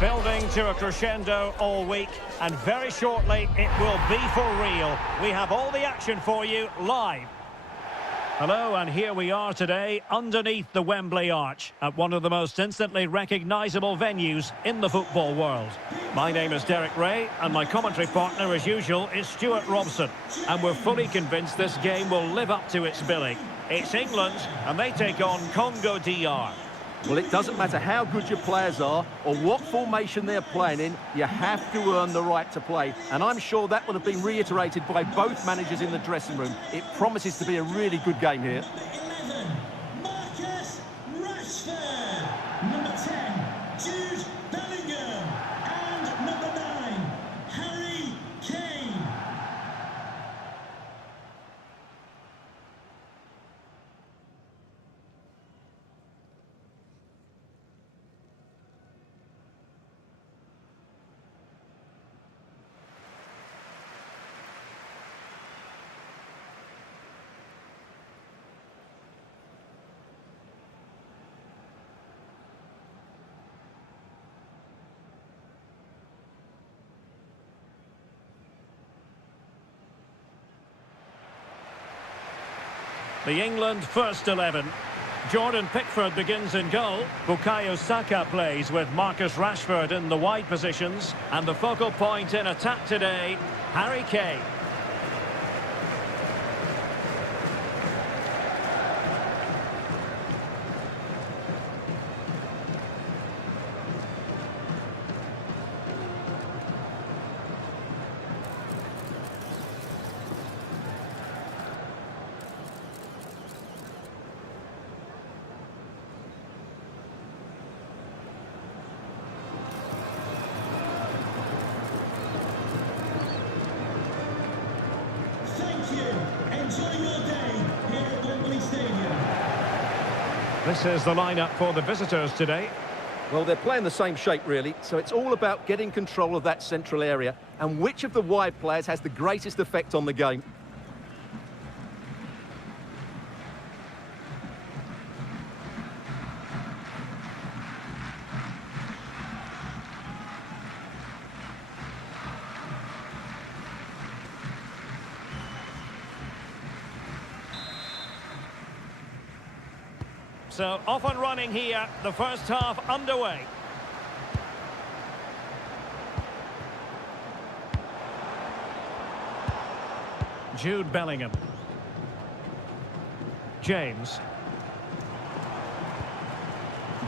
Building to a crescendo all week, and very shortly it will be for real. We have all the action for you live. Hello, and here we are today underneath the Wembley Arch at one of the most instantly recognisable venues in the football world. My name is Derek Ray, and my commentary partner, as usual, is Stuart Robson. And we're fully convinced this game will live up to its billing. It's England, and they take on Congo DR. Well, it doesn't matter how good your players are or what formation they're playing in, you have to earn the right to play. And I'm sure that will have been reiterated by both managers in the dressing room. It promises to be a really good game here. The England first 11. Jordan Pickford begins in goal. Bukayo Saka plays with Marcus Rashford in the wide positions. And the focal point in attack today, Harry Kane. This is the lineup for the visitors today. Well, they're playing the same shape, really, so it's all about getting control of that central area and which of the wide players has the greatest effect on the game. So off and running here, the first half underway. Jude Bellingham. James.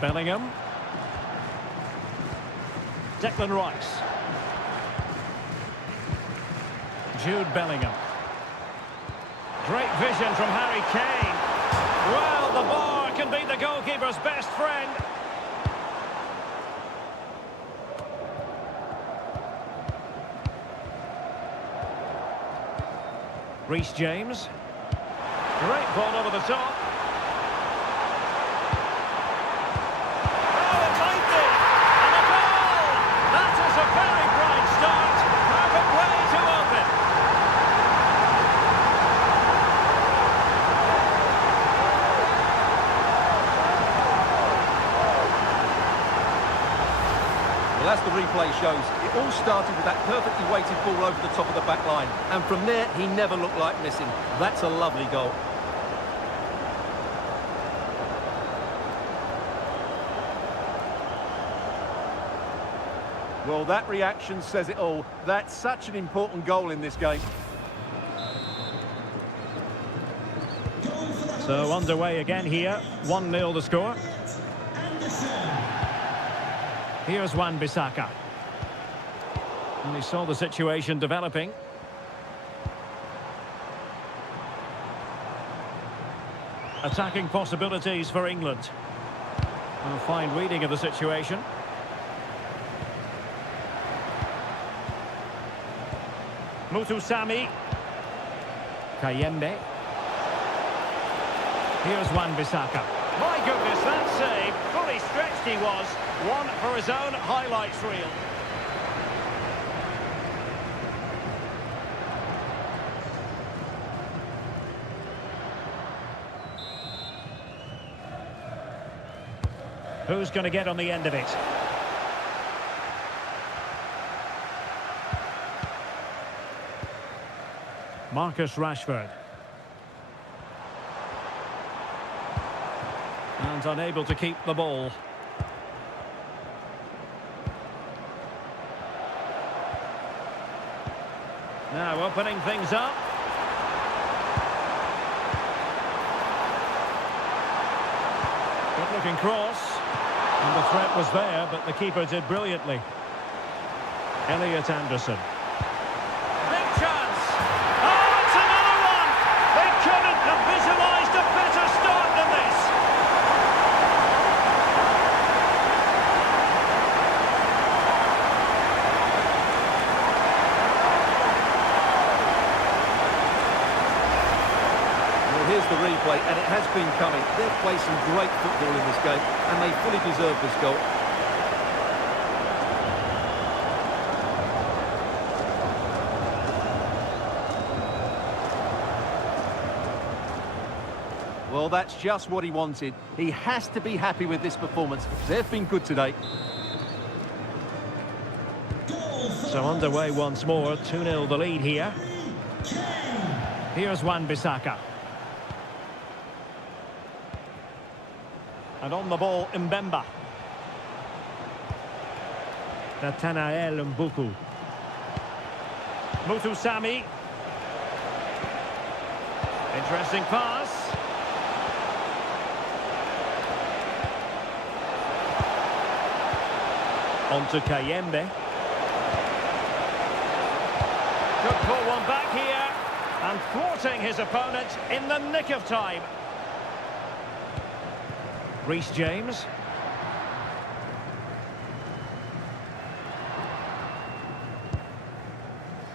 Bellingham. Declan Rice. Jude Bellingham. Great vision from Harry Kane. Well, the bar can be the goalkeeper's best friend. Reece James. Great ball over the top. Oh, it might be! And a goal! That is a very bright start. Perfect way to open. Well, as the replay shows, it all started with that perfectly weighted ball over the top of the back line. And from there, he never looked like missing. That's a lovely goal. Well, that reaction says it all. That's such an important goal in this game. So underway again here. 1-0 the score. Here's Wan-Bissaka. And he saw the situation developing. Attacking possibilities for England. And a fine reading of the situation. Mutusami. Kayembe. Here's Wan-Bissaka. My goodness, that save. Fully stretched he was. One for his own highlights reel. Who's going to get on the end of it? Marcus Rashford. And unable to keep the ball. Now opening things up. Good looking cross. And the threat was there, but the keeper did brilliantly. Elliot Anderson. Big chance. Oh, it's another one! They couldn't have visualised a better start than this. Here's the replay, and it has been coming. They've played some great football in this game, and they fully deserve this goal. Well, that's just what he wanted. He has to be happy with this performance. They've been good today. So underway once more, 2-0 the lead here. Here's Wan-Bissaka. And on the ball, Mbemba. Nathanael Mbuku. Mutusami. Interesting pass. On to Kayembe. Could pull one back here. And thwarting his opponent in the nick of time. Reece James.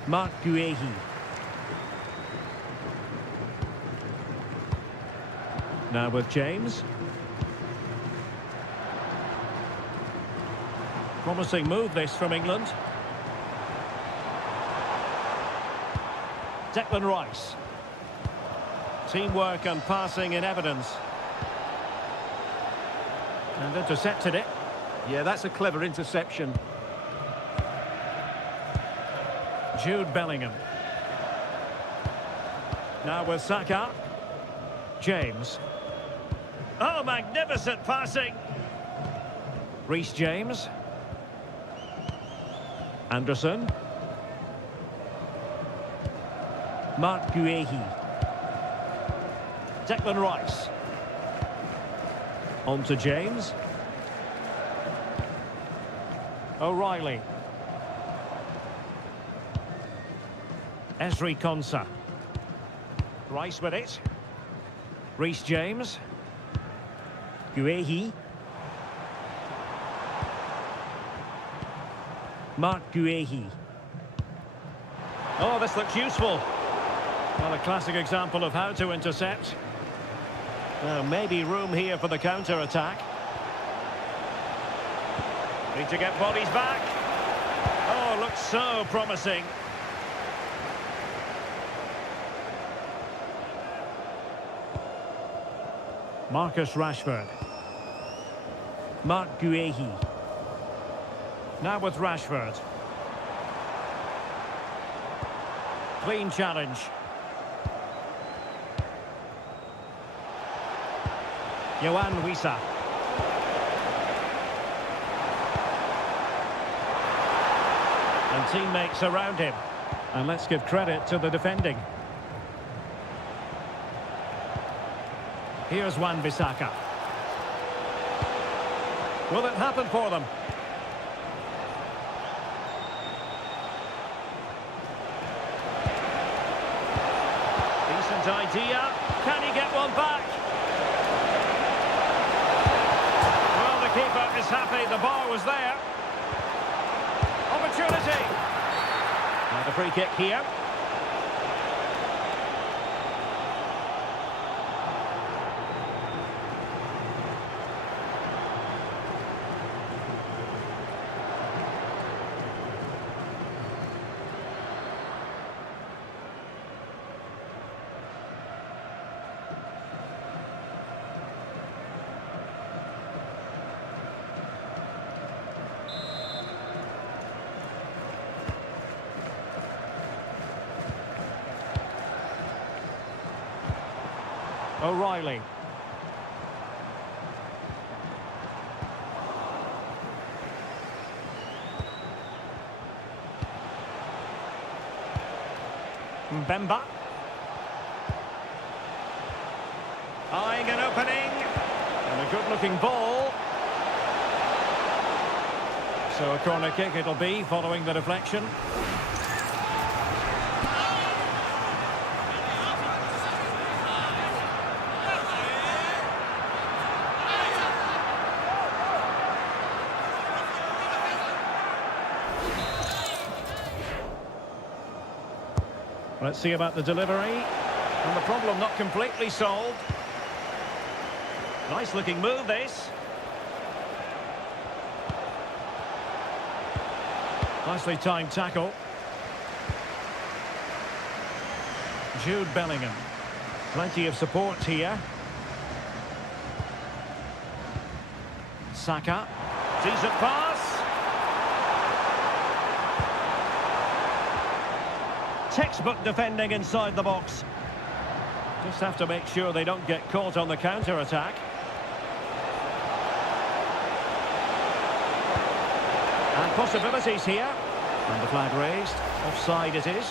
Mark Guehi. Now with James. Promising move this from England. Declan Rice. Teamwork and passing in evidence. And intercepted it. Yeah, that's a clever interception. Jude Bellingham. Now with Saka. James. Oh, magnificent passing. Reece James. Anderson. Mark Guehi. Declan Rice. On to James. O'Reilly. Ezri Konsa. Rice with it. Reece James. Guehi. Mark Guehi. Oh, this looks useful. Well, a classic example of how to intercept. Now, maybe room here for the counter-attack. Need to get bodies back. Oh, looks so promising. Marcus Rashford. Mark Guehi. Now with Rashford. Clean challenge. Yohan Wissa. And teammates around him. And let's give credit to the defending. Here's Wan-Bissaka. Will it happen for them? Decent idea. Can he get one back? Well, the keeper is happy. The bar was there. Opportunity. Now the free kick here. O'Reilly. Mbemba. Eyeing an opening. And a good-looking ball. So a corner kick it'll be, following the deflection. Let's see about the delivery. And the problem not completely solved. Nice looking move, this. Nicely timed tackle. Jude Bellingham. Plenty of support here. Saka. Decent pass. Textbook defending inside the box. Just have to make sure they don't get caught on the counter-attack. And possibilities here. And the flag raised. Offside it is.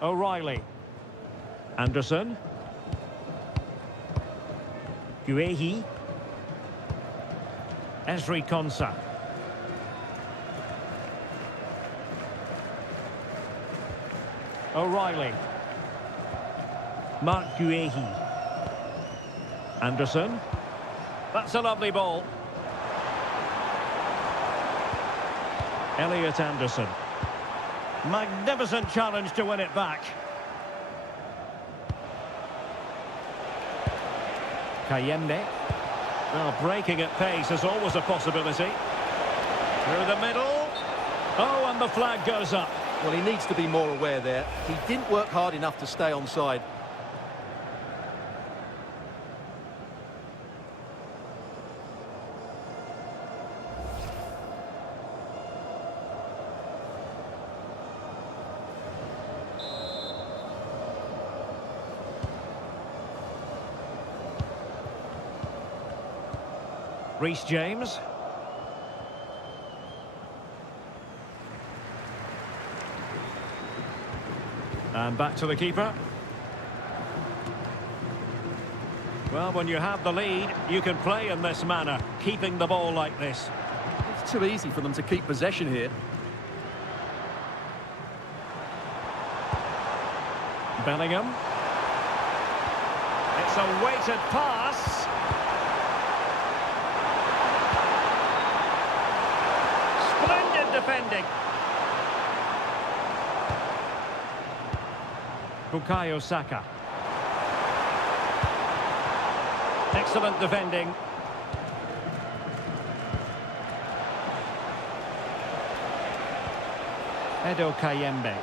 O'Reilly. Anderson. Guehi. Ezri Konsa. O'Reilly. Mark Guehi. Anderson. That's a lovely ball. Elliot Anderson. Magnificent challenge to win it back. Kayembe. Well, breaking at pace is always a possibility. Through the middle. Oh, and the flag goes up. Well, he needs to be more aware there. He didn't work hard enough to stay onside. Reece James. And back to the keeper. Well, when you have the lead, you can play in this manner, keeping the ball like this. It's too easy for them to keep possession here. Bellingham. It's a weighted pass. Splendid defending. Bukayo Saka. Excellent defending. Edo Kayembe.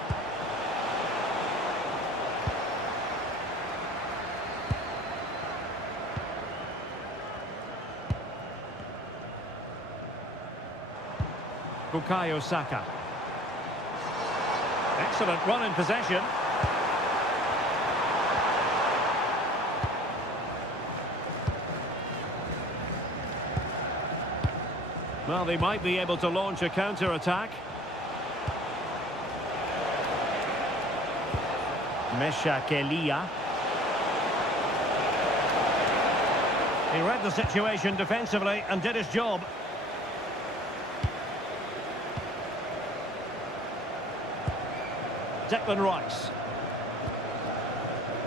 Bukayo Saka. Excellent run in possession. Well, they might be able to launch a counter-attack. Mesha Kelia. He read the situation defensively and did his job. Declan Rice.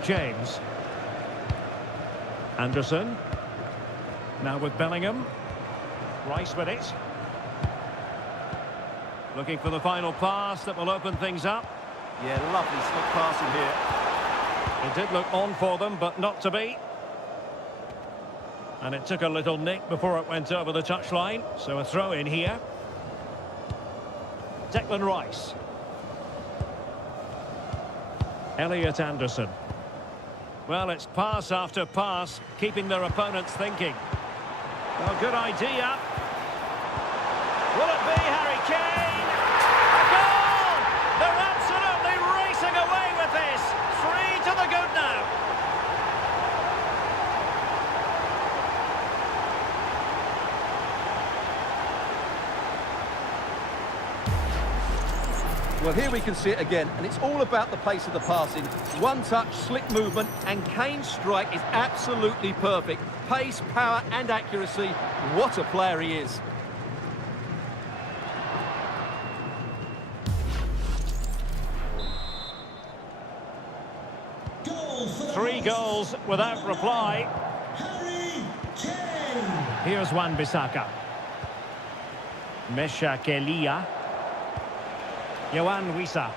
James. Anderson. Now with Bellingham. Rice with it. Looking for the final pass that will open things up. Yeah, lovely slick passing here. It did look on for them, but not to be. And it took a little nick before it went over the touchline. So a throw in here. Declan Rice. Elliot Anderson. Well, it's pass after pass, keeping their opponents thinking. Well, good idea. Will it be Harry Kane? A goal! They're absolutely racing away with this. 3 to the good now. Well, here we can see it again, and it's all about the pace of the passing. One touch, slick movement, and Kane's strike is absolutely perfect. Pace, power, and accuracy. What a player he is. Three goals without reply. Harry Kane. Here's Wan-Bissaka. Mesha Kelia. Yohan Wissa.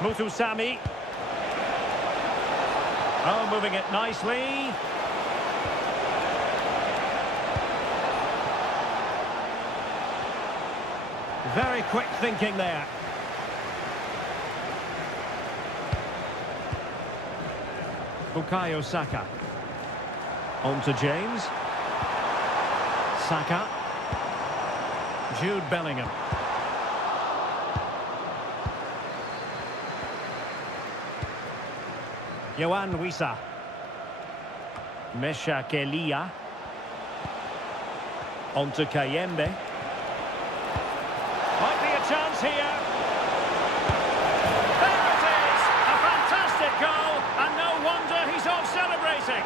Muthusami. Oh, moving it nicely. Very quick thinking there. Bukayo Saka. On to James. Saka. Jude Bellingham. Yohan Wissa. Mesha Kelia. On to Kayembe. Might be a chance here. There it is! A fantastic goal, and no wonder he's off celebrating.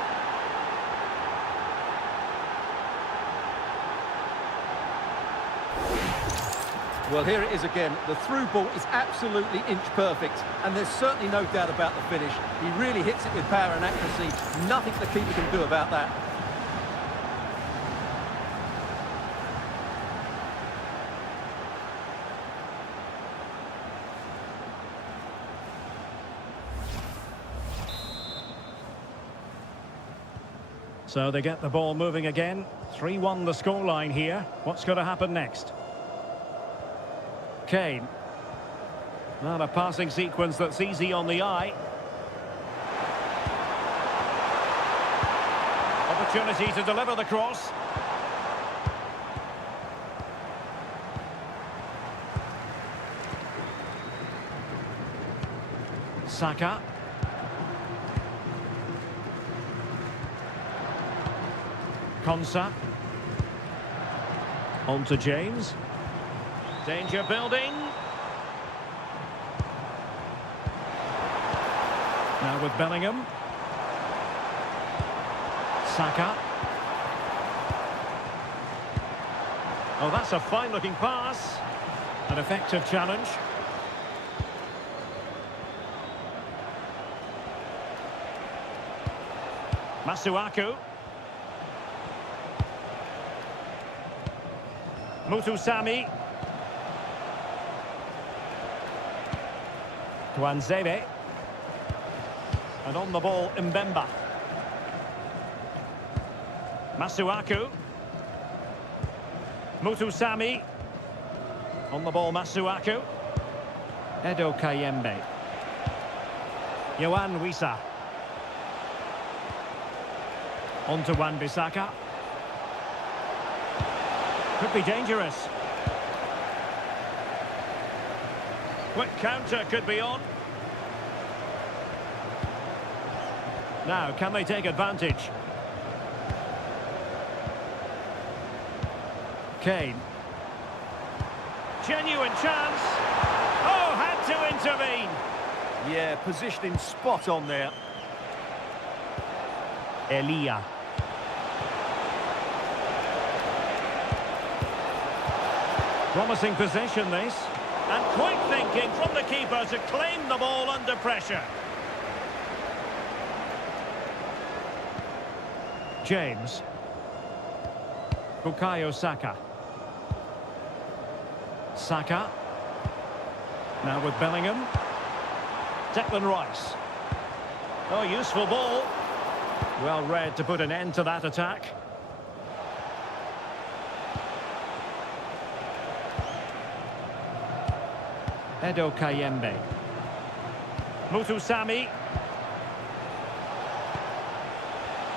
Well, here it is again. The through ball is absolutely inch perfect, and there's certainly no doubt about the finish. He really hits it with power and accuracy. Nothing the keeper can do about that. So they get the ball moving again. 3-1 the scoreline here. What's going to happen next? Kane. Not a passing sequence that's easy on the eye. Opportunity to deliver the cross. Saka. Konsa. On to James. Danger building. Now with Bellingham. Saka. Oh, that's a fine-looking pass. An effective challenge. Masuaku. Muthusami. Tuanzebe. And on the ball, Mbemba. Masuaku. Muthusami. On the ball, Masuaku. Edo Kayembe. Yohan Wissa. On to Wan-Bissaka. Could be dangerous. Quick counter could be on. Now, can they take advantage? Kane. Genuine chance. Oh, had to intervene. Yeah, positioning spot on there. Elia. Promising possession, this. And quick thinking from the keeper to claim the ball under pressure. James. Bukayo Saka. Saka. Now with Bellingham. Declan Rice. Oh, useful ball. Well read to put an end to that attack. Edo Kayembe. Mutusami.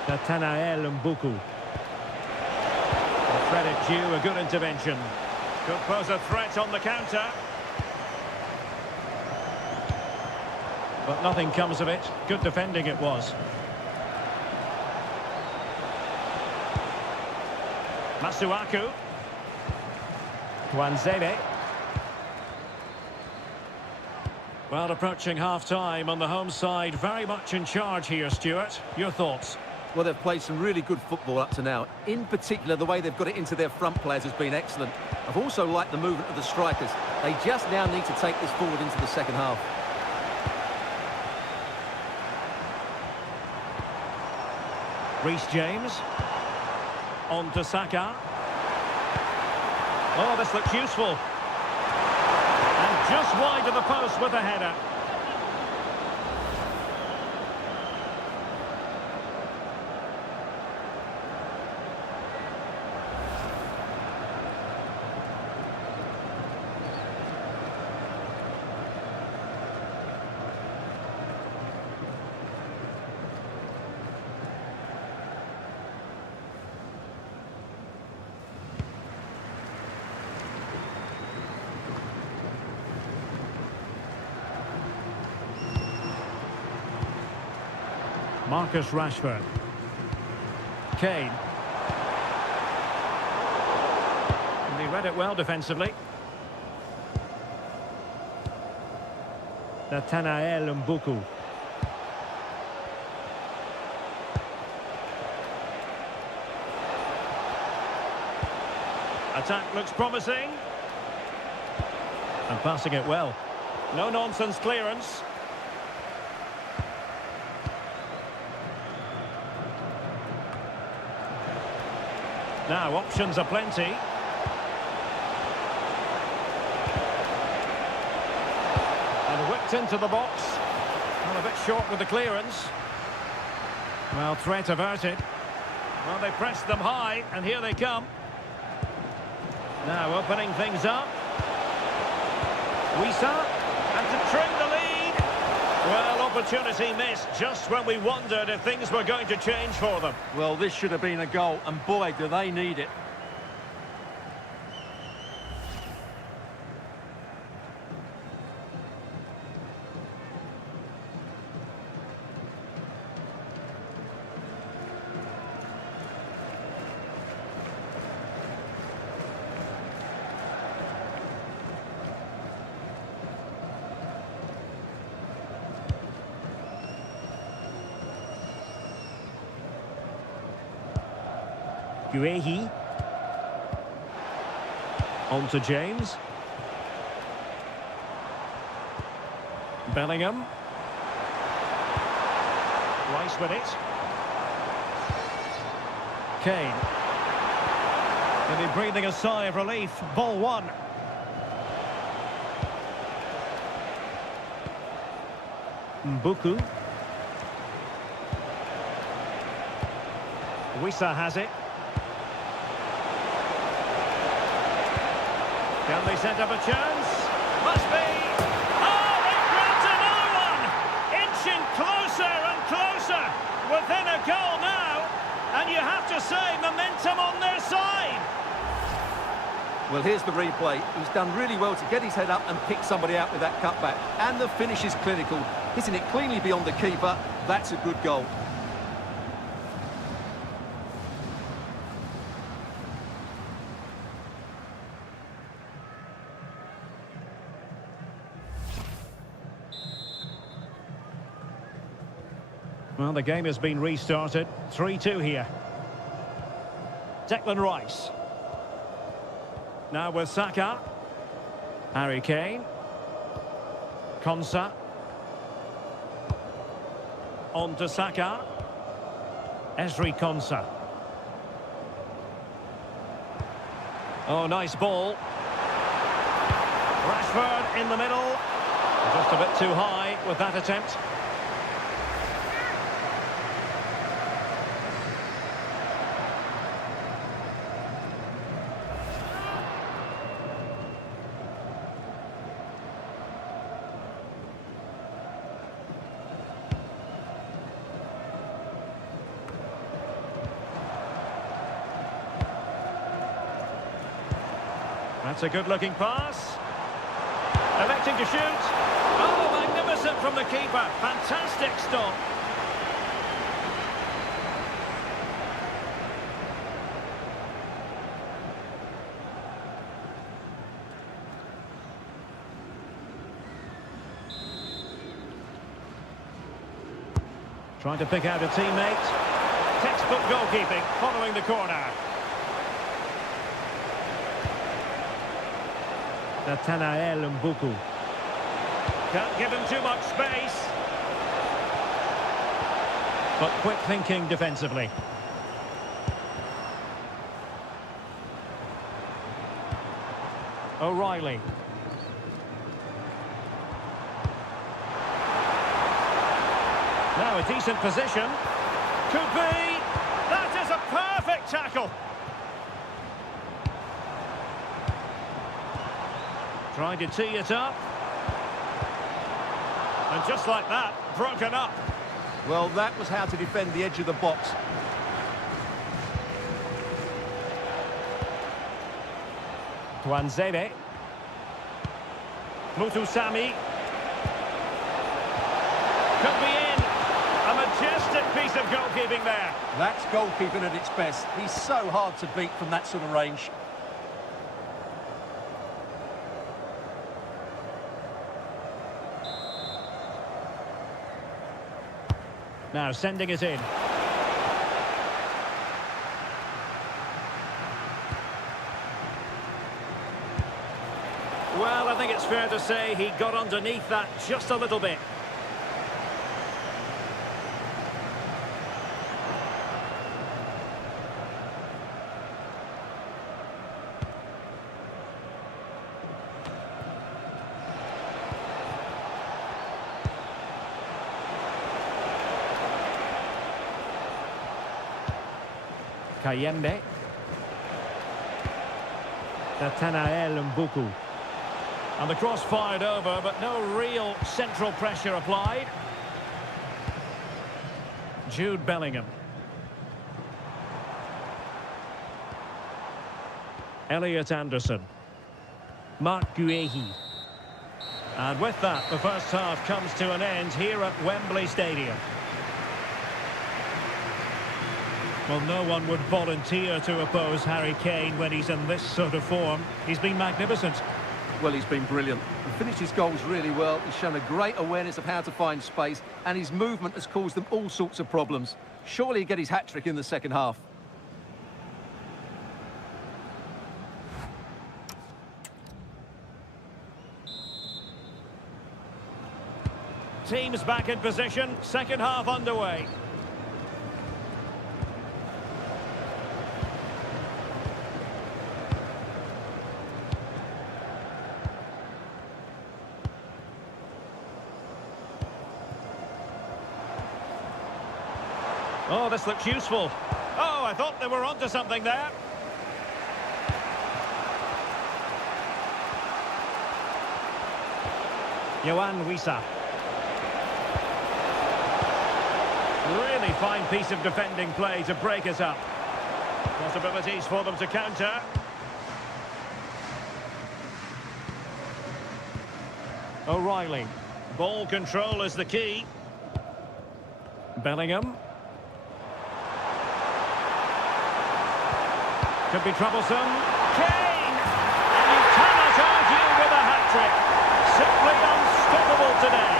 Nathanael Mbuku. Credit due, a good intervention. Could pose a threat on the counter. But nothing comes of it. Good defending it was. Masuaku. Tuanzebe. Well, approaching half-time on the home side. Very much in charge here, Stuart. Your thoughts? Well, they've played some really good football up to now. In particular, the way they've got it into their front players has been excellent. I've also liked the movement of the strikers. They just now need to take this forward into the second half. Reece James. On to Saka. Oh, this looks useful. And just wide of the post with a header. Marcus Rashford. Kane. And he read it well defensively. Nathanael Mbuku. Attack looks promising. And passing it well. No-nonsense clearance. Now, options are plenty. And whipped into the box. Well, a bit short with the clearance. Well, threat averted. Well, they pressed them high, and here they come. Now, opening things up. Wisa, and to trim the lead. Well, opportunity missed just when we wondered if things were going to change for them. Well, this should have been a goal, and boy, do they need it. Guehi. On to James. Bellingham. Rice with it. Kane. Maybe breathing a sigh of relief. Ball one. Mbuku. Wisa has it. Can they set up a chance? Must be! Oh, they've grabbed another one! Inching closer and closer! Within a goal now! And you have to say, momentum on their side! Well, here's the replay. He's done really well to get his head up and pick somebody out with that cutback. And the finish is clinical. Hitting it cleanly beyond the keeper. That's a good goal. Well, the game has been restarted. 3-2 here. Declan Rice. Now with Saka. Harry Kane. Konsa. On to Saka. Ezri Konsa. Oh, nice ball. Rashford in the middle. Just a bit too high with that attempt. That's a good-looking pass. Electing to shoot. Oh, magnificent from the keeper. Fantastic stop. Trying to pick out a teammate. Textbook goalkeeping following the corner. Nathanael Mbuku. Can't give him too much space. But quick thinking defensively. O'Reilly. Now a decent position. Could be. That is a perfect tackle. Trying to tee it up. And just like that, broken up. Well, that was how to defend the edge of the box. Tuanzebe. Mutusami. Could be in. A majestic piece of goalkeeping there. That's goalkeeping at its best. He's so hard to beat from that sort of range. Now sending it in. Well, I think it's fair to say he got underneath that just a little bit. Kayembe. Nathanael Mbuku. And the cross fired over, but no real central pressure applied. Jude Bellingham. Elliot Anderson. Mark Guehi. And with that, the first half comes to an end here at Wembley Stadium. Well, no one would volunteer to oppose Harry Kane when he's in this sort of form. He's been magnificent. Well, he's been brilliant. He finished his goals really well. He's shown a great awareness of how to find space, and his movement has caused them all sorts of problems. Surely he'll get his hat-trick in the second half. Teams back in position, second half underway. Oh, this looks useful. Oh, I thought they were onto something there. Yohan Wissa. Really fine piece of defending play to break us up. Possibilities for them to counter. O'Reilly. Ball control is the key. Bellingham. Could be troublesome. Kane! And you cannot argue with a hat-trick. Simply unstoppable today.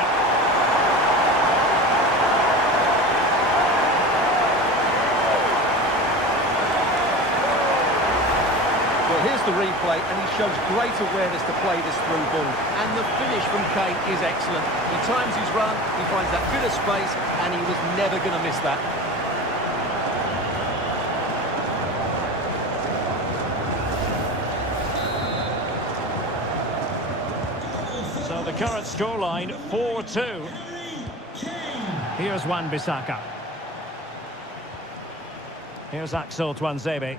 Well, here's the replay, and he shows great awareness to play this through ball. And the finish from Kane is excellent. He times his run, he finds that bit of space, and he was never going to miss that. So the current scoreline, 4-2. Here's Wan-Bissaka. Here's Axel Tuanzebe.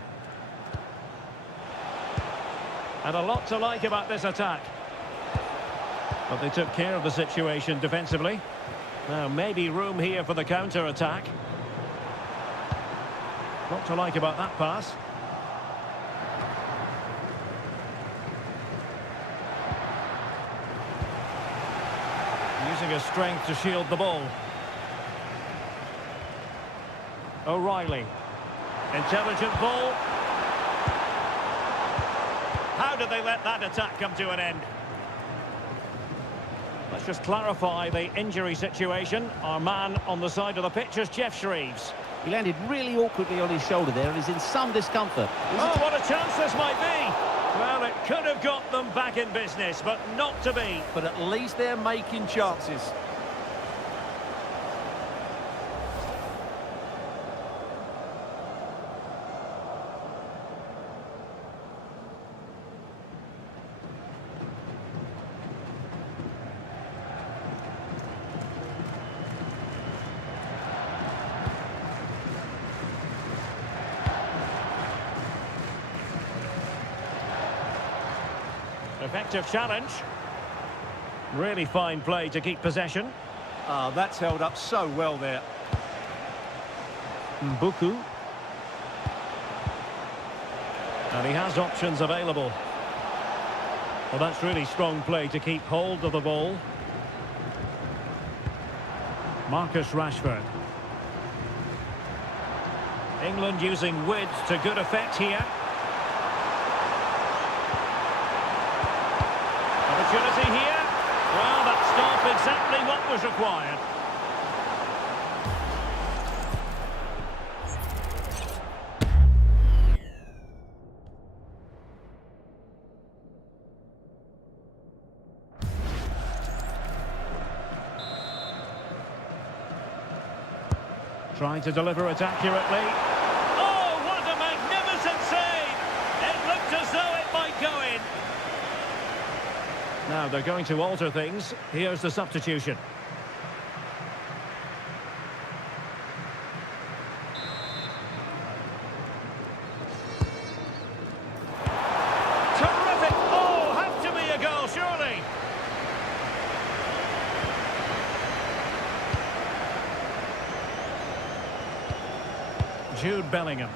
And a lot to like about this attack. But they took care of the situation defensively. Now, maybe room here for the counter-attack. Lot to like about that pass. Showing his strength to shield the ball. O'Reilly. Intelligent ball. How did they let that attack come to an end? Let's just clarify the injury situation. Our man on the side of the pitch is Jeff Shreves. He landed really awkwardly on his shoulder there and is in some discomfort. Oh, what a chance this might be! Well, it could have got them back in business, but not to be. But at least they're making chances. Effective challenge. Really fine play to keep possession. Ah, that's held up so well there. Mbuku. And he has options available. Well, that's really strong play to keep hold of the ball. Marcus Rashford. England using width to good effect here. Opportunity here. Well, that stopped exactly what was required. Trying to deliver it accurately. Oh, what a magnificent save! It looked as though it might go in. Now they're going to alter things. Here's the substitution. Terrific! Oh, have to be a goal, surely. Jude Bellingham.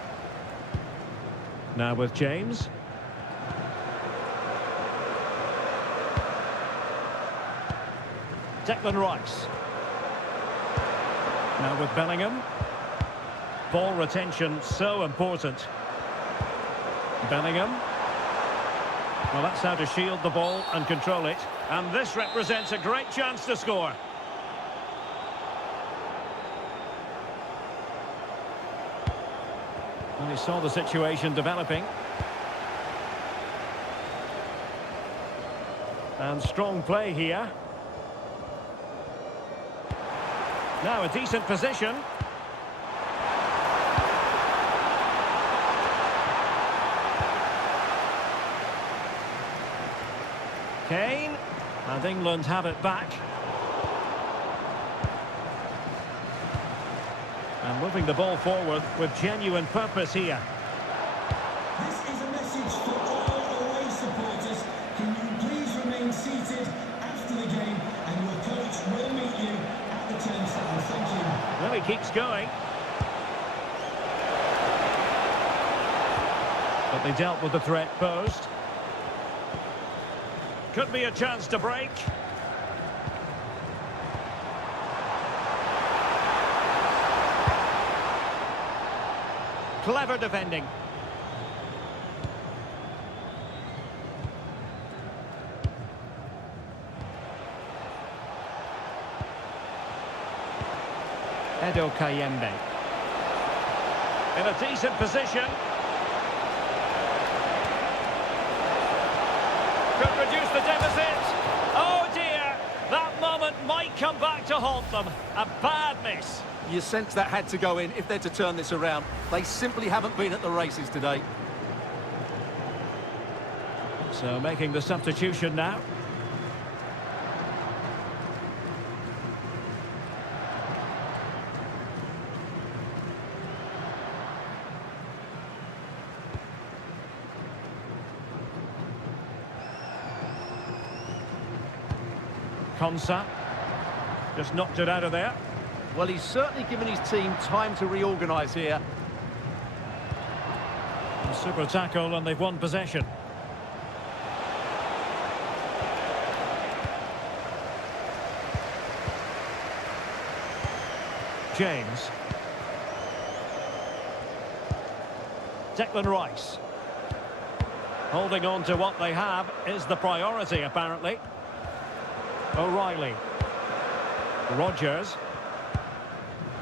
Now with James. Declan Rice. Now with Bellingham. Ball retention so important. Bellingham. Well, that's how to shield the ball and control it. And this represents a great chance to score. And he saw the situation developing. And strong play here. Now a decent position. Kane. And England have it back. And moving the ball forward with genuine purpose here. This is a message for all away supporters. Can you please remain seated after the game, and your coach will meet you at the turnstile. Thank you. Well, he keeps going. But they dealt with the threat posed. Could be a chance to break. Clever defending. Edo Kayembe. In a decent position. Could reduce the deficit. Oh dear, that moment might come back to haunt them. A bad miss. You sense that had to go in if they're to turn this around. They simply haven't been at the races today. So making the substitution now. Konsa just knocked it out of there. Well, he's certainly given his team time to reorganise here. A super tackle and they've won possession. James. Declan Rice. Holding on to what they have is the priority, apparently. O'Reilly. Rodgers.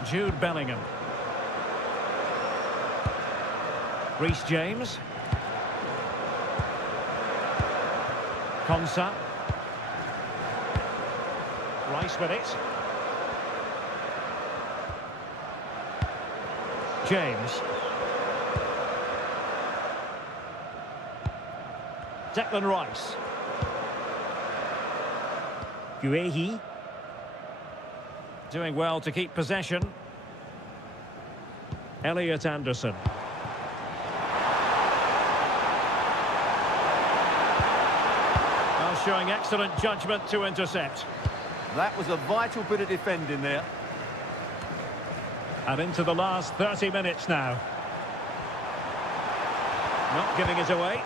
Jude Bellingham. Reece James. Konsa. Rice with it. James. Declan Rice. Guehi. Doing well to keep possession. Elliot Anderson. Well, showing excellent judgment to intercept. That was a vital bit of defending there. And into the last 30 minutes now. Not giving it away.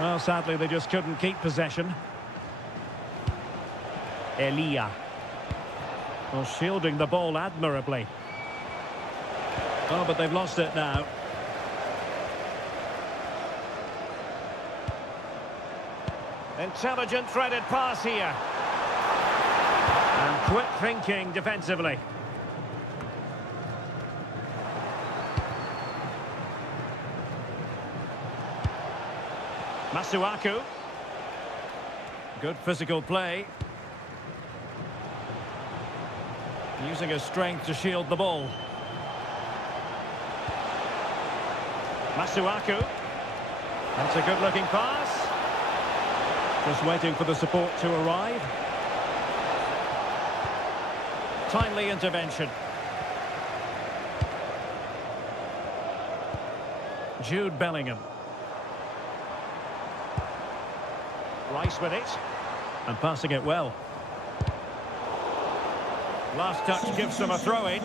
Well, sadly, they just couldn't keep possession. Elia. Well, shielding the ball admirably. Oh, but they've lost it now. Intelligent threaded pass here. And quick thinking defensively. Masuaku. Good physical play. Using his strength to shield the ball. Masuaku. That's a good-looking pass. Just waiting for the support to arrive. Timely intervention. Jude Bellingham. Rice with it. And passing it well. Last touch gives them a throw-in.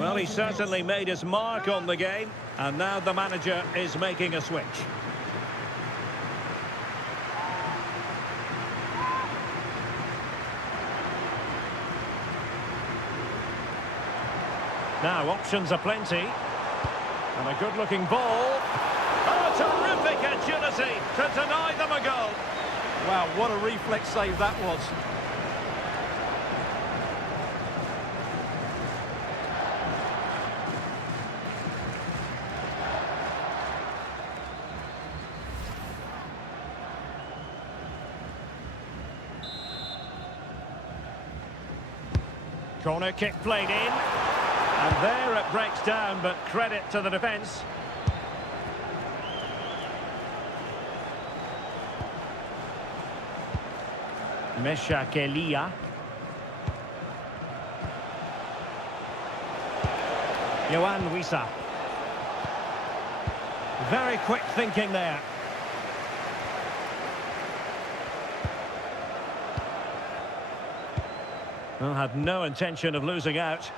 Well, he certainly made his mark on the game. And now the manager is making a switch. Now, options are plenty. And a good-looking ball. Oh, terrific agility to deny them a goal. Wow, what a reflex save that was. Corner kick played in. And there it breaks down, but credit to the defence. Meshak Elia. Yohan Wissa. Very quick thinking there. Well, had no intention of losing out.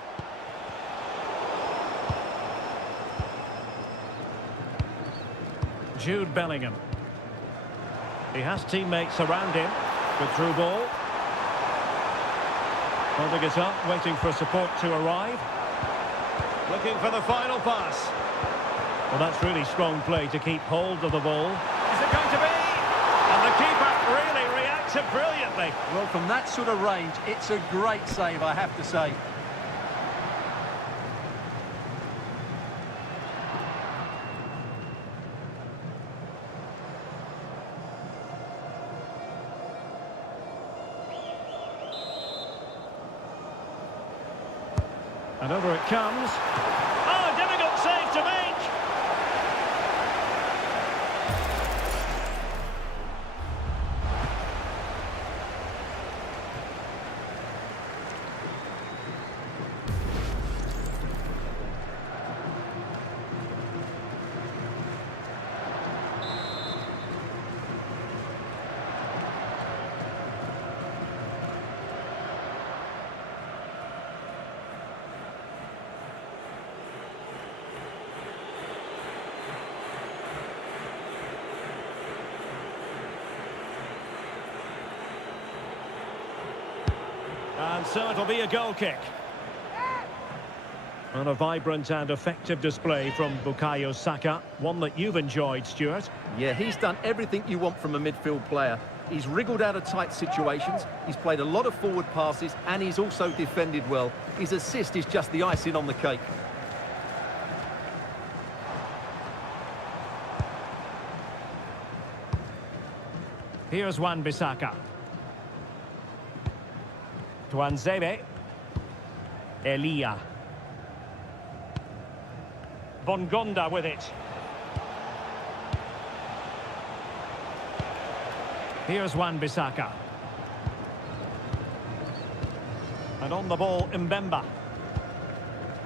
Jude Bellingham. He has teammates around him. Good through ball. Holding it up, waiting for support to arrive. Looking for the final pass. Well, that's really strong play to keep hold of the ball. Is it going to be? And the keeper really reacted brilliantly. Well, from that sort of range, it's a great save, I have to say. And over it comes. Oh, a difficult save to make. And so it'll be a goal kick. And a vibrant and effective display from Bukayo Saka, one that you've enjoyed, Stuart. Yeah, he's done everything you want from a midfield player. He's wriggled out of tight situations, he's played a lot of forward passes, and he's also defended well. His assist is just the icing on the cake. Here's Wan-Bissaka. Tuanzebe. Elia. Bongonda with it. Here's Wan-Bissaka. And on the ball, Mbemba.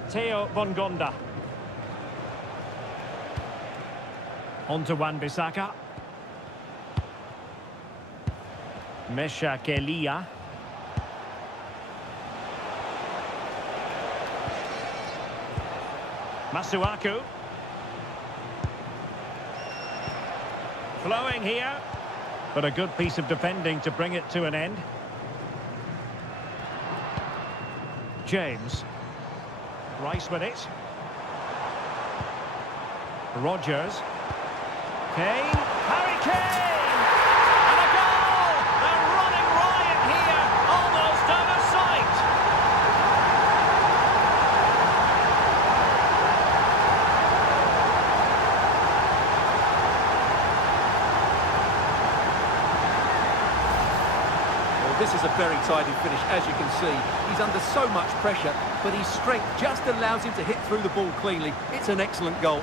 Theo Bongonda. On to Wan-Bissaka. Meshak Elia. Masuaku. Flowing here. But a good piece of defending to bring it to an end. James. Rice with it. Rodgers. Kane. Harry Kane! And a goal! They're running riot here, almost out of sight. Well, this is a very tidy finish, as you can see. He's under so much pressure, but his strength just allows him to hit through the ball cleanly. It's an excellent goal.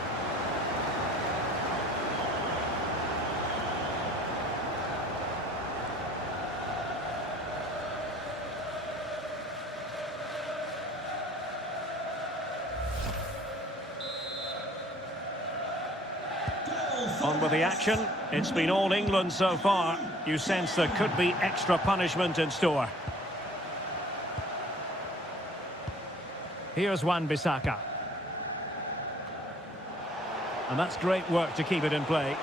On with the action. It's been all England so far. You sense there could be extra punishment in store. Here's Wan-Bissaka. And that's great work to keep it in play.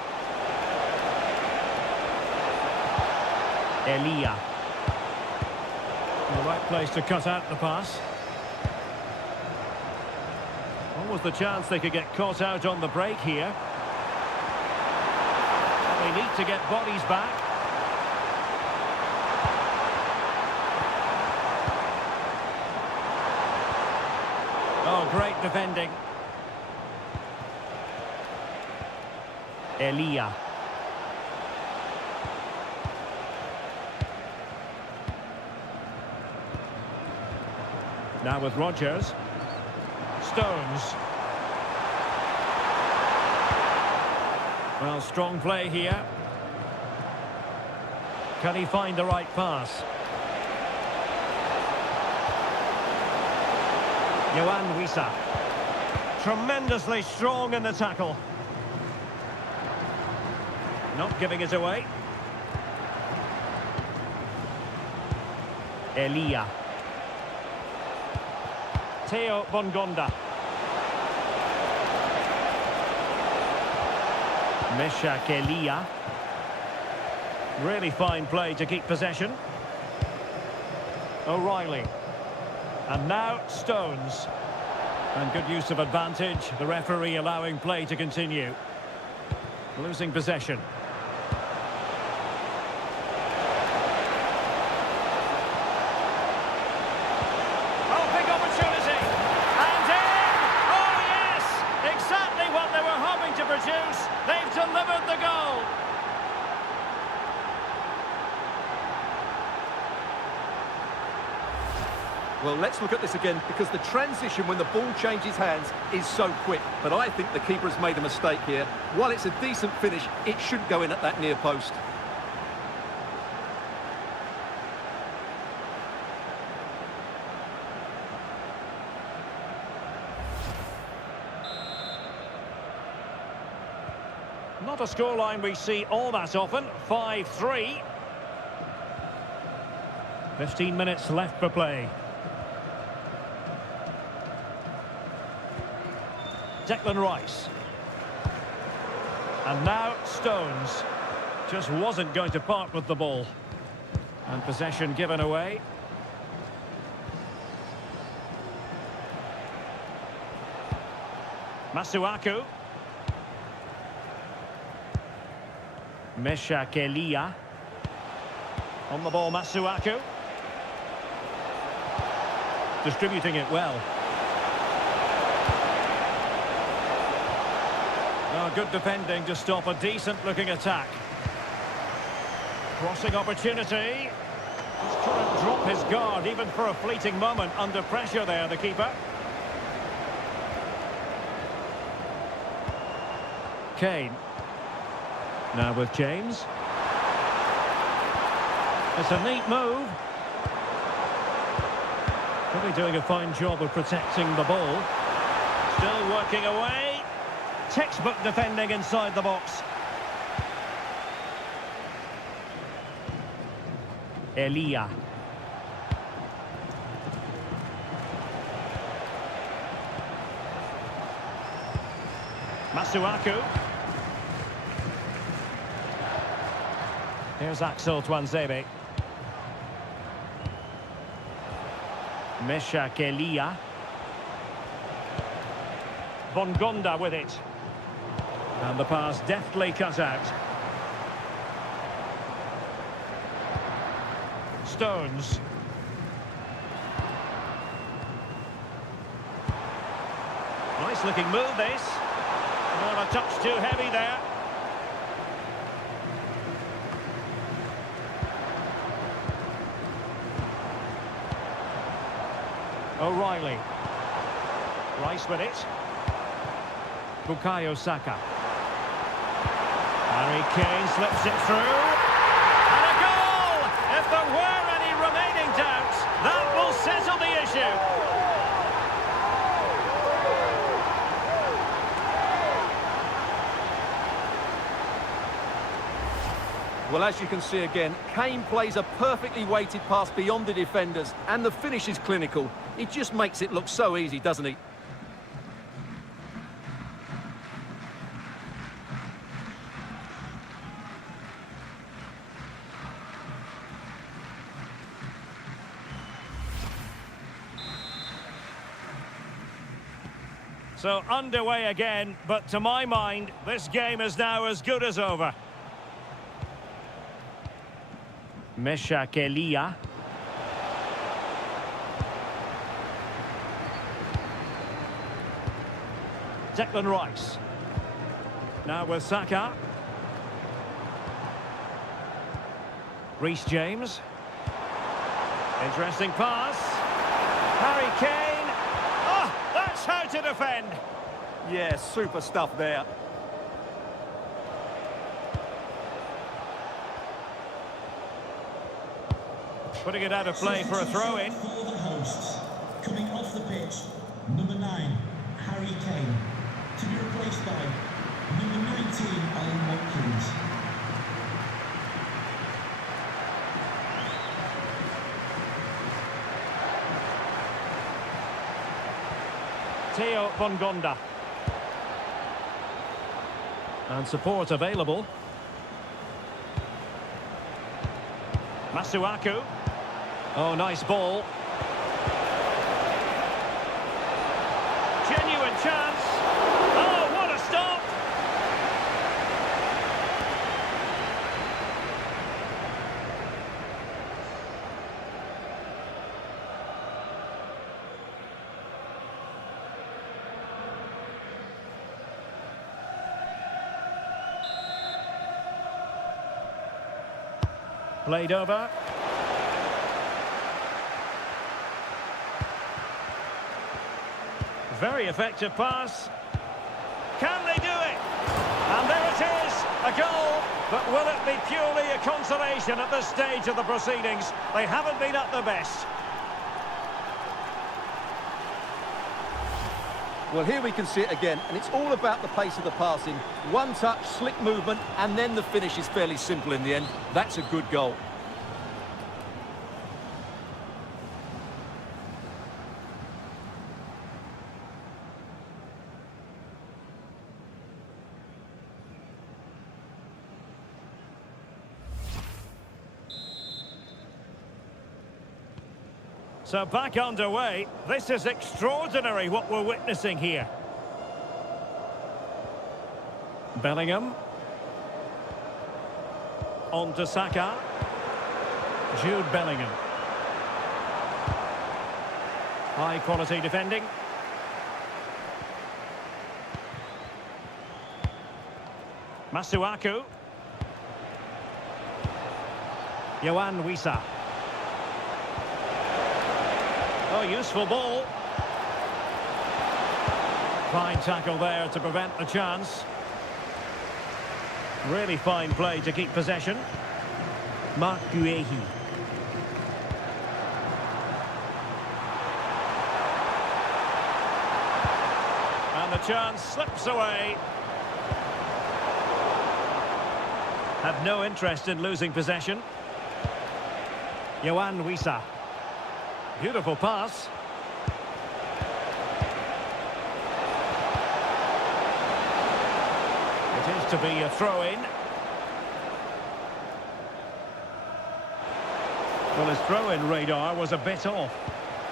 Elia. The right place to cut out the pass. What was the chance they could get caught out on the break here? They need to get bodies back. Oh, great defending. Elia. Now with Rodgers. Stones. Well, strong play here. Can he find the right pass? Yohan Wissa. Tremendously strong in the tackle. Not giving it away. Elia. Theo Bongonda. Meshak Elia. Really fine play to keep possession. O'Reilly. And now Stones. And good use of advantage. The referee allowing play to continue. Losing possession. Oh, big opportunity. And in! Oh, yes! Exactly what they were hoping to produce. They've delivered the goal. Well, let's look at this again, because the transition when the ball changes hands is so quick. But I think the keeper has made a mistake here. While it's a decent finish, it should go in at that near post. Not a scoreline we see all that often. 5-3. 15 minutes left for play. Declan Rice. And now Stones. Just wasn't going to part with the ball. And possession given away. Masuaku. Meshakelia. On the ball, Masuaku. Distributing it well. Oh, good defending to stop a decent-looking attack. Crossing opportunity. Just couldn't drop his guard, even for a fleeting moment, under pressure there, the keeper. Kane. Now with James. It's a neat move. Really doing a fine job of protecting the ball. Still working away. Textbook defending inside the box. Elia. Masuaku. Here's Axel Tuanzebe. Meshakelia. Bongonda with it. And the pass deftly cut out. Stones. Nice looking move this. Not a touch too heavy there. O'Reilly. Rice with it. Bukayo Saka. Harry Kane slips it through. And a goal! If there were any remaining doubts, that will settle the issue. Well, as you can see again, Kane plays a perfectly weighted pass beyond the defenders, and the finish is clinical. He just makes it look so easy, doesn't he? So underway again, but to my mind, this game is now as good as over. Meshakelia. Declan Rice. Now with Saka. Reece James. Interesting pass. Harry Kane. Oh, that's how to defend. Yeah, super stuff there. Putting it out of play for a throw-in. For the hosts, coming off the pitch, number 9, Harry Kane, to be replaced by number 19, Alan Watkins. Theo Bongonda. And support available. Masuaku. Oh, nice ball. Genuine chance. Oh, what a stop! Played over. Very effective pass. Can they do it? And there it is, a goal. But will it be purely a consolation at this stage of the proceedings? They haven't been at their best. Well, here we can see it again, and it's all about the pace of the passing. One touch, slick movement, and then the finish is fairly simple in the end. That's a good goal. So back underway. This is extraordinary what we're witnessing here. Bellingham. On to Saka. Jude Bellingham. High quality defending. Masuaku. Yohan Wissa. Oh, useful ball. Fine tackle there to prevent the chance. Really fine play to keep possession. Mark Guehi. And the chance slips away. Had no interest in losing possession. Yohan Wissa. Beautiful pass. It is to be a throw-in. Well, his throw-in radar was a bit off.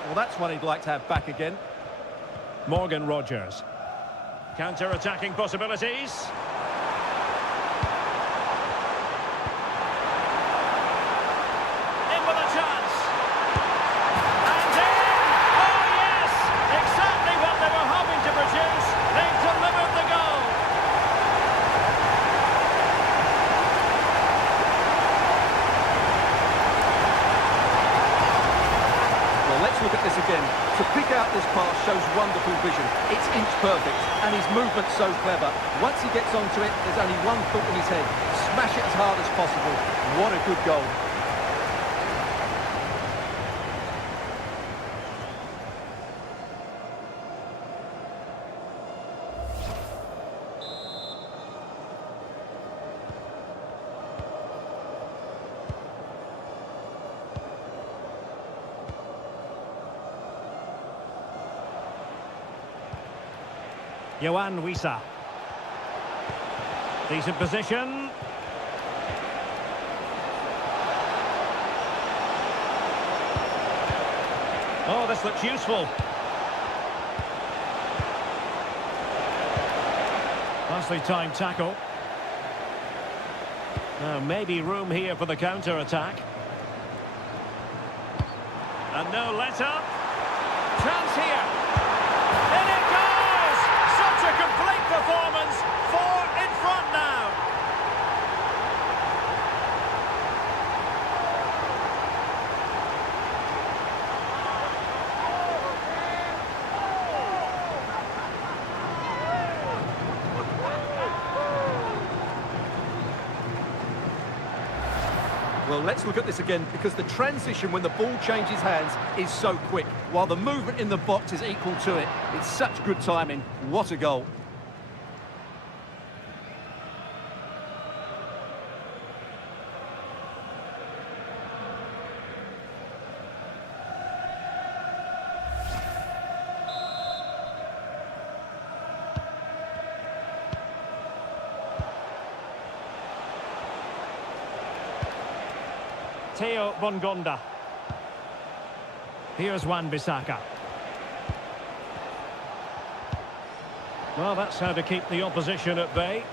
Well, that's one he'd like to have back again. Morgan Rogers. Counter-attacking possibilities. In with a chance. And in! Oh, yes! Exactly what they were hoping to produce. They've delivered the goal. Well, let's look at this again. To pick out this pass shows wonderful vision. It's inch perfect, and his movement's so clever. Once he gets onto it, there's only one thought in his head. Smash it as hard as possible. What a good goal. Yohan Wissa. Decent position. Oh, this looks useful. Nicely timed tackle. Now, maybe room here for the counter-attack. And no let-up. Chance here. In it goes! Such a complete performance. 4 in front now. Well, let's look at this again, because the transition when the ball changes hands is so quick, while the movement in the box is equal to it. It's such good timing. What a goal. Theo Bongonda. Here's Wan-Bissaka. Well, that's how to keep the opposition at bay.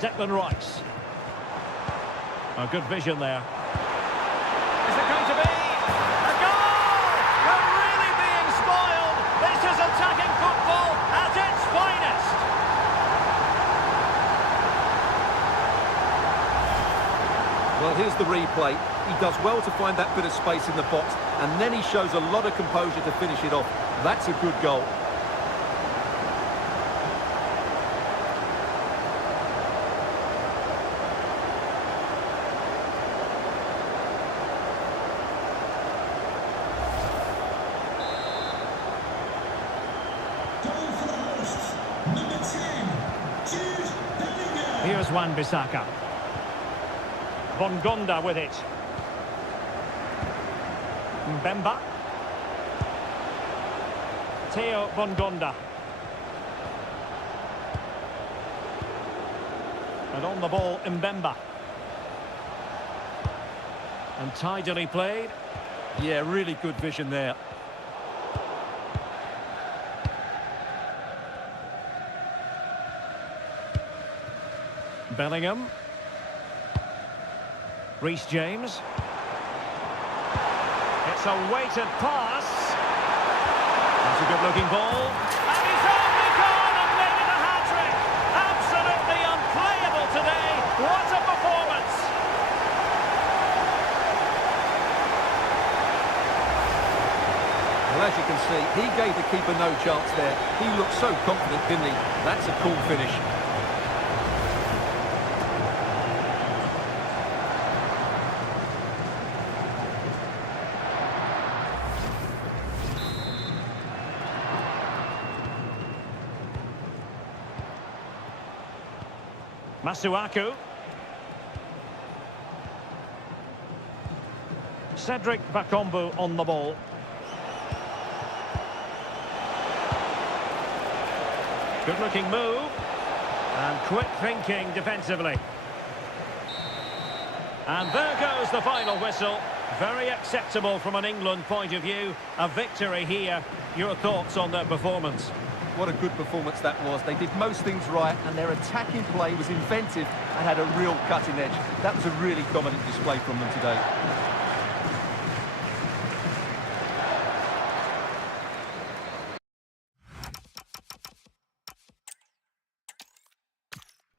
Declan Rice. A good vision there. Is it going to be a goal? We're really being spoiled. This is attacking football at its finest. Well, here's the replay. He does well to find that bit of space in the box, and then he shows a lot of composure to finish it off. That's a good goal. Goal for the hosts. Number 10, Jude Bellingham. Here's Wan-Bissaka. Bongonda with it. Mbemba. Theo Bongonda. And on the ball, Mbemba. And tidily played. Yeah, really good vision there. Bellingham. Reece James. It's a weighted pass. That's a good-looking ball. And he's only gone and made it a hat-trick. Absolutely unplayable today. What a performance. Well, as you can see, he gave the keeper no chance there. He looked so confident, didn't he? That's a cool finish. Masuaku. Cedric Bakambu on the ball. Good looking move. And quick thinking defensively. And there goes the final whistle. Very acceptable from an England point of view. A victory here. Your thoughts on their performance? What a good performance that was. They did most things right, and their attacking play was inventive and had a real cutting edge. That was a really dominant display from them today.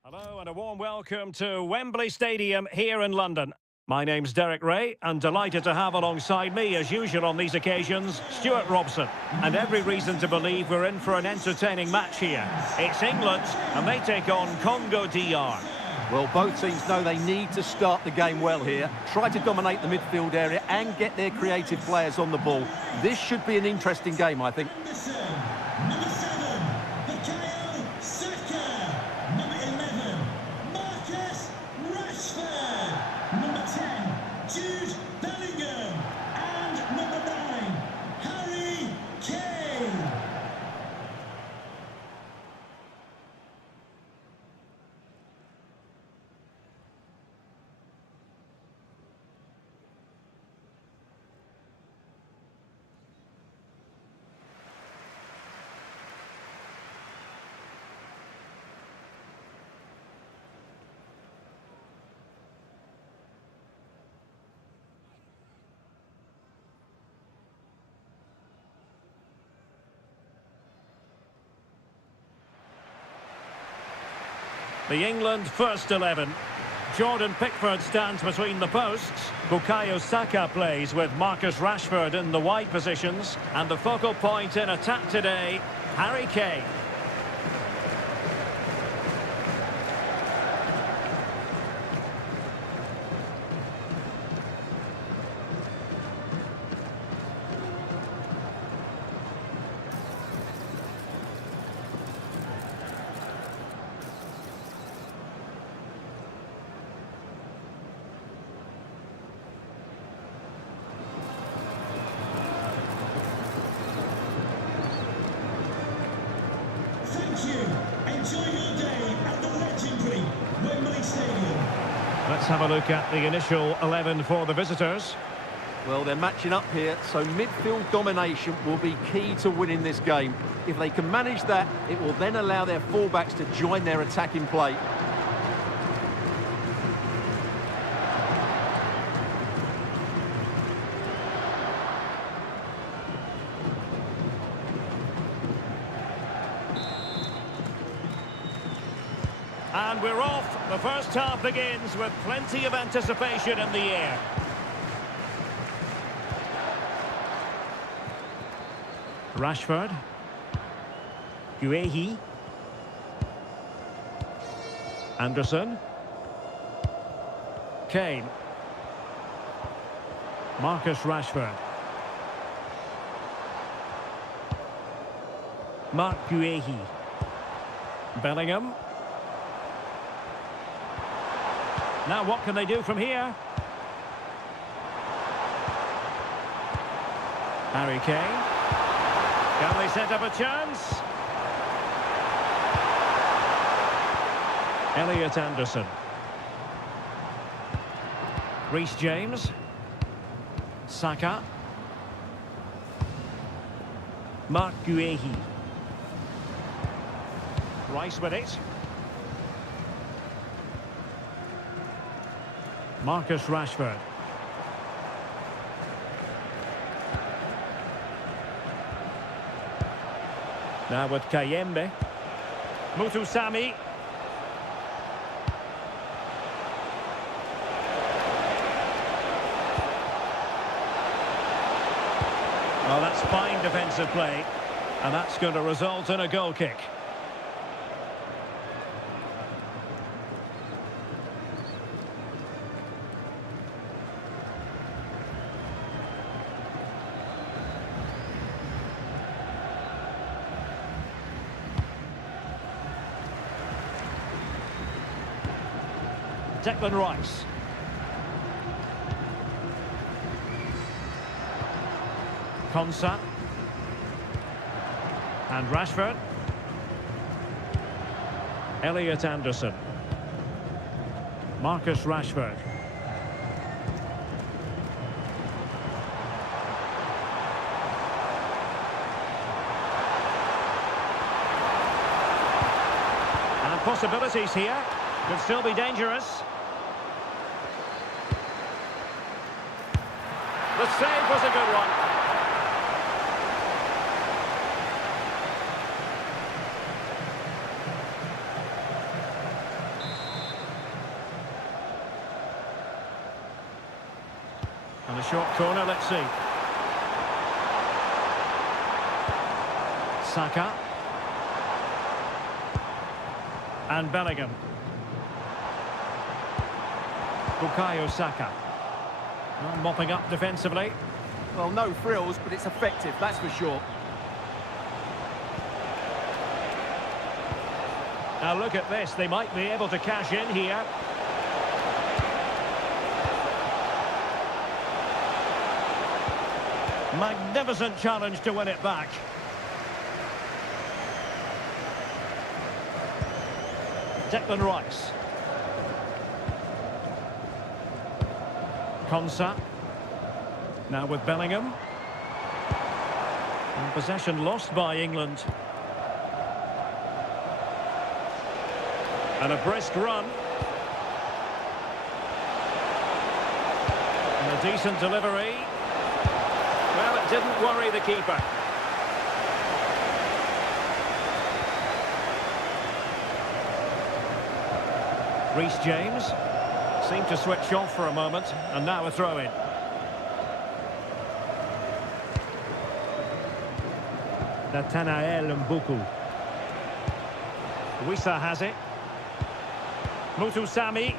Hello and a warm welcome to Wembley Stadium here in London. My name's Derek Ray, and delighted to have alongside me, as usual on these occasions, Stuart Robson. And every reason to believe we're in for an entertaining match here. It's England, and they take on Congo DR. Well, both teams know they need to start the game well here. Try to dominate the midfield area and get their creative players on the ball. This should be an interesting game, I think. Number 7, Bukayo Saka. Number 11, Marcus Rashford. Number 10, Jude Bellingham. And number 9, Harry Kane. The England first 11. Jordan Pickford stands between the posts. Bukayo Saka plays with Marcus Rashford in the wide positions. And the focal point in attack today, Harry Kane. Thank you. Enjoy your day at the legendary Wembley Stadium. Let's have a look at the initial 11 for the visitors. Well, they're matching up here, so midfield domination will be key to winning this game. If they can manage that, it will then allow their fullbacks to join their attacking play. And we're off. The first half begins with plenty of anticipation in the air. Rashford. Guehi. Anderson. Kane. Marcus Rashford. Mark Guehi. Bellingham. Now what can they do from here? Harry Kane. Can they set up a chance? Elliot Anderson. Reece James. Saka. Mark Guehi. Rice with it. Marcus Rashford. Now with Kayembe. Mutusami. Well, that's fine defensive play. And that's going to result in a goal kick. Declan Rice. Konsa. And Rashford. Elliot Anderson. Marcus Rashford. And possibilities here. Could still be dangerous. The save was a good one. And a short corner, let's see. Saka. And Bellingham. Bukayo Saka. Well, mopping up defensively. Well, no frills, but it's effective, that's for sure. Now look at this, they might be able to cash in here. Magnificent challenge to win it back. Declan Rice. Konsa. Now with Bellingham. And possession lost by England. And a brisk run. And a decent delivery. Well, it didn't worry the keeper. Reece James seemed to switch off for a moment, and now a throw-in. Nathanael Mbuku. Wissa has it. Mutusami.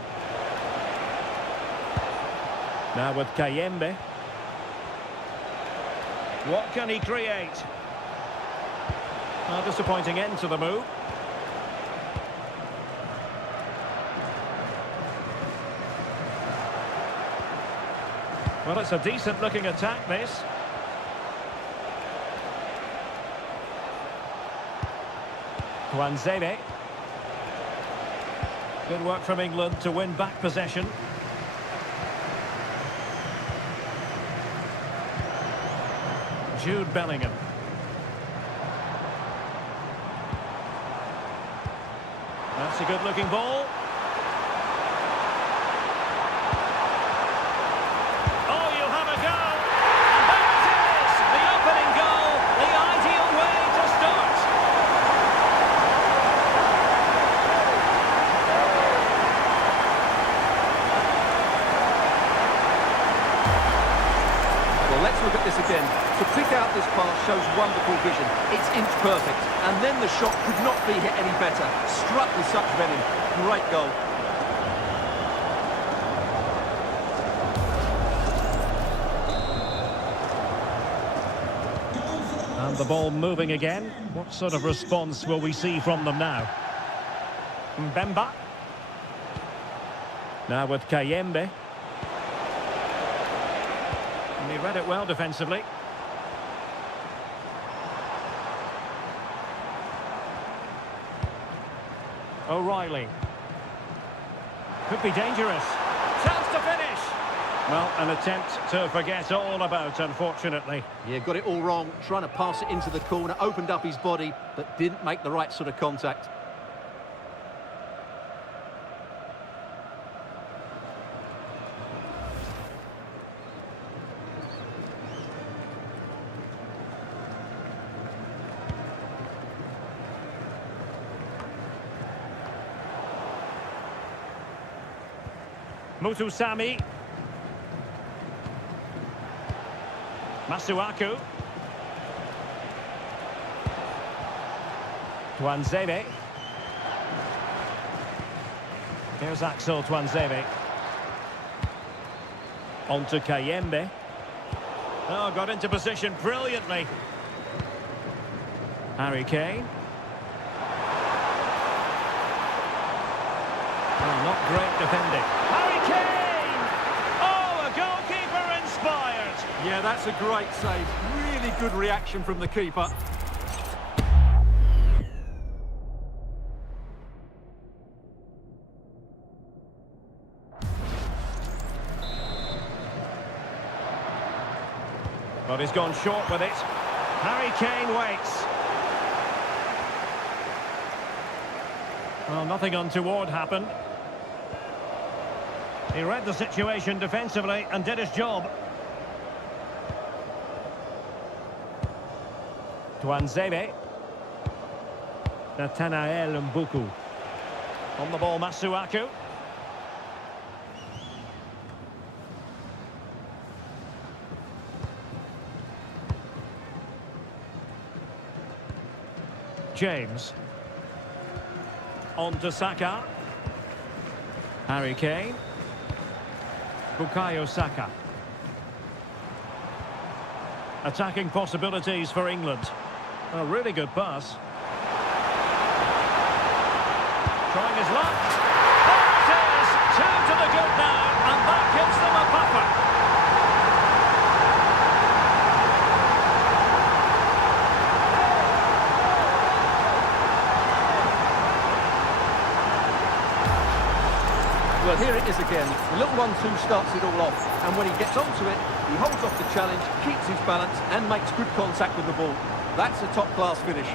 Now with Kayembe. What can he create? A disappointing end to the move. Well, it's a decent-looking attack, this. Wanzebe. Good work from England to win back possession. Jude Bellingham. That's a good-looking ball. Oh, you have a go. And there it is! The opening goal, the ideal way to start. Well, let's look at this again. To pick out this pass shows wonderful vision. It's inch perfect. And then the shot could not be hit any better. Struck with such venom. Great goal. And the ball moving again. What sort of response will we see from them now? Mbemba. Now with Kayembe. And he read it well defensively. O'Reilly. Could be dangerous. Chance to finish. Well, an attempt to forget all about, unfortunately. Yeah, got it all wrong. Trying to pass it into the corner, opened up his body, but didn't make the right sort of contact. Mutusami. Masuaku. Tuanzebe. Here's Axel Tuanzebe. On to Kayembe. Oh, got into position brilliantly. Harry Kane. Oh, not great defending. Harry Kane! Oh, a goalkeeper inspired. Yeah, that's a great save. Really good reaction from the keeper. But he's gone short with it. Harry Kane waits. Well, nothing untoward happened. He read the situation defensively and did his job. Tuanzebe. Nathanael Mbuku. On the ball, Masuaku. James. On to Saka. Harry Kane. Bukayo Saka. Attacking possibilities for England. A really good pass. Trying his luck. There it is! 2 to the good now, and that gives them a buffer. Well, here it is again. The little 1-2 starts it all off. And when he gets onto it, he holds off the challenge, keeps his balance, and makes good contact with the ball. That's a top-class finish.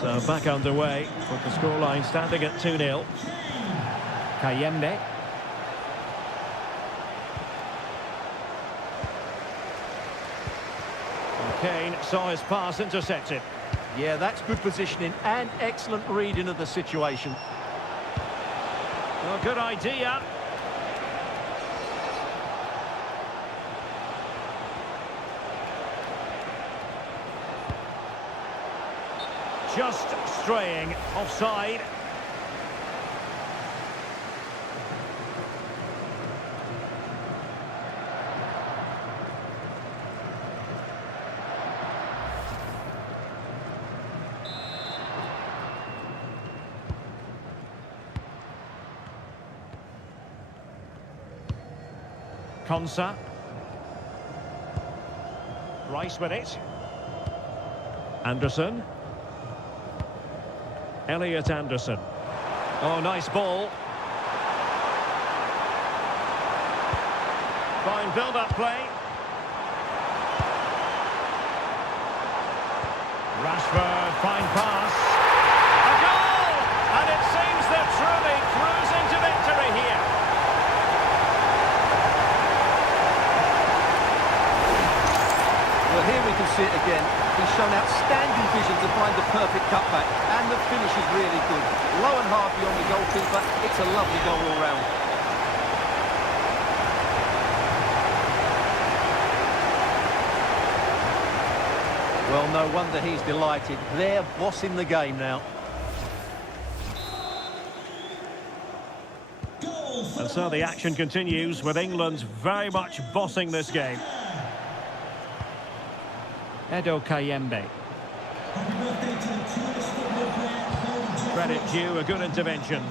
So back underway, with the scoreline standing at 2-0. Kayembe. Kane saw his pass intercepted. Yeah, that's good positioning and excellent reading of the situation. Well, good idea. Just straying offside. Konsa. Rice with it. Anderson. Elliot Anderson. Oh, nice ball. Fine build-up play. Rashford, fine pass. A goal! And it seems they're truly cruising to victory here. Well, here we can see it again. He's shown outstanding vision to find the perfect cutback, and the finish is really good. Low and hard beyond the goalkeeper. It's a lovely goal all round. Well, no wonder he's delighted. They're bossing the game now. And so the action continues with England very much bossing this game. Edo Kayembe. Credit due, a good intervention.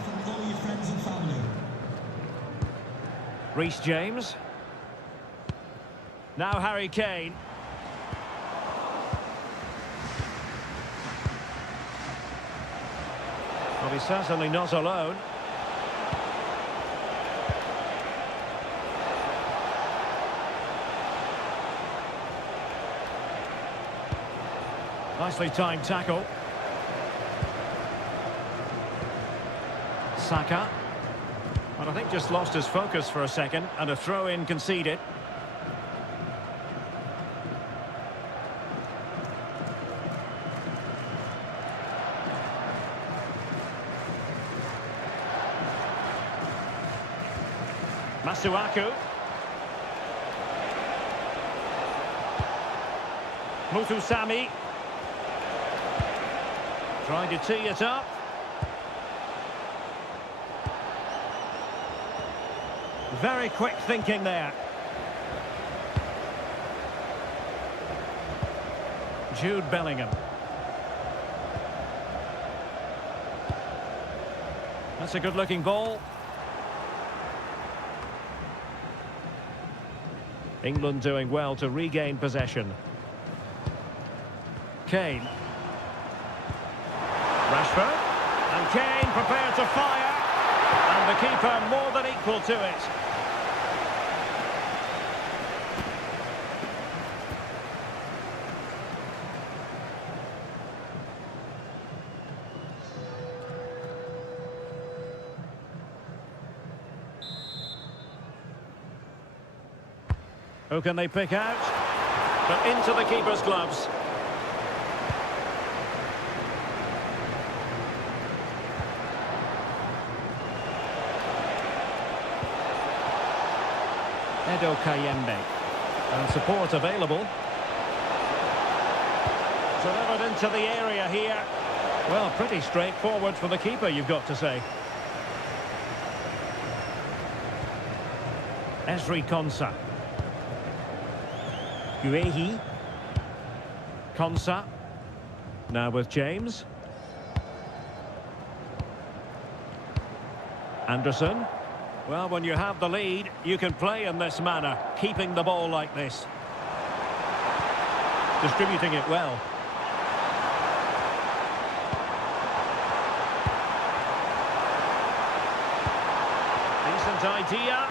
Reece James. Now Harry Kane. Well, he's certainly not alone. Nicely timed tackle. Saka. But I think just lost his focus for a second, and a throw-in conceded. Masuaku. Mutusami. Trying to tee it up. Very quick thinking there. Jude Bellingham. That's a good-looking ball. England doing well to regain possession. Kane. Rashford. And Kane prepared to fire. And the keeper more than equal to it. Who can they pick out? But into the keeper's gloves. Edo Kayembe. And support available. Delivered into the area here. Well, pretty straightforward for the keeper, you've got to say. Ezri Konsa. Guehi. Konsa. Now with James. Anderson. Well, when you have the lead, you can play in this manner, keeping the ball like this. Distributing it well. Decent idea.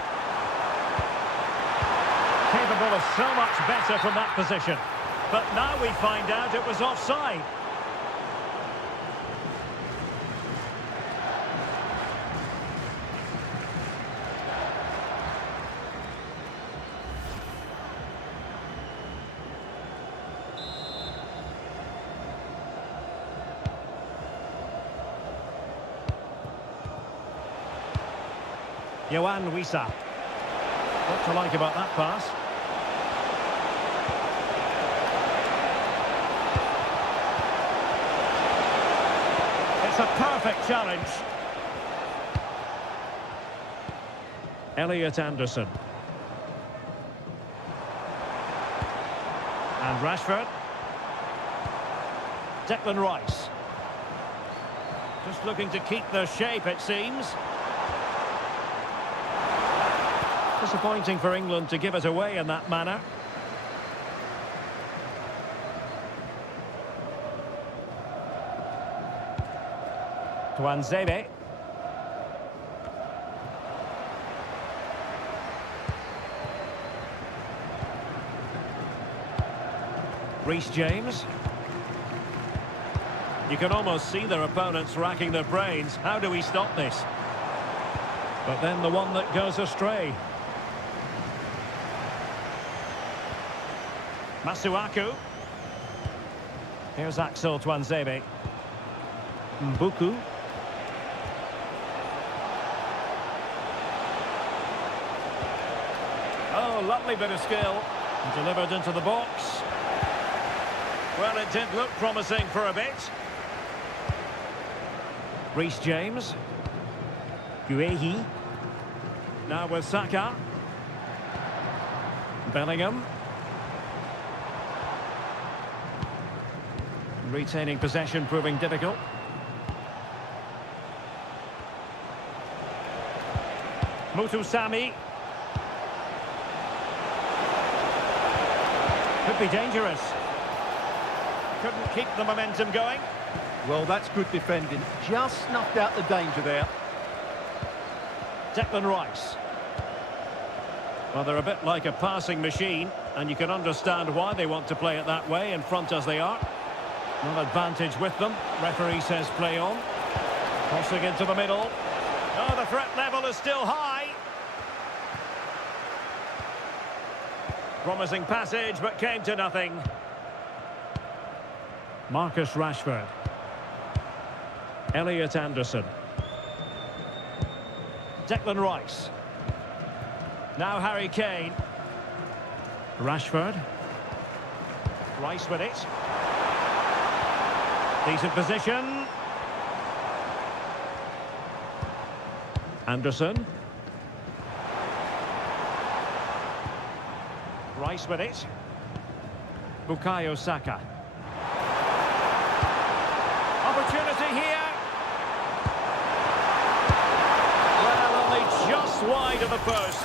Capable of so much better from that position. But now we find out it was offside. Yohan Wissa. What to like about that pass? It's a perfect challenge. Elliot Anderson. And Rashford. Declan Rice. Just looking to keep their shape, it seems. Disappointing for England to give it away in that manner. Tuanzebe. Reece James. You can almost see their opponents racking their brains. How do we stop this? But then the one that goes astray. Masuaku. Here's Axel Tuanzebe. Mbuku. Oh, lovely bit of skill. Delivered into the box. Well, it did look promising for a bit. Reece James. Guehi. Now with Saka. Bellingham. Retaining possession proving difficult. Mutusami. Could be dangerous. Couldn't keep the momentum going. Well, that's good defending. Just snuffed out the danger there. Declan Rice. Well, they're a bit like a passing machine, and you can understand why they want to play it that way, in front as they are. No advantage with them. Referee says play on. Crossing into the middle. Oh, the threat level is still high. Promising passage, but came to nothing. Marcus Rashford. Elliot Anderson. Declan Rice. Now Harry Kane. Rashford. Rice with it. Decent position. Anderson. Rice with it. Bukayo Saka. Opportunity here. Well, only just wide of the post.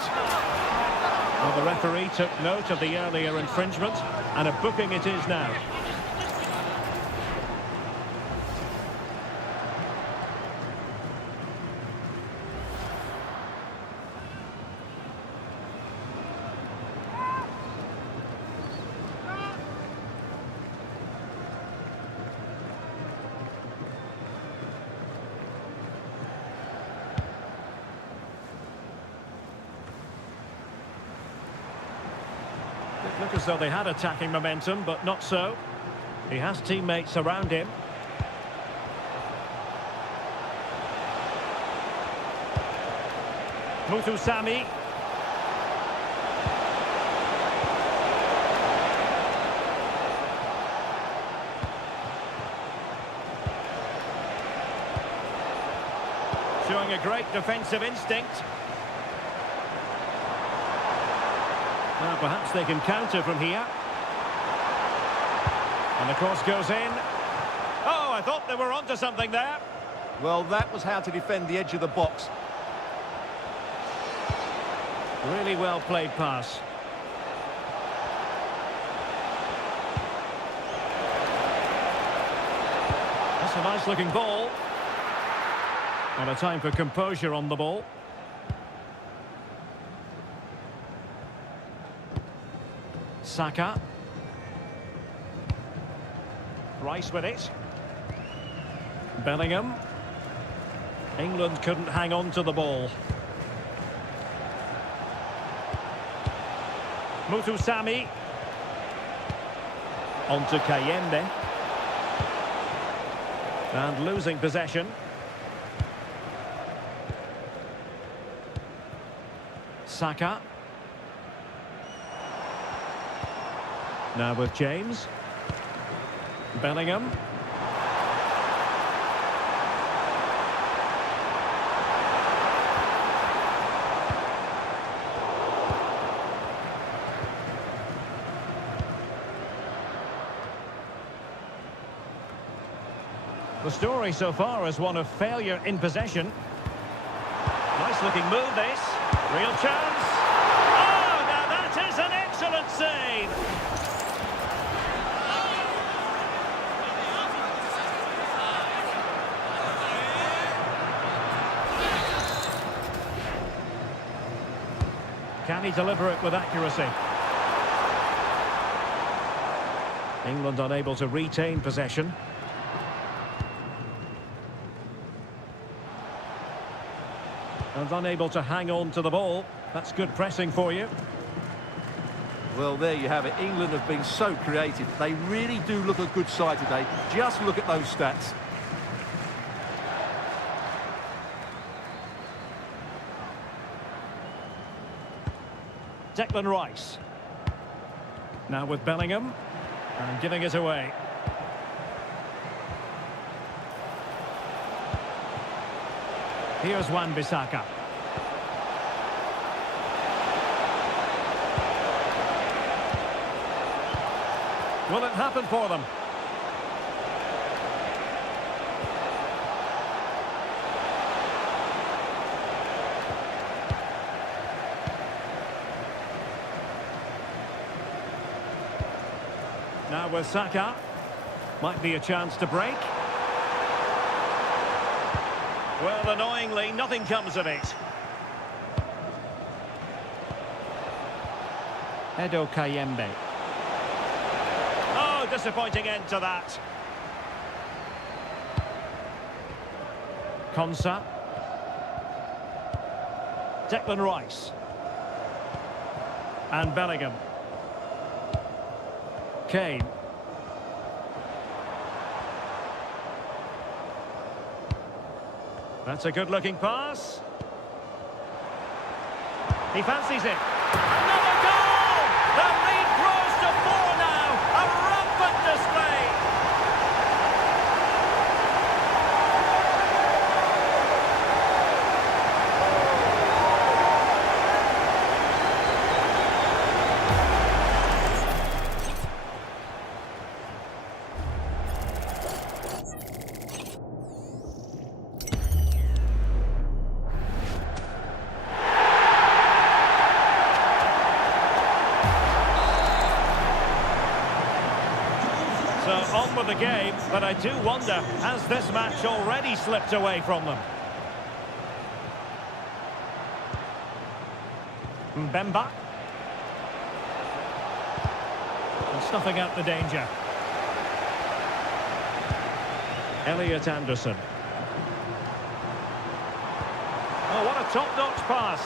Well, the referee took note of the earlier infringement, and a booking it is now. It looked as though they had attacking momentum, but not so. He has teammates around him. Muthusami. Showing a great defensive instinct. Now perhaps they can counter from here. And the cross goes in. Oh, I thought they were onto something there. Well, that was how to defend the edge of the box. Really well played pass. That's a nice looking ball. And a time for composure on the ball. Saka. Rice with it. Bellingham. England couldn't hang on to the ball. Muthusami. On to Kayembe. And losing possession. Saka. Now with James. Bellingham. The story so far is one of failure in possession. Nice looking move this. Real chance. Oh, now that is an excellent save. Can he deliver it with accuracy? England unable to retain possession. And unable to hang on to the ball. That's good pressing for you. Well, there you have it. England have been so creative. They really do look a good side today. Just look at those stats. Declan Rice. Now with Bellingham. And giving it away. Here's Wan-Bissaka. Will it happen for them? Now with Saka. Might be a chance to break. Well, annoyingly, nothing comes of it. Edo Kayembe. Oh, disappointing end to that. Konsa. Declan Rice. And Bellingham. Kane. That's a good-looking pass. He fancies it. Another goal! The lead grows to 4 now. A rampant display. So on with the game, but I do wonder, has this match already slipped away from them? Mbemba. And snuffing out the danger. Elliot Anderson. Oh, what a top-notch pass.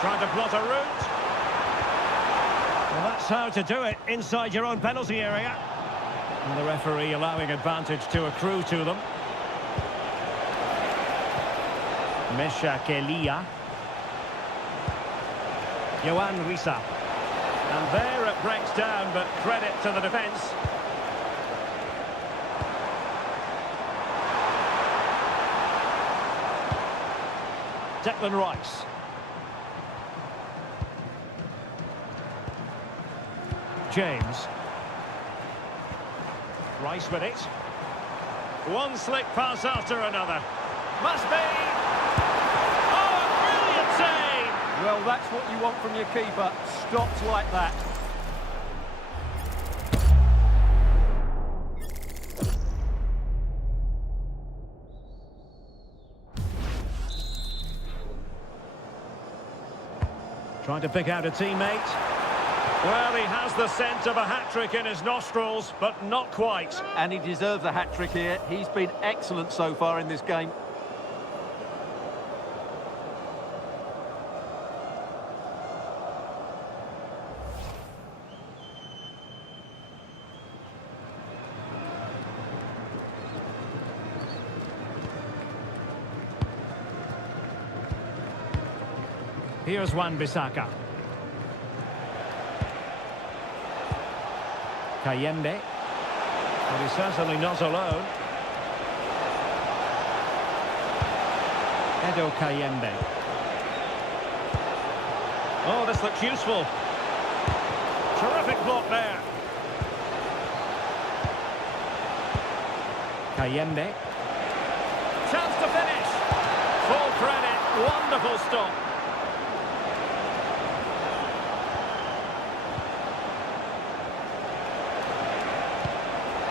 Trying to plot a route. Well, that's how to do it, inside your own penalty area. And the referee allowing advantage to accrue to them. Mesha Kelia. Johan Risa. And there it breaks down, but credit to the defence. Declan Rice. James. Rice with it. One slick pass after another. Must be. Oh, a brilliant save! Well, that's what you want from your keeper. Stops like that. Trying to pick out a teammate. Well, he has the scent of a hat-trick in his nostrils, but not quite. And he deserves a hat-trick here. He's been excellent so far in this game. Here's Wan-Bissaka. Kayembe. But he's certainly not alone. Edo Kayembe. Oh, this looks useful. Terrific block there. Kayembe. Chance to finish. Full credit. Wonderful stop.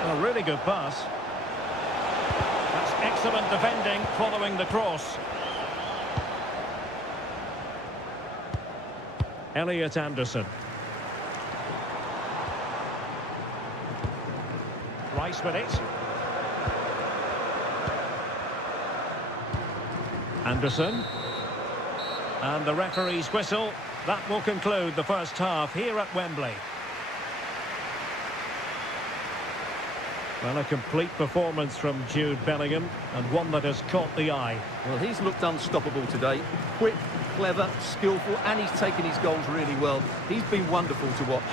A really good pass. That's excellent defending following the cross. Elliot Anderson. Rice with it. Anderson. And the referee's whistle. That will conclude the first half here at Wembley. Well, a complete performance from Jude Bellingham, and one that has caught the eye. Well, he's looked unstoppable today. Quick, clever, skillful, and he's taken his goals really well. He's been wonderful to watch.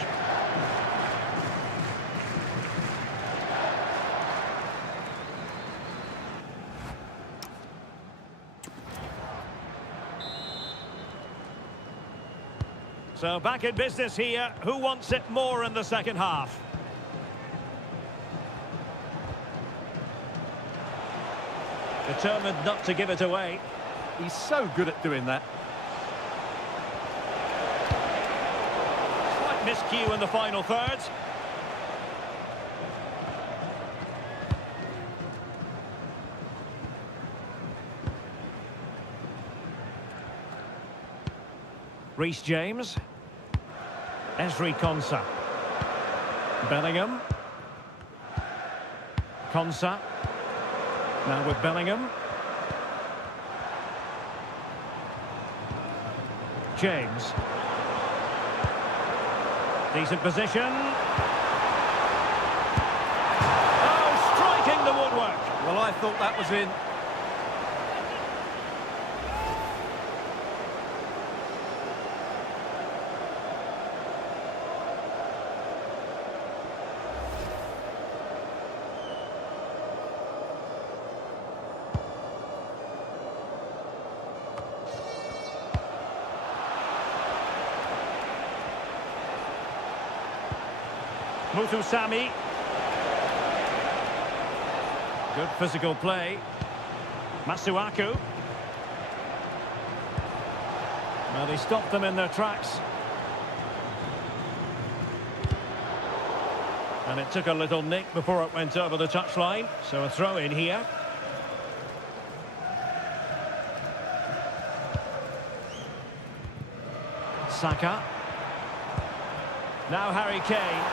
So back in business here. Who wants it more in the second half? Determined not to give it away. He's so good at doing that. Slight miscue in the final third. Reece James. Ezri Konsa. Bellingham. Konsa. Now with Bellingham. James. Decent position. Oh, striking the woodwork. Well, I thought that was in. Mutusami. Good physical play. Masuaku. Well, he stopped them in their tracks. And it took a little nick before it went over the touchline. So a throw in here. Saka. Now Harry Kane.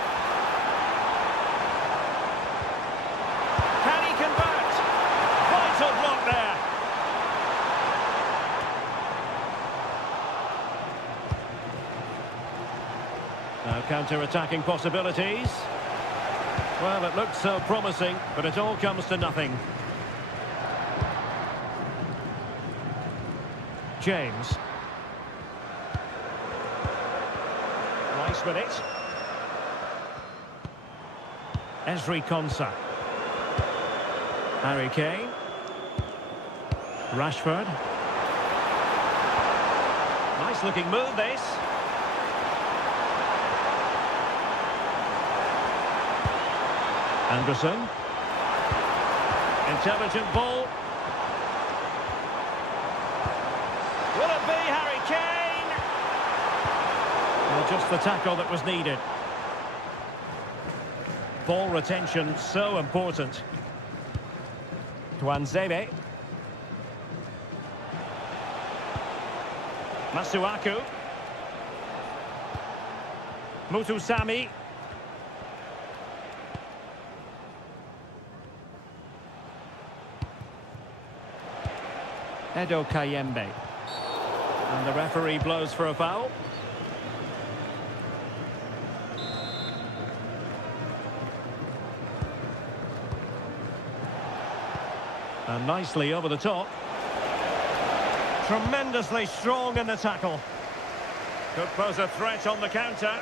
Can he convert? Vital block there. Now counter-attacking possibilities. Well, it looked so promising, but it all comes to nothing. James. Nice with it. Ezri Konsa. Harry Kane. Rashford. Nice looking move, this. Anderson. Intelligent ball. Will it be Harry Kane? Well, just the tackle that was needed. Ball retention so important. Tuanzebe. Masuaku. Mutusami. Edo Kayembe. And the referee blows for a foul. And nicely over the top. Tremendously strong in the tackle. Could pose a threat on the counter.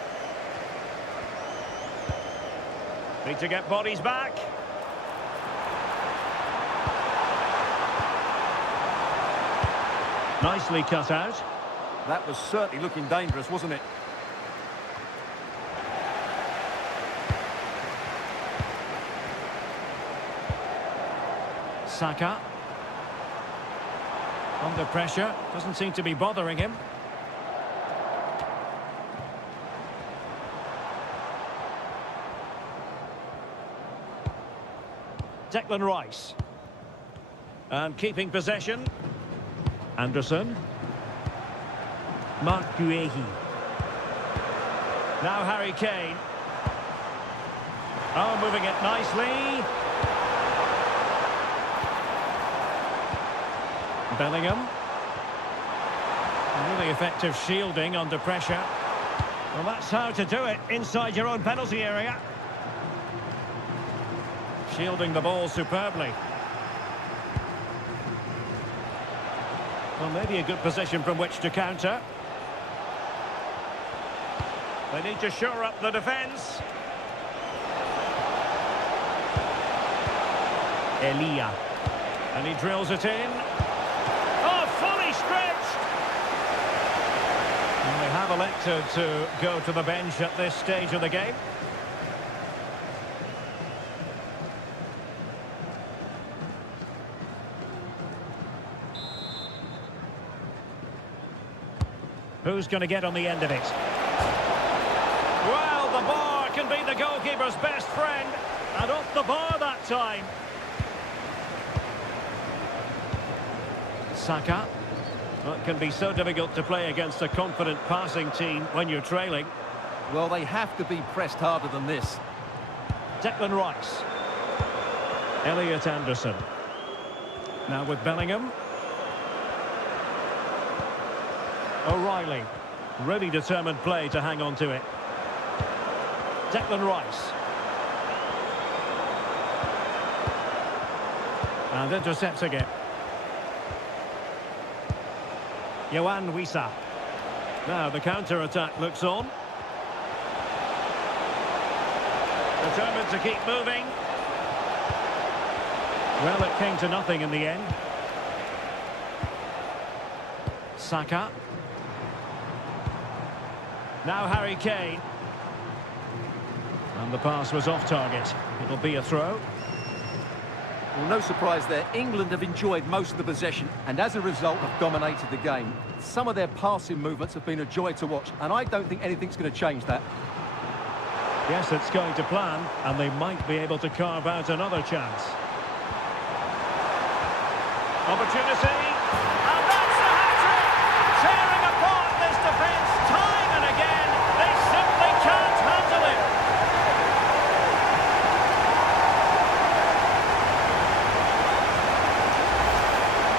Need to get bodies back. Nicely cut out. That was certainly looking dangerous, wasn't it? Saka. Under pressure. Doesn't seem to be bothering him. Declan Rice. And keeping possession. Anderson. Mark Guehi. Now Harry Kane. Oh, moving it nicely. Bellingham. Really effective shielding under pressure. Well, that's how to do it inside your own penalty area. Shielding the ball superbly. Well, maybe a good position from which to counter. They need to shore up the defence. Elia. And he drills it in. Oh, fully stretched! And they have elected to go to the bench at this stage of the game. Who's going to get on the end of it? Well, the bar can be the goalkeeper's best friend. And off the bar that time. Saka. Well, it can be so difficult to play against a confident passing team when you're trailing. Well, they have to be pressed harder than this. Declan Rice. Elliot Anderson. Now with Bellingham. O'Reilly. Really determined play to hang on to it. Declan Rice. And intercepting it. Yohan Wissa. Now the counter-attack looks on. Determined to keep moving. Well, it came to nothing in the end. Saka. Now Harry Kane. And the pass was off target. It'll be a throw. Well, no surprise there. England have enjoyed most of the possession and as a result have dominated the game. Some of their passing movements have been a joy to watch and I don't think anything's going to change that. Yes, it's going to plan, and they might be able to carve out another chance. Opportunity, and that's the hat-trick! Tearing apart this defence time and again. They simply can't handle it.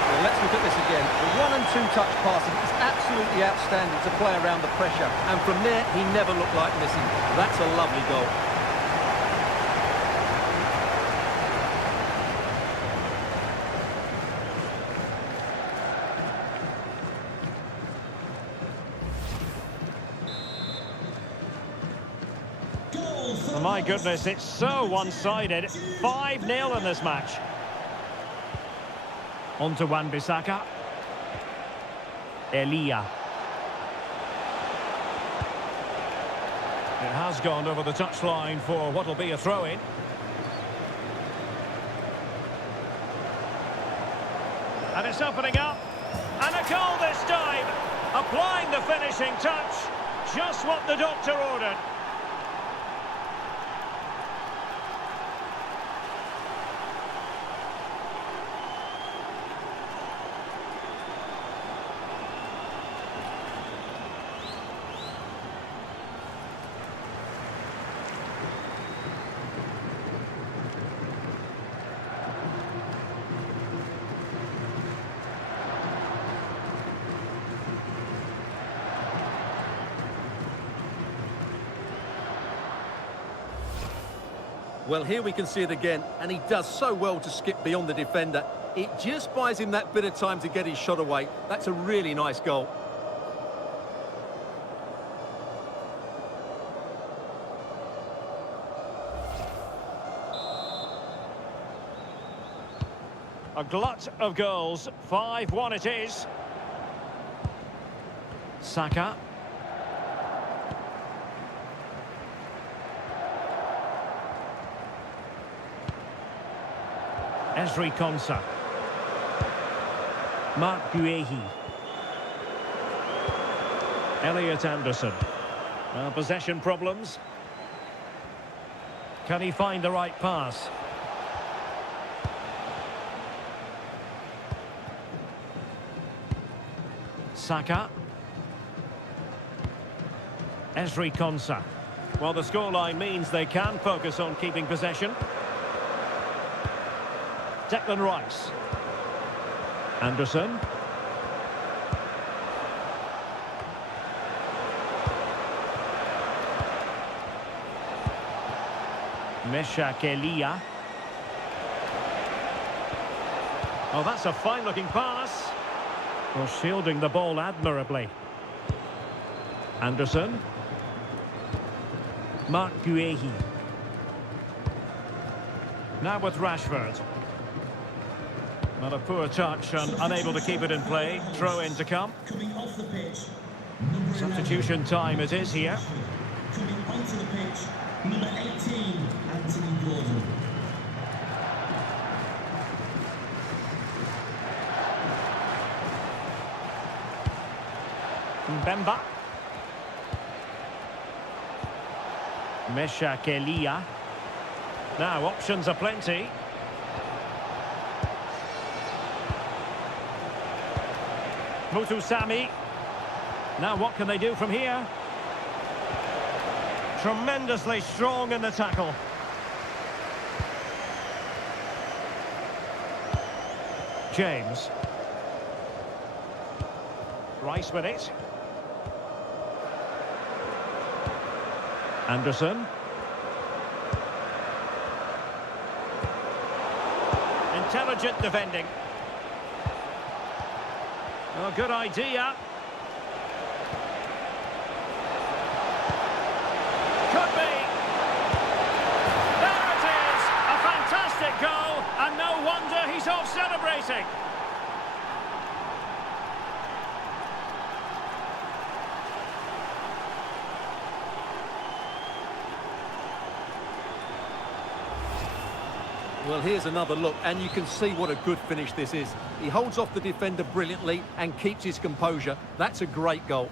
Well, let's look at this again. The 1- and 2-touch passing is absolutely outstanding to play around the pressure. And from there, he never looked like missing. That's a lovely goal. Oh my goodness, it's so one-sided. 5-0 in this match. On to Wan-Bissaka. Elia. It has gone over the touchline for what will be a throw-in. And it's opening up. And a goal this time. Applying the finishing touch. Just what the doctor ordered. Well, here we can see it again, and he does so well to skip beyond the defender. It just buys him that bit of time to get his shot away. That's a really nice goal. A glut of goals. 5-1 it is. Saka. Ezri Konsa. Mark Guehi. Elliot Anderson. Possession problems. Can he find the right pass? Saka. Ezri Konsa. Well, the scoreline means they can focus on keeping possession. Declan Rice. Anderson. Meshak Elia. Oh, that's a fine-looking pass. Well, shielding the ball admirably. Anderson. Mark Guehi. Now with Rashford. Not a poor touch and unable to keep it in play. Throw in to come. Coming off the pitch. Substitution time it is here. Coming onto the pitch, number 18, Anthony Gordon. Mbemba. Meshak Elia. Now options are plenty. Mutusami. Now what can they do from here? Tremendously strong in the tackle. James. Rice with it. Anderson. Intelligent defending. Oh, good idea. Could be. There it is. A fantastic goal, and no wonder he's off celebrating. Well, here's another look, and you can see what a good finish this is. He holds off the defender brilliantly and keeps his composure. That's a great goal.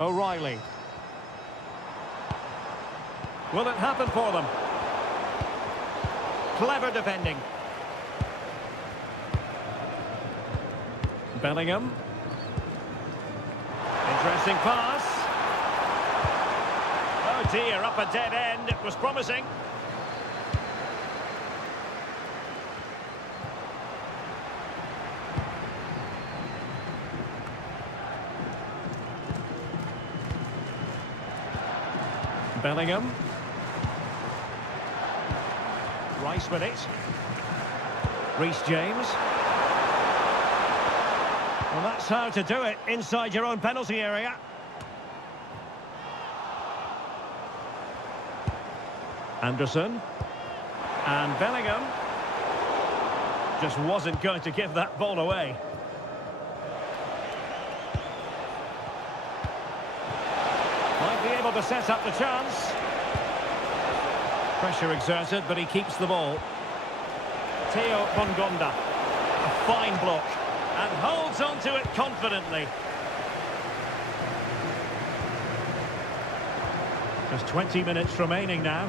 O'Reilly. Will it happen for them? Clever defending. Bellingham. Interesting pass. Oh dear, up a dead end. It was promising. Bellingham. Rice with it. Reece James. Well, that's how to do it inside your own penalty area. Anderson. And Bellingham. Just wasn't going to give that ball away. Might be able to set up the chance. Pressure exerted, but he keeps the ball. Theo Bongonda. A fine block. And holds on to it confidently. Just 20 minutes remaining now.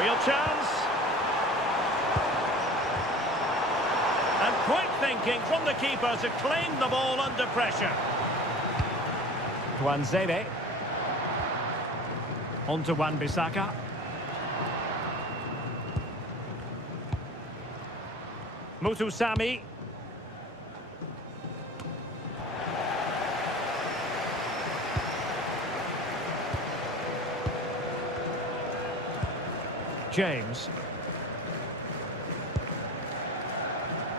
Real chance. And quick thinking from the keeper to claim the ball under pressure. Tuanzebe. On to Wan-Bissaka. Mutusami. James.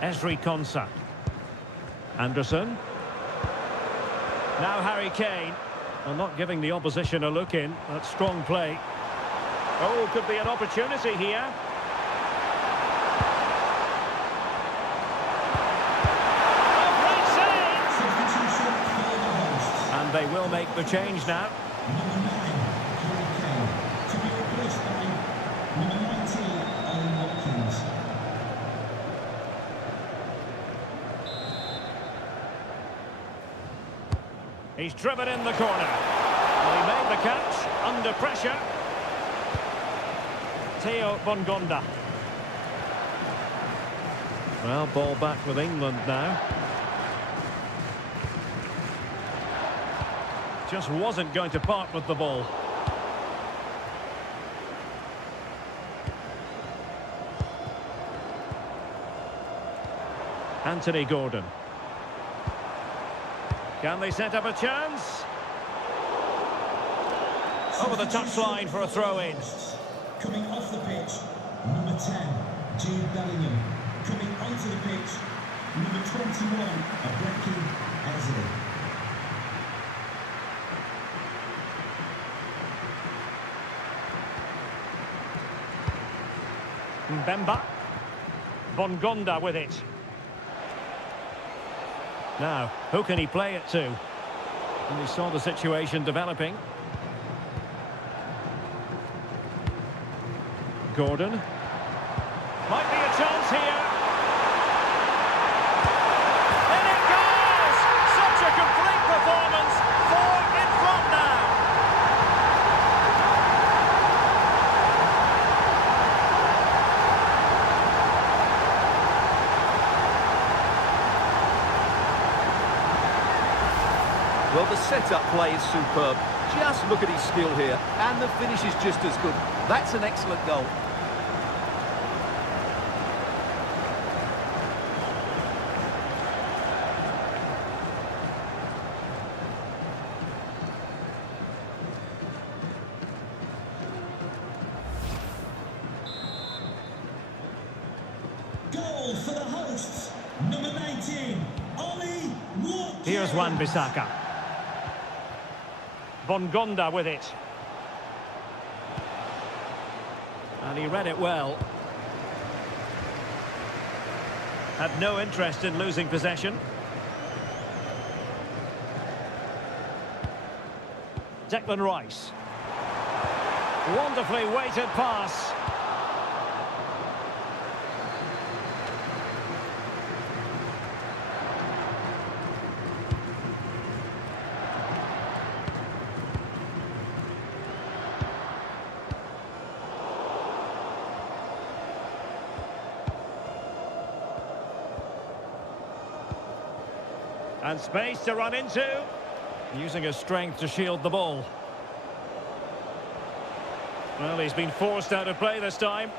Esri Konsa. Anderson. Now Harry Kane. And not giving the opposition a look in. That's strong play. Oh, could be an opportunity here. Oh, great save! And they will make the change now. Number 9, Harry Kane, to be replaced by number 19, Owen Watkins. He's driven in the corner. Well, he made the catch under pressure. Theo Bongonda. Well, ball back with England now. Just wasn't going to part with the ball. Anthony Gordon. Can they set up a chance? Over the touchline for a throw-in. Coming off the pitch, number 10, Jude Bellingham. Coming onto the pitch, number 21, Abreki Eze. Mbemba. Bongonda with it. Now, who can he play it to? And he saw the situation developing. Gordon. Might be a chance here. And it goes! Such a complete performance. 4 in front now. Well, the set-up play is superb. Just look at his skill here. And the finish is just as good. That's an excellent goal. Here's Wan-Bissaka. Bongonda with it. And he read it well. Had no interest in losing possession. Declan Rice. Wonderfully weighted pass. And space to run into. Using his strength to shield the ball. Well, he's been forced out of play this time.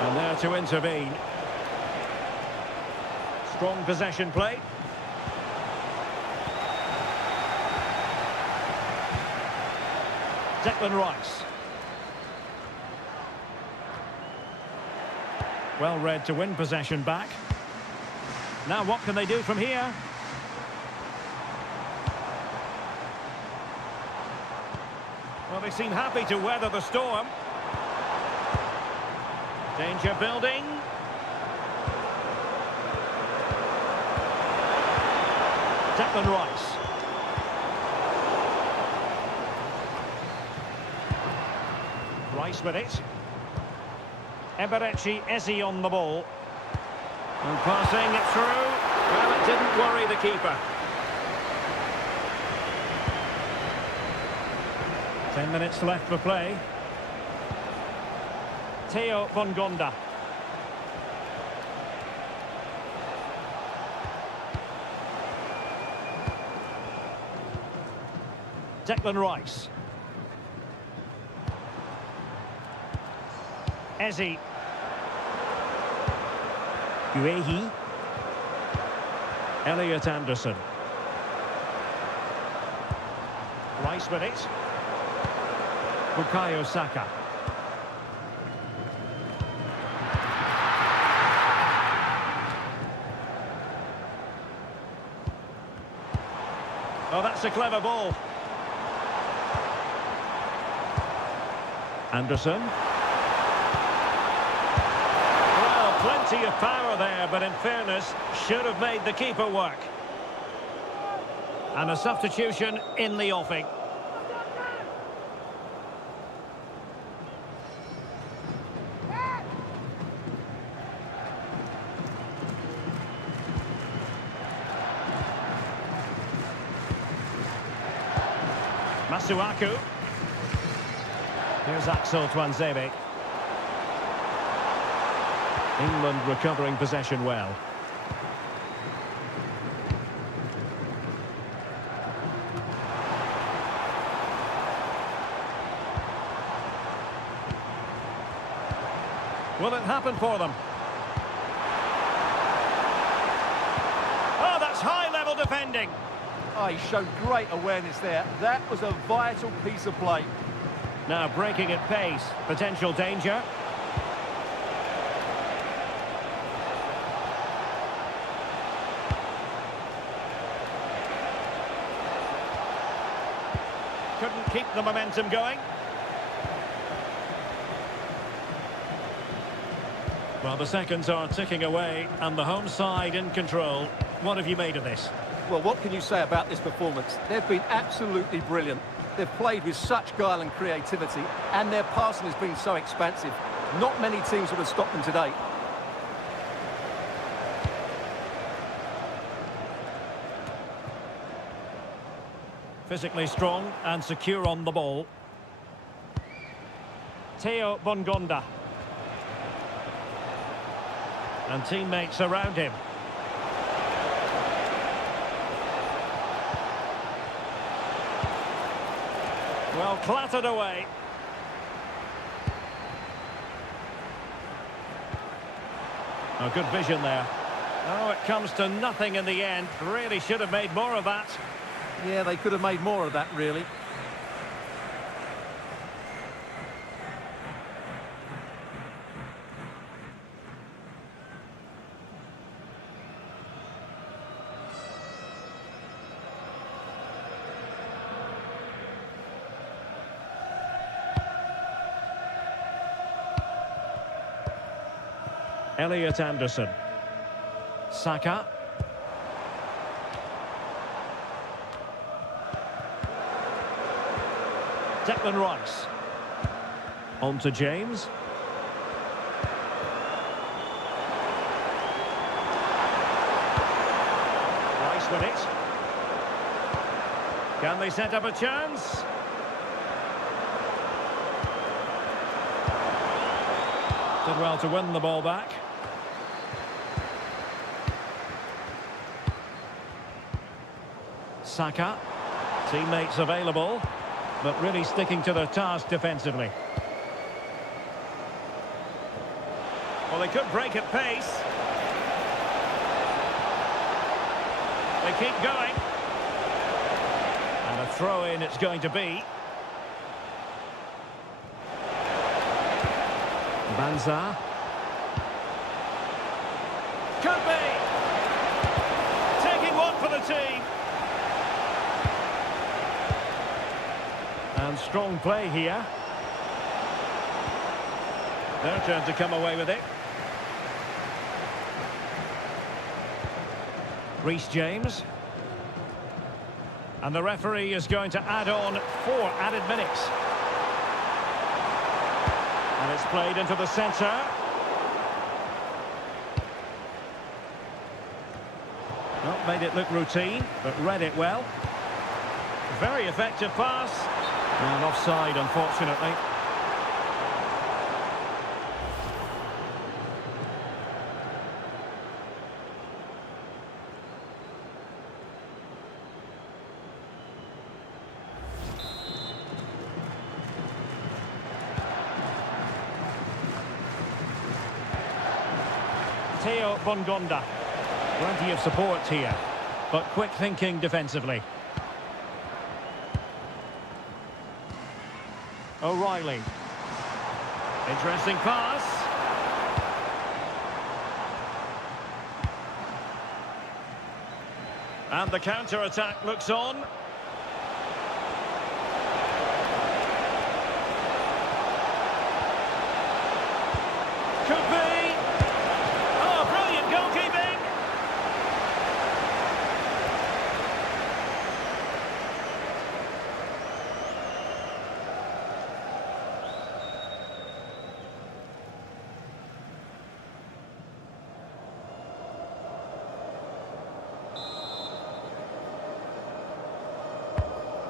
And there to intervene. Strong possession play. Declan Rice. Well read to win possession back. Now what can they do from here? Well, they seem happy to weather the storm. Danger building. Declan Rice. Rice with it. Eberechi Eze on the ball. And passing it through. Well, it didn't worry the keeper. 10 minutes left for play. Theo Bongonda. Declan Rice. Eze. Uehi. Elliot Anderson. Rice with it. Bukayo Saka. Oh, that's a clever ball. Anderson. Plenty of power there, but in fairness, should have made the keeper work. And a substitution in the offing. Masuaku. Here's Axel Tuanzebe. England recovering possession well. Will it happen for them? Oh, that's high-level defending. Oh, he showed great awareness there. That was a vital piece of play. Now breaking at pace. Potential danger. Couldn't keep the momentum going. Well, the seconds are ticking away and the home side in control. What have you made of this? Well, what can you say about this performance? They've been absolutely brilliant. They've played with such guile and creativity, and their passing has been so expansive. Not many teams would have stopped them today. Physically strong and secure on the ball. Theo Bongonda. And teammates around him. Well, clattered away. Oh, good vision there. Oh, it comes to nothing in the end. Really should have made more of that. Yeah, they could have made more of that, really. Elliot Anderson. Saka. Declan Rice. On to James. Rice with it. Can they set up a chance? Did well to win the ball back. Saka. Teammates available, but really sticking to their task defensively. Well, they could break at pace. They keep going. And a throw-in it's going to be. Banza. Could be. Taking one for the team. And strong play here. Their turn to come away with it. Reece James. And the referee is going to add on 4 added minutes. And it's played into the centre. Well, made it look routine, but read it well. Very effective pass. And offside, unfortunately. Theo Bongonda. Plenty of support here, but quick thinking defensively. O'Reilly. Interesting pass. And the counter-attack looks on. Could be. Oh, brilliant goalkeeping.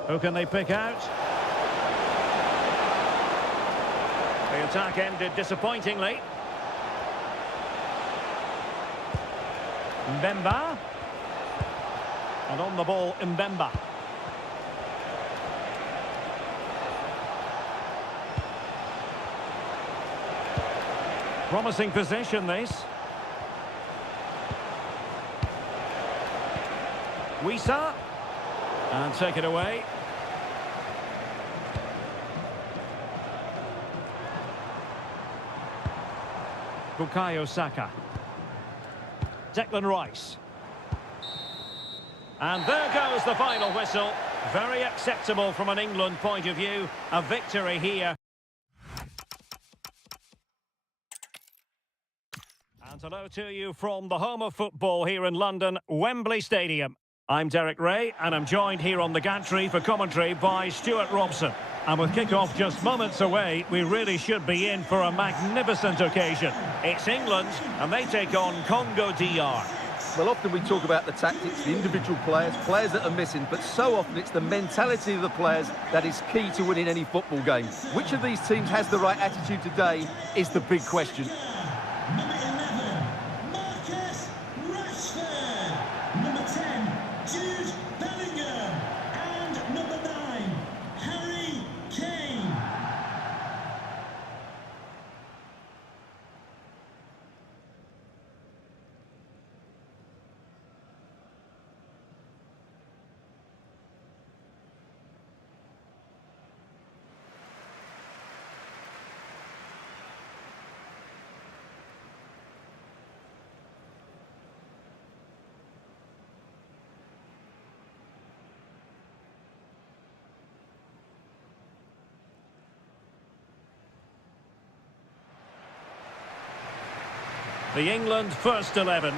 Who can they pick out? The attack ended disappointingly. Mbemba. And on the ball, Mbemba. Promising position, this. Wisa. And take it away. Bukayo Saka. Declan Rice. And there goes the final whistle. Very acceptable from an England point of view. A victory here. And hello to you from the home of football here in London, Wembley Stadium. I'm Derek Ray, and I'm joined here on the gantry for commentary by Stuart Robson. And with kick-off just moments away, we really should be in for a magnificent occasion. It's England, and they take on Congo DR. Well, often we talk about the tactics, the individual players that are missing, but so often it's the mentality of the players that is key to winning any football game. Which of these teams has the right attitude today is the big question. Number 11, Marcus Rashford. Number 10, Jude Bellingham. And number 9, Harry Kane. The England first 11.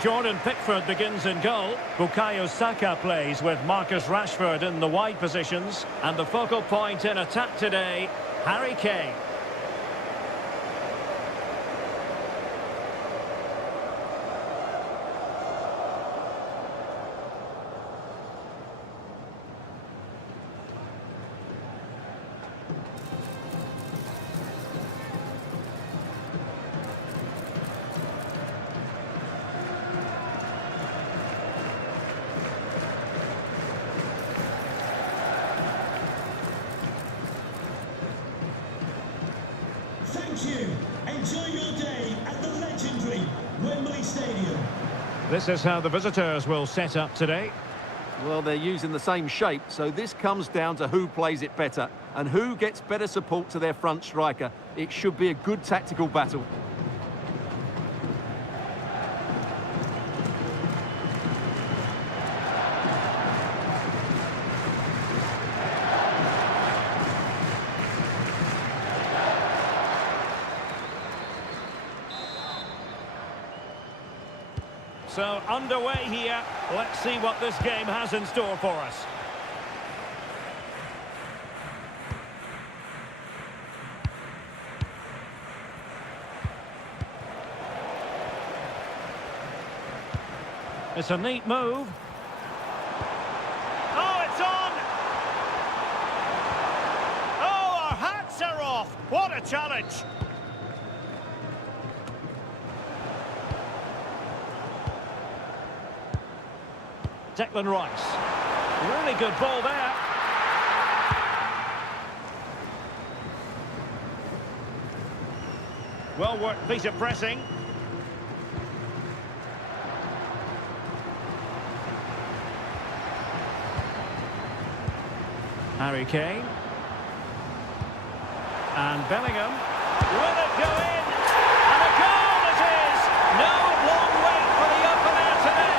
Jordan Pickford begins in goal. Bukayo Saka plays with Marcus Rashford in the wide positions. And the focal point in attack today, Harry Kane. Thank you. Enjoy your day at the legendary Wembley Stadium. This is how the visitors will set up today. Well, they're using the same shape, so this comes down to who plays it better and who gets better support to their front striker. It should be a good tactical battle. So underway here. Let's see what this game has in store for us. It's a neat move. Oh, it's on! Oh, our hats are off! What a challenge! Declan Rice. Really good ball there. Well worked piece of pressing. Harry Kane. And Bellingham. Will it go in? And a goal it is! No long wait for the opener today.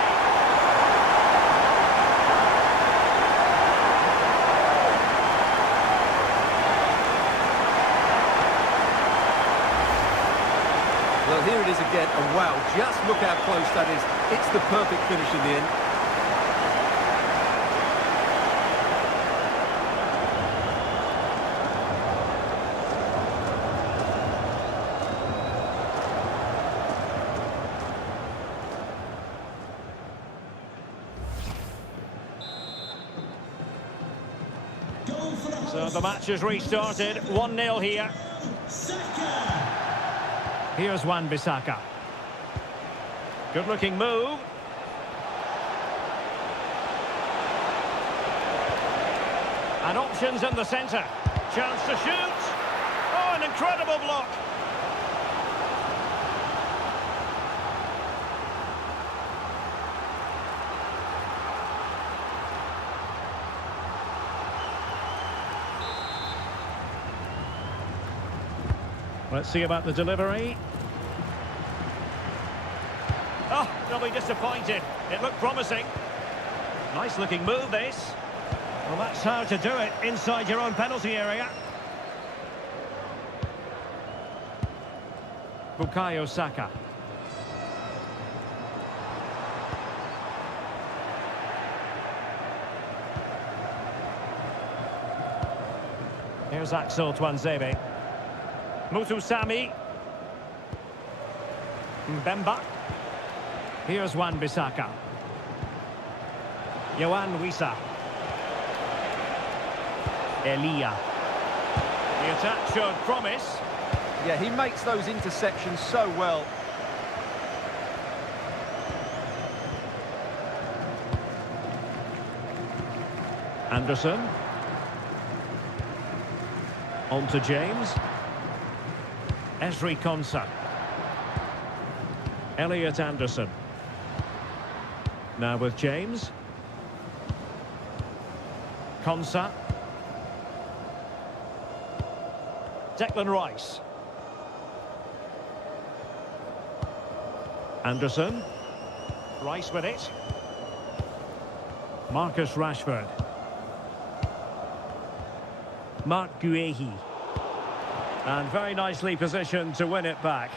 Well, here it is again, and wow, just look how close that is. It's the perfect finish in the end. Goal for the So host. the match has restarted. 1-0 here. Saka. Here's Wan-Bissaka. Good-looking move. And options in the centre. Chance to shoot. Oh, an incredible block. Let's see about the delivery. Oh, they'll be disappointed. It looked promising. Nice looking move, this. Well, that's how to do it inside your own penalty area. Bukayo Saka. Here's Axel Tuanzebe. Mutusami. Mbemba. Here's Wan-Bissaka. Yohan Wissa. Elia. The attack showed promise. Yeah, he makes those interceptions so well. Anderson. On to James. Ezri Konsa. Elliot Anderson. Now with James. Konsa. Declan Rice. Anderson. Rice with it. Marcus Rashford. Mark Guehi. And very nicely positioned to win it back.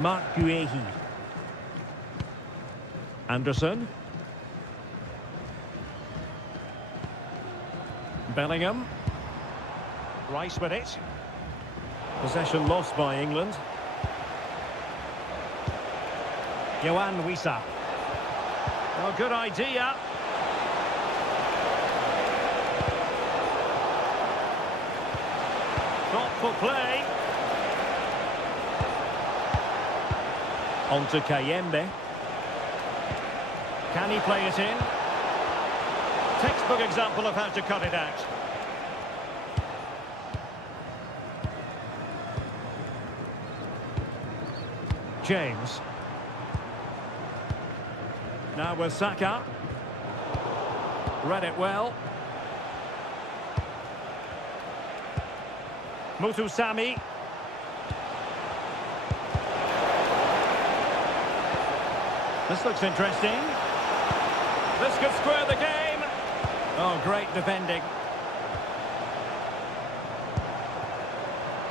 Mark Guehi. Anderson. Bellingham. Rice with it. Possession lost by England. Yohan Wissa. Oh, good idea. Thoughtful play. On to Kayembe. Can he play it in? Textbook example of how to cut it out. James. Now with Saka. Read it well. Mutusami. This looks interesting. This could square the game. Oh, great defending.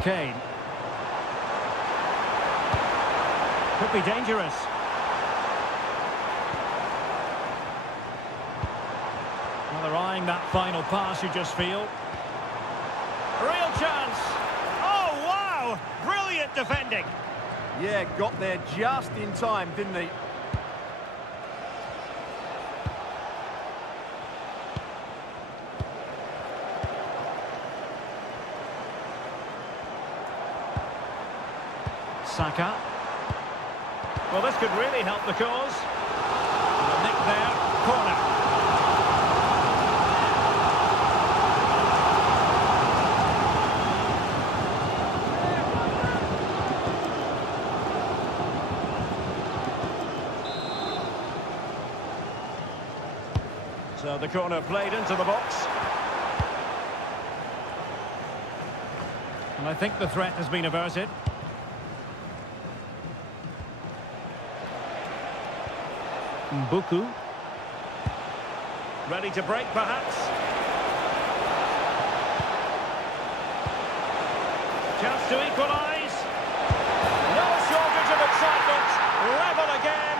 Kane. Could be dangerous. Well, they're eyeing that final pass, you just feel. Real chance. Oh, wow! Brilliant defending. Yeah, got there just in time, didn't he? Saka. Well, this could really help the cause. The nick there, corner. So the corner played into the box. And I think the threat has been averted. Mbuku. Ready to break, perhaps. Chance to equalise. No shortage of excitement. Level again.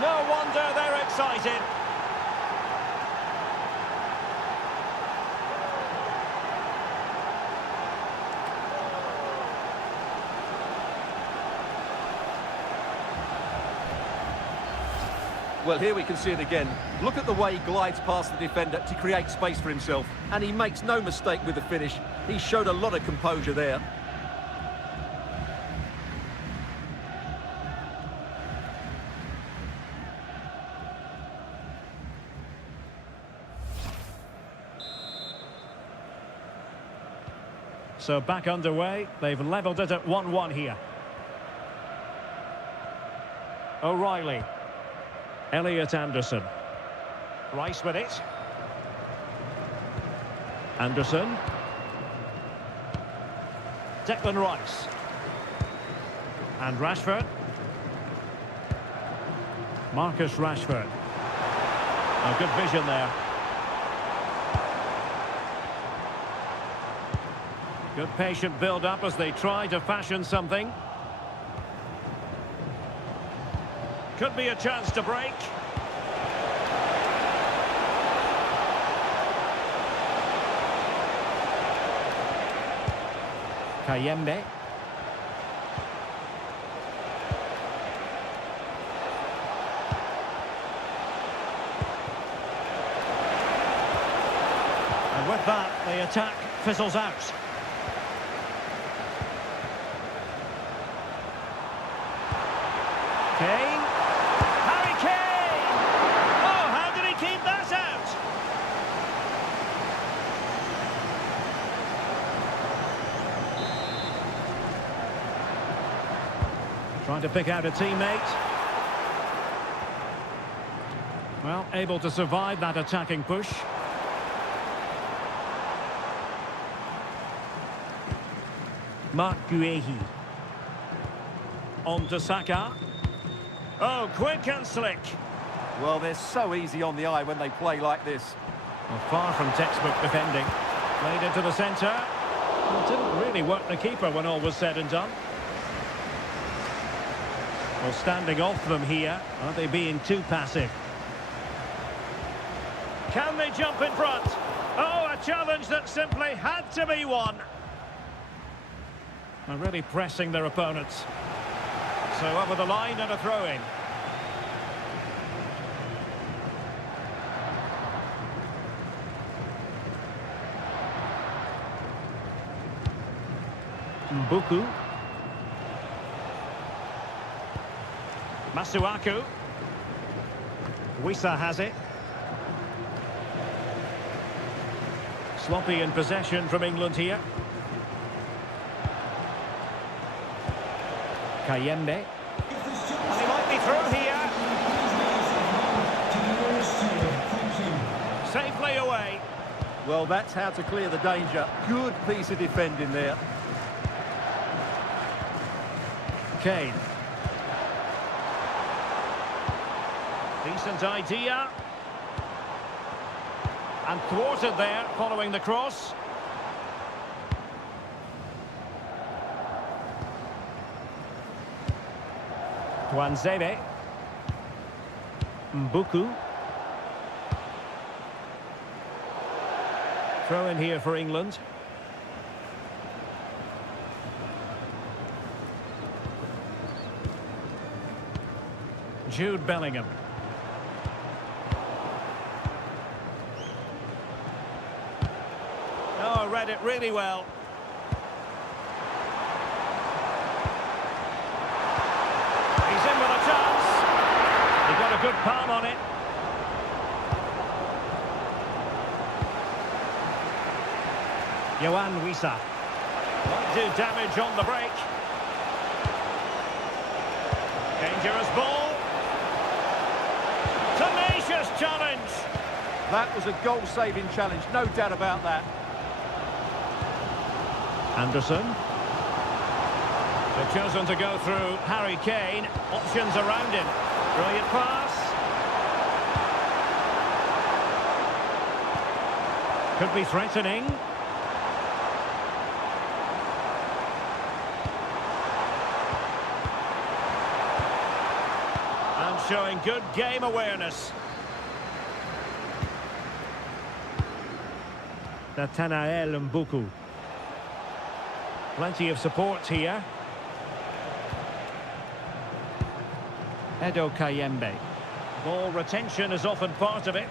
No wonder they're excited. Well, here we can see it again. Look at the way he glides past the defender to create space for himself. And he makes no mistake with the finish. He showed a lot of composure there. So back underway. They've levelled it at 1-1 here. O'Reilly. Elliot Anderson. Rice with it. Anderson. Declan Rice. And Rashford. Marcus Rashford. Oh, good vision there. Good patient build-up as they try to fashion something. Could be a chance to break. Kayembe. And with that, the attack fizzles out. Kane. Trying to pick out a teammate. Well, able to survive that attacking push. Mark Guehi. On to Saka. Oh, quick and slick. Well, they're so easy on the eye when they play like this. Well, far from textbook defending. Played into the centre. Well, didn't really work the keeper when all was said and done. Well, standing off them here. Are they being too passive? Can they jump in front? Oh, a challenge that simply had to be won. They're really pressing their opponents. So over the line and a throw-in. Mbuku. Masuaku. Wissa has it. Sloppy in possession from England here. Kayembe. And he might be through here. Safely away. Well, that's how to clear the danger. Good piece of defending there. Kane. Decent idea. And thwarted there following the cross. Tuanzebe. Mbuku. Throw in here for England. Jude Bellingham. Oh, read it really well. He's in with a chance. He got a good palm on it. Yohan Wissa. Might do damage on the break. Dangerous ball. Tenacious challenge. That was a goal-saving challenge, no doubt about that. Anderson. They've chosen to go through Harry Kane. Options around him. Brilliant pass. Could be threatening. And showing good game awareness. Nathanael Mbuku. Plenty of support here. Edo Kayembe. Ball retention is often part of it.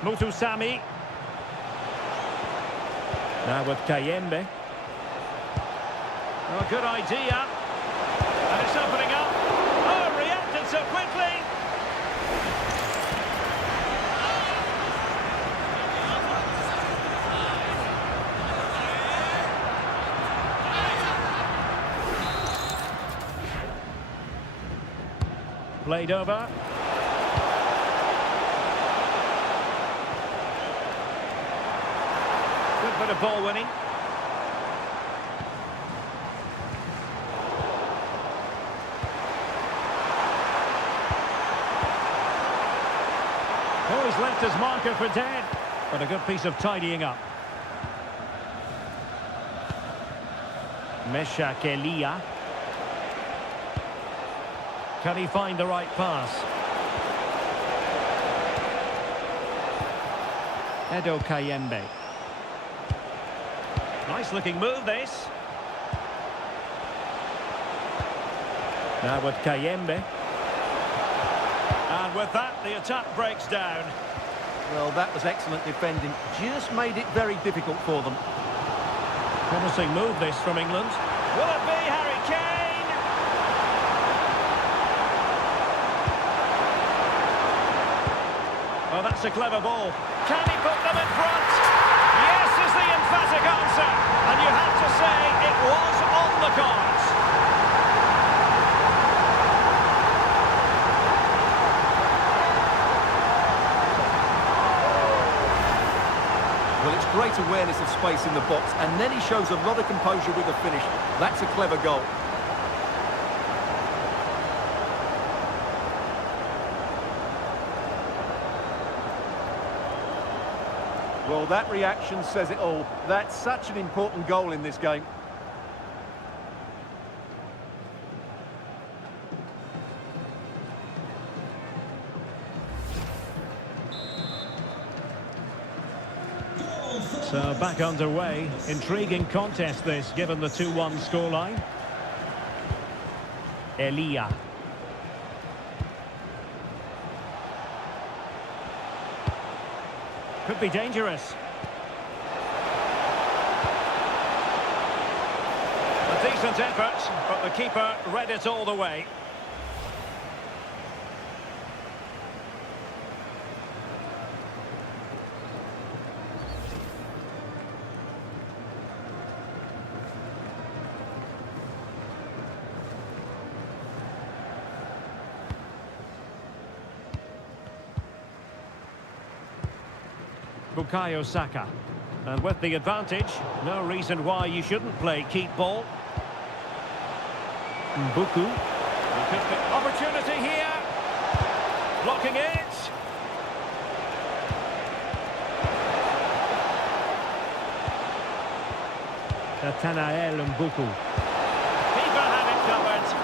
Mutusami. Now with Kayembe. Oh, good idea. And it's opening up. Oh, reacted so quickly. Played over. Good bit of ball winning. Oh, he's left his marker for dead. But a good piece of tidying up. Meshak Elia. Can he find the right pass? Edo Kayembe. Nice looking move this. Now with Kayembe. And with that, the attack breaks down. Well, that was excellent defending. Just made it very difficult for them. Promising move this from England. Will it be Harry Kane? Oh, that's a clever ball. Can he put them in front? Yes is the emphatic answer. And you have to say it was on the cards. Well, it's great awareness of space in the box, and then he shows a lot of composure with the finish. That's a clever goal. Well, that reaction says it all. That's such an important goal in this game. So back underway. Intriguing contest this, given the 2-1 scoreline. Elia. Could be dangerous. A decent effort, but the keeper read it all the way. Bukayo Saka. And with the advantage, no reason why you shouldn't play keep ball. Mbuku. Opportunity here. Blocking it. Nathanael Mbuku. Keeper had it covered.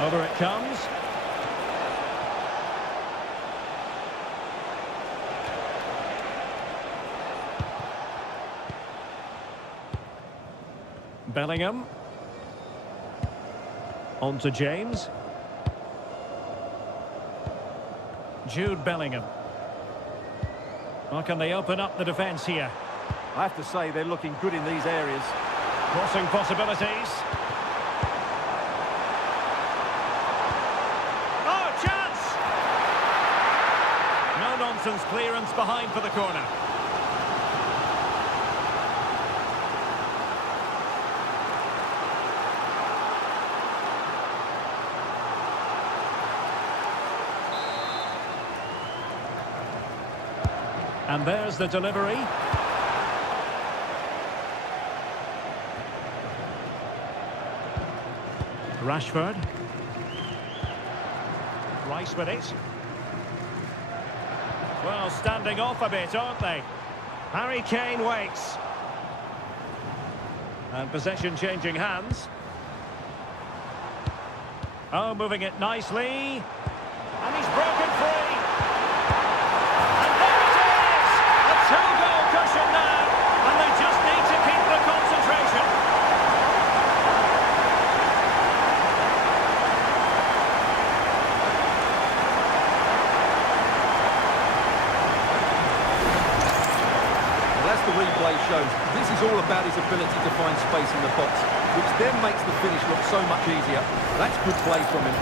Over it comes. Bellingham. On to James. Jude Bellingham. Well, can they open up the defence here? I have to say they're looking good in these areas. Crossing possibilities. No-nonsense clearance behind for the corner. And there's the delivery. Rashford. Rice with it. Well, standing off a bit, aren't they? Harry Kane waits. And possession changing hands. Oh, moving it nicely. And he's broken free. And there it is! A two-goal cushion now. And they just need to keep the concentration. The replay shows this is all about his ability to find space in the box, which then makes the finish look so much easier. That's good play from him.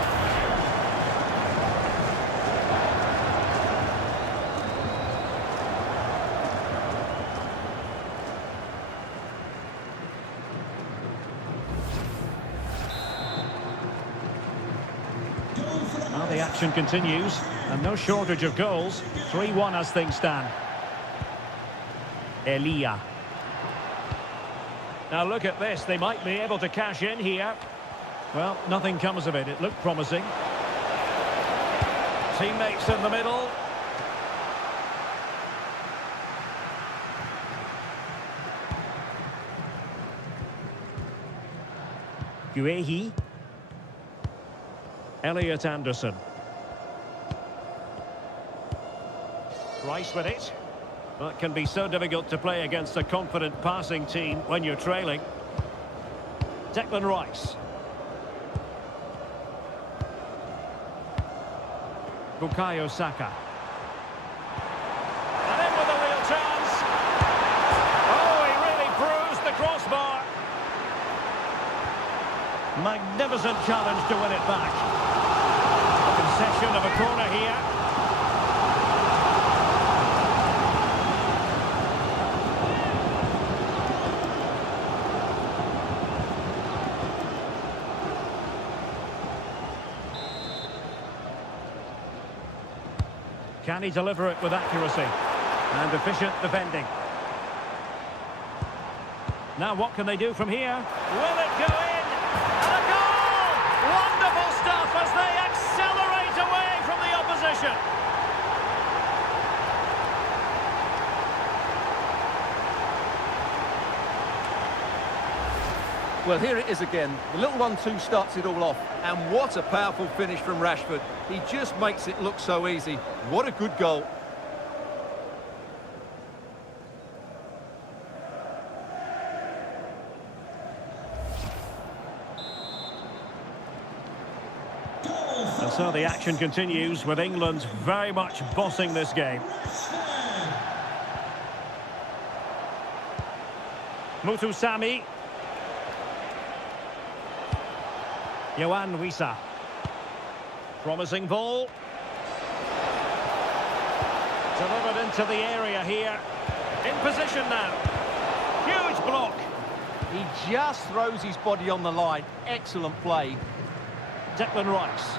Now the action continues, and no shortage of goals. 3-1 as things stand. Elia. Now look at this, they might be able to cash in here. Well, nothing comes of it, it looked promising. Teammates in the middle. Guehi. Elliot Anderson. Rice with it. That can be so difficult to play against a confident passing team when you're trailing. Declan Rice. Bukayo Saka. And in with a real chance. Oh, he really bruised the crossbar. Magnificent challenge to win it back. A concession of a corner here. Can he deliver it with accuracy and efficient defending? Now what can they do from here? Will it go in? And a goal! Wonderful stuff as they Well, here it is again. The little 1-2 starts it all off. And what a powerful finish from Rashford. He just makes it look so easy. What a good goal. And so the action continues with England very much bossing this game. Mutusami. Yohan Wissa. Promising ball. Delivered into the area here. In position now. Huge block. He just throws his body on the line. Excellent play. Declan Rice.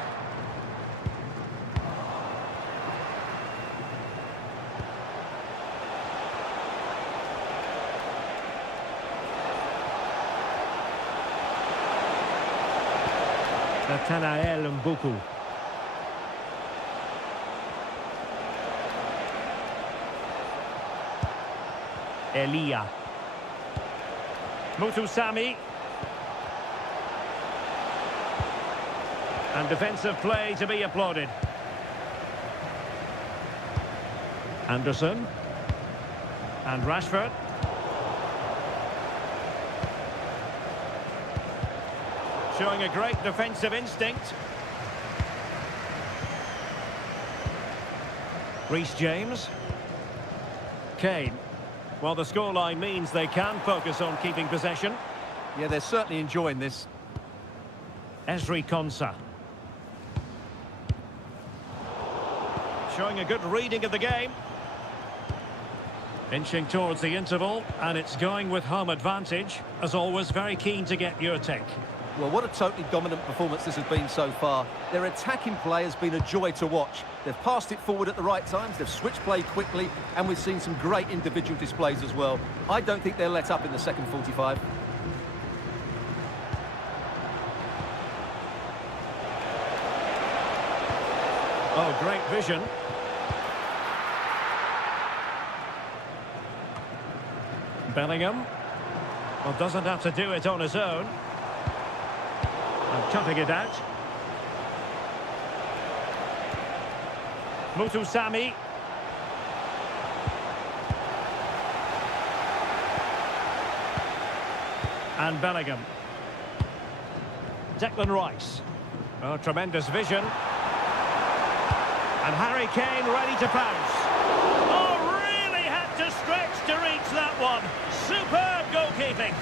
Nathanael Mbuku. Elia. Mutusami. And defensive play to be applauded. Anderson. And Rashford. Showing a great defensive instinct. Reece James. Kane. Well, the scoreline means they can focus on keeping possession. Yeah, they're certainly enjoying this. Ezri Konsa. Showing a good reading of the game. Inching towards the interval, and it's going with home advantage. As always, very keen to get your take. Well, what a totally dominant performance this has been so far. Their attacking play has been a joy to watch. They've passed it forward at the right times, they've switched play quickly, and we've seen some great individual displays as well. I don't think they'll let up in the second 45. Oh, great vision. Bellingham. Well, doesn't have to do it on his own. And cutting it out. Mutusami. And Bellingham. Declan Rice. Oh, tremendous vision. And Harry Kane ready to pounce. Oh, really had to stretch to reach that one. Superb goalkeeping.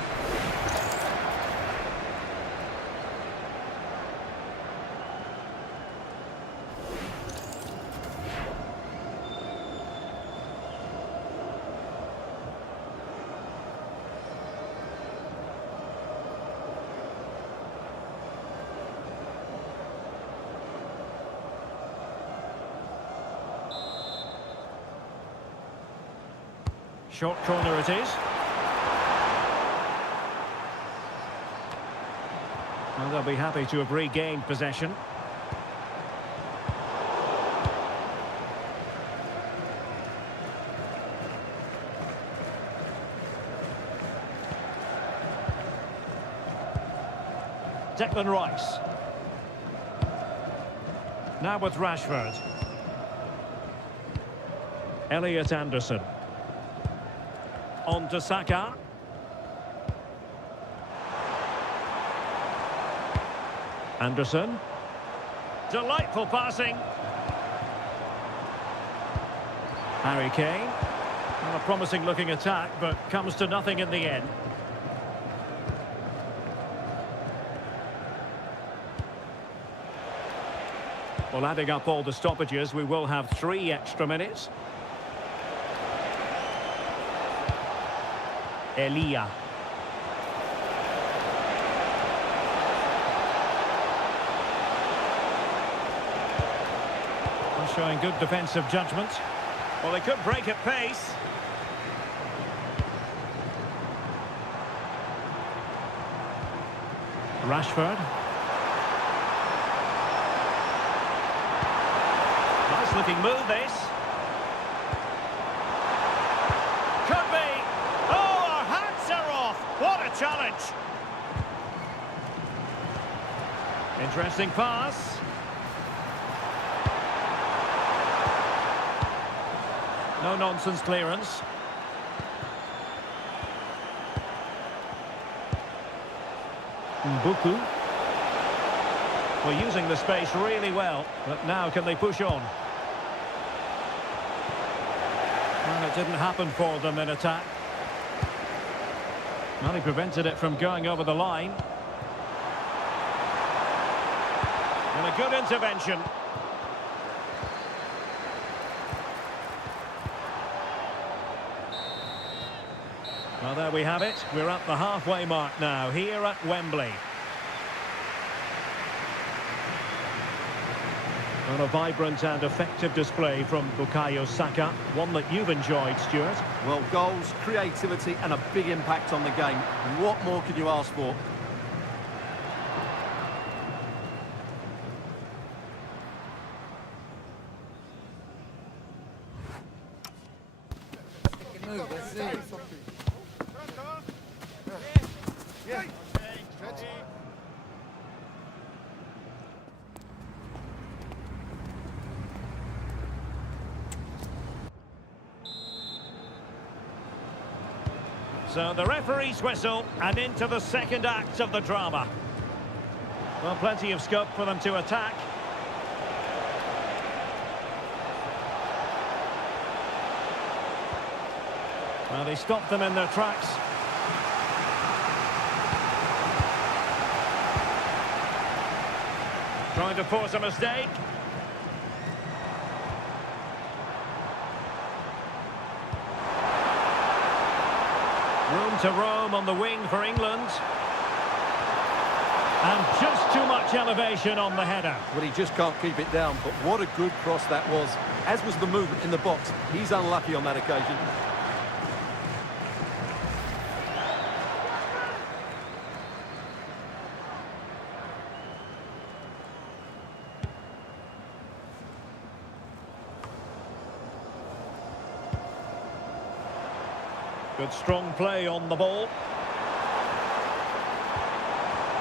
Short corner it is. Well, they'll be happy to have regained possession. Declan Rice. Now with Rashford. Elliot Anderson. On to Saka. Anderson. Delightful passing. Harry Kane. Well, a promising looking attack, but comes to nothing in the end. Well, adding up all the stoppages, we will have 3 extra minutes. Elia. Showing good defensive judgment. Well, they could break at pace. Rashford. Nice looking move, this. Could be. Oh, our hats are off. What a challenge. Interesting pass. No nonsense clearance. Mbuku. Well, using the space really well, but now can they push on? Well, it didn't happen for them in attack. Well, he prevented it from going over the line. And a good intervention. Well, there we have it. We're at the halfway mark now, here at Wembley. And a vibrant and effective display from Bukayo Saka, one that you've enjoyed, Stuart. Well, goals, creativity and a big impact on the game. What more can you ask for? So the referee's whistle and into the second act of the drama. Well, plenty of scope for them to attack. Well, they stopped them in their tracks. Trying to force a mistake. Room to roam on the wing for England. And just too much elevation on the header. Well, he just can't keep it down, but what a good cross that was. As was the movement in the box. He's unlucky on that occasion. Good strong play on the ball.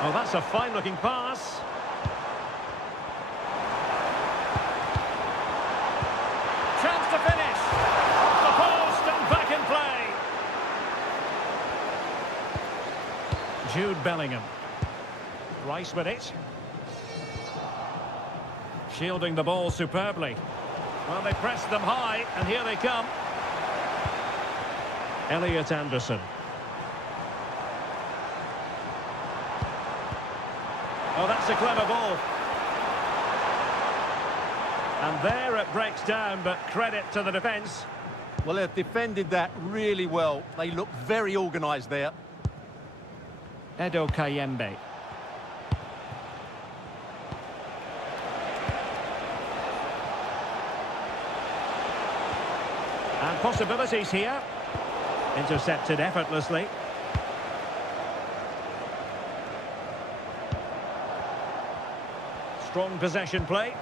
Oh, that's a fine-looking pass. Chance to finish. Off the post and back in play. Jude Bellingham. Rice with it. Shielding the ball superbly. Well, they pressed them high, and here they come. Elliot Anderson. Oh, that's a clever ball. And there it breaks down, but credit to the defence. Well, they've defended that really well. They look very organised there. Edo Kayembe. And possibilities here. Intercepted effortlessly. Strong possession play.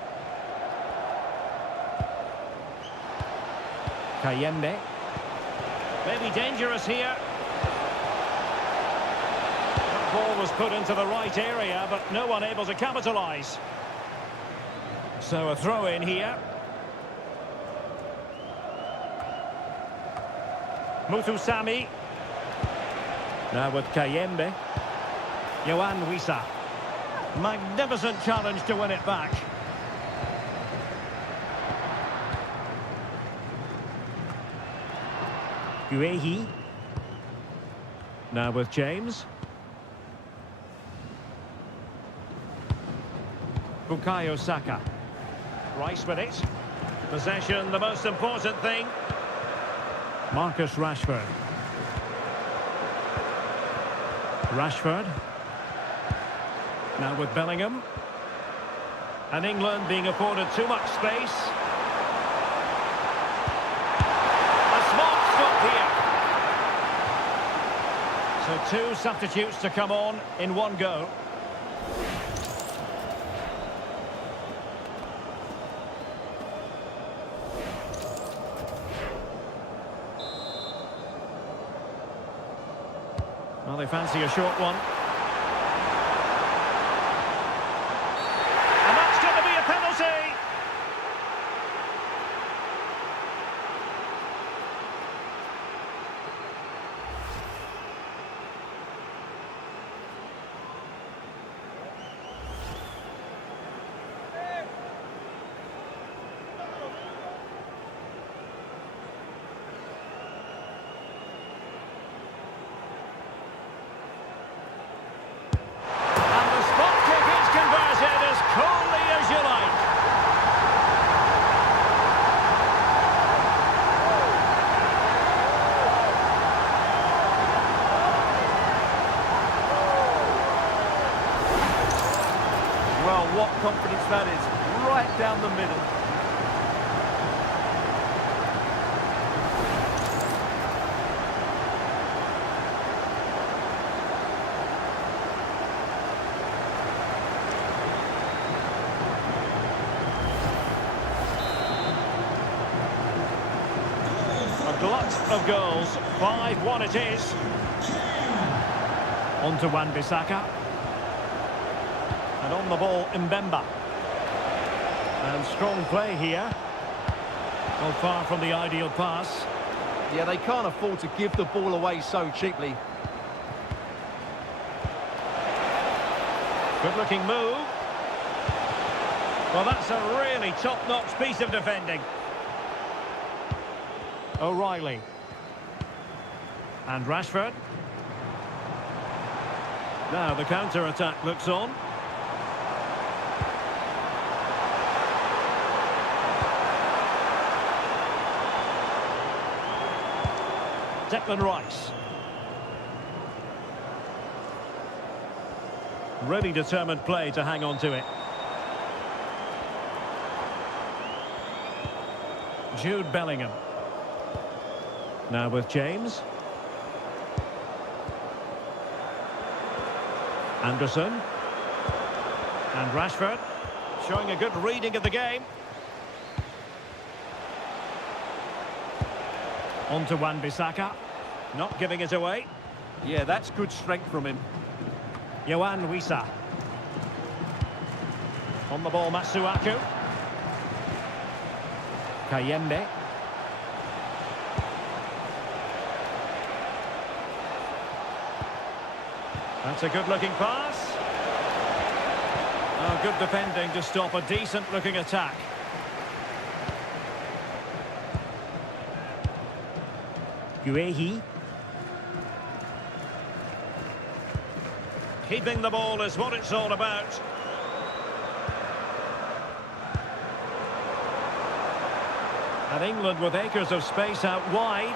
Kayembe. Maybe dangerous here. That ball was put into the right area, but no one able to capitalise. So a throw in here. Mutusami. Now with Kayembe. Yohan Wissa. Magnificent challenge to win it back. Guehi. Now with James. Bukayo Saka. Rice with it. Possession, the most important thing. Marcus Rashford. Rashford. Now with Bellingham. And England being afforded too much space. A smart stop here. So two substitutes to come on in one go. Well, they fancy a short one. what confidence that is. Right down the middle. A glut of goals. 5-1 it is. On to Wan-Bissaka. And on the ball, Mbemba. And strong play here. Well, far from the ideal pass. Yeah, they can't afford to give the ball away so cheaply. Good-looking move. Well, that's a really top-notch piece of defending. O'Reilly. And Rashford. Now the counter-attack looks on. Declan Rice. Really determined play to hang on to it. Jude Bellingham. Now with James. Anderson. And Rashford. Showing a good reading of the game. On to Wan-Bissaka. Not giving it away. Yeah, that's good strength from him. Yohan Wissa. On the ball, Masuaku. Kayembe. That's a good-looking pass. Oh, good defending to stop a decent-looking attack. Guehi. Keeping the ball is what it's all about. And England with acres of space out wide.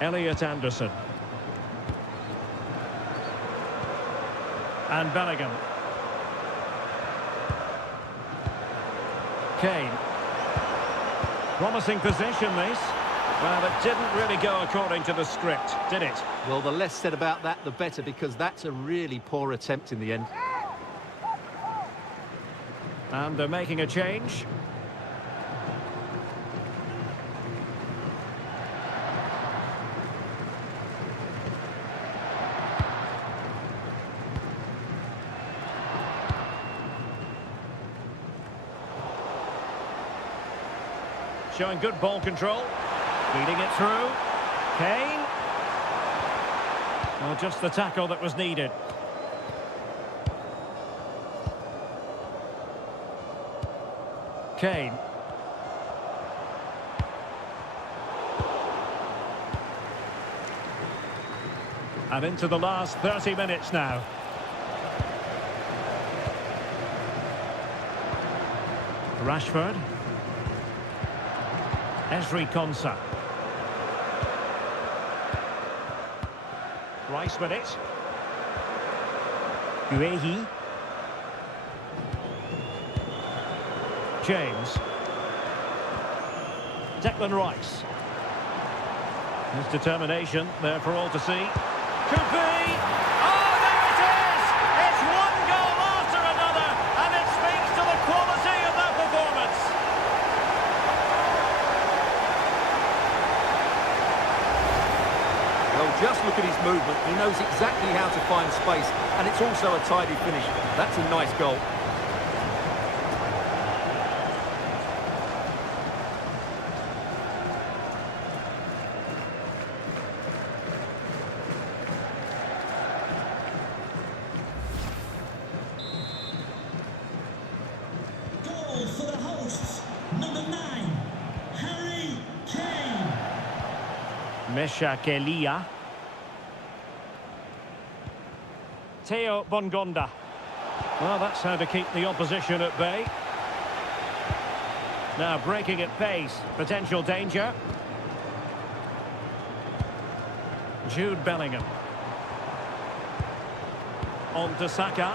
Elliot Anderson. And Bellingham. Kane. Promising possession, this. Well, it didn't really go according to the script, did it? Well, the less said about that, the better, because that's a really poor attempt in the end. And they're making a change. Showing good ball control. Feeding it through. Kane. Well, just the tackle that was needed. Kane. And into the last 30 minutes now. Rashford. Ezri Konsa. Rice with it. Guehi. James. Declan Rice. His determination there for all to see. Could be! Oh, there it is! It's one goal after another, and it speaks to the quality of their performance. Well, just look at his movement. He knows exactly how to find space, and it's also a tidy finish. That's a nice goal. Goal for the hosts, number 9, Harry Kane. Mesha Kelia. Theo Bongonda. Well, that's how to keep the opposition at bay. Now breaking at pace. Potential danger. Jude Bellingham. On to Saka.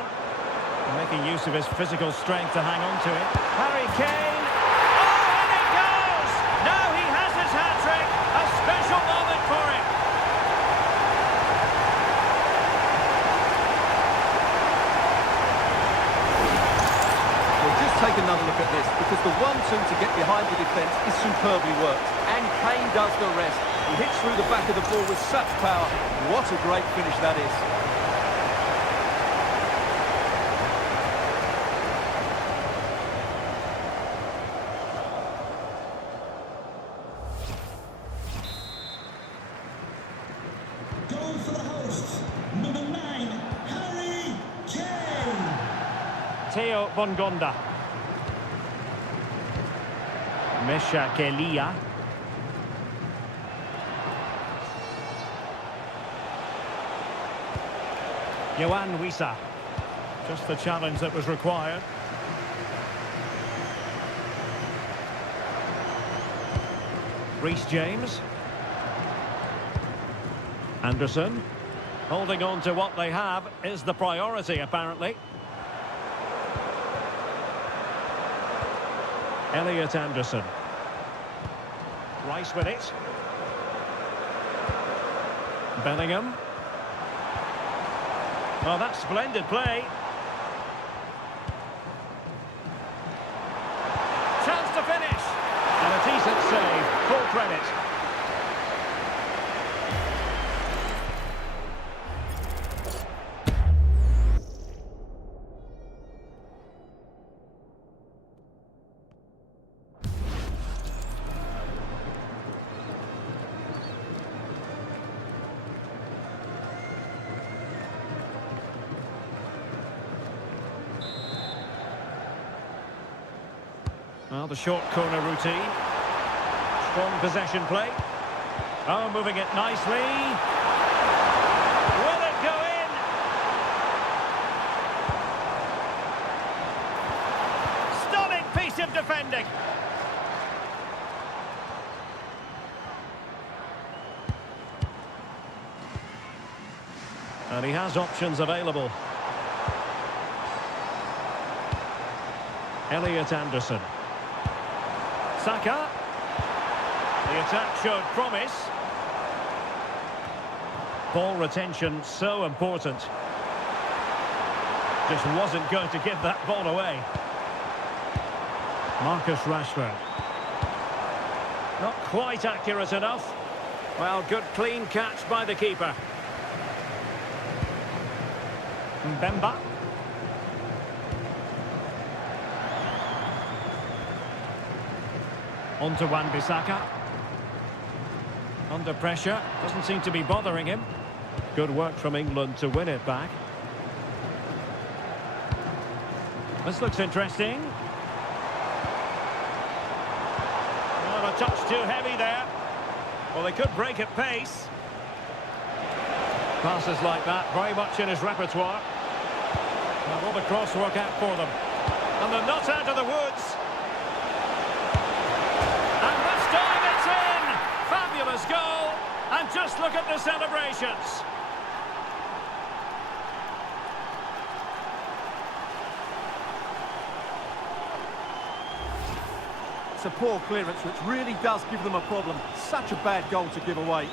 Making use of his physical strength to hang on to it. Harry Kane. Oh, and it goes! Now he has his hat-trick. A special moment for him. Well, just take another look at this, because the 1-2 to get behind the defence is superbly worked. And Kane does the rest. He hits through the back of the ball with such power. What a great finish that is. Goal for the hosts, number 9, Harry Kane. Theo Bongonda. Mesha Kelia. Yohan Wissa. Just the challenge that was required. Reece James. Anderson. Holding on to what they have is the priority, apparently. Elliot Anderson. Rice with it. Bellingham. Oh, that's splendid play. Chance to finish. And a decent save. Full credit. Well, the short corner routine. Strong possession play. Oh, moving it nicely. Will it go in? Stunning piece of defending. And he has options available. Elliot Anderson. Saka. The attack showed promise. Ball retention so important. Just wasn't going to give that ball away. Marcus Rashford. Not quite accurate enough. Well, good clean catch by the keeper. Mbemba. On to Wan-Bissaka. Under pressure. Doesn't seem to be bothering him. Good work from England to win it back. This looks interesting. Well, a touch too heavy there. Well, they could break at pace. Passes like that, very much in his repertoire. Now, will the cross work out for them? And they're not out of the woods. And this time it's in! Fabulous goal. And just look at the celebrations. It's a poor clearance, which really does give them a problem. Such a bad goal to give away.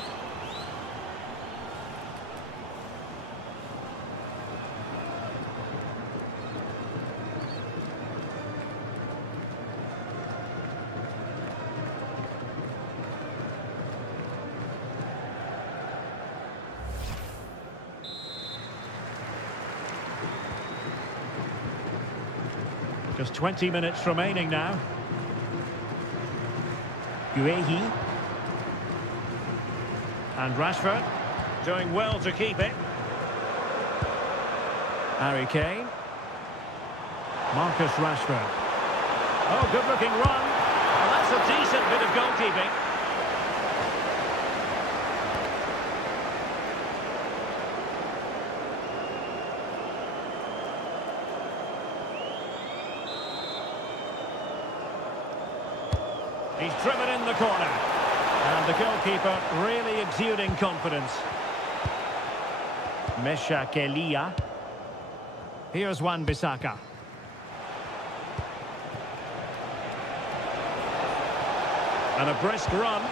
Just 20 minutes remaining now. Guehi. And Rashford doing well to keep it. Harry Kane. Marcus Rashford. Oh, good looking run. Well, that's a decent bit of goalkeeping. He's driven in the corner. And the goalkeeper really exuding confidence. Mesha Kelia. Here's Wan-Bissaka. And a brisk run.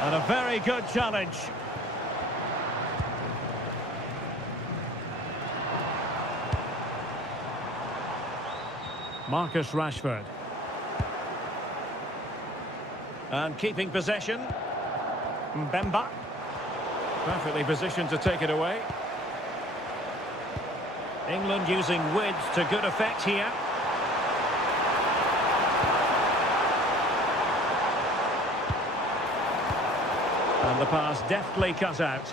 And a very good challenge. Marcus Rashford. And keeping possession. Mbemba. Perfectly positioned to take it away. England using width to good effect here. And the pass deftly cut out.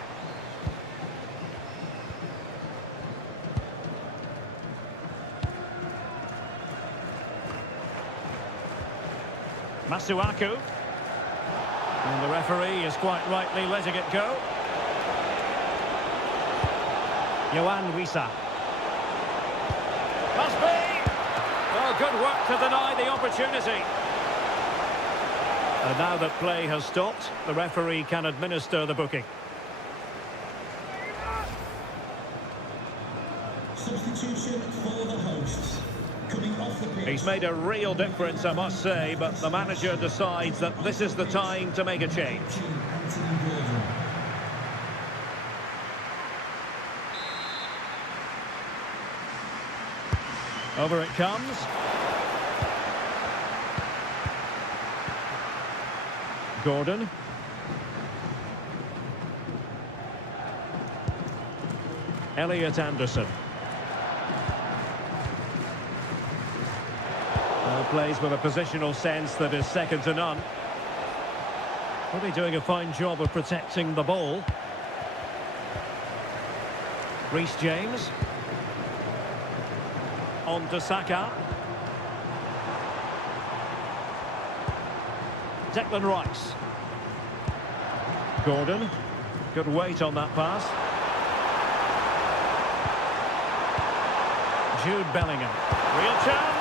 Masuaku. And the referee is quite rightly letting it go. Yohan Wissa. Must be! Well, good work to deny the opportunity. And now that play has stopped, the referee can administer the booking. Substitution for the hosts. Coming off the pitch. He's made a real difference, I must say, but the manager decides that this is the time to make a change. Over it comes. Gordon. Elliot Anderson. Plays with a positional sense that is second to none. Really doing a fine job of protecting the ball. Reece James. On to Saka. Declan Rice. Gordon. Good weight on that pass. Jude Bellingham. Real chance.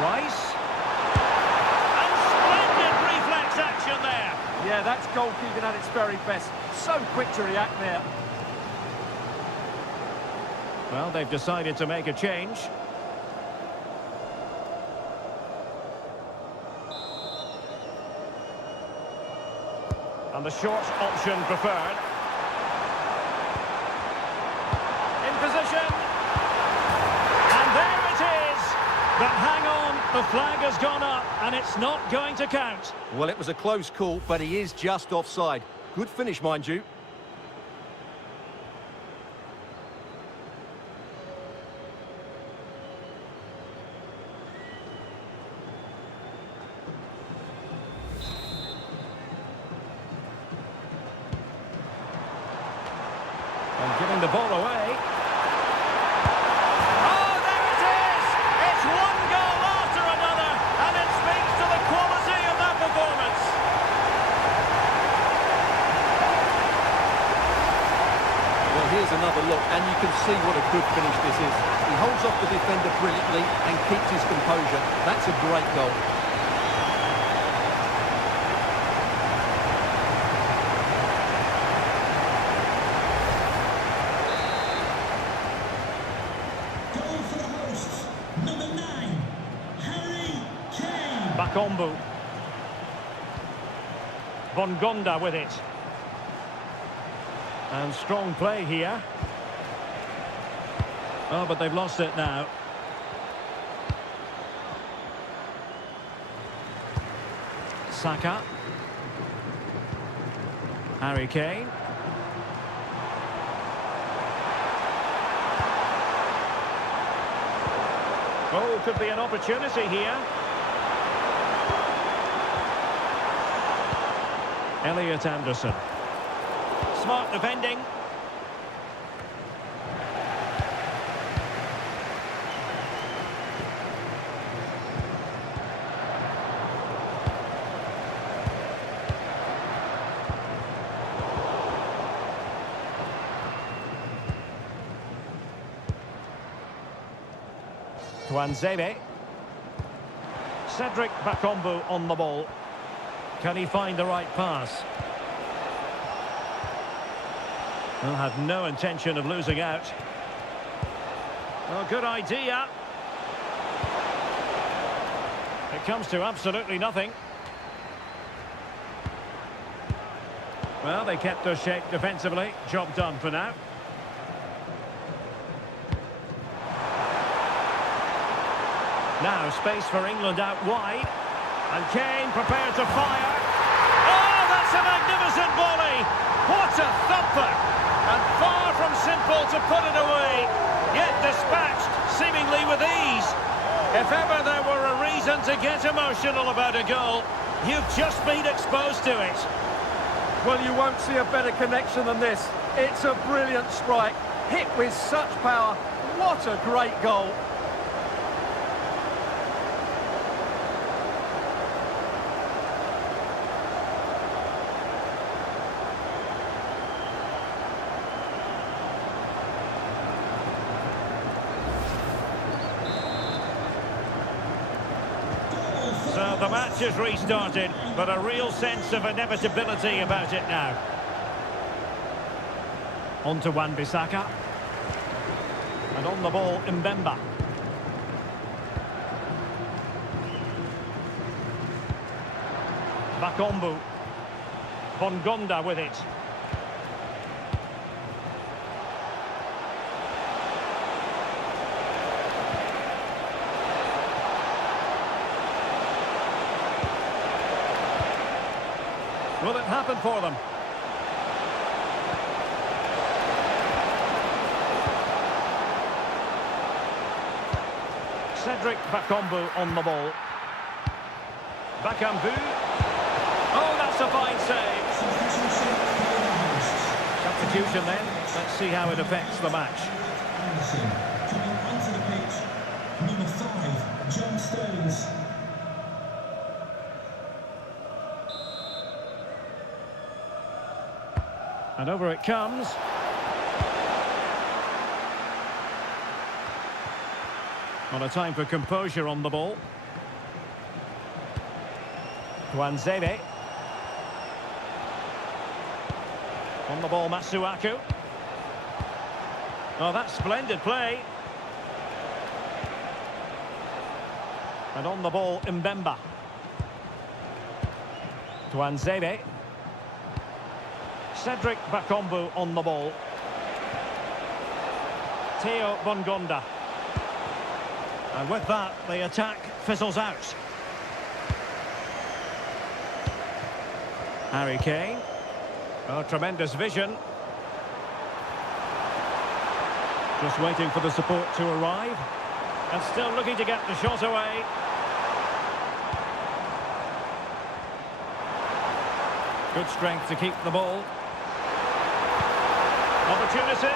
Rice. And splendid reflex action there. Yeah, that's goalkeeping at its very best. So quick to react there. Well, they've decided to make a change. And the short option preferred. In position. And there it is. But hang on, the flag has gone up and it's not going to count. Well, it was a close call, but he is just offside. Good finish, mind you. And giving the ball away. Oh, there it is! It's one goal after another, and it speaks to the quality of that performance. Well, here's another look, and you can see what a good finish this is. He holds off the defender brilliantly and keeps his composure. That's a great goal. Bakombu. Bongonda with it. And strong play here. Oh, but they've lost it now. Saka. Harry Kane. Oh, could be an opportunity here. Elliot Anderson. Smart defending. Tuanzebe. Cedric Bakambu on the ball. Can he find the right pass? Well, had no intention of losing out. Well, good idea. It comes to absolutely nothing. Well, they kept their shape defensively. Job done for now. Now, space for England out wide. And Kane prepared to fire. Oh, that's a magnificent volley! What a thumper! And far from simple to put it away. Yet dispatched, seemingly with ease. If ever there were a reason to get emotional about a goal, you've just been exposed to it. Well, you won't see a better connection than this. It's a brilliant strike, hit with such power. What a great goal. So the match has restarted, but a real sense of inevitability about it now. On to Wan-Bissaka. And on the ball, Mbemba. Bakambu. Bongonda with it. Will it happen for them? Cedric Bakambu on the ball. Bakambu. Oh, that's a fine save. Substitution then. Let's see how it affects the match. Coming onto the pitch, number 5, John Stones. And over it comes. On a time for composure on the ball. Tuanzebe. On the ball, Masuaku. Oh, that's splendid play. And on the ball, Mbemba. Tuanzebe. Cedric Bakambu on the ball. Theo Bongonda. And with that, the attack fizzles out. Harry Kane. Oh, tremendous vision. Just waiting for the support to arrive. And still looking to get the shot away. Good strength to keep the ball. Opportunity.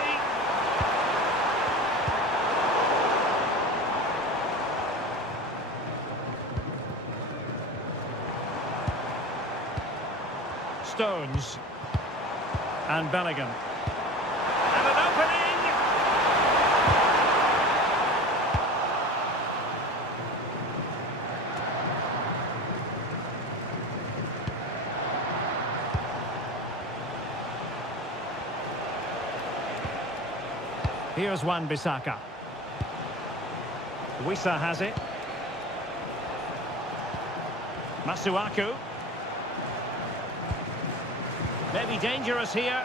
Stones. And Bellingham. And an opening. Here's Wan-Bissaka. Wissa has it. Masuaku. Maybe dangerous here.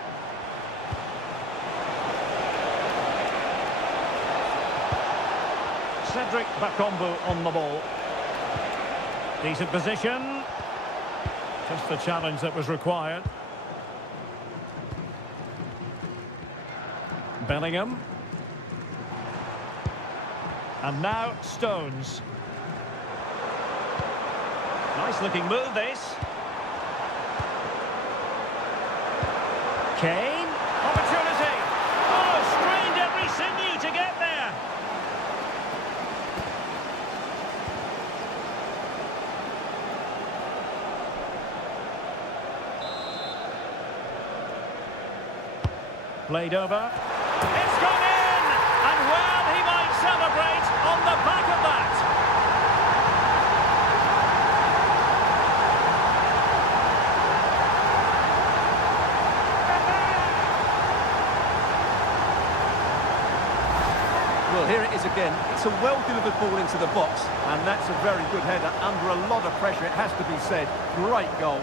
Cedric Bakambu on the ball. Decent position. Just the challenge that was required. Bellingham. And now Stones. Nice looking move this. Kane. Opportunity. Oh, strained every sinew to get there. Played over. It's gone in! And well, he might celebrate on the back of the here it is again. It's a well-delivered ball into the box, and that's a very good header under a lot of pressure, it has to be said. Great goal.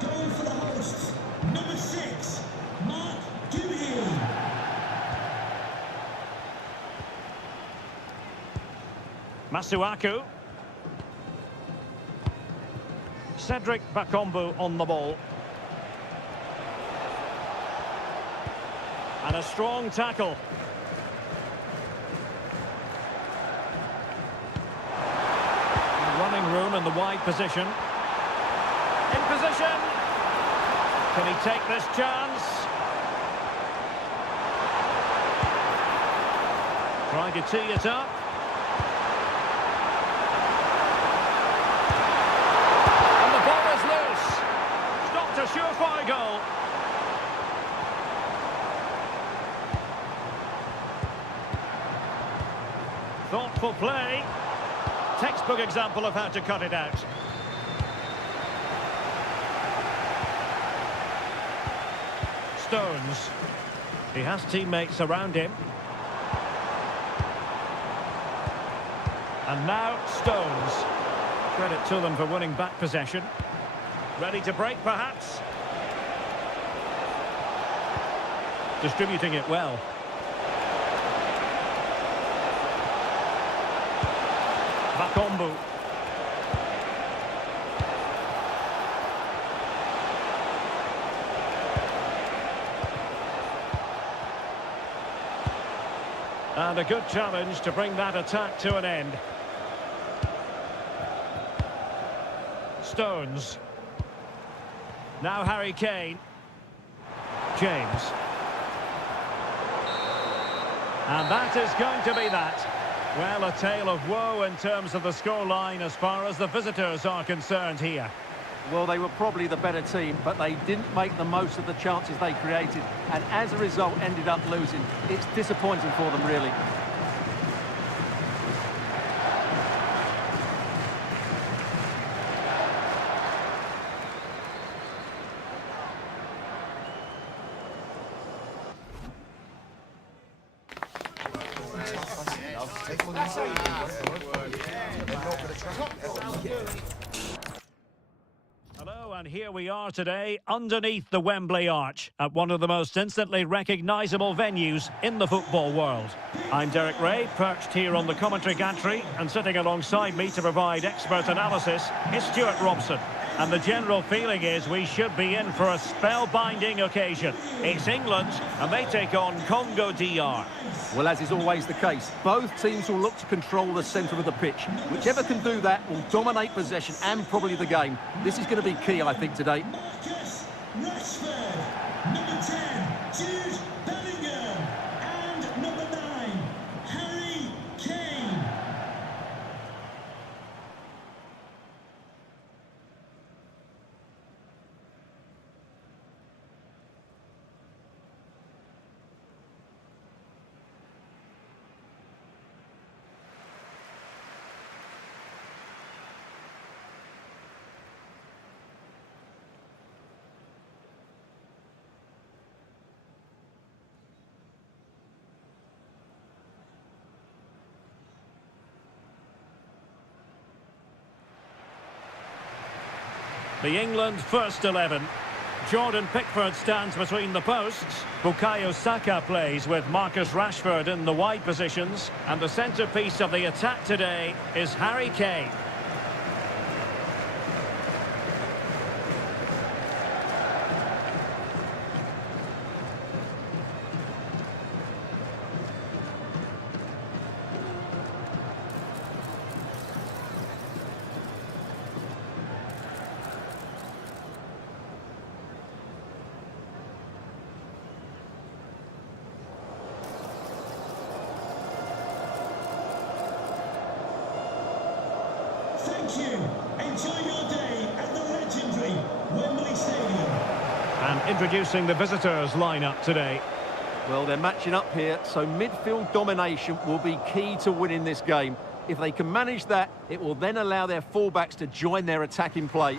Goal for the hosts, number 6, Mark Guehi. Masuaku. Cedric Bakombu on the ball. And a strong tackle. Running room in the wide position. In position. Can he take this chance? Trying to tee it up. And the ball is loose. Stopped a surefire goal. Thoughtful play. Textbook example of how to cut it out. Stones. He has teammates around him. And now Stones. Credit to them for winning back possession. Ready to break, perhaps. Distributing it well. Bakombu. And a good challenge to bring that attack to an end. Stones. Now Harry Kane. James. And that is going to be that. Well, a tale of woe in terms of the scoreline as far as the visitors are concerned here. Well, they were probably the better team, but they didn't make the most of the chances they created, and as a result ended up losing. It's disappointing for them, really. Hello, and here we are today underneath the Wembley Arch at one of the most instantly recognisable venues in the football world. I'm Derek Ray, perched here on the commentary gantry, and sitting alongside me to provide expert analysis is Stuart Robson. And the general feeling is we should be in for a spellbinding occasion. It's England, and they take on Congo DR. Well, as is always the case, both teams will look to control the centre of the pitch. Whichever can do that will dominate possession and probably the game. This is going to be key, I think, today. Marcus Rashford, number 10, Jude Bellingham, and number 9, Harry Kane. The England first 11. Jordan Pickford stands between the posts. Bukayo Saka plays with Marcus Rashford in the wide positions. And the centrepiece of the attack today is Harry Kane. Thank you. Enjoy your day at the legendary Wembley Stadium. And introducing the visitors lineup today. Well, they're matching up here, so midfield domination will be key to winning this game. If they can manage that, it will then allow their fullbacks to join their attacking play.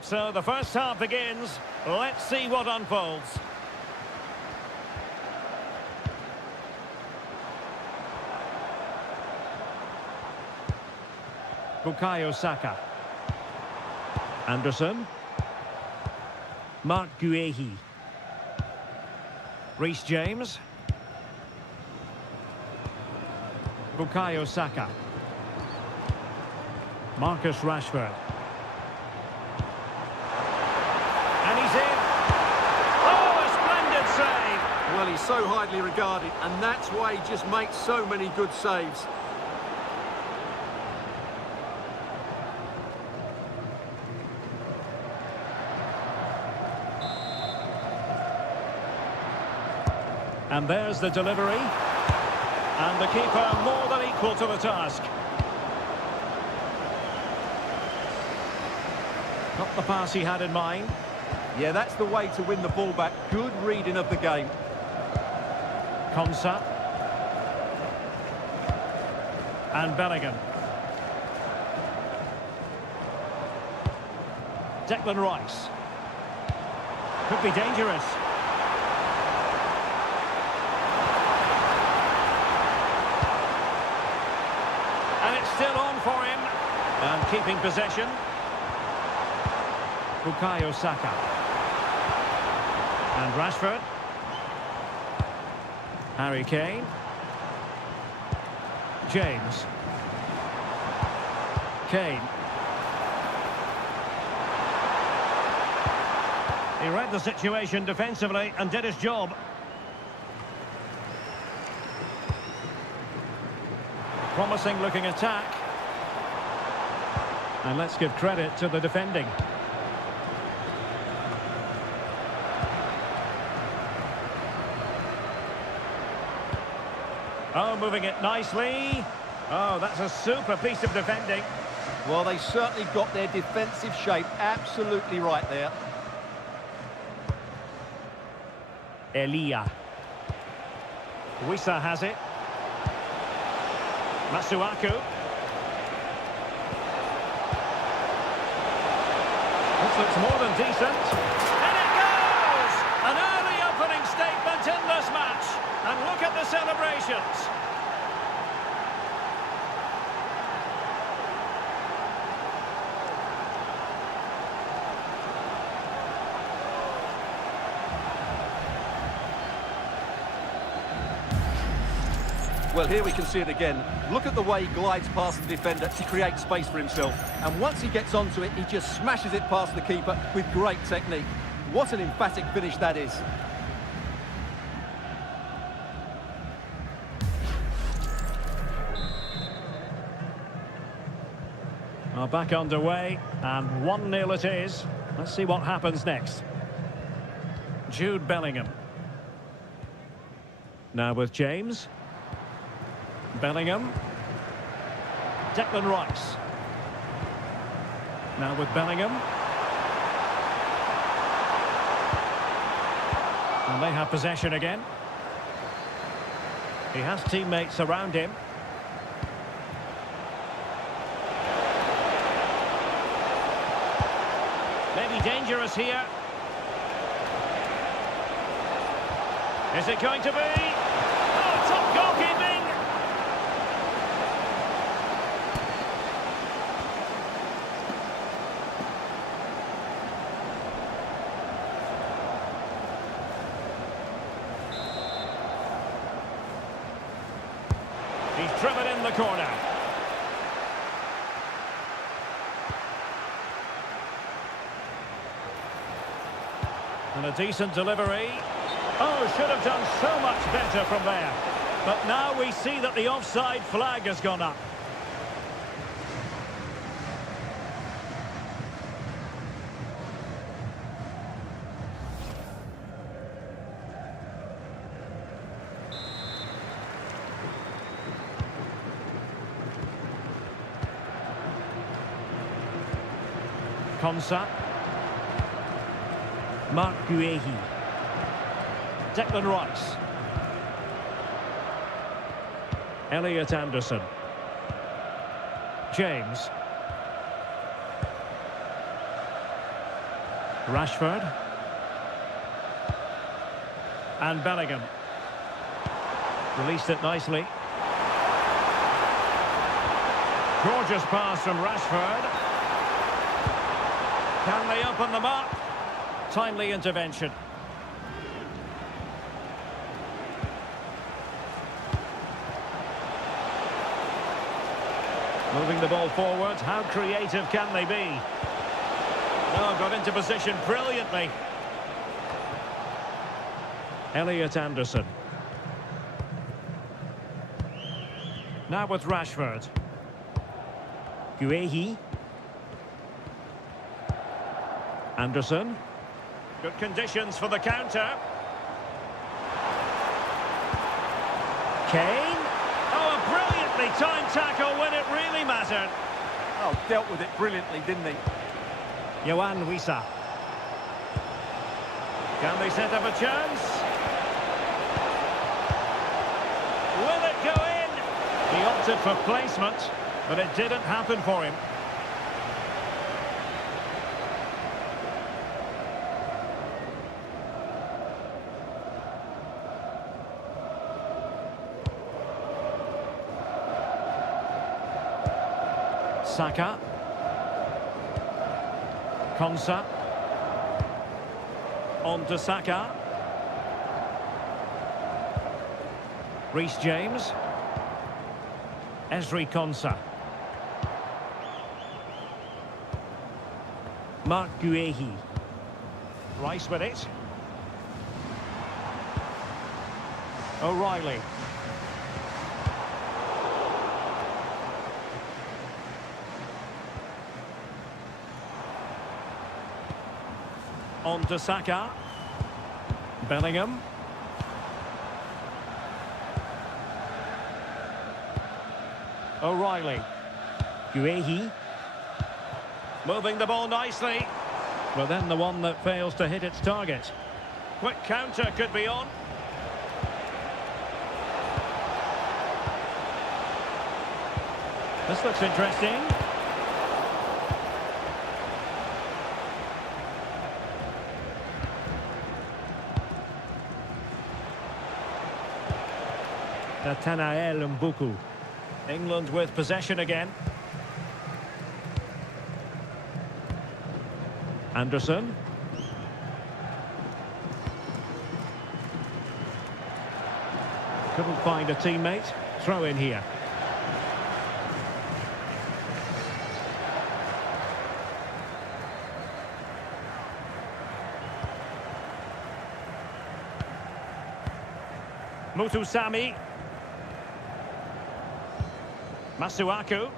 So the first half begins. Let's see what unfolds. Bukayo Saka. Anderson. Mark Guehi. Reece James. Bukayo Saka. Marcus Rashford. And he's in. Oh, a splendid save. Well, he's so highly regarded, and that's why he just makes so many good saves. And there's the delivery. And the keeper more than equal to the task. Not the pass he had in mind. Yeah, that's the way to win the ball back. Good reading of the game. Konsa. And Bellingham. Declan Rice. Could be dangerous. And it's still on for him. And keeping possession. Bukayo Saka. And Rashford. Harry Kane. James. Kane. He read the situation defensively and did his job. Promising looking attack. And let's give credit to the defending. Oh, moving it nicely. Oh, that's a super piece of defending. Well, they certainly got their defensive shape absolutely right there. Elia. Wissa has it. Masuaku. This looks more than decent. And it goes! An early opening statement in this match. And look at the celebrations. Well, here we can see it again. Look at the way he glides past the defender to create space for himself. And once he gets onto it, he just smashes it past the keeper with great technique. What an emphatic finish that is. Well, back underway, and 1-0 it is. Let's see what happens next. Jude Bellingham. Now with James. Bellingham. Declan Rice. Now with Bellingham. And they have possession again. He has teammates around him. Maybe dangerous here. Is it going to be? Oh, top goalkeeping! He's driven in the corner. And a decent delivery. Oh, should have done so much better from there. But now we see that the offside flag has gone up. Konsa. Mark Guehi. Declan Rice. Elliot Anderson. James. Rashford. And Bellingham. Released it nicely. Gorgeous pass from Rashford. Can they open them up? Timely intervention. Moving the ball forward. How creative can they be? Oh, got into position brilliantly. Elliot Anderson. Now with Rashford. Guehi. Anderson. Good conditions for the counter. Kane. Oh, a brilliantly timed tackle when it really mattered. Oh, dealt with it brilliantly, didn't he? Yohan Wissa. Can they set up a chance? Will it go in? He opted for placement, but it didn't happen for him. Saka. Konsa. On to Saka. Reece James. Ezri Konsa. Mark Guehi. Rice with it. O'Reilly. On to Saka. Bellingham. O'Reilly. Guehi. Moving the ball nicely. But then the one that fails to hit its target. Quick counter could be on. This looks interesting. Nathaniel Mbuku. England with possession again. Anderson. Couldn't find a teammate. Throw in here. Mutusami. Masuaku.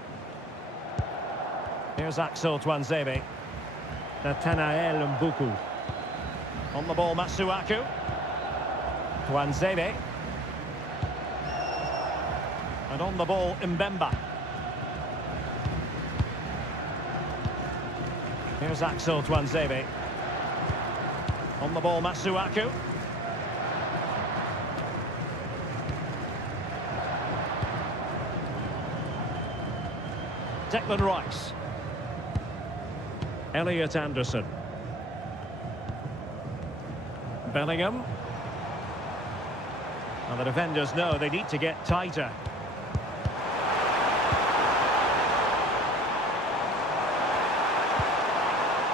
Here's Axel Tuanzebe. Nathaniel Mbuku. On the ball, Masuaku. Tuanzebe. And on the ball, Mbemba. Here's Axel Tuanzebe. On the ball, Masuaku. Declan Rice. Elliot Anderson. Bellingham. And the defenders know they need to get tighter.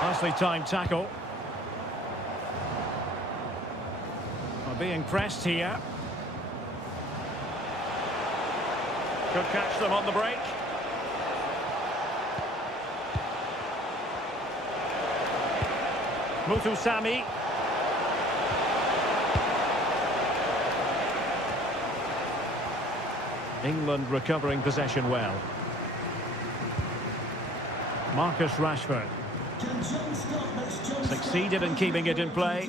Nicely timed tackle. Well, being pressed here. Could catch them on the break. Mutusami. England recovering possession well. Marcus Rashford. Succeeded in keeping it in play.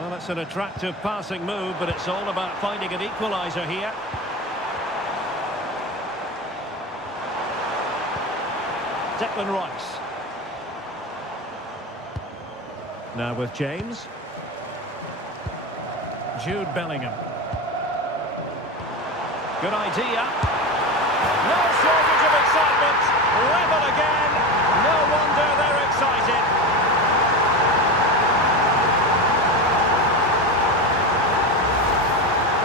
Well, it's an attractive passing move, but it's all about finding an equaliser here. Declan Rice. Now with James. Jude Bellingham. Good idea. No shortage of excitement. Level again. No wonder they're excited.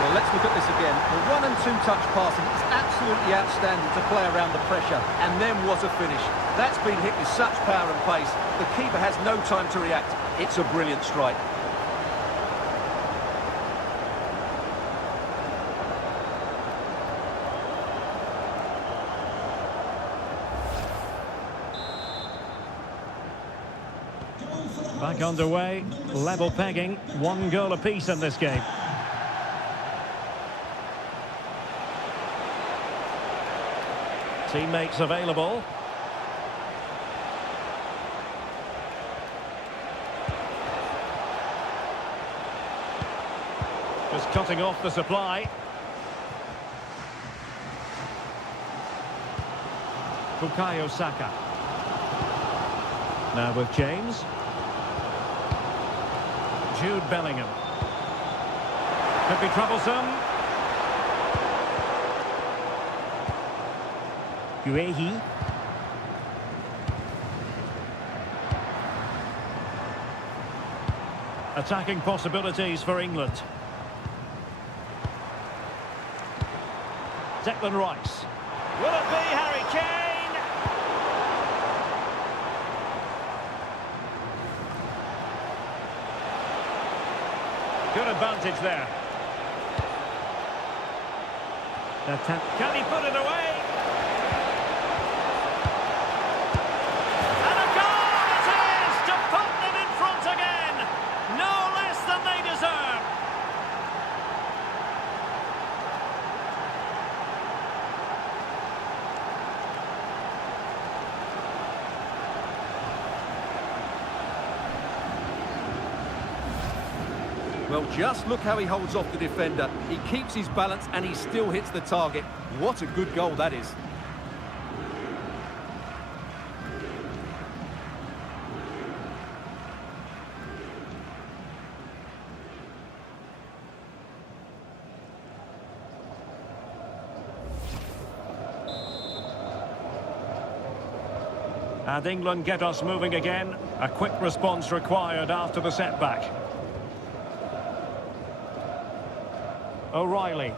Well, let's look at this again. The 1- and 2-touch passing is absolutely outstanding to play around the pressure. And then what a finish. That's been hit with such power and pace. The keeper has no time to react. It's a brilliant strike. Back underway, level pegging, 1 goal apiece in this game. Teammates available. Just cutting off the supply. Bukayo Saka. Now with James. Jude Bellingham. Could be troublesome. Guehi. Attacking possibilities for England. Declan Rice. Will it be Harry Kane? Good advantage there. Can he put it away? And a goal it is to put them in front again. No less than they deserve. Well, just look how he holds off the defender. He keeps his balance and he still hits the target. What a good goal that is. And England get us moving again. A quick response required after the setback. O'Reilly.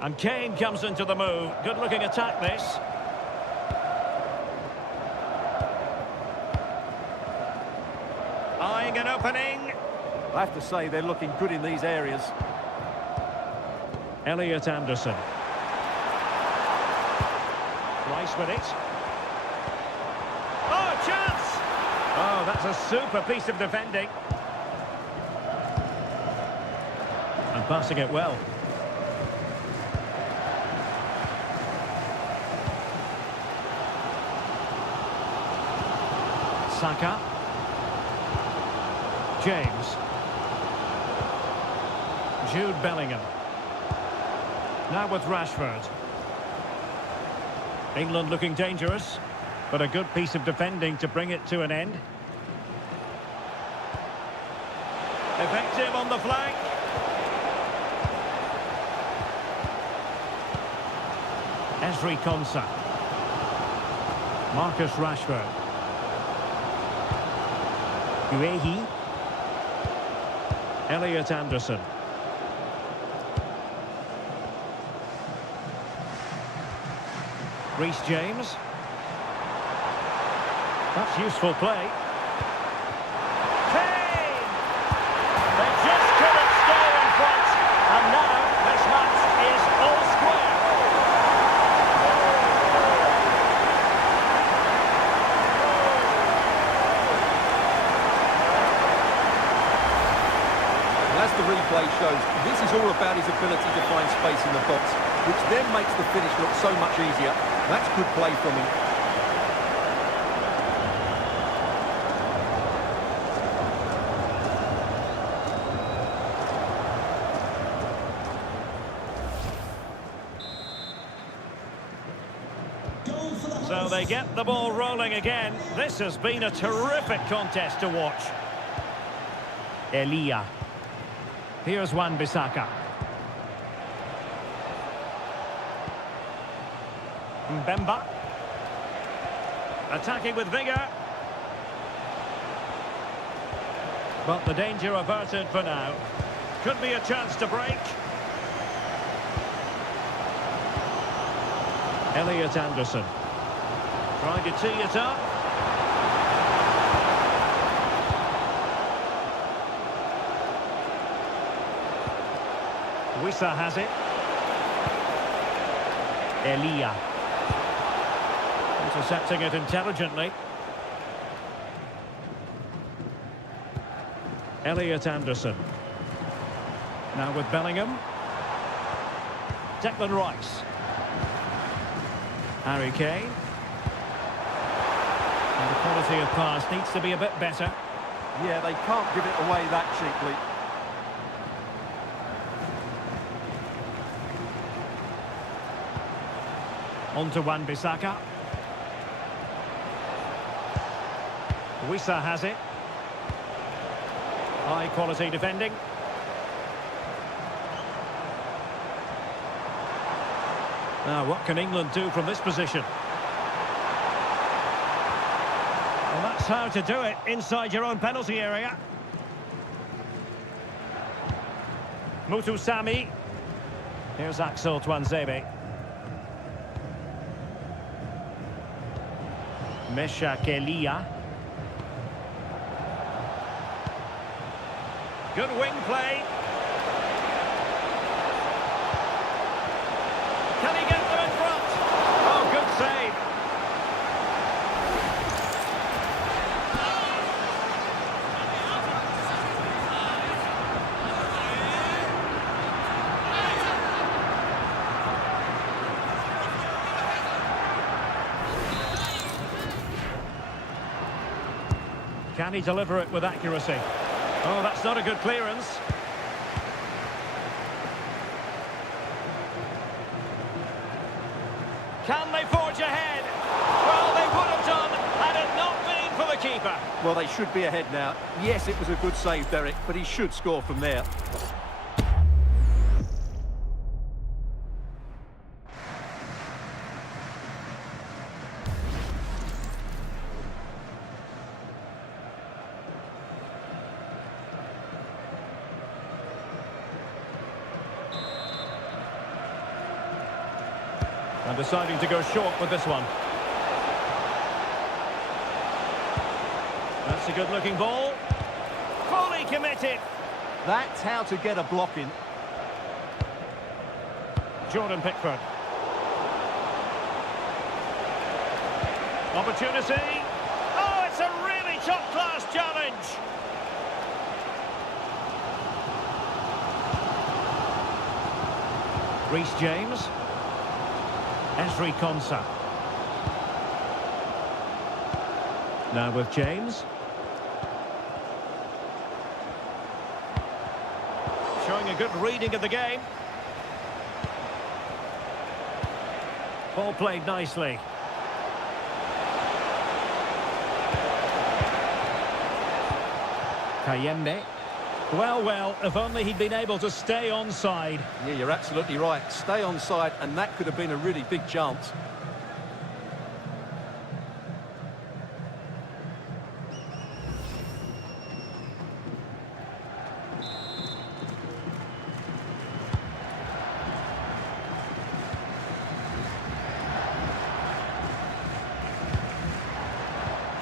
And Kane comes into the move. Good looking attack this. Eyeing an opening. I have to say they're looking good in these areas. Elliot Anderson. Rice with it. Oh, chance! Oh, that's a super piece of defending. And passing it well. Saka. James. Jude Bellingham. Now with Rashford. England looking dangerous, but a good piece of defending to bring it to an end. Effective on the flank. Ezri Konsa. Marcus Rashford. Guehi. Elliot Anderson. Reece James. That's useful play. Kane! They just couldn't stay in front. And now this match is all square. As the replay shows, this is all about his ability to find space in the box, which then makes the finish look so much easier. That's good play from him. So they get the ball rolling again. This has been a terrific contest to watch. Elia. Here's Wan-Bissaka. Mbemba. Attacking with vigour. But the danger averted for now. Could be a chance to break. Elliot Anderson. Trying to tee it up. Wissa has it. Elia. Intercepting it intelligently. Elliot Anderson. Now with Bellingham. Declan Rice. Harry Kane. And the quality of pass needs to be a bit better. Yeah, they can't give it away that cheaply. On to Wan-Bissaka. Wissa has it. High quality defending. Now, what can England do from this position? Well, that's how to do it inside your own penalty area. Mutu Sami. Here's Axel Tuanzebe. Meshak Elia. Good wing play. Can he get them in front? Oh, good save. Can he deliver it with accuracy? Oh, that's not a good clearance. Can they forge ahead? Well, they would have done had it not been for the keeper. Well, they should be ahead now. Yes, it was a good save, Derek, but he should score from there. And deciding to go short with this one. That's a good-looking ball. Fully committed. That's how to get a block in. Jordan Pickford. Opportunity. Oh, it's a really top-class challenge. Reece James. Esri Konsa. Now with James. Showing a good reading of the game. Ball played nicely. Kayembe. Well, if only he'd been able to stay onside. Yeah, you're absolutely right. Stay onside, and that could have been a really big chance.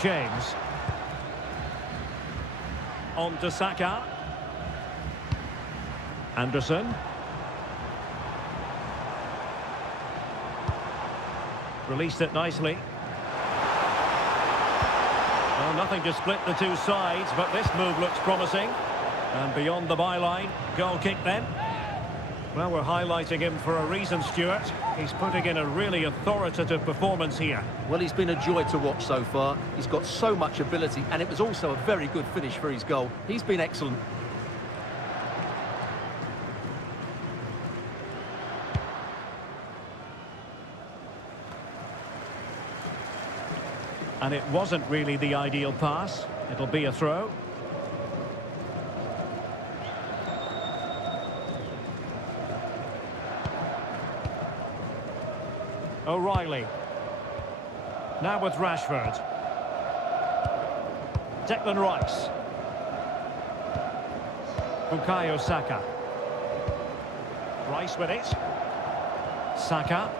James. On to Saka. Anderson. Released it nicely. Well, nothing to split the two sides, but this move looks promising. And beyond the byline, goal kick then. Well, we're highlighting him for a reason, Stuart. He's putting in a really authoritative performance here. Well, he's been a joy to watch so far. He's got so much ability, and it was also a very good finish for his goal. He's been excellent. And it wasn't really the ideal pass. It'll be a throw. O'Reilly. Now with Rashford. Declan Rice. Bukayo Saka. Rice with it. Saka.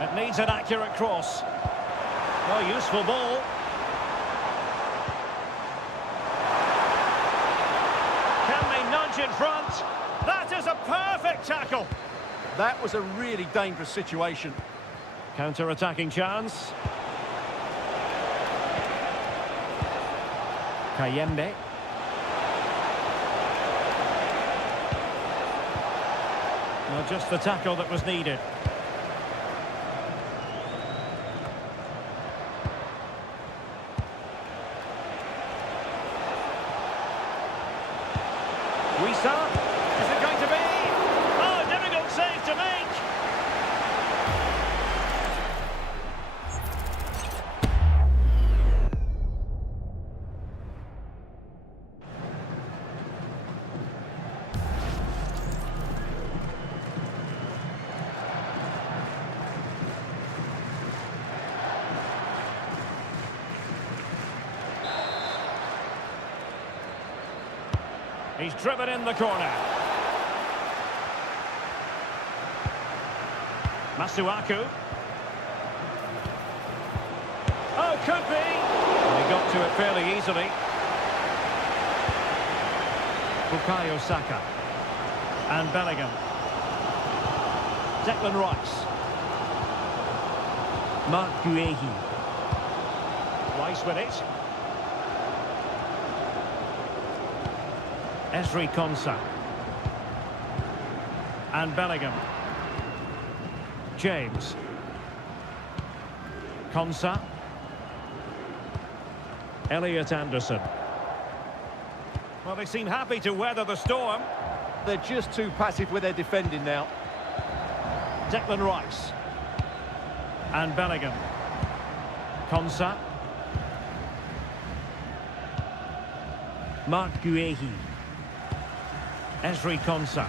It needs an accurate cross. Oh, useful ball. Can they nudge in front? That is a perfect tackle. That was a really dangerous situation. Counter-attacking chance. Kayembe. Well, just the tackle that was needed. Wisa. Is it going to be? Oh, difficult save to make. He's driven in the corner. Masuaku. Oh, could be. He got to it fairly easily. Bukayo Saka. And Bellingham. Declan Rice. Mark Guehi. Rice with it. Ezri Konsa. And Bellingham. James. Konsa. Elliot Anderson. Well, they seem happy to weather the storm. They're just too passive with their defending now. Declan Rice. And Bellingham. Konsa. Mark Guehi. Ezri Konsa.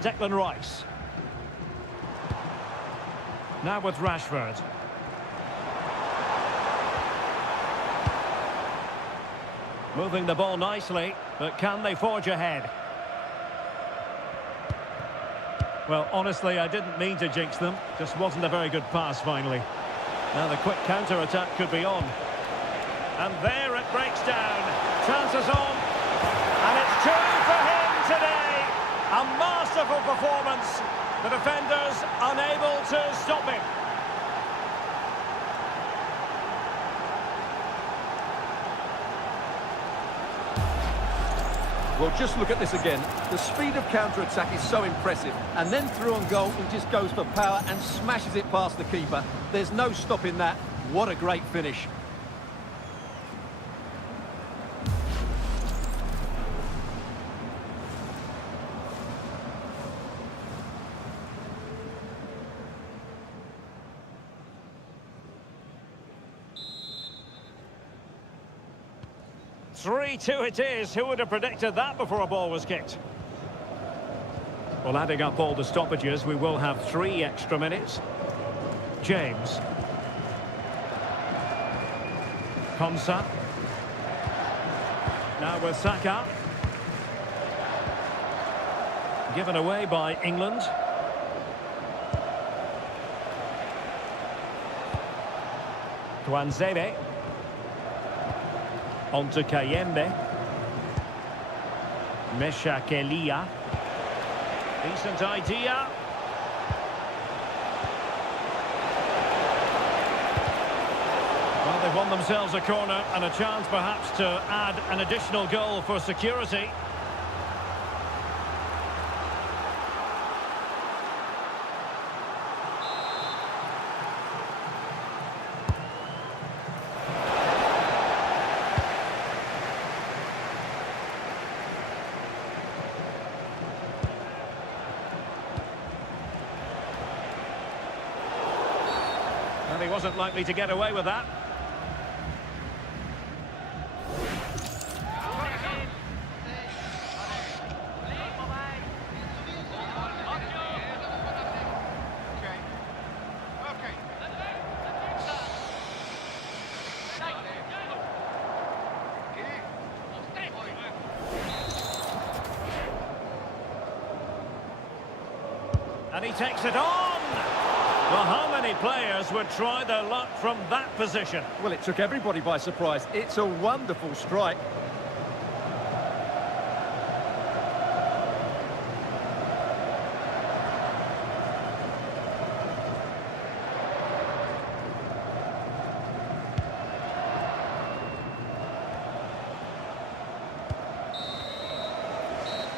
Declan Rice. Now with Rashford. Moving the ball nicely, but can they forge ahead? Well, honestly, I didn't mean to jinx them. Just wasn't a very good pass, finally. Now the quick counter-attack could be on. And there it breaks down. Chances on. And it's two for him today. A masterful performance. The defenders unable to stop him. Well, just look at this again. The speed of counter-attack is so impressive. And then through on goal, he just goes for power and smashes it past the keeper. There's no stopping that. What a great finish. Three-two it is. Who would have predicted that before a ball was kicked? Well, adding up all the stoppages, we will have 3 extra minutes. James. Konsa. Now with Saka. Given away by England. Tuanzebe. On to Kayembe. Mesha Kelia. Decent idea. Well, they've won themselves a corner and a chance perhaps to add an additional goal for security. he wasn't likely to get away with that. And he takes it on! Well, how many players would try their luck from that position? Well, it took everybody by surprise. It's a wonderful strike.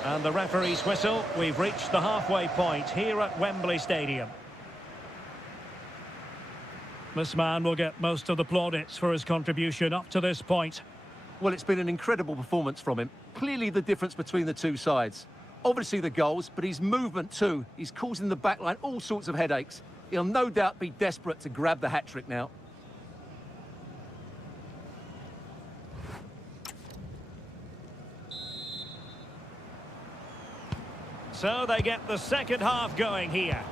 And the referee's whistle. We've reached the halfway point here at Wembley Stadium. This man will get most of the plaudits for his contribution up to this point. Well, it's been an incredible performance from him. Clearly the difference between the two sides. Obviously the goals, but his movement too. He's causing the backline all sorts of headaches. He'll no doubt be desperate to grab the hat-trick now. So they get the second half going here.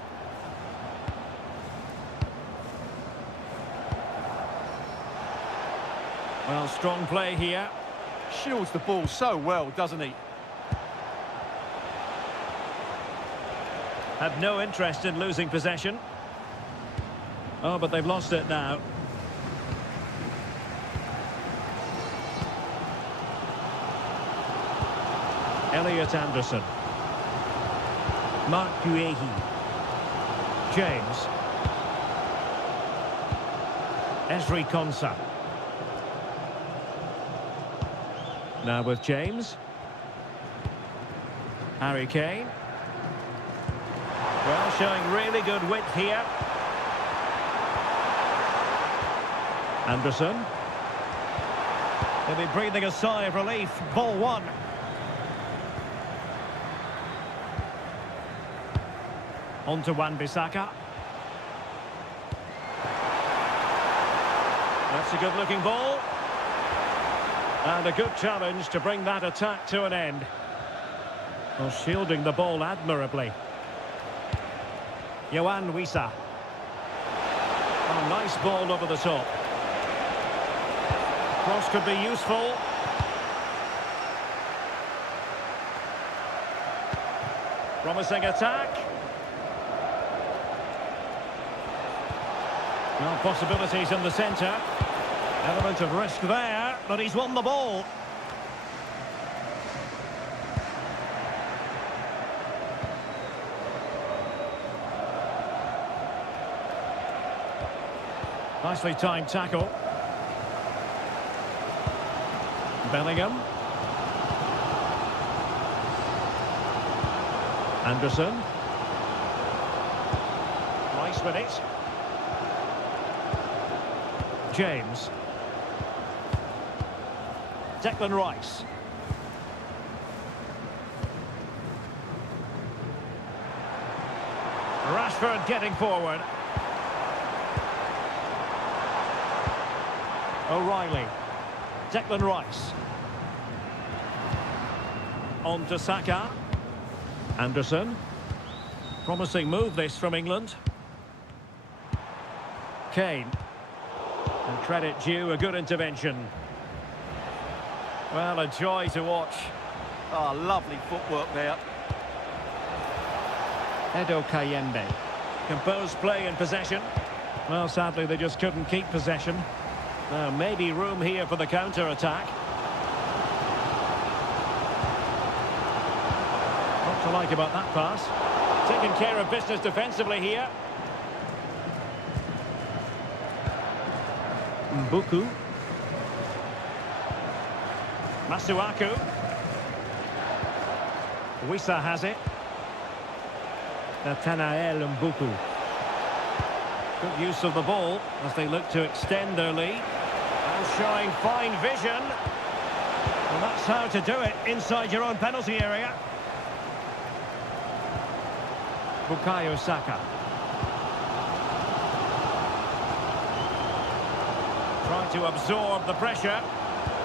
Well, strong play here. Shields the ball so well, doesn't he? Had no interest in losing possession. Oh, but they've lost it now. Elliot Anderson. Mark Guehi. James. Esri Konsa. Now with James. Harry Kane. Well, showing really good width here. Anderson. He'll be breathing a sigh of relief. Ball one. On to Wan-Bissaka. That's a good-looking ball. And a good challenge to bring that attack to an end. Well, shielding the ball admirably. Yohan Wissa. Oh, nice ball over the top. Cross could be useful. Promising attack. Well, possibilities in the centre. Element of risk there, but he's won the ball. Nicely timed tackle. Bellingham. Anderson. Rice with it. James. Declan Rice. Rashford getting forward. O'Reilly. Declan Rice. On to Saka. Anderson. Promising move this from England. Kane. And credit due, a good intervention. Well, a joy to watch. Oh, lovely footwork there. Edo Kayembe. Composed play in possession. Well, sadly, they just couldn't keep possession. Maybe room here for the counter-attack. What to like about that pass. Taking care of business defensively here. Mbuku. Masuaku. Wissa has it. Nathanael Mbuku. Good use of the ball as they look to extend their lead. And showing fine vision. Well, that's how to do it inside your own penalty area. Bukayo Saka. Trying to absorb the pressure.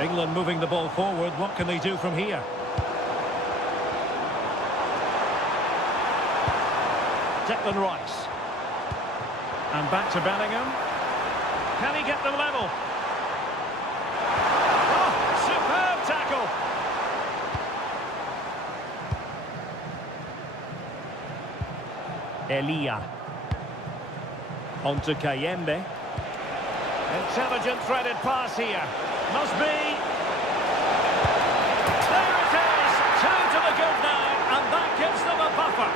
England moving the ball forward. What can they do from here? Declan Rice. And back to Bellingham. Can he get them level? Oh, superb tackle. Elia. On to Kayembe. Intelligent threaded pass here. Must be. There it is. 2 to the good now, and that gives them a buffer.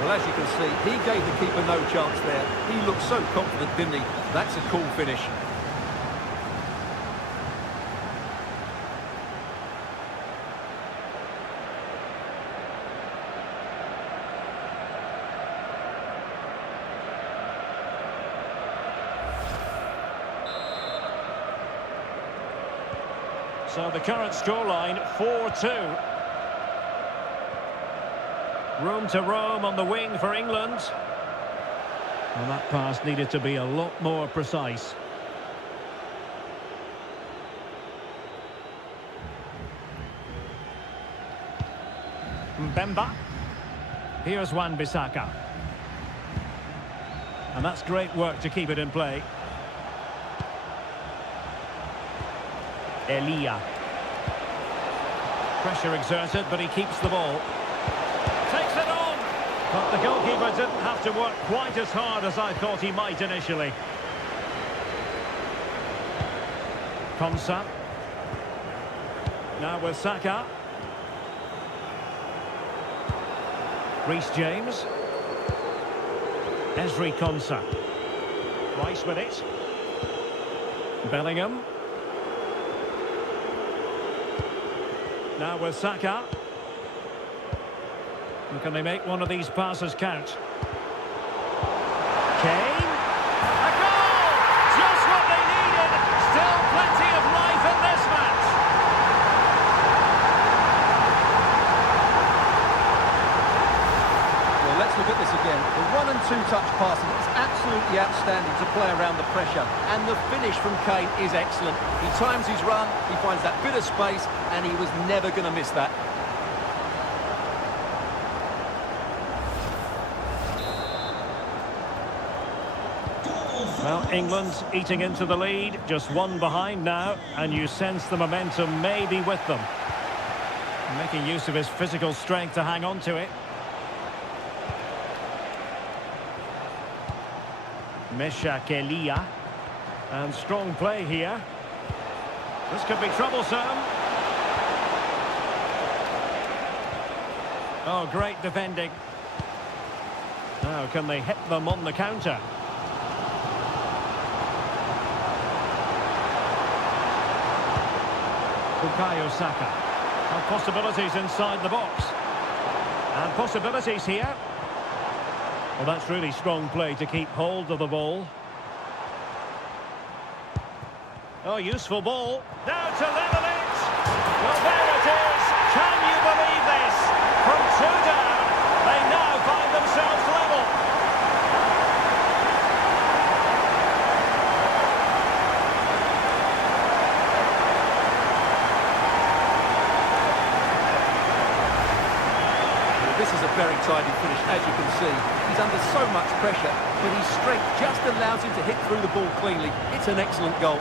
Well, as you can see, he gave the keeper no chance there. He looked so confident, didn't he? That's a cool finish. So the current scoreline, 4-2. Room to roam on the wing for England. Well, that pass needed to be a lot more precise. Mbemba. Here's Wan-Bissaka. And that's great work to keep it in play. Elia. Pressure exerted, but he keeps the ball. Takes it on! But the goalkeeper didn't have to work quite as hard as I thought he might initially. Konsa. Now with Saka. Reece James. Ezri Konsa. Rice with it. Bellingham. Now with Saka. And can they make one of these passes count? Kane. A goal! Just what they needed. Still plenty of life in this match. Well, let's look at this again. The 1- and 2-touch passing is absolutely outstanding to play around the pressure. And the finish from Kane is excellent. He times his run, he finds that bit of space, and he was never going to miss that. Well, England's eating into the lead, just one behind now, and you sense the momentum may be with them. Making use of his physical strength to hang on to it. Meshak Elia. And strong play here. This could be troublesome. Oh, great defending. Now, can they hit them on the counter? Bukayo Saka. And possibilities inside the box. And possibilities here. Well, that's really strong play to keep hold of the ball. Oh, useful ball. Now to level it. Well, there it is. Can you believe this? From 2 down, they now find themselves level. This is a very tidy finish, as you can see. He's under so much pressure, but his strength just allows him to hit through the ball cleanly. It's an excellent goal.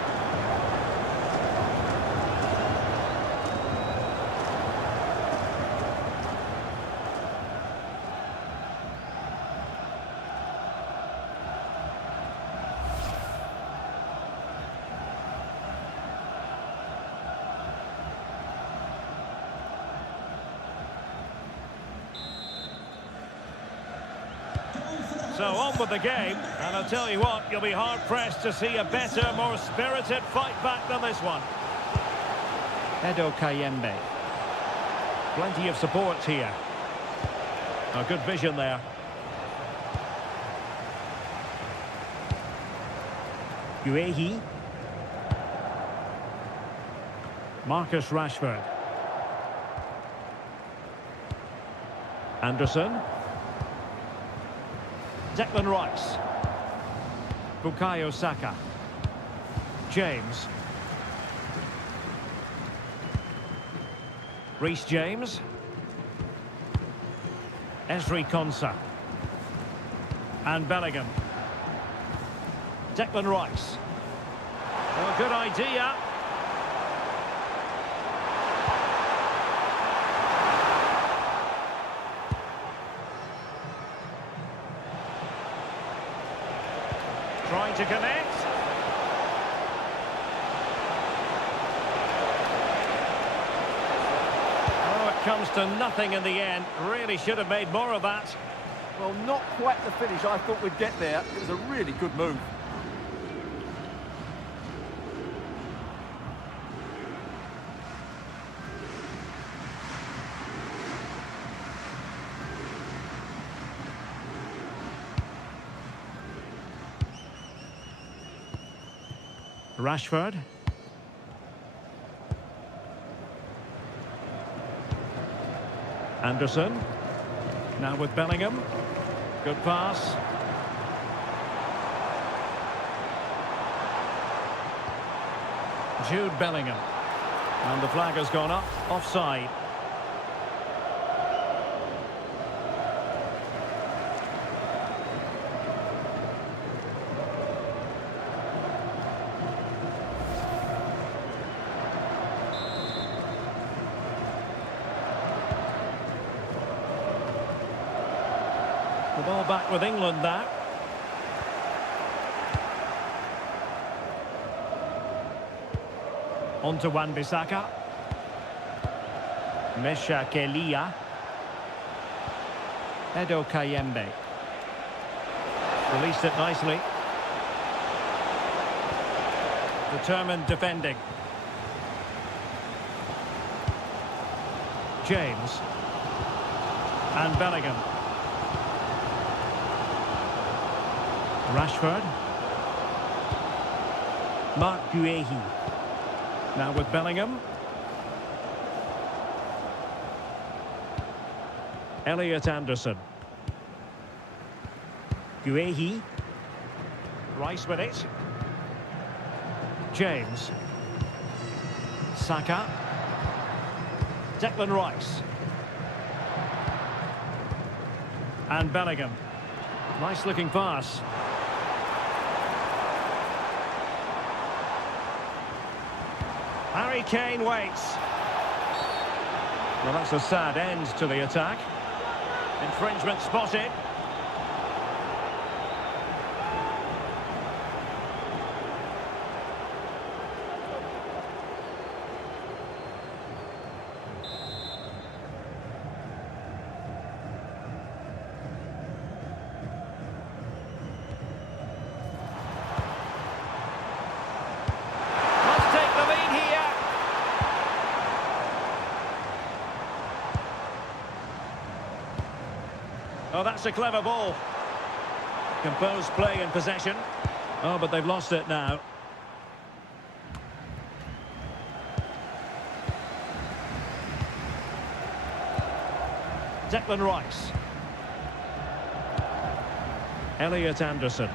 So on with the game, and I'll tell you what, you'll be hard-pressed to see a better, more spirited fight back than this one. Edo Kayembe. Plenty of support here. A good vision there. Guehi. Marcus Rashford. Anderson. Declan Rice. Bukayo Saka. James. Reece James. Fc26. And Bellingham. Declan Rice. Well, good idea. Trying to connect. Oh, it comes to nothing in the end. Really should have made more of that. Well, not quite the finish I thought we'd get there. It was a really good move. Rashford. Anderson. Now with Bellingham. Good pass. Jude Bellingham. And the flag has gone up. Offside. The ball back with England now. On to Wan-Bissaka. Mesha Kelia. Edo Kayembe. Released it nicely. Determined defending. James. And Bellingham. Rashford. Mark Guehi. Now with Bellingham. Elliot Anderson. Guehi. Rice with it. James. Saka. Declan Rice. And Bellingham. Nice looking pass. Harry Kane waits. Well, that's a sad end to the attack. Infringement spotted. Oh, that's a clever ball. Composed play in possession. Oh, but they've lost it now. Declan Rice. Elliot Anderson.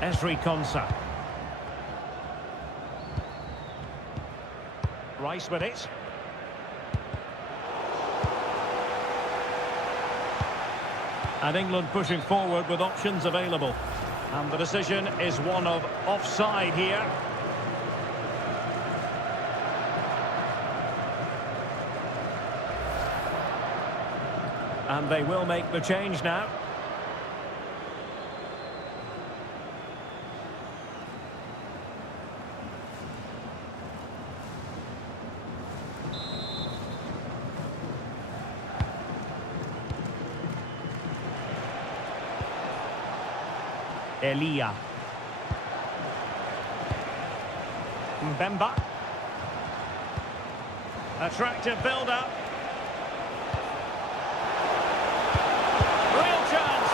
Fc26. Rice with it. And England pushing forward with options available. And the decision is one of offside here. And they will make the change now. Elia. Mbemba. Attractive build-up. Real chance.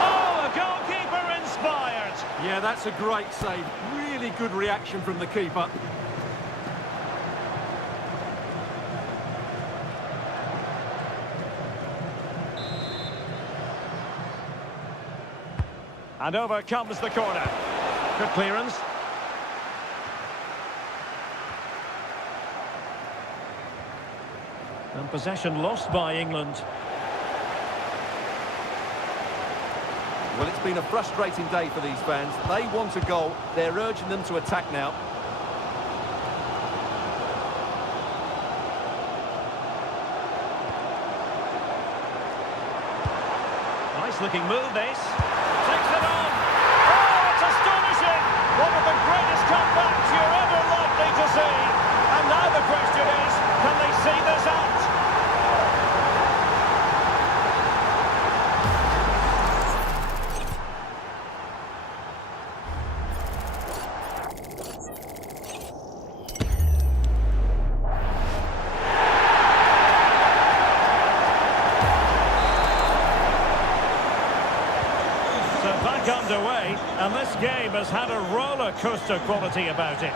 Oh, a goalkeeper inspired. Yeah, that's a great save. Really good reaction from the keeper. And over comes the corner. Good clearance. And possession lost by England. Well, it's been a frustrating day for these fans. They want a goal. They're urging them to attack now. Nice looking move, this. Takes it on. Oh, it's astonishing. One of the greatest comebacks you're ever likely to see. And now the question is, can they see this out? So back underway, and this game has had a roller coaster quality about it.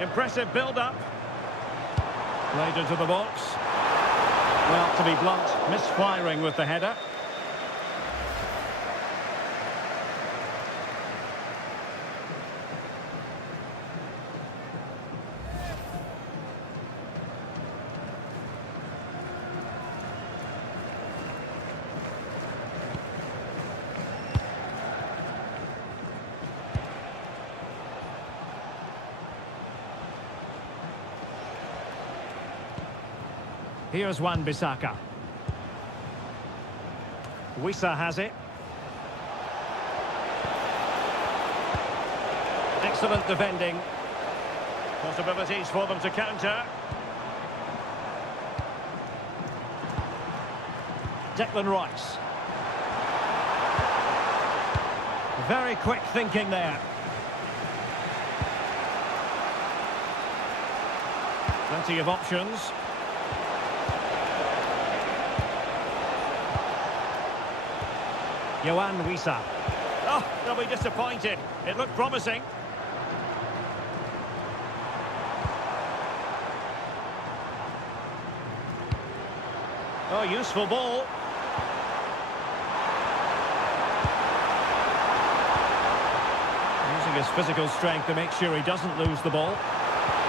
Impressive build-up. Played into the box. Well, to be blunt, misfiring with the header. Here's Wan-Bissaka. Wissa has it. Excellent defending. Possibilities for them to counter. Declan Rice. Very quick thinking there. Plenty of options. Yohan Wissa. Oh, they'll be disappointed. It looked promising. Oh, useful ball. Using his physical strength to make sure he doesn't lose the ball.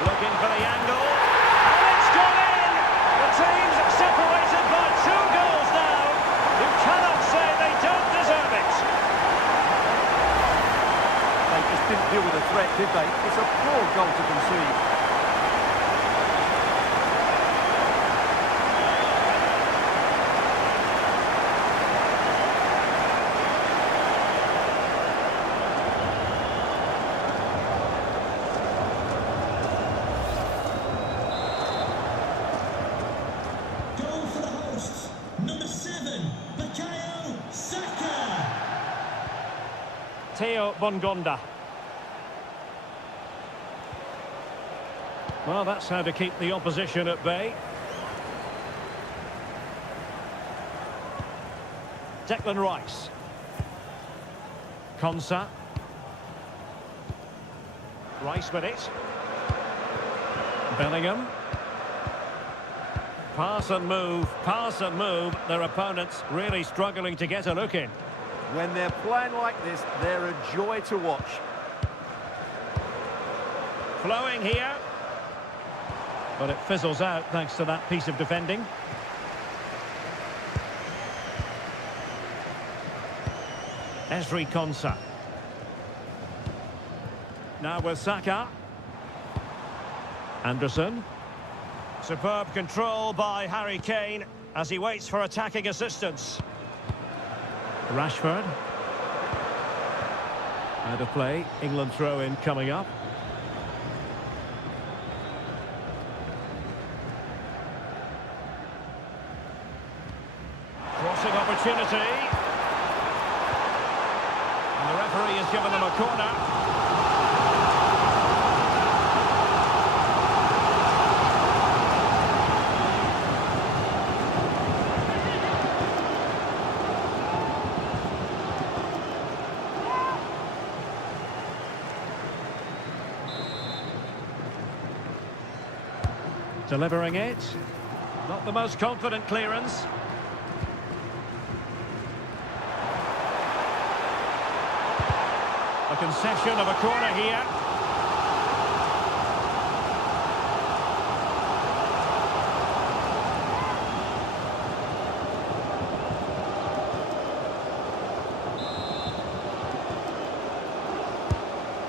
Looking for the angle. And it's gone in! The team's separated by 2 goals now. You cannot say they don't deserve it. They just didn't deal with the threat, did they? It's a poor goal to concede. Goal for the hosts, number 7, Bukayo Saka. Theo Bongonda. Well, that's how to keep the opposition at bay. Declan Rice. Konsa. Rice with it. Bellingham. Pass and move. Their opponents really struggling to get a look in. When they're playing like this, they're a joy to watch. Flowing here. But it fizzles out thanks to that piece of defending. Ezri Konsa. Now with Saka. Anderson. Superb control by Harry Kane as he waits for attacking assistance. Rashford. Out of play. England throw-in coming up. Crossing opportunity. And the referee has given them a corner. Delivering it. Not the most confident clearance. A concession of a corner here.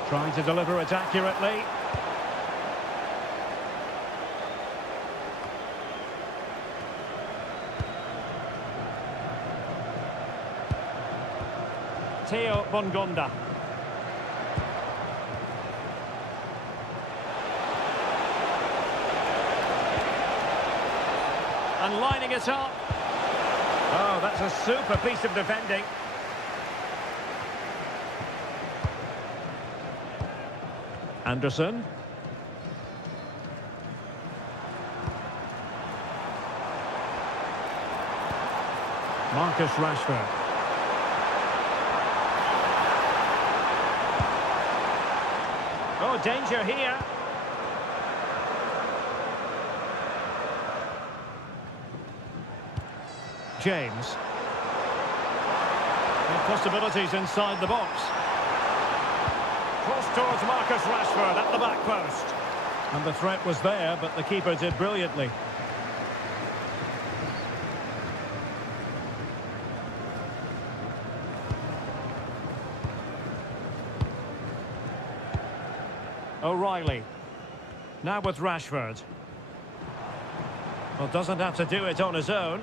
Trying to deliver it accurately. Theo Bongonda. And lining it up. Oh, that's a super piece of defending. Anderson. Marcus Rashford. Oh, danger here. James. And possibilities inside the box. Cross towards Marcus Rashford at the back post. And the threat was there, but the keeper did brilliantly. O'Reilly. Now with Rashford. Well, doesn't have to do it on his own.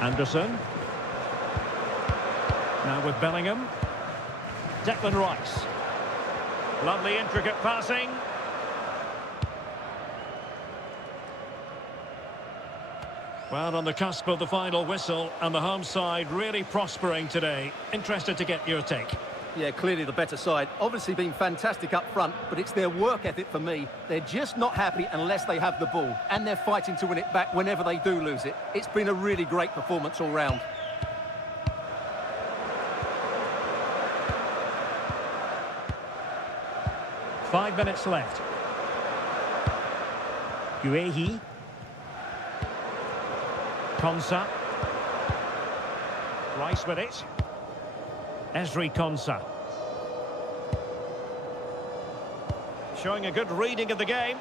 Anderson. Now with Bellingham. Declan Rice. Lovely intricate passing. Well, on the cusp of the final whistle, and the home side really prospering today. Interested to get your take. Yeah, clearly the better side. Obviously been fantastic up front, but it's their work ethic for me. They're just not happy unless they have the ball, and they're fighting to win it back whenever they do lose it. It's been a really great performance all round. 5 minutes left. Guehi. Konsa. Rice with it. Ezri Konsa. Showing a good reading of the game.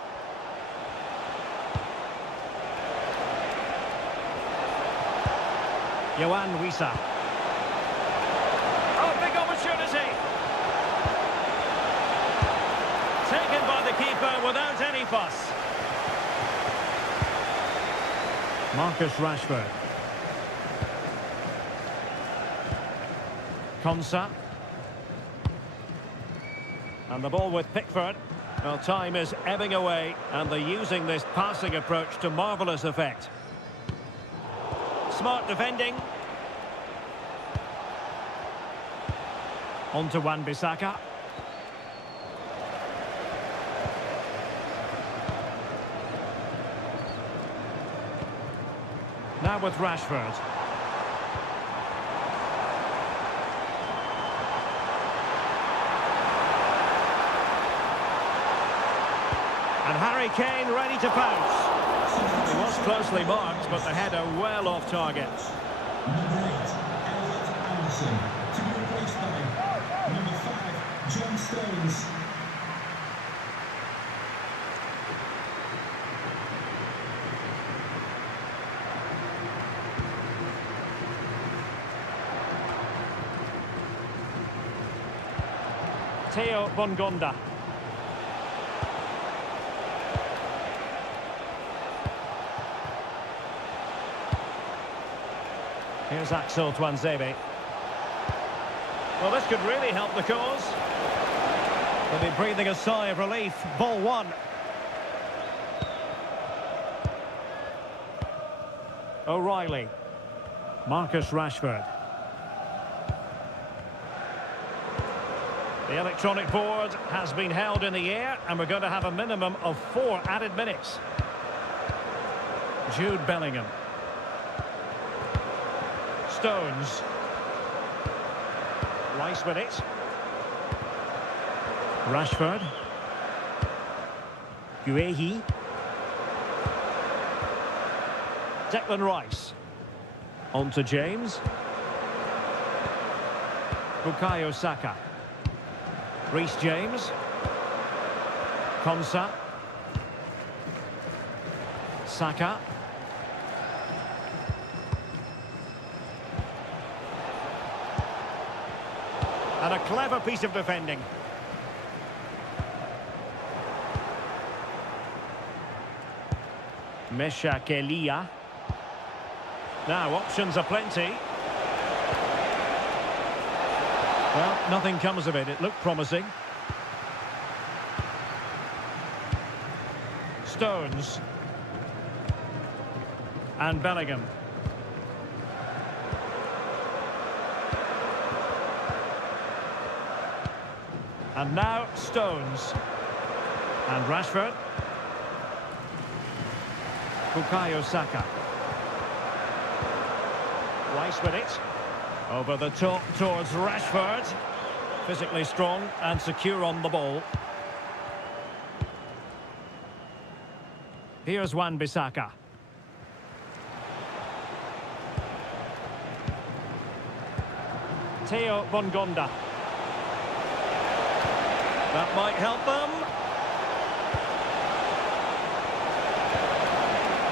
Yohan Wissa. Oh, big opportunity. Taken by the keeper without any fuss. Marcus Rashford. Konsa. And the ball with Pickford. Well, time is ebbing away, and they're using this passing approach to marvellous effect. Smart defending. On to Wan-Bissaka. Now with Rashford. And Harry Kane ready to pounce. He was closely marked, but the header well off target. Number 8, Elliot Anderson, to be replaced by number 5, John Stones. Theo Bongonda. Here's Axel Tuanzebe. Well, this could really help the cause. They'll be breathing a sigh of relief. Ball one. O'Reilly. Marcus Rashford. The electronic board has been held in the air, and we're going to have a minimum of 4 added minutes. Jude Bellingham. Stones. Rice with it. Rashford. Guehi. Declan Rice. On to James. Bukayo Saka. Reece James. Konsa. Saka. And a clever piece of defending. Mesha Kelia. Now, options are plenty. Well, nothing comes of it. It looked promising. Stones. And Bellingham. And now Stones. And Rashford. Bukayo Saka. Rice with it. Over the top towards Rashford. Physically strong and secure on the ball. Here's Wan-Bissaka. Theo Bongonda. That might help them.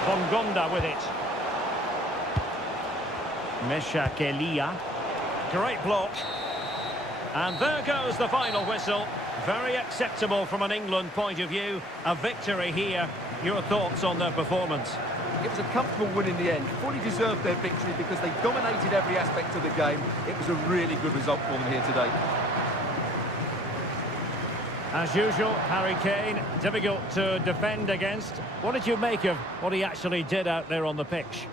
Bongonda with it. Mesha Kelia. Great block. And there goes the final whistle. Very acceptable from an England point of view. A victory here. Your thoughts on their performance? It was a comfortable win in the end. Fully deserved their victory because they dominated every aspect of the game. It was a really good result for them here today. As usual, Harry Kane, difficult to defend against. What did you make of what he actually did out there on the pitch?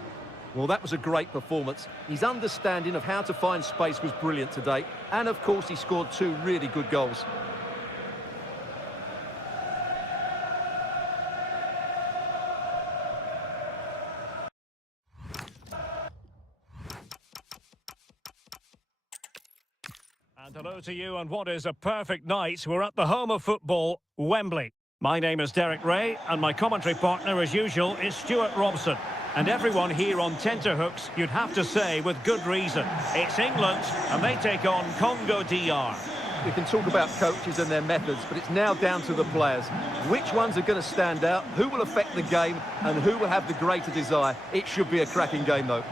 Well, that was a great performance. His understanding of how to find space was brilliant today. And, of course, he scored 2 really good goals. And hello to you on what is a perfect night. We're at the home of football, Wembley. My name is Derek Ray, and my commentary partner, as usual, is Stuart Robson. And everyone here on tenterhooks, you'd have to say, with good reason. It's England, and they take on Congo DR. We can talk about coaches and their methods, but it's now down to the players. Which ones are going to stand out, who will affect the game, and who will have the greater desire. It should be a cracking game, though.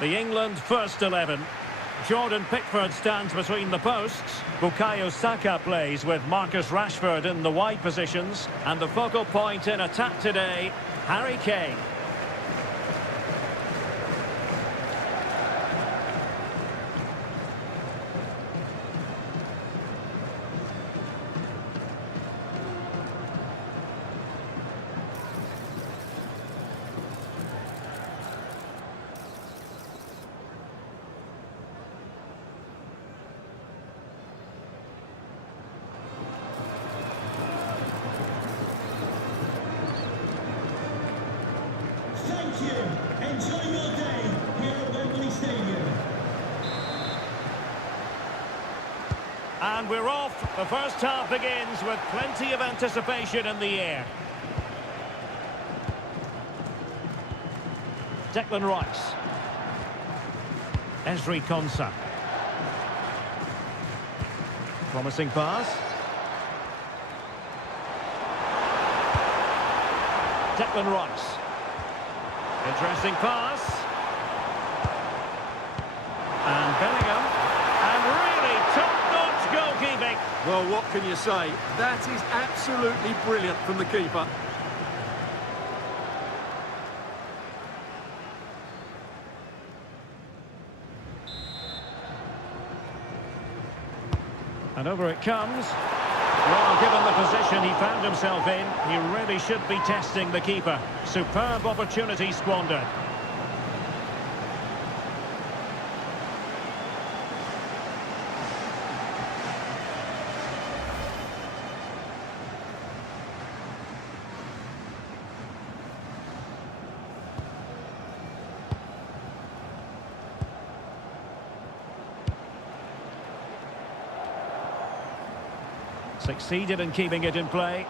The England first 11. Jordan Pickford stands between the posts. Bukayo Saka plays with Marcus Rashford in the wide positions. And the focal point in attack today, Harry Kane. Thank you. Enjoy your day here at Wembley Stadium. And we're off. The first half begins with plenty of anticipation in the air. Declan Rice. Ezri Konsa. Promising pass. Declan Rice. Interesting pass. And Bellingham. And really top-notch goalkeeping. Well, what can you say? That is absolutely brilliant from the keeper. And over it comes. Well, given the position he found himself in, he really should be testing the keeper. Superb opportunity squandered. Succeeded in keeping it in play.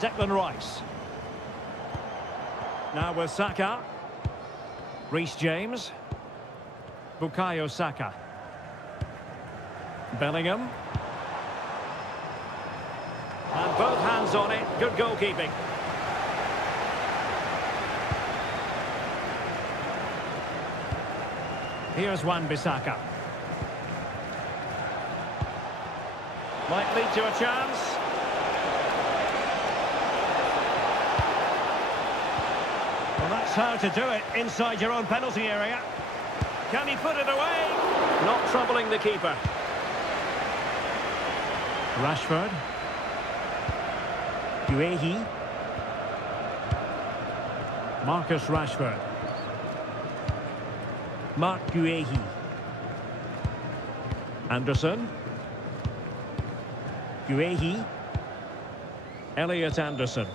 Declan Rice. Now with Saka. Reece James. Bukayo Saka. Bellingham. And both hands on it. Good goalkeeping. Here's Wan-Bissaka. Might lead to a chance. Well, that's how to do it inside your own penalty area. Can he put it away? Not troubling the keeper. Rashford. Guehi. Marcus Rashford. Mark Guehi. Anderson. Guehi. Elliot Anderson.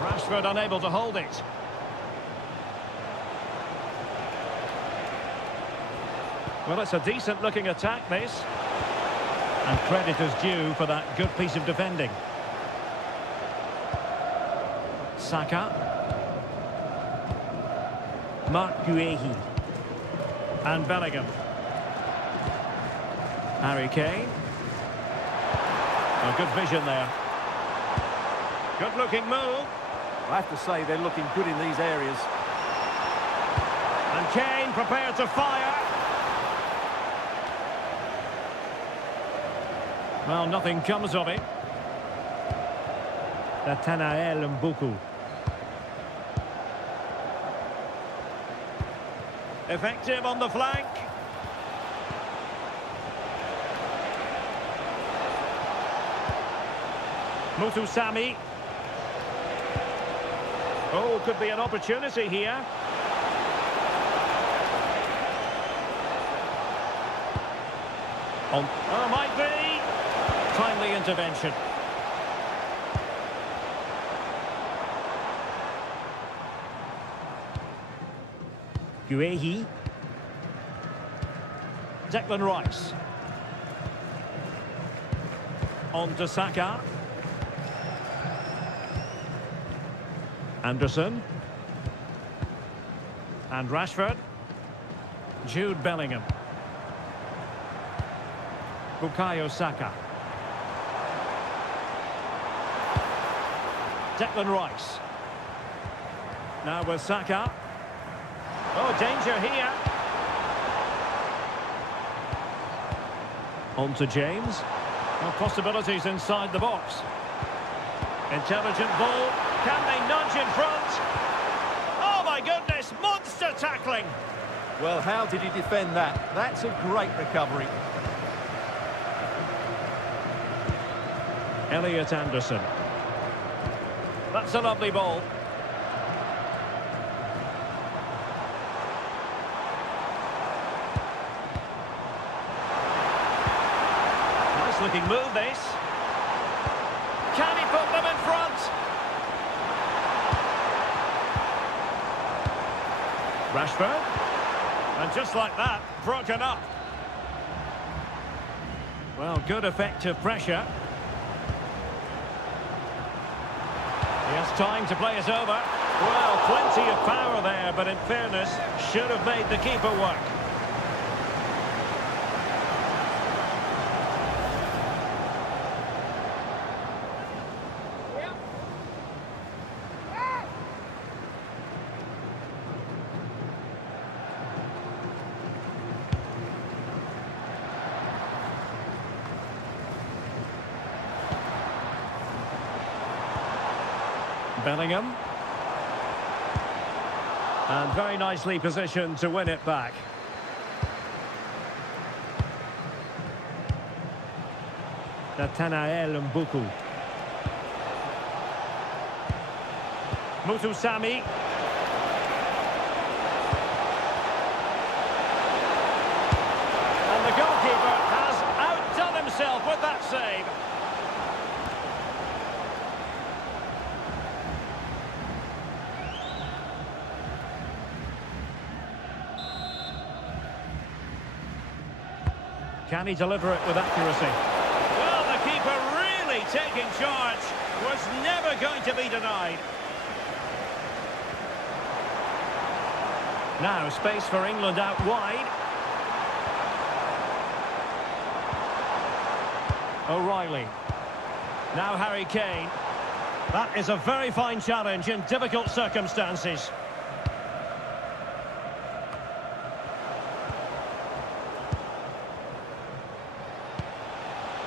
Rashford unable to hold it. Well, it's a decent-looking attack, this. And credit is due for that good piece of defending. Saka. Mark Guehi. And Bellingham. Harry Kane. A good vision there. Good-looking move. I have to say they're looking good in these areas. And Kane prepared to fire. Well, nothing comes of it. Nathanael Mbuku. Effective on the flank. Mutusami. Oh, could be an opportunity here. Oh, might be. Timely intervention. Guehi. Declan Rice. On to Saka. Anderson. And Rashford. Jude Bellingham. Bukayo Saka. Declan Rice. Now with Saka. Oh, danger here. On to James. Well, possibilities inside the box. Intelligent ball. Can they nudge in front? Oh, my goodness. Monster tackling. Well, how did he defend that? That's a great recovery. Elliot Anderson. That's a lovely ball. Nice looking move, this. Can he put them in front? Rashford. And just like that, broken up. Well, good effective pressure. He has time to play it over. Well, plenty of power there, but in fairness, should have made the keeper work. Bellingham. And very nicely positioned to win it back. Nathanael Mbuku. Mutusami. And the goalkeeper has outdone himself with that save. Can he deliver it with accuracy? Well, the keeper really taking charge. Was never going to be denied. Now, space for England out wide. O'Reilly. Now Harry Kane. That is a very fine challenge in difficult circumstances.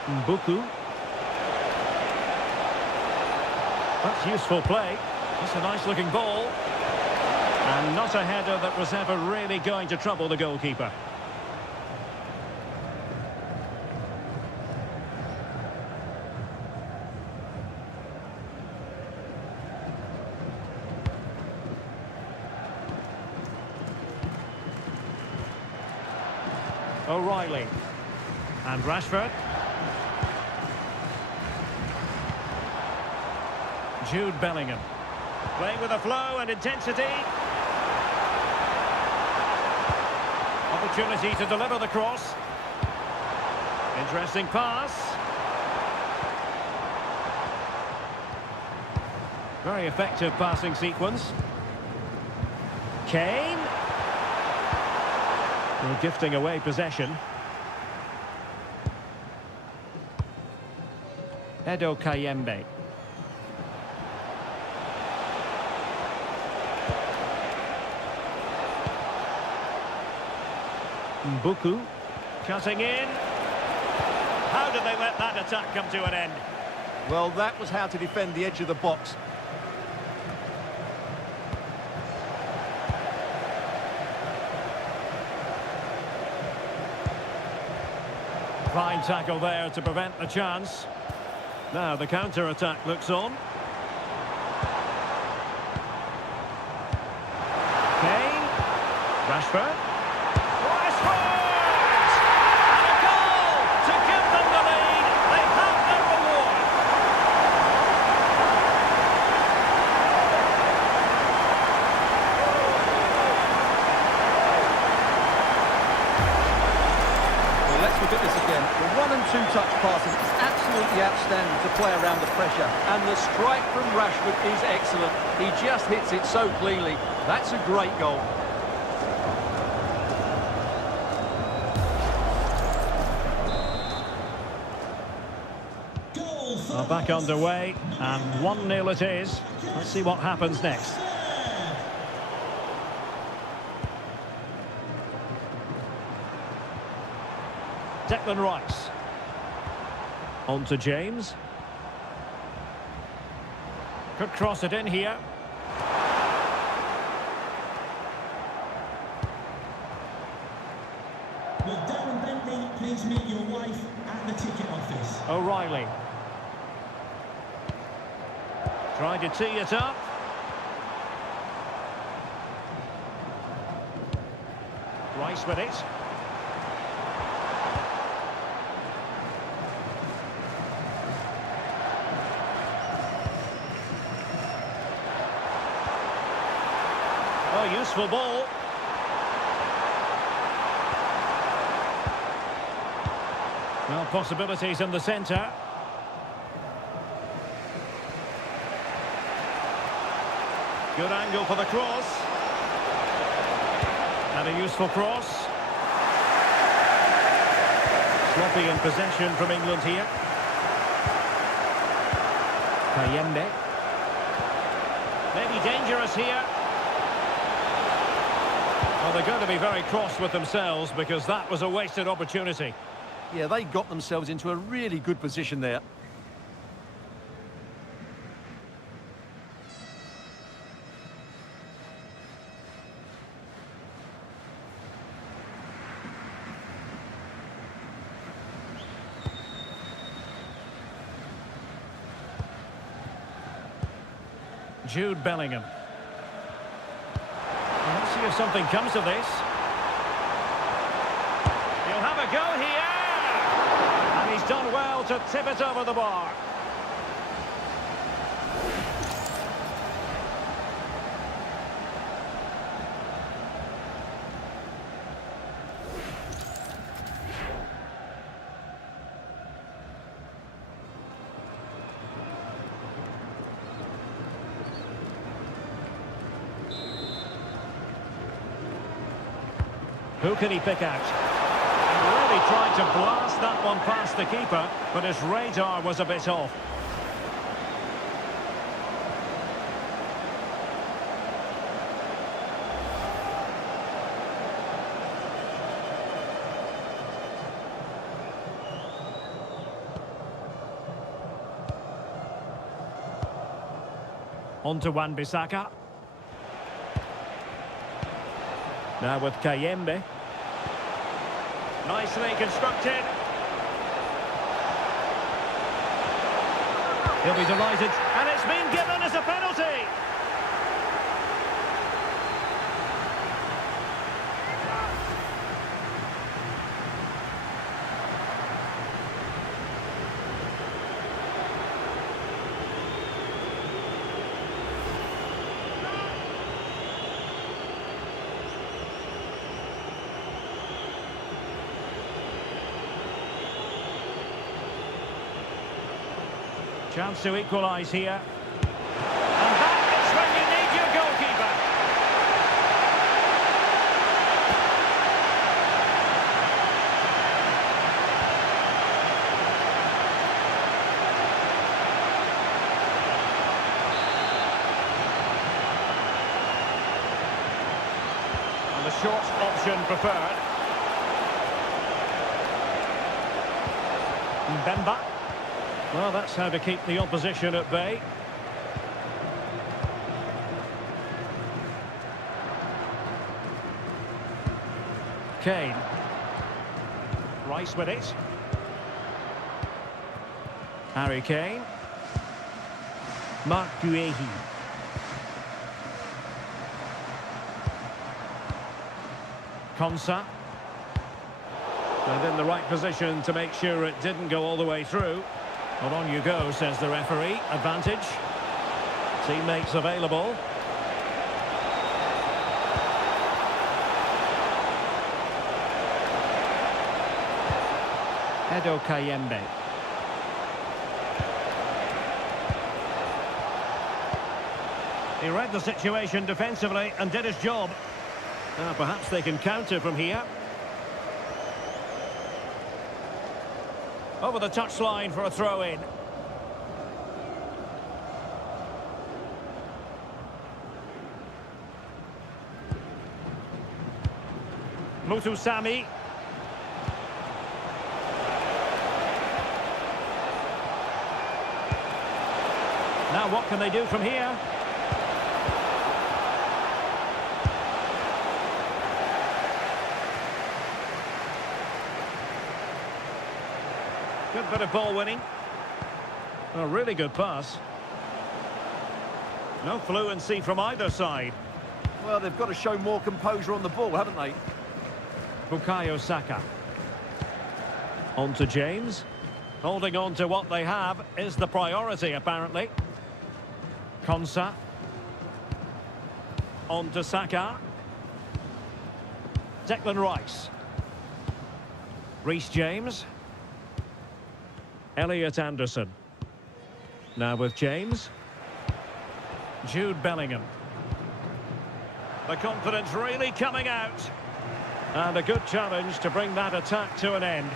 Mbuku. That's useful play. That's a nice looking ball. And not a header that was ever really going to trouble the goalkeeper. O'Reilly. And Rashford. Jude Bellingham. Playing with a flow and intensity. Opportunity to deliver the cross. Interesting pass. Very effective passing sequence. Kane. We're gifting away possession. Edo Kayembe. Mbuku cutting in. How did they let that attack come to an end? Well, that was how to defend the edge of the box. Fine tackle there to prevent the chance. Now the counter-attack looks on. Kane. Rashford. And a goal to give them the lead. They have their reward. Well, let's look at this again. The 1- and 2-touch passes is absolutely outstanding to play around the pressure. And the strike from Rashford is excellent. He just hits it so cleanly. That's a great goal. Are back underway, and 1-0 it is. Let's see what happens next. Declan Rice. On to James. Could cross it in here. Will Darren Bentley please meet your wife at the ticket office? O'Reilly. Trying to tee it up. Rice with it. Oh, useful ball. Well, possibilities in the centre. Good angle for the cross. And a useful cross. Sloppy in possession from England here. Kayembe. Maybe dangerous here. Well, they're going to be very cross with themselves because that was a wasted opportunity. Yeah, they got themselves into a really good position there. Jude Bellingham. Let's see if something comes of this. He'll have a go here. And he's done well to tip it over the bar. Who can he pick out? Really tried to blast that one past the keeper, but his radar was a bit off. On to Wan-Bissaka. Now with Kayembe. Nicely constructed. He'll be delighted. And it's been given as a penalty. Chance to equalise here. And that is when you need your goalkeeper. And the short option preferred. Mbemba. Well, that's how to keep the opposition at bay. Kane. Rice with it. Harry Kane. Mark Guehi. Konsa. And in the right position to make sure it didn't go all the way through. Well, on you go, says the referee. Advantage. Teammates available. Edo Kayembe. He read the situation defensively and did his job. Now, perhaps they can counter from here. Over the touchline for a throw-in. Mutusami. Now what can they do from here? Good bit of ball winning. A really good pass. No fluency from either side. Well, they've got to show more composure on the ball, haven't they? Bukayo Saka. On to James. Holding on to what they have is the priority, apparently. Konsa. On to Saka. Declan Rice. Reece James. Elliot Anderson. Now with James. Jude Bellingham. The confidence really coming out. And a good challenge to bring that attack to an end.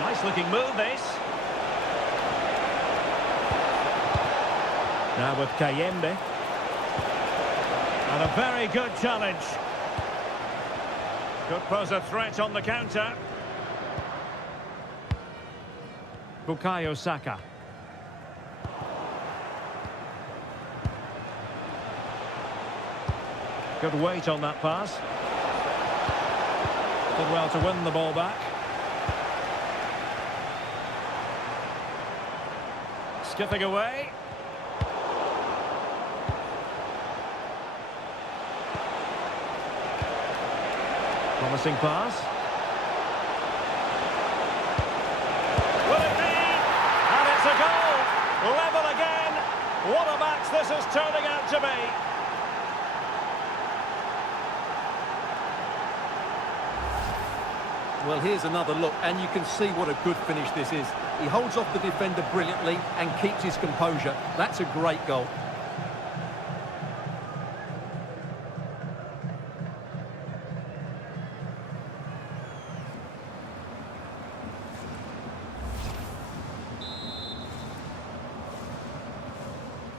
Nice looking move, this. Now with Kayembe. And a very good challenge. Could pose a threat on the counter. Bukayo Saka. Good weight on that pass. Did well to win the ball back. Skipping away. Promising pass. Will it be? And it's a goal! Level again! What a match this is turning out to be! Well, here's another look, and you can see what a good finish this is. He holds off the defender brilliantly and keeps his composure. That's a great goal.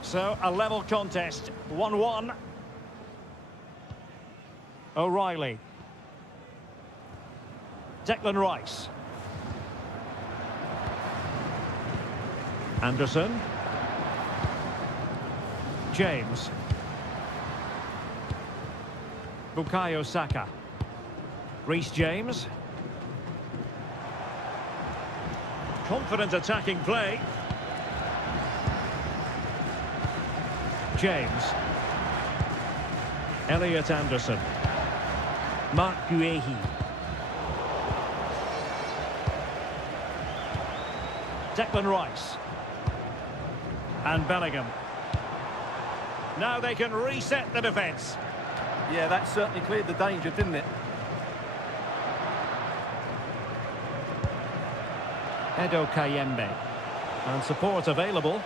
So, a level contest, 1-1. O'Reilly. Declan Rice. Anderson. James. Bukayo Saka. Reece James. Confident attacking play. James. Elliot Anderson. Mark Guehi. Declan Rice. And Bellingham. Now they can reset the defence. Yeah, that certainly cleared the danger, didn't it? Edo Kayembe. And support available.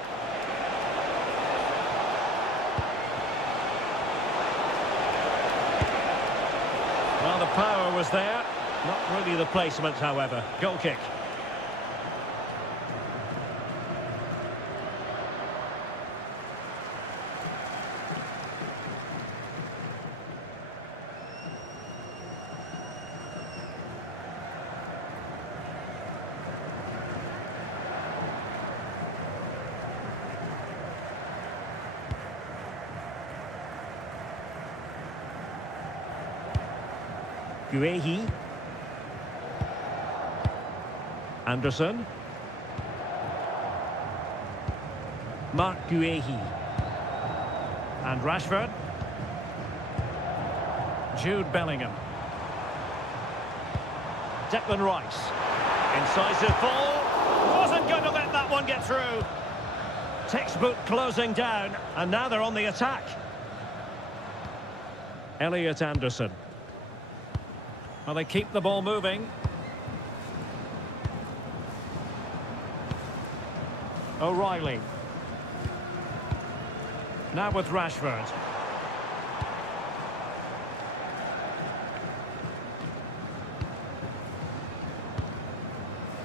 Well, the power was there. Not really the placement, however. Goal kick. Guehi. Anderson. Mark Guehi. And Rashford. Jude Bellingham. Declan Rice. Incisive ball. Wasn't going to let that one get through. Textbook closing down. And now they're on the attack. Elliot Anderson. Well, they keep the ball moving. O'Reilly. Now with Rashford.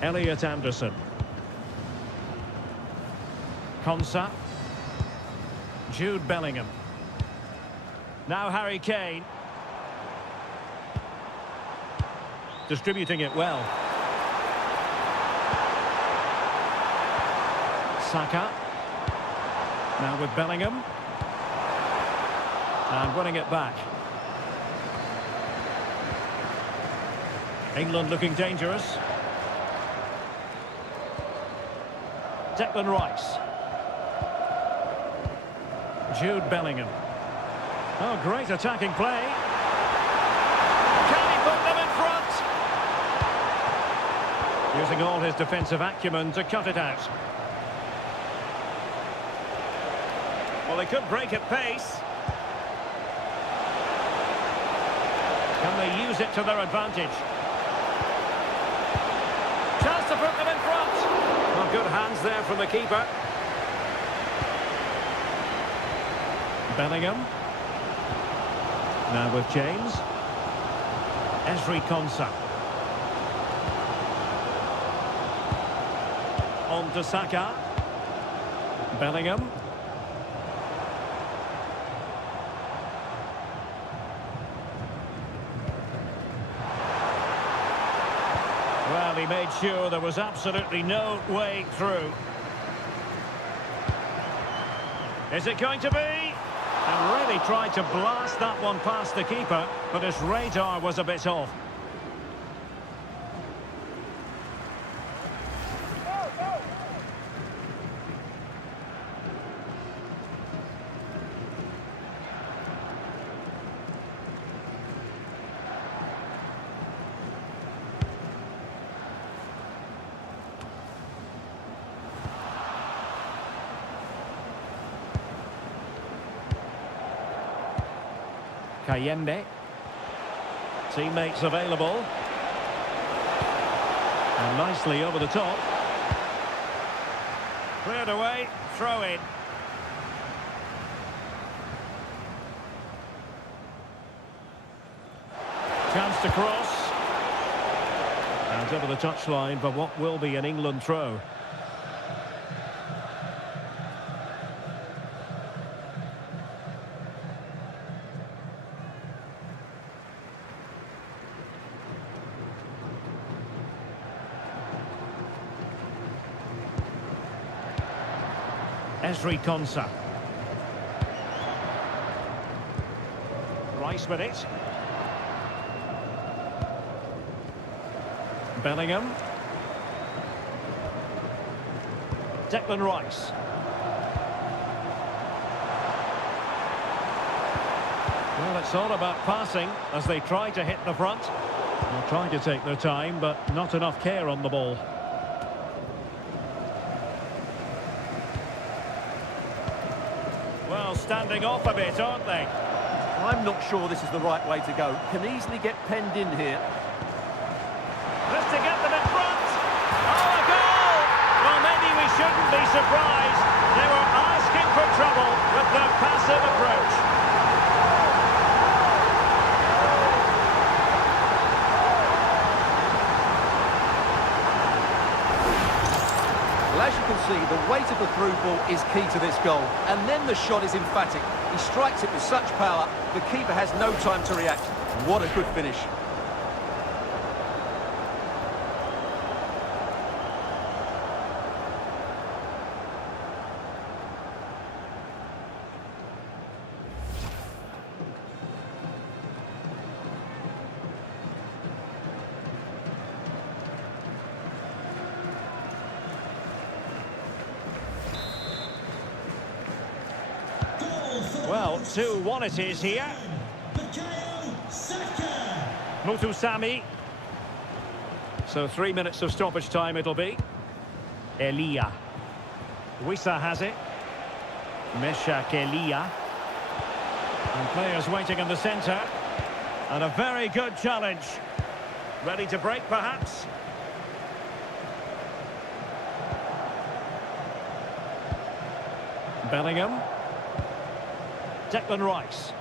Elliot Anderson. Konsa. Jude Bellingham. Now Harry Kane. Distributing it well. Saka. Now with Bellingham. And winning it back. England looking dangerous. Declan Rice. Jude Bellingham. Oh, great attacking play. Can he put them in front? Using all his defensive acumen to cut it out. Well, they could break at pace. Can they use it to their advantage? Chance to put them in front. Well, good hands there from the keeper. Bellingham. Now with James. Ezri Konsa. On to Saka. Bellingham. Well, he made sure there was absolutely no way through. Is it going to be? And really tried to blast that one past the keeper, but his radar was a bit off. Kayembe. Teammates available. And nicely over the top. Cleared away, throw in. Chance to cross. And over the touchline for what will be an England throw. Fc26. Rice with it. Bellingham. Declan Rice. Well, it's all about passing as they try to hit the front. They're trying to take their time, but not enough care on the ball. Well, standing off a bit, aren't they? I'm not sure this is the right way to go. Can easily get penned in here. Lifting at them in front. Oh, a goal! Well, maybe we shouldn't be surprised. They were asking for trouble with their passive approach. Well, as you can see, the weight of the through ball is key to this goal. And then the shot is emphatic. He strikes it with such power, the keeper has no time to react. What a good finish. Well, 2-1 it is here. Mutusami. So 3 minutes of stoppage time it'll be. Elia. Wissa has it. Meshak Elia. And players waiting in the centre. And a very good challenge. Ready to break, perhaps? Bellingham. Declan Rice.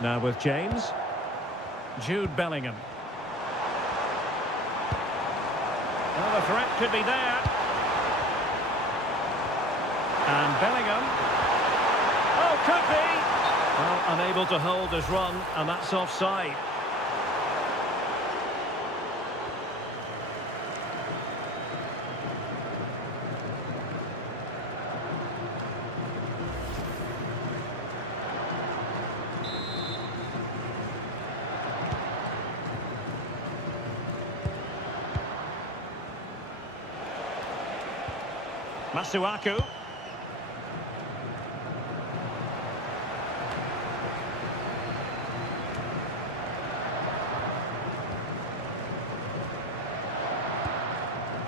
Now with James. Jude Bellingham. Well, the threat could be there. And Bellingham. Oh, could be. Well, unable to hold his run, and that's offside. Masuaku.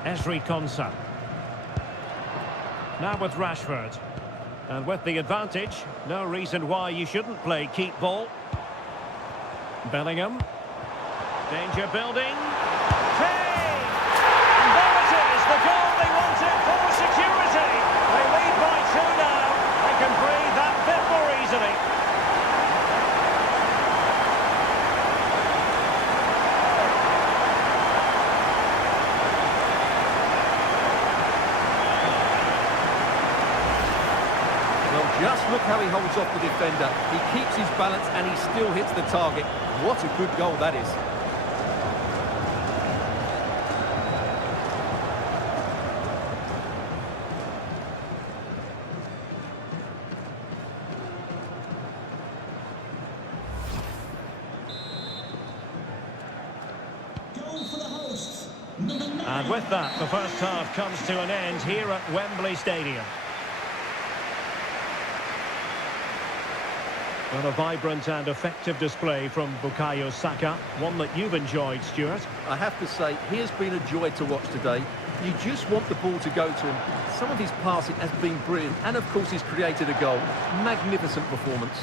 Fc26. Now with Rashford. And with the advantage, no reason why you shouldn't play keep ball. Bellingham. Danger building. Hey! And there it is, the goal they wanted for security. They lead by 2 now. They can breathe that bit more easily. Well, just look how he holds off the defender. He keeps his balance and he still hits the target. What a good goal that is. And with that, the first half comes to an end here at Wembley Stadium. Well, a vibrant and effective display from Bukayo Saka, one that you've enjoyed, Stuart. I have to say, he has been a joy to watch today. You just want the ball to go to him. Some of his passing has been brilliant, and of course he's created a goal. Magnificent performance.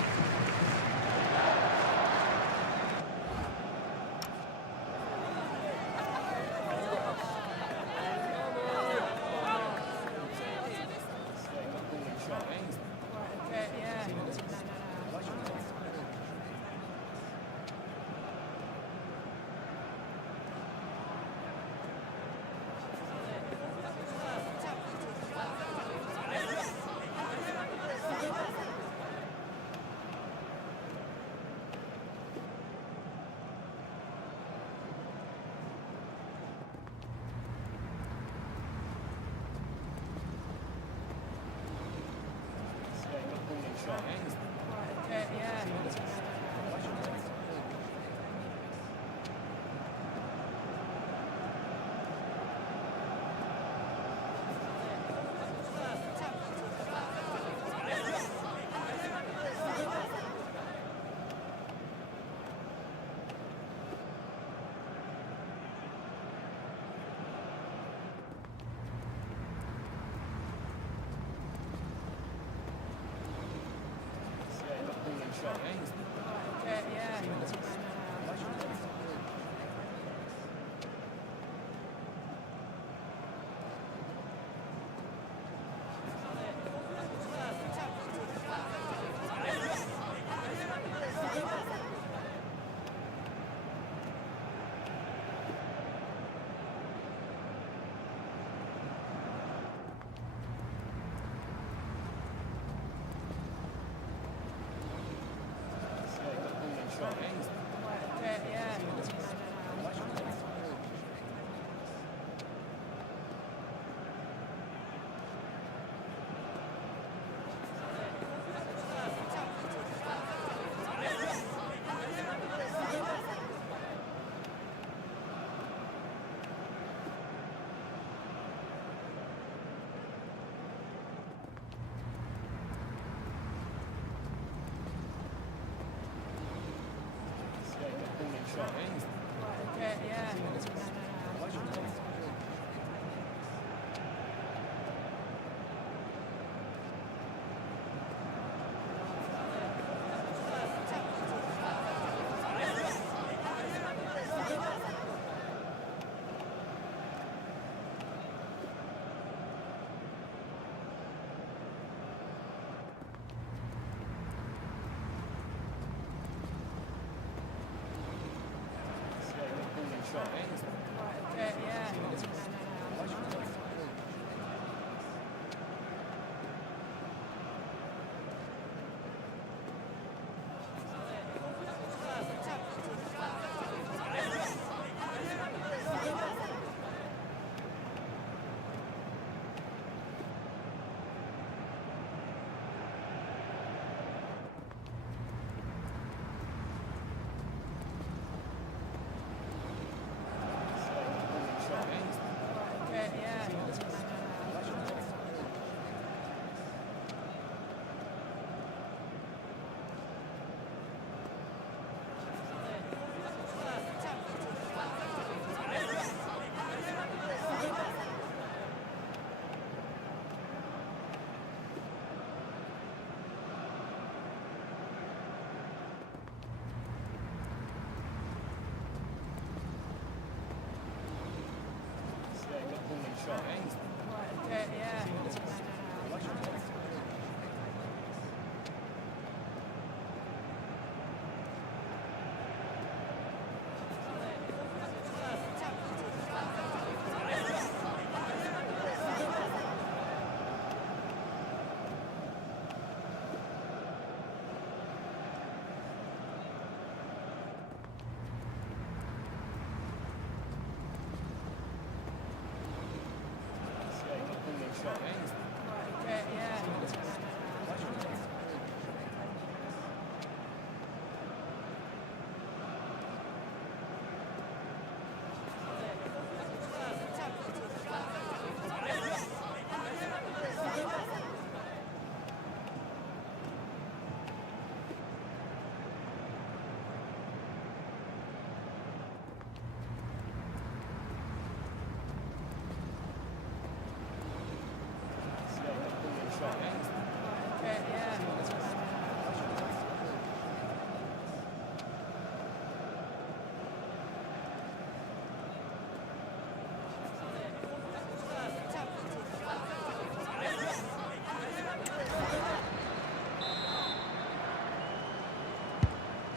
Shot.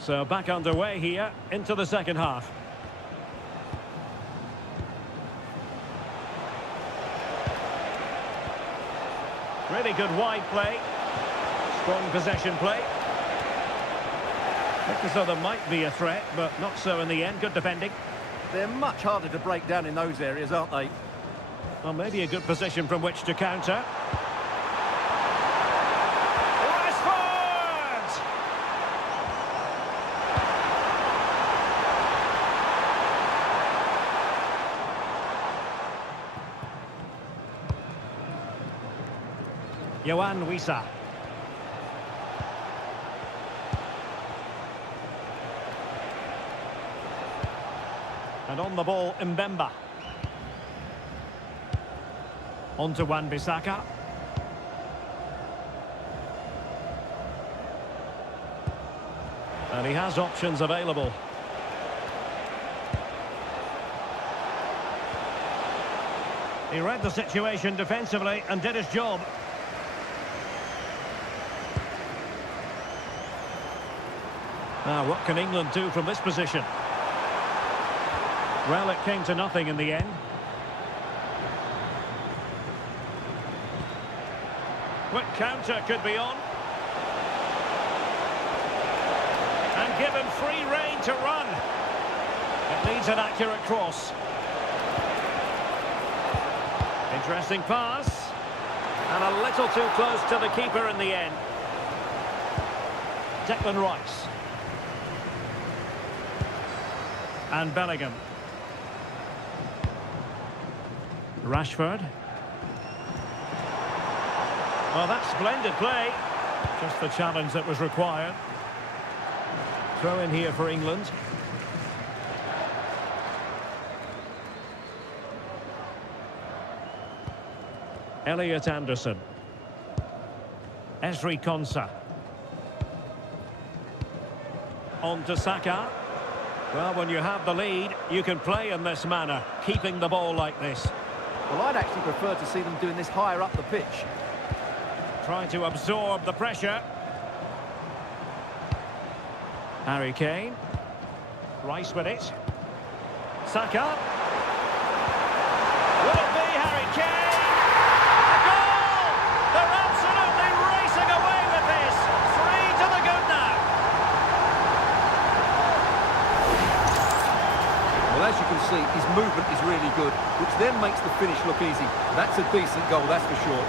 So back underway here into the second half. Really good wide play. Strong possession play. Looked as though there might be a threat, but not so in the end. Good defending. They're much harder to break down in those areas, aren't they? Well, maybe a good position from which to counter. Rashford! Yohan Wissa. And on the ball, Mbemba. On to Wan-Bissaka. And he has options available. He read the situation defensively and did his job. Now, what can England do from this position? Well, it came to nothing in the end. Quick counter could be on. And given free rein to run. It needs an accurate cross. Interesting pass. And a little too close to the keeper in the end. Declan Rice. And Bellingham. Rashford. Well, that's splendid play. Just the challenge that was required. Throw in here for England. Elliot Anderson. Ezri Konsa. On to Saka. Well, when you have the lead, you can play in this manner, keeping the ball like this. Well, I'd actually prefer to see them doing this higher up the pitch. Trying to absorb the pressure. Harry Kane. Rice with it. Saka. Will it be Harry Kane? A goal! They're absolutely racing away with this. 3 to the good now. Well, as you can see, his movement is really good, which then makes the finish look easy. That's a decent goal, that's for sure.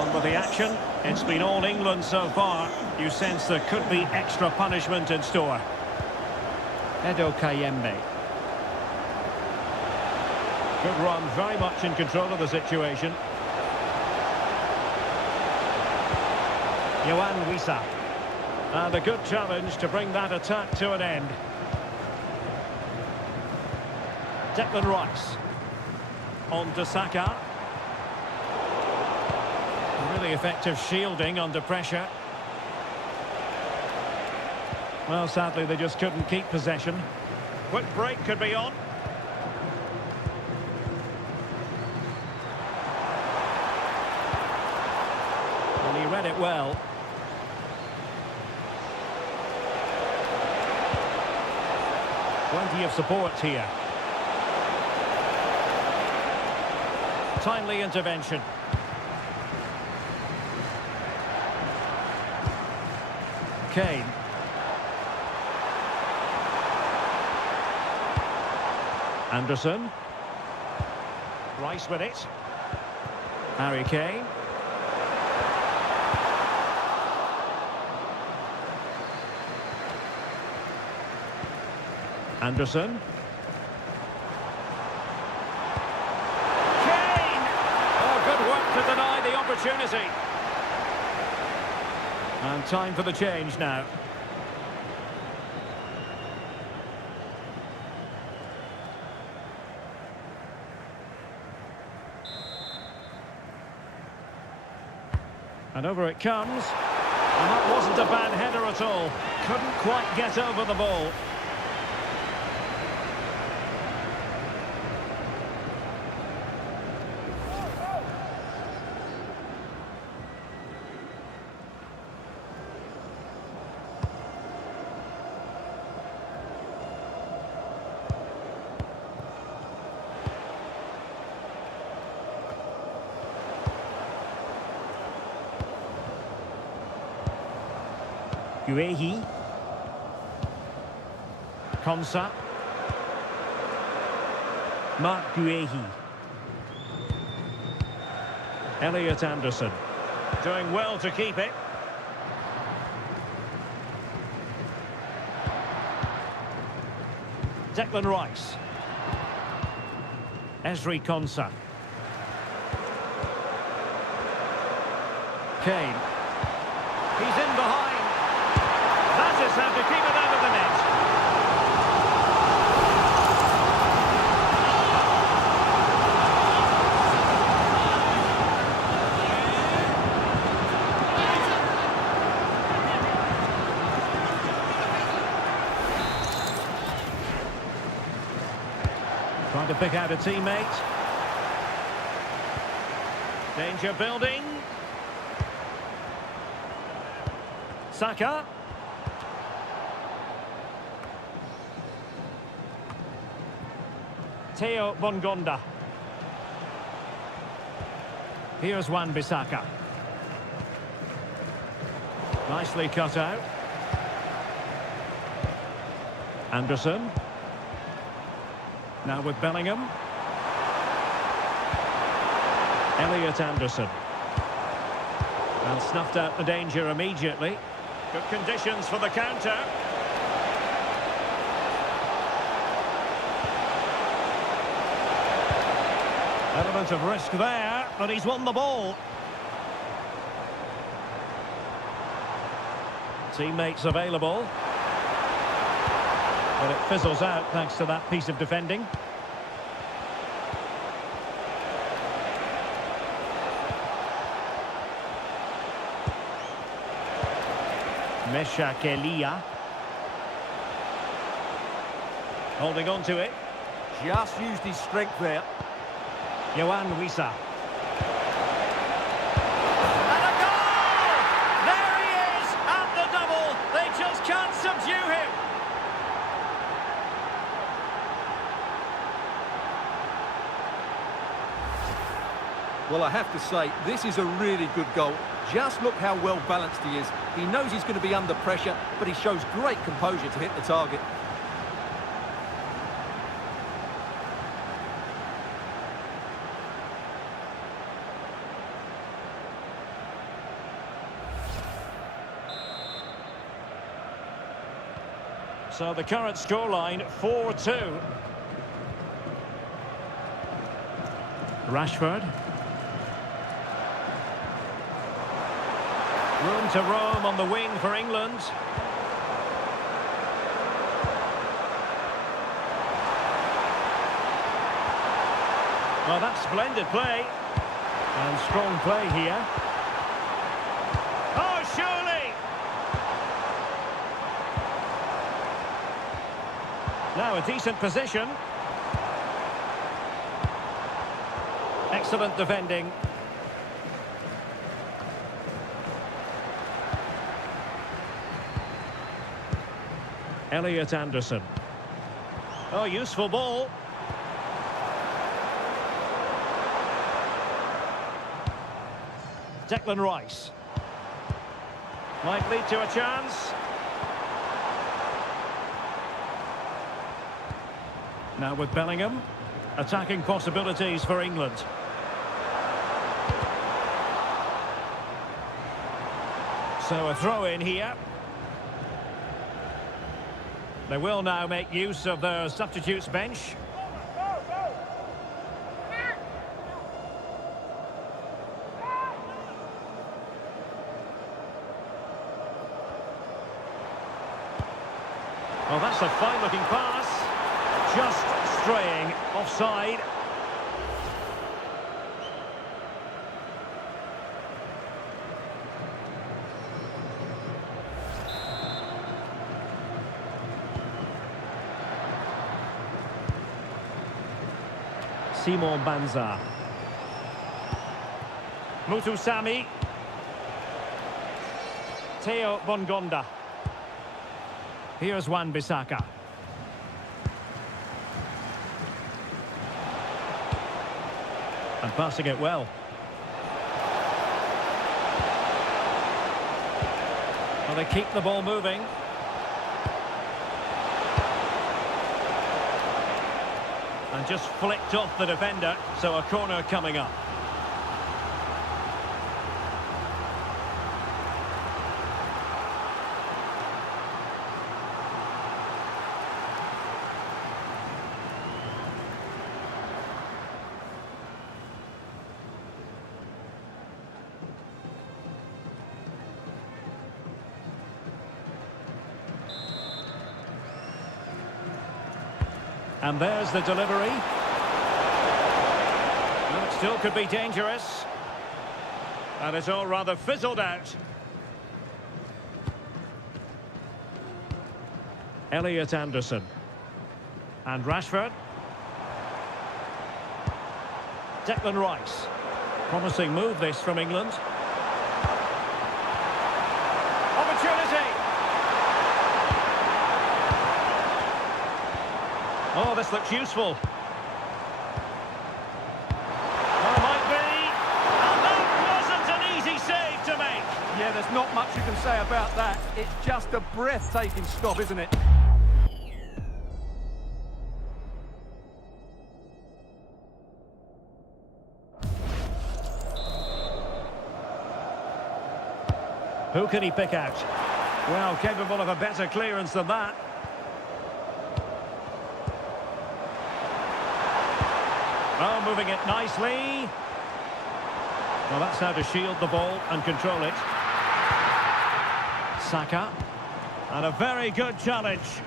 On with the action. It's been all England so far. You sense there could be extra punishment in store. Edo Kayembe. Good run, very much in control of the situation. Yohan Wissa. And a good challenge to bring that attack to an end. Declan Rice. On to Saka. Really effective shielding under pressure. Well, sadly, they just couldn't keep possession. Quick break could be on. And he read it well. Plenty of support here. Timely intervention. Kane. Anderson. Rice with it. Harry Kane. Anderson. Kane! Oh, good work to deny the opportunity. And time for the change now. And over it comes. And that wasn't a bad header at all. Couldn't quite get over the ball. Guehi. Konsa. Mark Guehi. Elliot Anderson. Doing well to keep it. Declan Rice. Esri Konsa. Kane. He's in behind. That is how to keep it out of the net. Trying to pick out a teammate. Danger building. Saka. Theo Bongonda. Here's Wan-Bissaka. Nicely cut out. Anderson. Now with Bellingham. Elliot Anderson. And snuffed out the danger immediately. Good conditions for the counter. Element of risk there, but he's won the ball. Teammates available. But it fizzles out thanks to that piece of defending. Mesha Kelia. Holding on to it. Just used his strength there. Yohan Wissa. And a goal! There he is at the double. They just can't subdue him. Well, I have to say, this is a really good goal. Just look how well balanced he is. He knows he's going to be under pressure, but he shows great composure to hit the target. So the current scoreline, 4-2. Rashford. Room to roam on the wing for England. Well, that's splendid play. And strong play here. Oh, surely! Now a decent position. Excellent defending. Elliot Anderson. Oh, useful ball. Declan Rice. Might lead to a chance. Now with Bellingham. Attacking possibilities for England. So a throw in here. They will now make use of their substitutes bench. Well, that's a fine-looking pass. Just straying offside. Simon Banza. Mutusami. Theo Bongonda. Here's Wan-Bissaka. And passing it well. Well, they keep the ball moving. And just flicked off the defender, so a corner coming up. And there's the delivery. Well, it still could be dangerous. And it's all rather fizzled out. Elliot Anderson. And Rashford. Declan Rice. Promising move this from England. Opportunity! Oh, this looks useful. Oh, might be. And that wasn't an easy save to make. Yeah, there's not much you can say about that. It's just a breathtaking stop, isn't it? Who can he pick out? Well, capable of a better clearance than that. Oh, moving it nicely. Well, that's how to shield the ball and control it. Saka. And a very good challenge.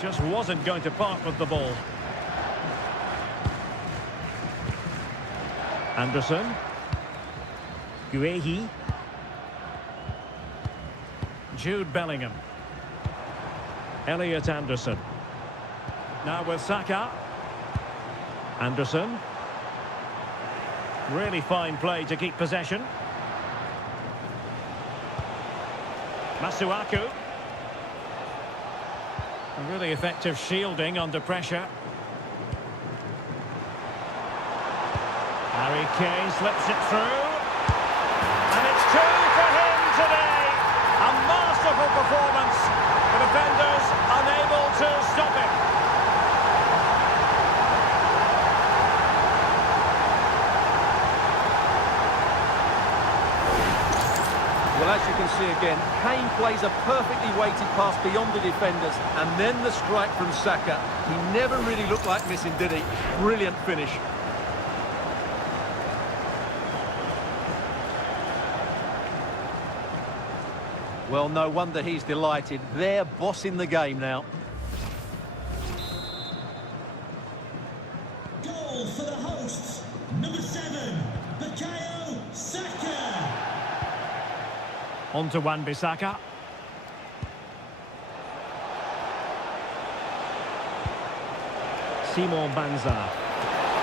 Just wasn't going to part with the ball. Anderson. Guehi. Jude Bellingham. Elliot Anderson. Now with Saka. Anderson. Really fine play to keep possession. Masuaku. A really effective shielding under pressure. Harry Kane slips it through. And it's two for him today. A masterful performance. The defenders unable to stop it. Well, as you can see again, Kane plays a perfectly weighted pass beyond the defenders, and then the strike from Saka. He never really looked like missing, did he? Brilliant finish. Well, no wonder he's delighted. They're bossing the game now. Goal for the hosts, number 7, Bukayo Saka. On to Wan-Bissaka. Simon Banza.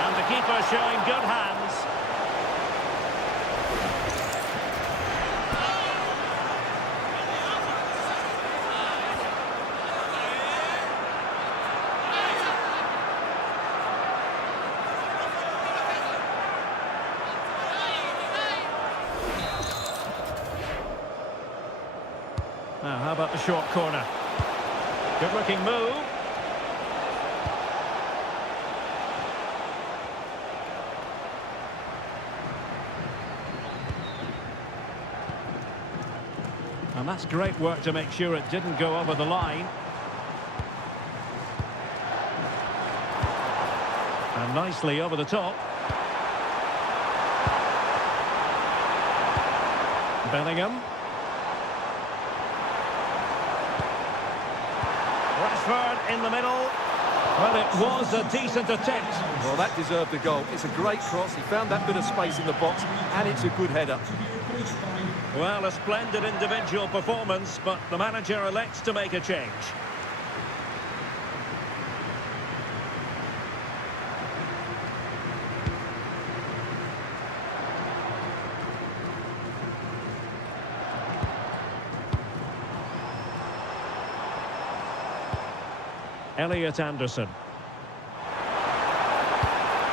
And the keeper showing good hands. Now, how about the short corner? Good-looking move. And that's great work to make sure it didn't go over the line. And nicely over the top. Bellingham. Rashford in the middle. Well, it was a decent attempt. Well, that deserved a goal. It's a great cross. He found that bit of space in the box, and it's a good header. Well, a splendid individual performance, but the manager elects to make a change. Elliot Anderson.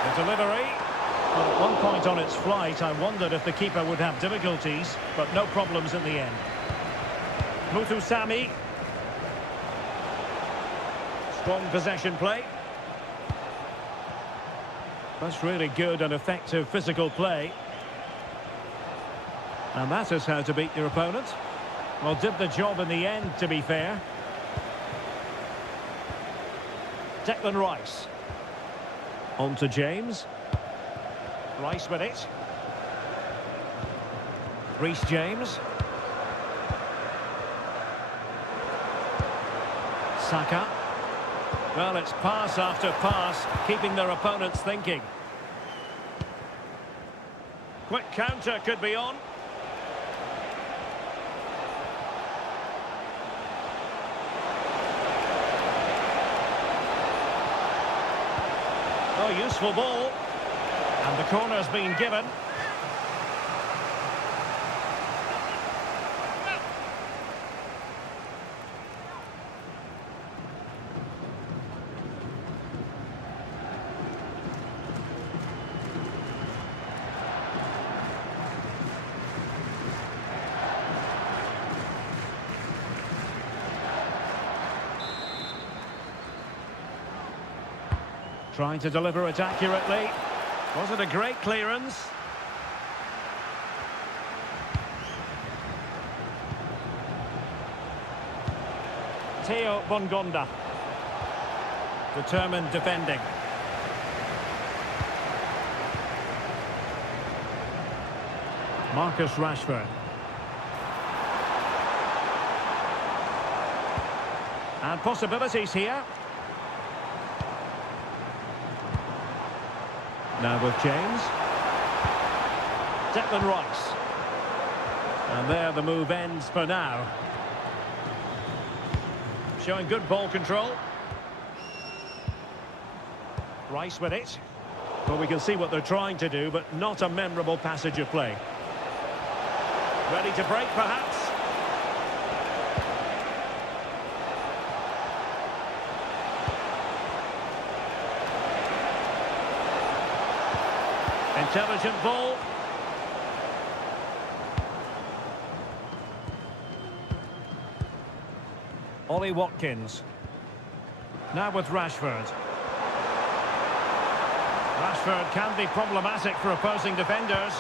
The delivery. Well, at one point on its flight, I wondered if the keeper would have difficulties, but no problems in the end. Muthusami. Strong possession play. That's really good and effective physical play. And that is how to beat your opponent. Well, did the job in the end, to be fair. Declan Rice. On to James. Rice with it. Reece James. Saka. Well, it's pass after pass, keeping their opponents thinking. Quick counter could be on. Oh, useful ball. And the corner's been given. Trying to deliver it accurately. Was it a great clearance? Theo Bongonda. Determined defending. Marcus Rashford. And possibilities here. Now with James. Declan Rice. And there the move ends for now. Showing good ball control. Rice with it. Well, we can see what they're trying to do, but not a memorable passage of play. Ready to break, perhaps? Intelligent ball. Ollie Watkins. Now with Rashford. Rashford can be problematic for opposing defenders.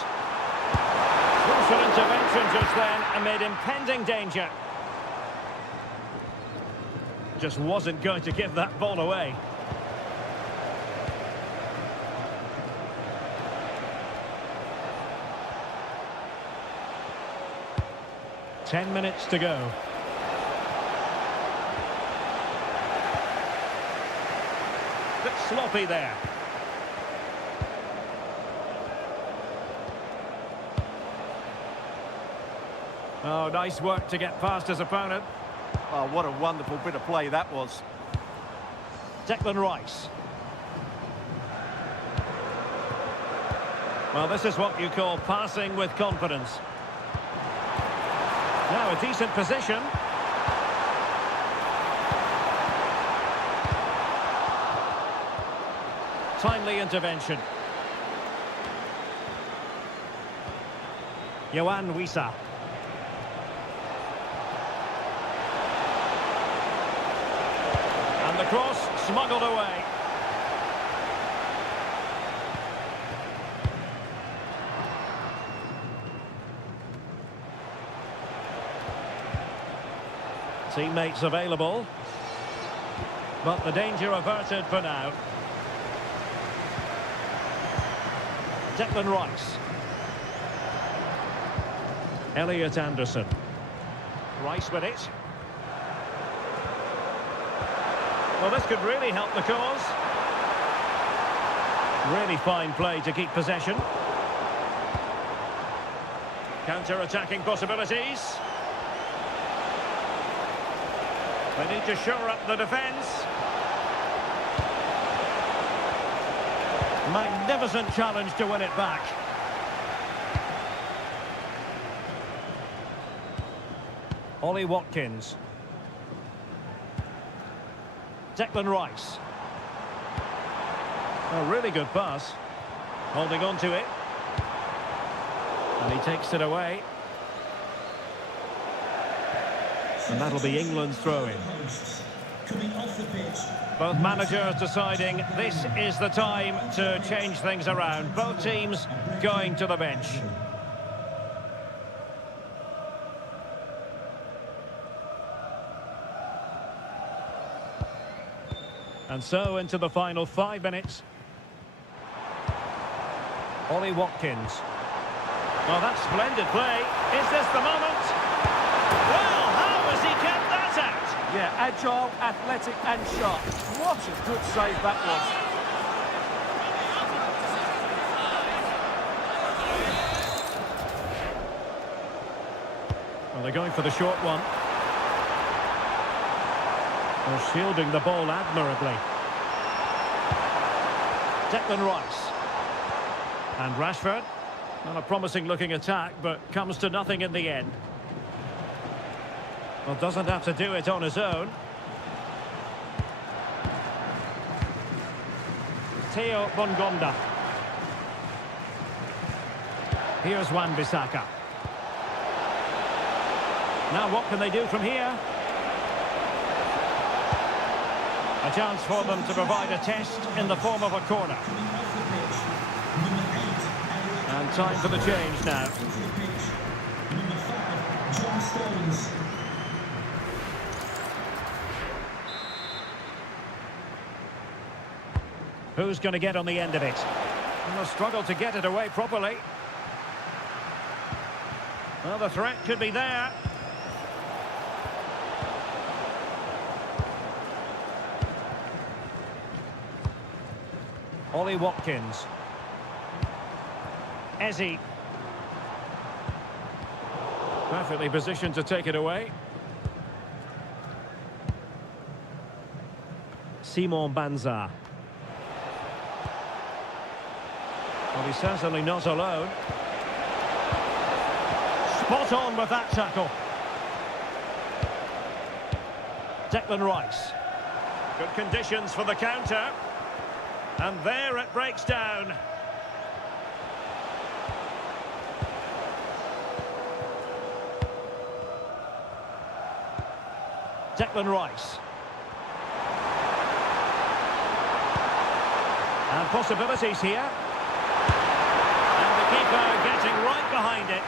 Crucial intervention just then amid impending danger. Just wasn't going to give that ball away. Ten minutes to go. Bit sloppy there. Oh, nice work to get past his opponent. Oh, what a wonderful bit of play that was. Declan Rice. Well, this is what you call passing with confidence. Now a decent position. Timely intervention. Yohan Wissa. And the cross smuggled away. Teammates available. But the danger averted for now. Declan Rice. Elliot Anderson. Rice with it. Well, this could really help the cause. Really fine play to keep possession. Counter-attacking possibilities. They need to shore up the defence. Magnificent challenge to win it back. Ollie Watkins. Declan Rice. A really good pass. Holding on to it. And he takes it away. And that'll be England's throw-in. Coming off the pitch. Both managers deciding this is the time to change things around. Both teams going to the bench. And so into the final 5 minutes. Ollie Watkins. Oh, that's splendid play. Is this the moment? Well, how has he kept that out? Yeah, agile, athletic and sharp. What a good save that was. Well, they're going for the short one. They're shielding the ball admirably. Declan Rice. And Rashford. Not a promising looking attack, but comes to nothing in the end. Well, doesn't have to do it on his own. Theo Bongonda. Here's Wan-Bissaka. Now what can they do from here? A chance for them to provide a test in the form of a corner. And time for the change now. Number 5, John Stones. Who's going to get on the end of it? And they'll struggle to get it away properly. Well, the threat could be there. Ollie Watkins. Eze. Perfectly positioned to take it away. Simon Banza. Well, he's certainly not alone. Spot on with that tackle. Declan Rice. Good conditions for the counter. And there it breaks down. Declan Rice. And possibilities here. And the keeper getting right behind it.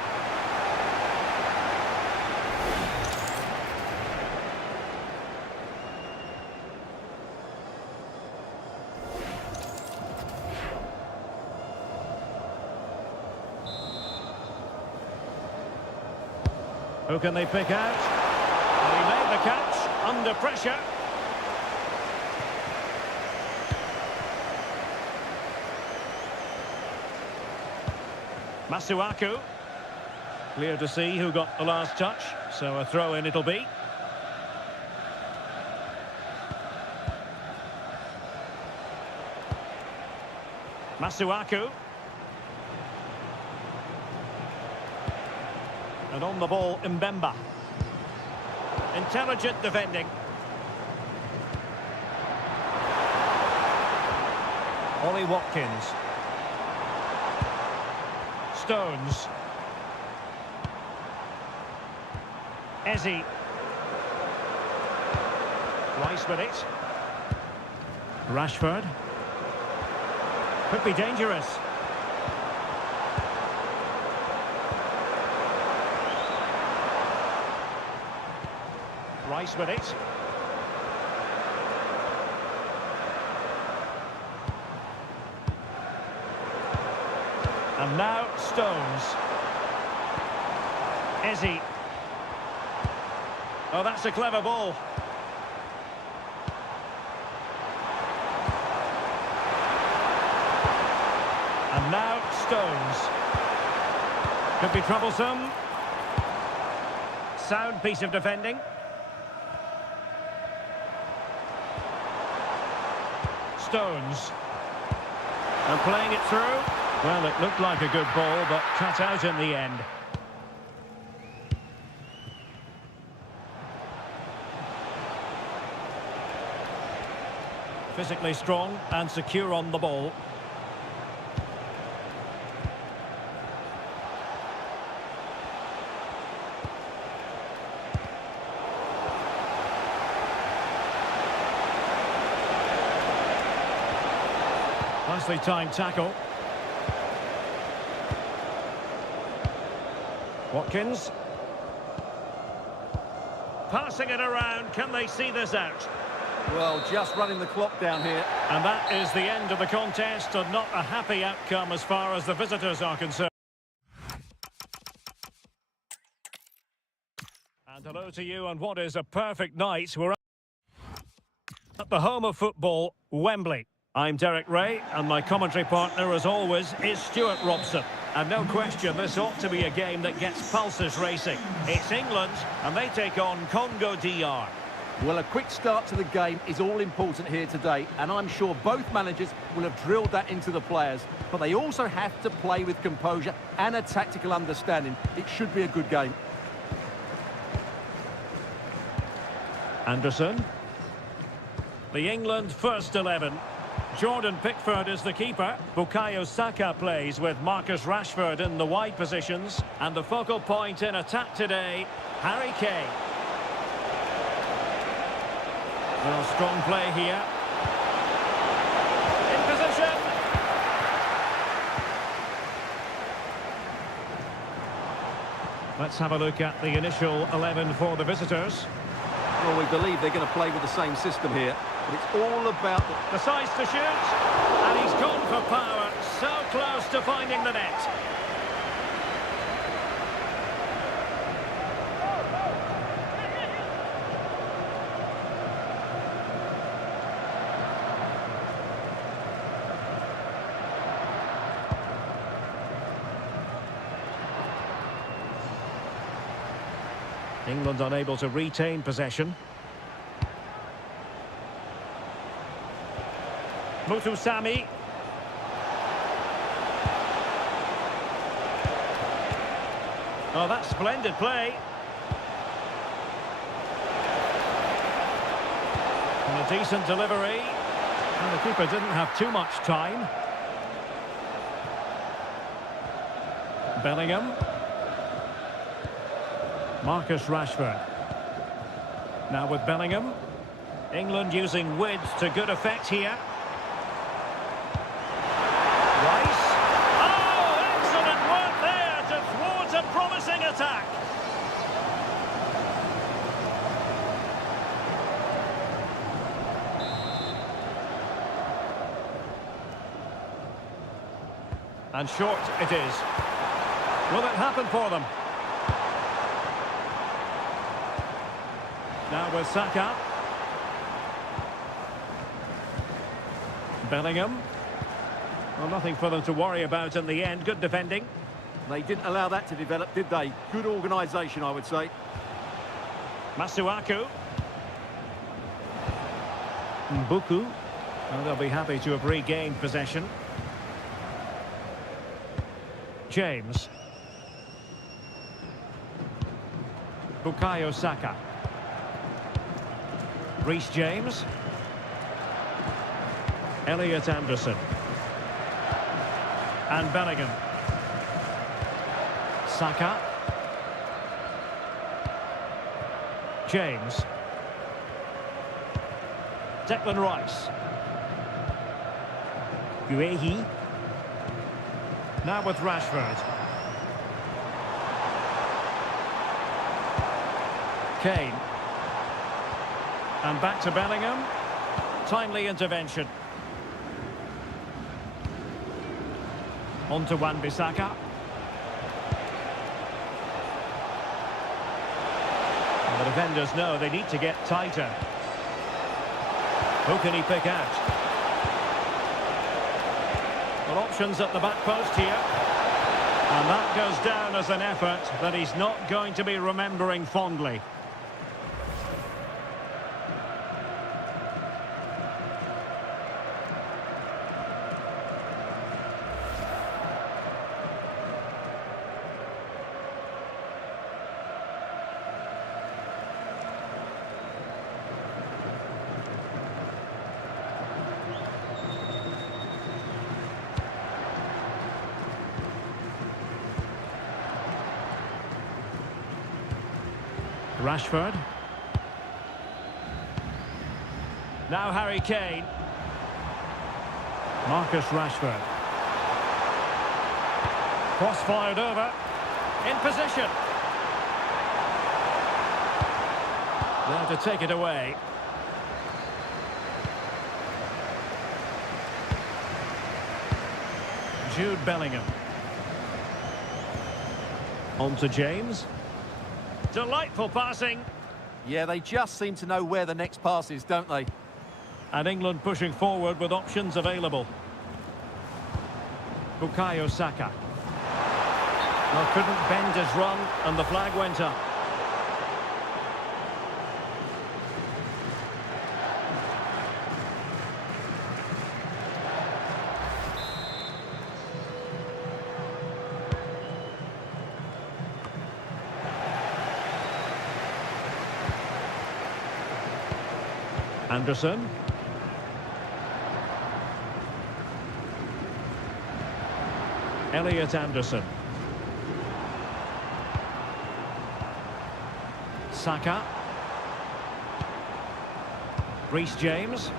Who can they pick out? Well, he made the catch under pressure. Masuaku. Clear to see who got the last touch, so a throw-in it'll be. Masuaku. And on the ball, Mbemba. Intelligent defending. Ollie Watkins. Stones. Eze. Rice with it. Rashford. Could be dangerous. Rice with it. And now Stones. Eze. Oh, that's a clever ball. And now Stones. Could be troublesome. Sound piece of defending. Stones. And playing it through. Well, it looked like a good ball, but cut out in the end. Physically strong and secure on the ball. Nicely timed tackle. Watkins. Passing it around. Can they see this out? Well, just running the clock down here. And that is the end of the contest, and not a happy outcome as far as the visitors are concerned. And hello to you on what is a perfect night. We're at the home of football, Wembley. I'm Derek Ray, and my commentary partner, as always, is Stuart Robson. And no question, this ought to be a game that gets pulses racing. It's England, and they take on Congo DR. Well, a quick start to the game is all important here today, and I'm sure both managers will have drilled that into the players. But they also have to play with composure and a tactical understanding. It should be a good game. Anderson. The England first 11. Jordan Pickford is the keeper. Bukayo Saka plays with Marcus Rashford in the wide positions. And the focal point in attack today, Harry Kane. Well, strong play here. In position. Let's have a look at the initial 11 for the visitors. Well, we believe they're going to play with the same system here. But it's all about the size to shoot, and he's gone for power, so close to finding the net. England unable to retain possession. Mutusami. Oh, that's splendid play. And a decent delivery. And the keeper didn't have too much time. Bellingham. Marcus Rashford. Now with Bellingham. England using width to good effect here. Rice. Oh, excellent work there to thwart a promising attack. And short it is. Will it happen for them? Now with Saka. Bellingham. Well, nothing for them to worry about in the end. Good defending. They didn't allow that to develop, did they? Good organisation, I would say. Masuaku. Mbuku. Well, they'll be happy to have regained possession. James. Bukayo Saka. Reece James. Elliot Anderson. And Bellingham. Saka. James. Declan Rice. Guehi. Now with Rashford. Kane. And back to Bellingham. Timely intervention. On to Wan-Bissaka. The defenders know they need to get tighter. Who can he pick out? Well, options at the back post here. And that goes down as an effort that he's not going to be remembering fondly. Rashford. Now Harry Kane. Marcus Rashford. Cross fired over. In position. Now to take it away. Jude Bellingham. On to James. Delightful passing. Yeah, they just seem to know where the next pass is, don't they? And England pushing forward with options available. Bukayo Saka. Well, couldn't bend his run, and the flag went up. Anderson. Elliot Anderson. Saka. Reece James.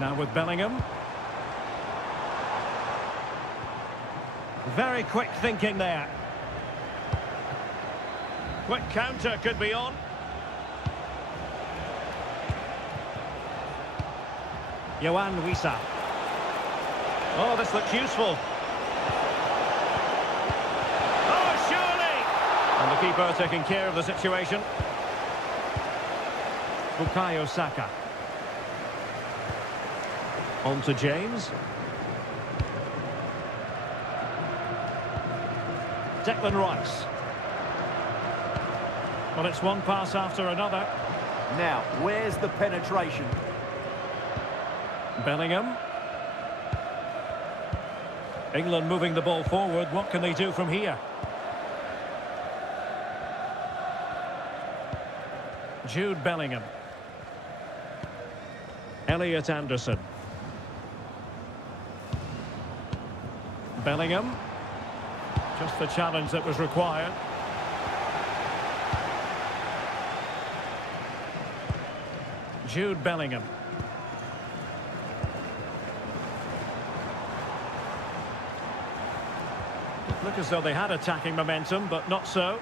Now with Bellingham. Very quick thinking there. Quick counter could be on. Yohan Wissa. Oh, this looks useful. Oh, surely! And the keeper taking care of the situation. Bukayo Saka. On to James. Declan Rice. Well, it's one pass after another. Now, where's the penetration? Bellingham. England moving the ball forward. What can they do from here? Jude Bellingham. Elliot Anderson. Bellingham. Just the challenge that was required. Jude Bellingham. Look as though they had attacking momentum, but not so.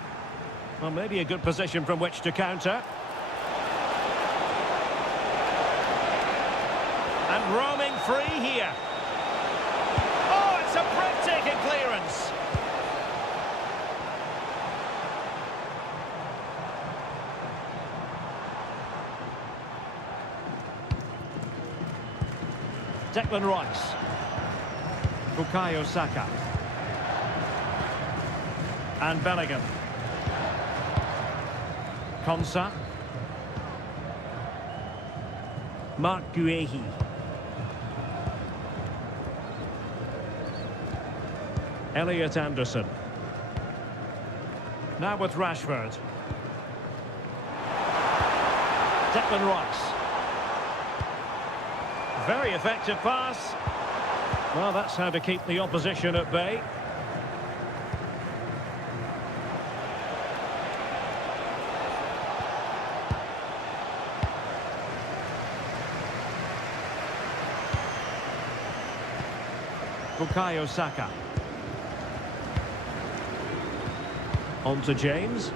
Well, maybe a good position from which to counter. And roaming free here. Oh, it's a breathtaking clearance. Declan Rice. Bukayo Saka. And Bellingham. Konsa. Mark Guehi. Elliot Anderson. Now with Rashford. Declan Rice. Very effective pass. Well, that's how to keep the opposition at bay. Bukayo Saka. On to James.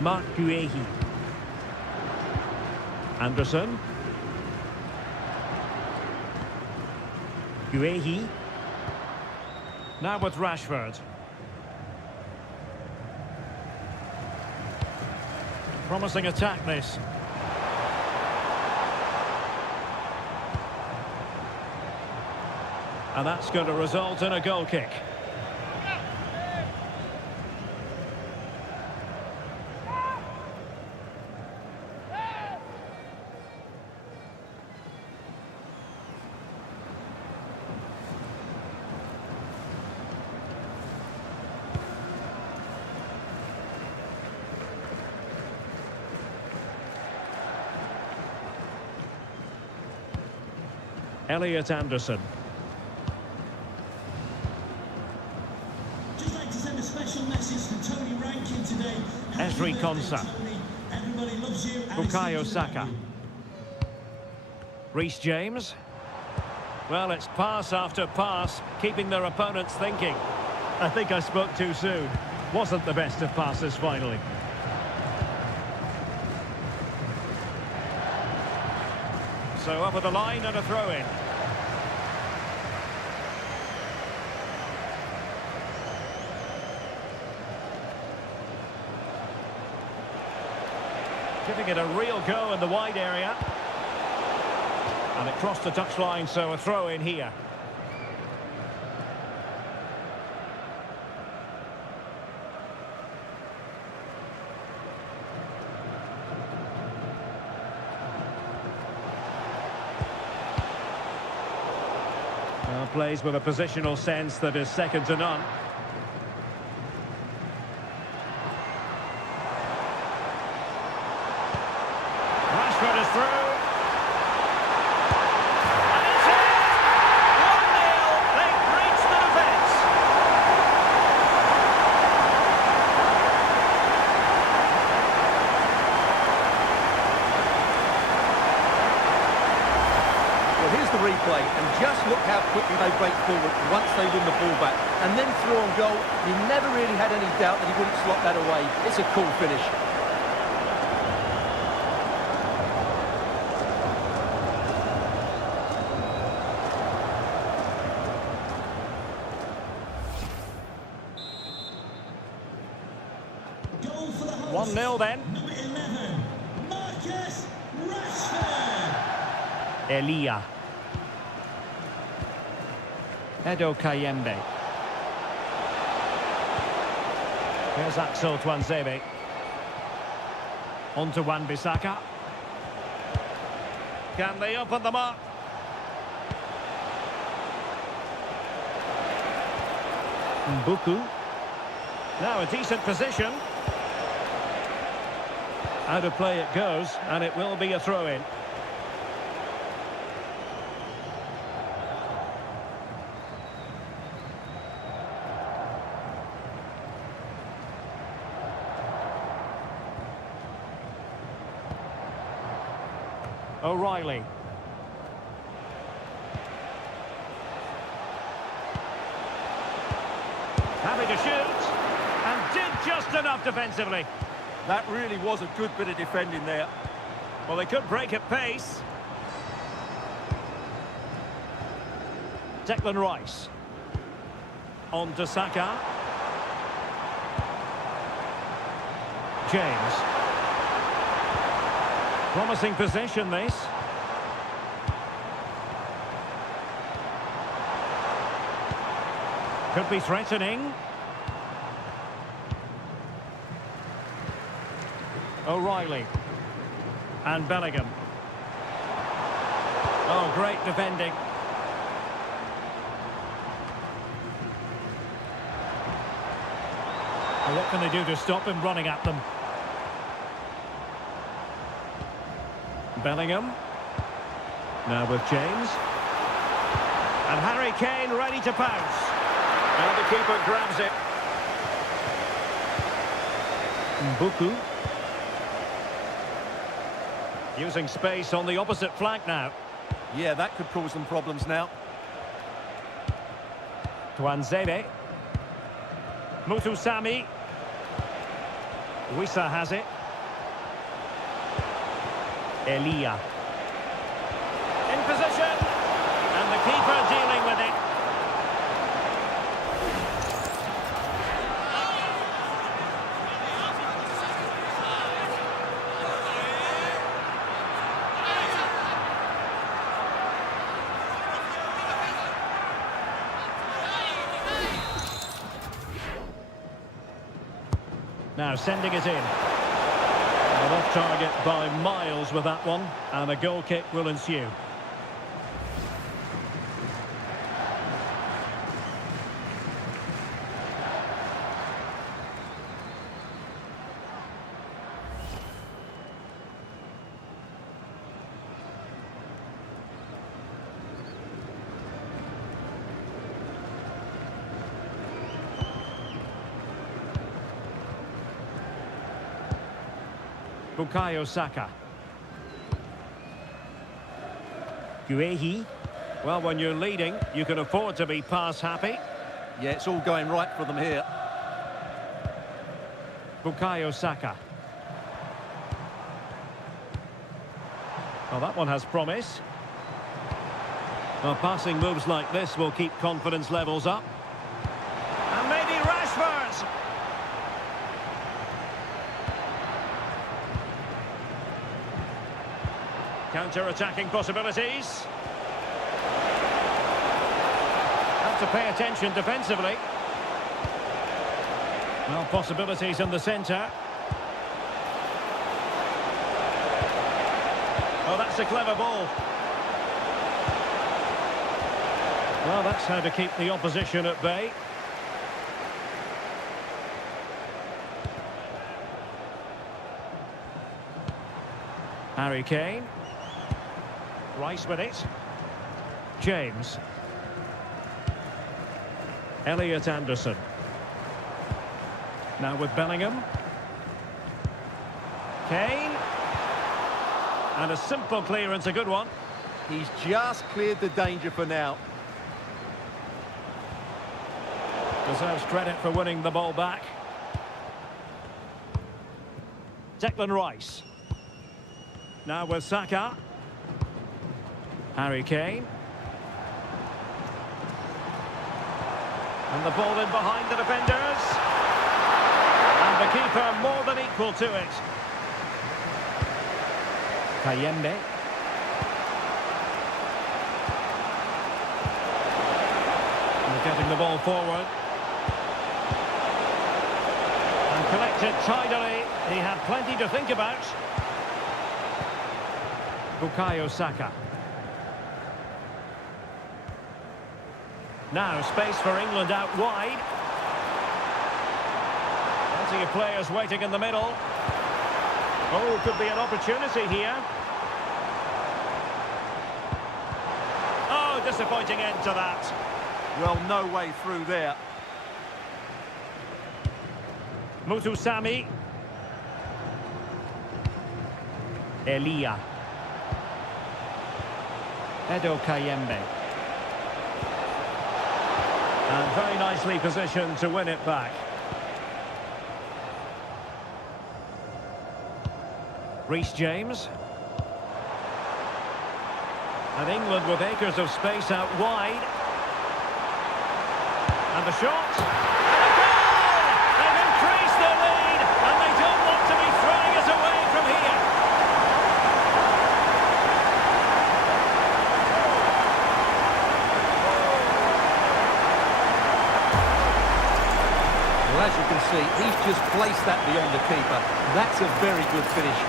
Mark Guehi. Anderson. Guehi. Now with Rashford. Promising attack this. And that's going to result in a goal kick. Elliot Anderson. Just like to send a special message to Dimitri Konsa. Everybody loves you. Bukayo Saka. Reece James. Well, it's pass after pass, keeping their opponents thinking. I think I spoke too soon. Wasn't the best of passes finally. So over the line and a throw-in. Giving it a real go in the wide area. And it crossed the touchline, so a throw-in here. Plays with a positional sense that is second to none. Rashford is through. And it's in! 1-0. They've breached the defence. Well, here's the replay, and just look how quickly they break forward once they win the ball back. And then through on goal, you never really had any doubt that he wouldn't slot that away. It's a cool finish. Goal for the host. 1-0 then. Number 11, Marcus Rashford. Elia. Edo Kayembe. Here's Axel Tuanzebe. On to Wan-Bissaka. Can they open them up? Mbuku. Now a decent position. Out of play it goes, and it will be a throw-in. O'Reilly. Having a shoot, and did just enough defensively. That really was a good bit of defending there. Well, they could break at pace. Declan Rice. On to Saka. James. Promising possession, this. Could be threatening. O'Reilly. And Bellingham. Oh, great defending. Well, what can they do to stop him running at them? Bellingham. Now with James. And Harry Kane ready to pounce. And the keeper grabs it. Mbuku. Using space on the opposite flank now. Yeah, that could cause them problems now. Tuanzebe. Mutusami. Wissa has it. Elia. In position. And the keeper dealing with it. Now sending it in. And off target by miles with that one, and a goal kick will ensue. Bukayo Saka. Guehi. Well, when you're leading, you can afford to be pass happy. Yeah, it's all going right for them here. Bukayo Saka. Well, that one has promise. Well, passing moves like this will keep confidence levels up. And maybe Rashford! Counter-attacking possibilities. Have to pay attention defensively. Well, possibilities in the centre. Oh, that's a clever ball. Well, that's how to keep the opposition at bay. Harry Kane. Rice with it. James. Elliot Anderson. Now with Bellingham. Kane. And a simple clearance, a good one. He's just cleared the danger for now. Deserves credit for winning the ball back. Declan Rice. Now with Saka. Harry Kane. And the ball in behind the defenders. And the keeper more than equal to it. Kayembe. And getting the ball forward. And collected tidily. He had plenty to think about. Bukayo Saka. Now space for England out wide. Plenty of players waiting in the middle. Oh, could be an opportunity here. Oh, disappointing end to that. Well, no way through there. Mutusami. Elia. Edo Kayembe. And very nicely positioned to win it back. Reece James. And England with acres of space out wide. And the shot. And a goal! They've increased their lead, and they don't want to be throwing it away from here. Well, as you can see, he's just placed that beyond the keeper. That's a very good finish.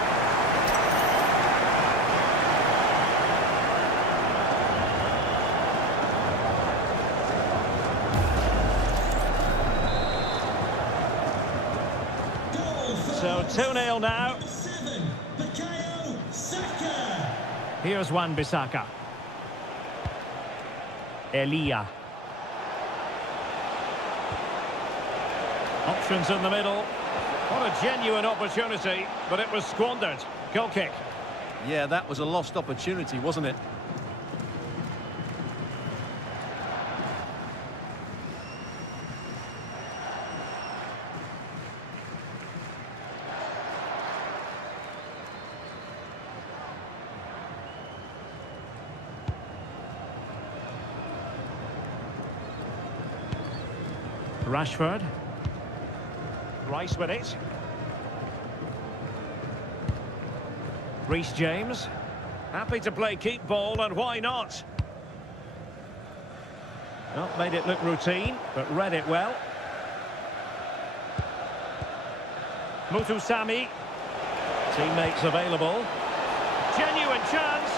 So 2-0 now. Bukayo Saka. Here's Wan-Bissaka. Elia. Options in the middle. What a genuine opportunity, but it was squandered. Goal kick. Yeah, that was a lost opportunity, wasn't it? Rashford. Rice with it. Reece James. Happy to play keep ball, and why not? Not made it look routine, but read it well. Mutusami. Teammates available. Genuine chance.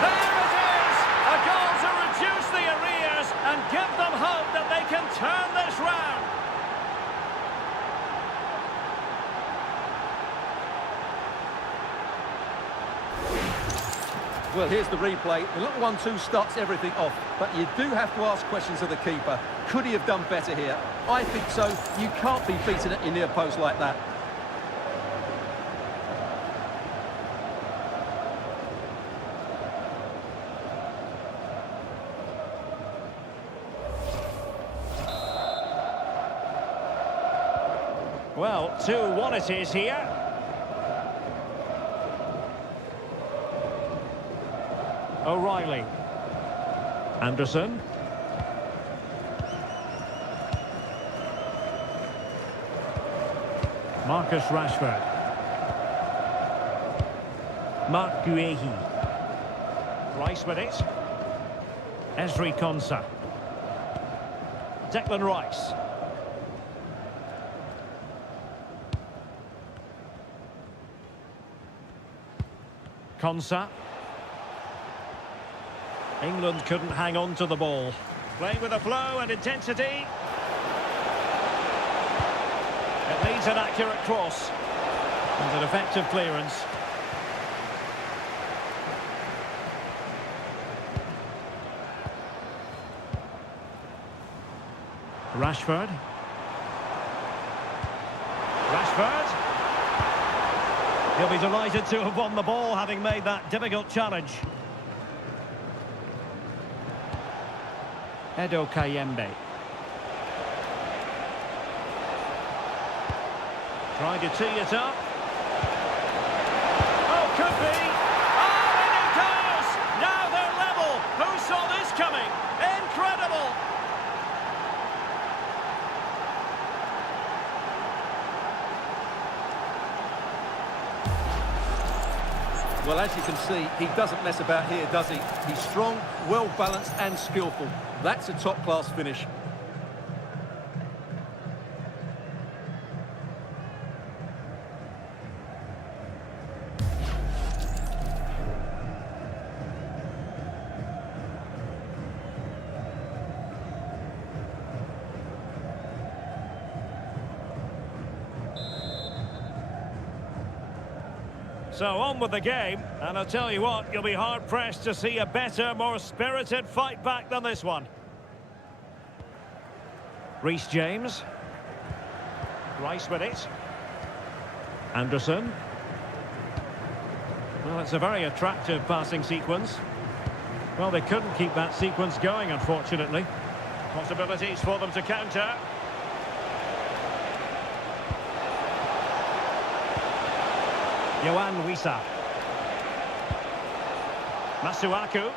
There it is! A goal to reduce the arrears and give them hope that they can turn this round. Well, here's the replay. The little 1-2 starts everything off, but you do have to ask questions of the keeper. Could he have done better here? I think so. You can't be beaten at your near post like that. Well, 2-1 it is here. O'Reilly. Anderson. Marcus Rashford. Marc Guehi. Rice with it. Ezri Konsa. Declan Rice. Konsa. England couldn't hang on to the ball. Playing with a flow and intensity. It needs an accurate cross. And an effective clearance. Rashford. Rashford. He'll be delighted to have won the ball, having made that difficult challenge. Edo Kayembe. Trying to tee it up. Oh, could be. Oh, and it goes! Now they're level. Who saw this coming? Incredible! Well, as you can see, he doesn't mess about here, does he? He's strong, well-balanced and skillful. That's a top-class finish. So on with the game, and I'll tell you what, you'll be hard-pressed to see a better, more spirited fight back than this one. Reece James. Rice with it. Anderson. Well, it's a very attractive passing sequence. Well, they couldn't keep that sequence going, unfortunately. Possibilities for them to counter. Yohan Wissa. Masuaku.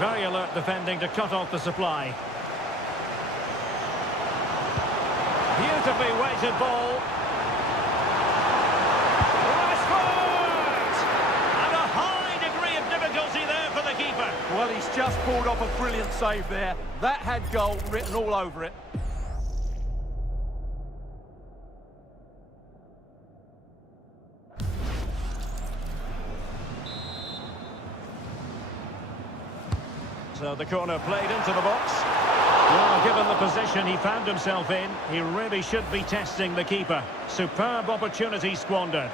Very alert defending to cut off the supply. Beautifully weighted ball. Rashford! And a high degree of difficulty there for the keeper. Well, he's just pulled off a brilliant save there. That had goal written all over it. So the corner played into the box. Well, given the position he found himself in, he really should be testing the keeper. Superb opportunity squandered.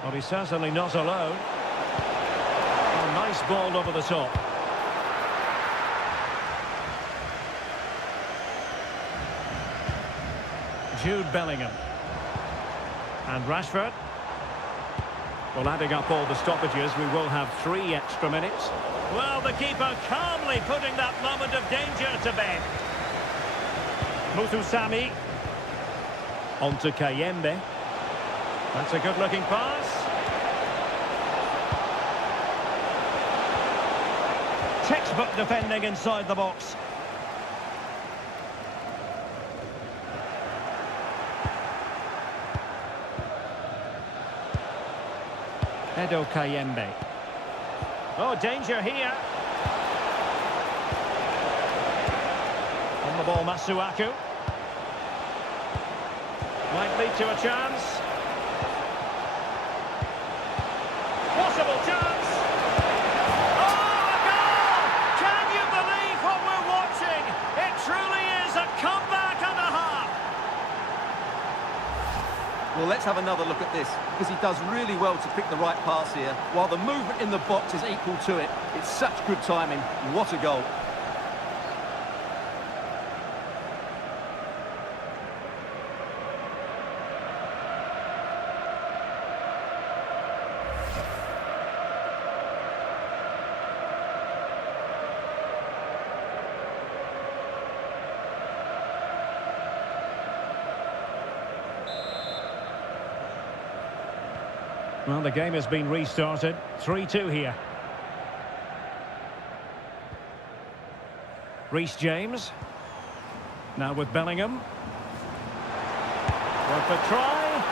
Well, he's certainly not alone. Oh, nice ball over the top. Jude Bellingham. And Rashford. Well, adding up all the stoppages, we will have 3 extra minutes. Well, the keeper calmly putting that moment of danger to bed. Muthusami. On to Kayembe. That's a good-looking pass. Textbook defending inside the box. Edo Kayembe. Oh, danger here. On the ball, Masuaku. Might lead to a chance. Possible chance. Oh, a goal! Can you believe what we're watching? It truly is a comeback and a half. another look at this, because he does really well to pick the right pass here, while the movement in the box is equal to it. It's such good timing. What a goal. Well, the game has been restarted. 3-2 here. Reece James. Now with Bellingham. Worth a try.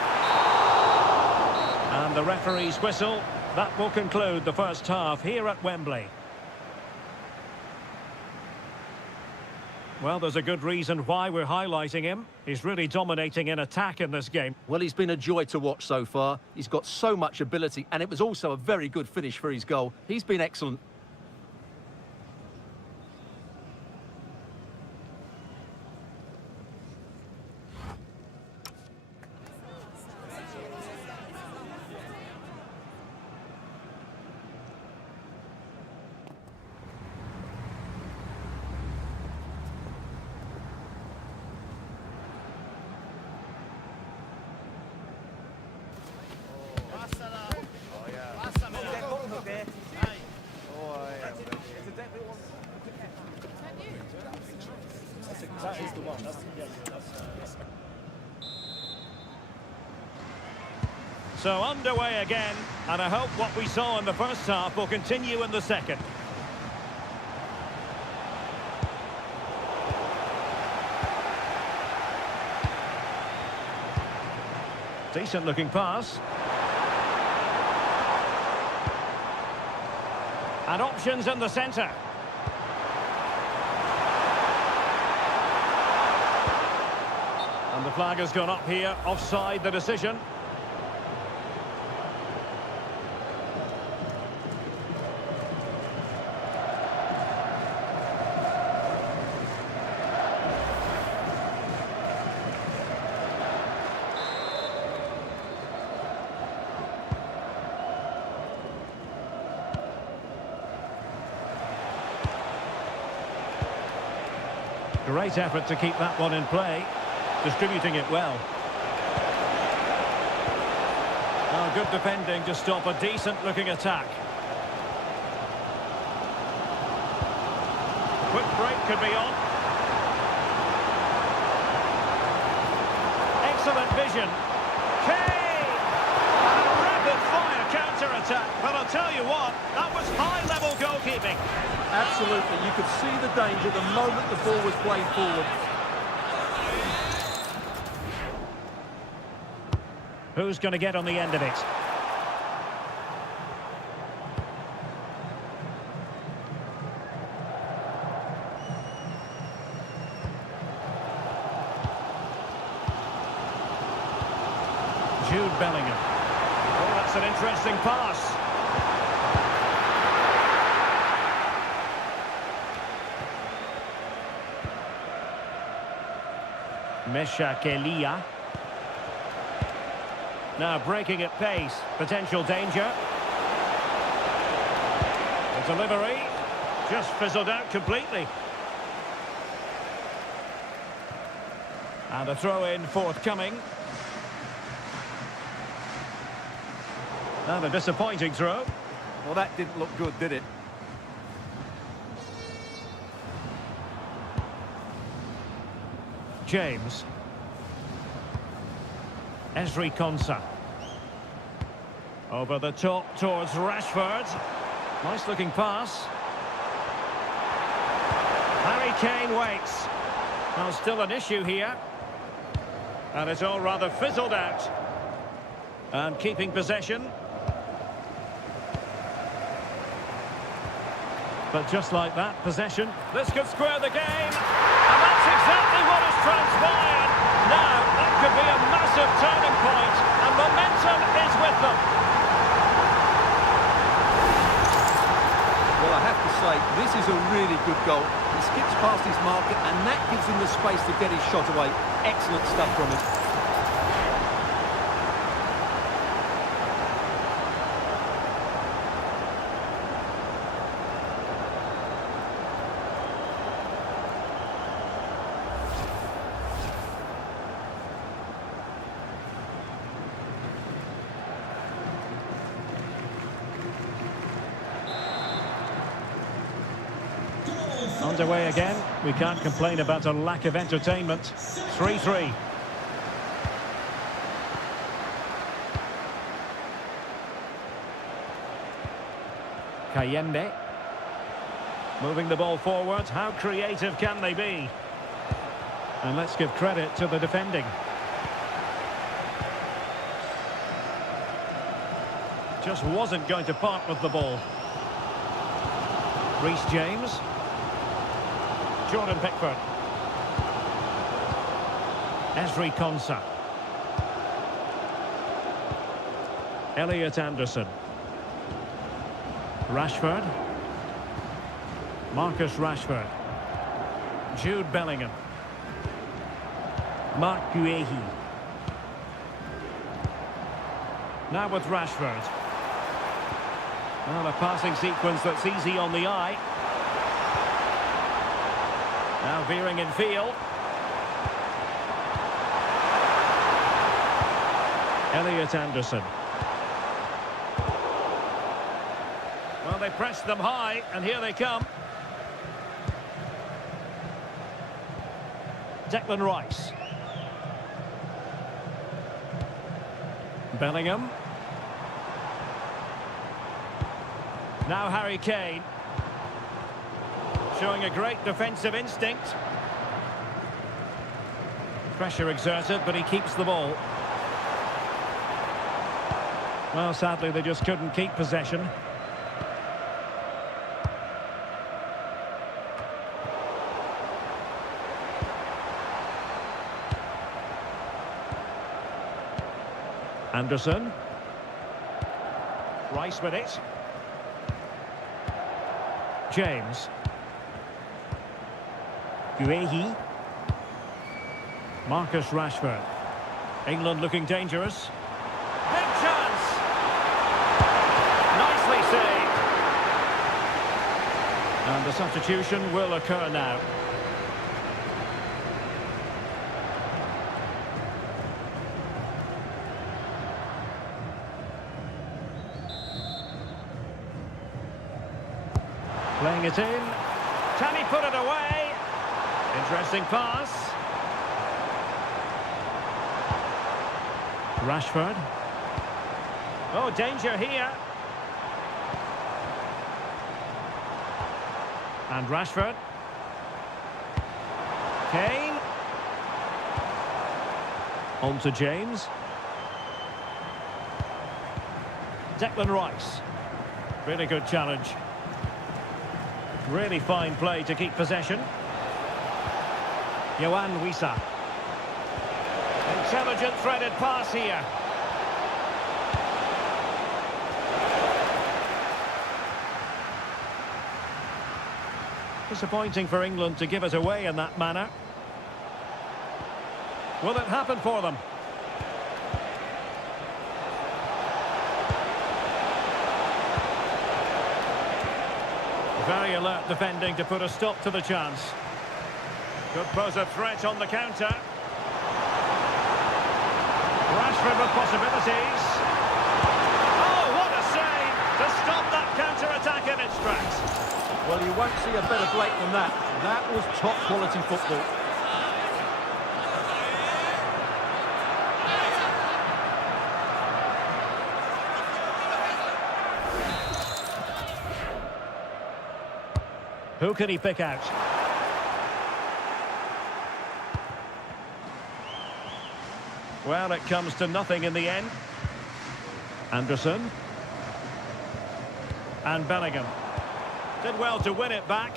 And the referee's whistle. That will conclude the first half here at Wembley. Well, there's a good reason why we're highlighting him. He's really dominating in attack in this game. Well, he's been a joy to watch so far. He's got so much ability, and it was also a very good finish for his goal. He's been excellent. So underway again, and I hope what we saw in the first half will continue in the second. Decent looking pass. And options in the centre. And the flag has gone up here, offside the decision. Great effort to keep that one in play, distributing it well. Oh, good defending to stop a decent-looking attack. Quick break could be on. Excellent vision. Kane! Rapid-fire counter-attack. But I'll tell you what, that was high-level goalkeeping. Absolutely, you could see the danger the moment the ball was played forward. Who's going to get on the end of it? Jude Bellingham. Oh, that's an interesting pass. Meshakelia. Now breaking at pace. Potential danger. The delivery just fizzled out completely. And a throw-in forthcoming. And a disappointing throw. Well, that didn't look good, did it? James. Ezri Konsa. Over the top towards Rashford. Nice looking pass. Harry Kane waits. Now still an issue here. And it's all rather fizzled out. And keeping possession. But just like that, possession. This could square the game. And that's exactly what has transpired. Now, that could be a massive turning point, and momentum is with them. Well, I have to say, this is a really good goal. He skips past his marker, and that gives him the space to get his shot away. Excellent stuff from him. Underway again. We can't complain about a lack of entertainment. 3-3. Kayembe. Moving the ball forward. How creative can they be? And let's give credit to the defending. Just wasn't going to part with the ball. Reece James. Jordan Pickford. Ezri Konsa. Elliot Anderson. Rashford. Marcus Rashford. Jude Bellingham. Marc Guehi. Now with Rashford. Well, a passing sequence that's easy on the eye. Now veering in field. Elliot Anderson. Well, they pressed them high, and here they come. Declan Rice. Bellingham. Now Harry Kane. Showing a great defensive instinct. Pressure exerted, but he keeps the ball. Well, sadly, they just couldn't keep possession. Anderson. Rice with it. James. Guehi. Marcus Rashford. England looking dangerous. Big chance! Nicely saved. And the substitution will occur now. Playing it in. Can he put it away? Interesting pass. Rashford. Oh, danger here. And Rashford. Kane. On to James. Declan Rice. Really good challenge. Really fine play to keep possession. Yohan Wissa. Intelligent threaded pass here. Disappointing for England to give it away in that manner. Will it happen for them? Very alert defending to put a stop to the chance. Could pose a threat on the counter. Rashford with possibilities. Oh, what a save to stop that counter-attack in its tracks. Well, you won't see a better break than that. That was top-quality football. Who can he pick out? Well, it comes to nothing in the end. Anderson. And Bellingham. Did well to win it back.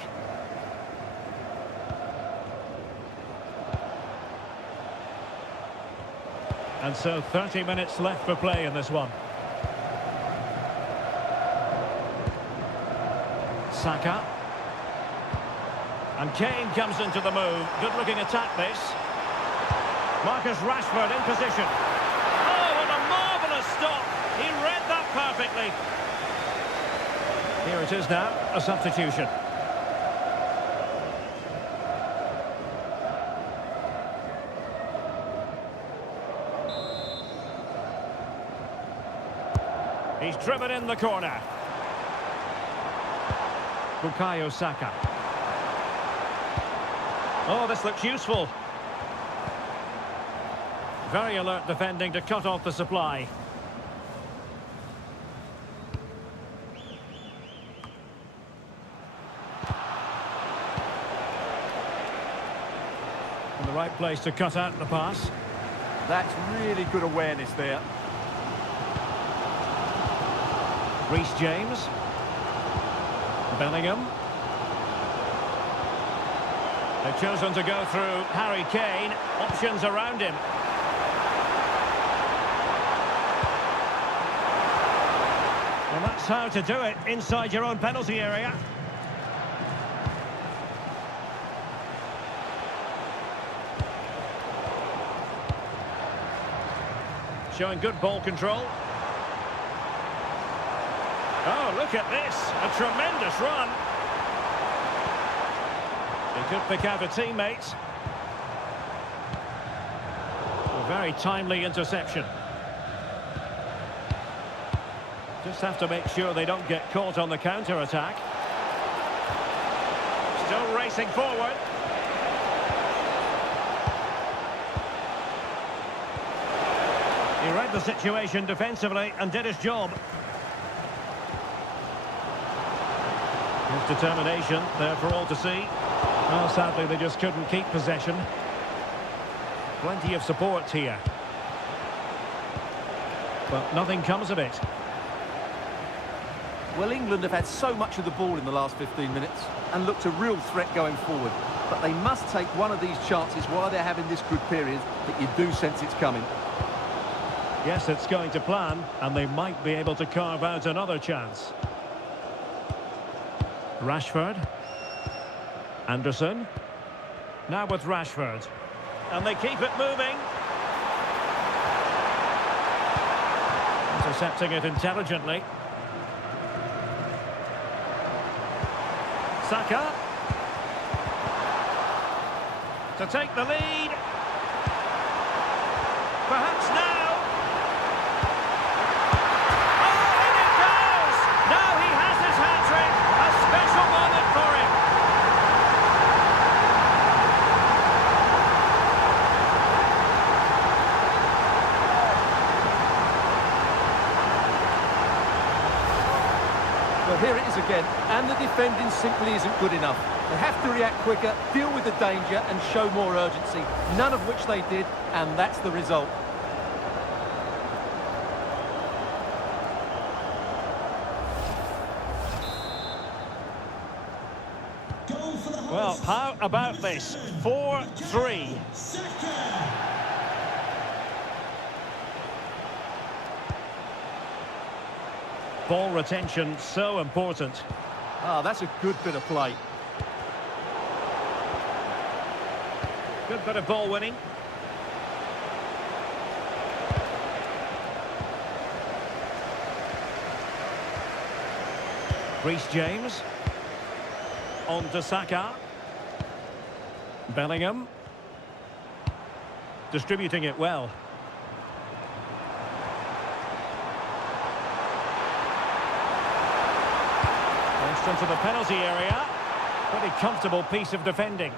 And so 30 minutes left for play in this one. Saka. And Kane comes into the move. Good-looking attack, this. Marcus Rashford in position. Oh, what a marvellous stop. He read that perfectly. Here it is now, a substitution. He's driven in the corner. Bukayo Saka. Oh, this looks useful. Very alert defending to cut off the supply. In the right place to cut out the pass. That's really good awareness there. Reece James. Bellingham. They've chosen to go through Harry Kane. Options around him. Well, that's how to do it inside your own penalty area. Showing good ball control. Oh, look at this. A tremendous run. He could pick out a teammate. A very timely interception. Just have to make sure they don't get caught on the counter-attack. Still racing forward. He read the situation defensively and did his job. His determination there for all to see. Well, sadly, they just couldn't keep possession. Plenty of support here. But nothing comes of it. Well, England have had so much of the ball in the last 15 minutes and looked a real threat going forward. But they must take one of these chances while they're having this good period that you do sense it's coming. Yes, it's going to plan, and they might be able to carve out another chance. Rashford. Anderson. Now with Rashford. And they keep it moving. Intercepting it intelligently. Saka. To take the lead. Perhaps now. Well, here it is again, and the defending simply isn't good enough. They have to react quicker, deal with the danger, and show more urgency, none of which they did, and that's the result. Well, how about this? 4-3. Ball retention so important. Ah, that's a good bit of play. Good bit of ball winning. Reece James. On to Saka. Bellingham. Distributing it well. Into the penalty area. Pretty comfortable piece of defending.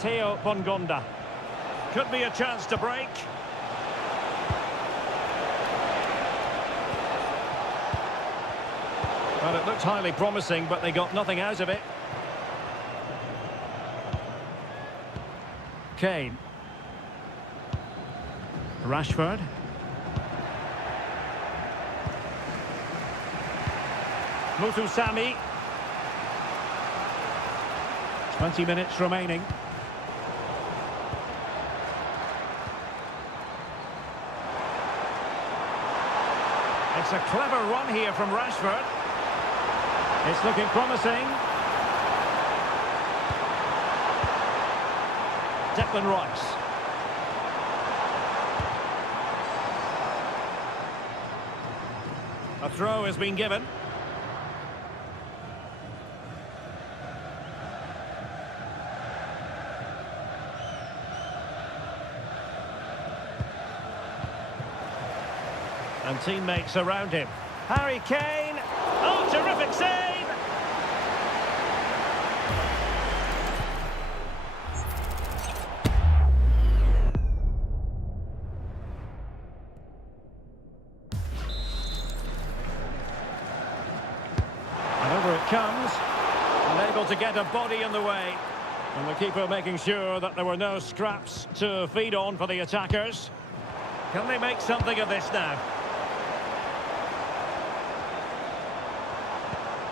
Theo Bongonda. Could be a chance to break. Well, it looked highly promising, but they got nothing out of it. Kane. Rashford. Mutusami. 20 minutes remaining. It's a clever run here from Rashford. It's looking promising. Declan Rice. A throw has been given. And teammates around him. Harry Kane. Oh, terrific save! And over it comes. Unable to get a body in the way. And the keeper making sure that there were no scraps to feed on for the attackers. Can they make something of this now?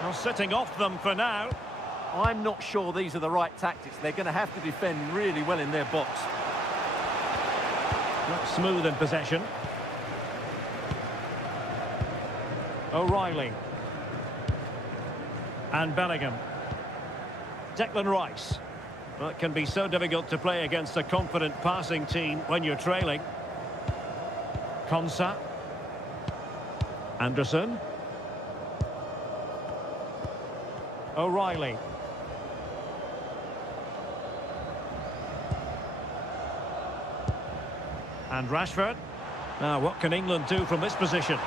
Well, sitting off them for now. I'm not sure these are the right tactics. They're going to have to defend really well in their box. Not smooth in possession. O'Reilly. And Bellingham. Declan Rice. Well, it can be so difficult to play against a confident passing team when you're trailing. Konsa. Anderson. O'Reilly. And Rashford. Now, what can England do from this position?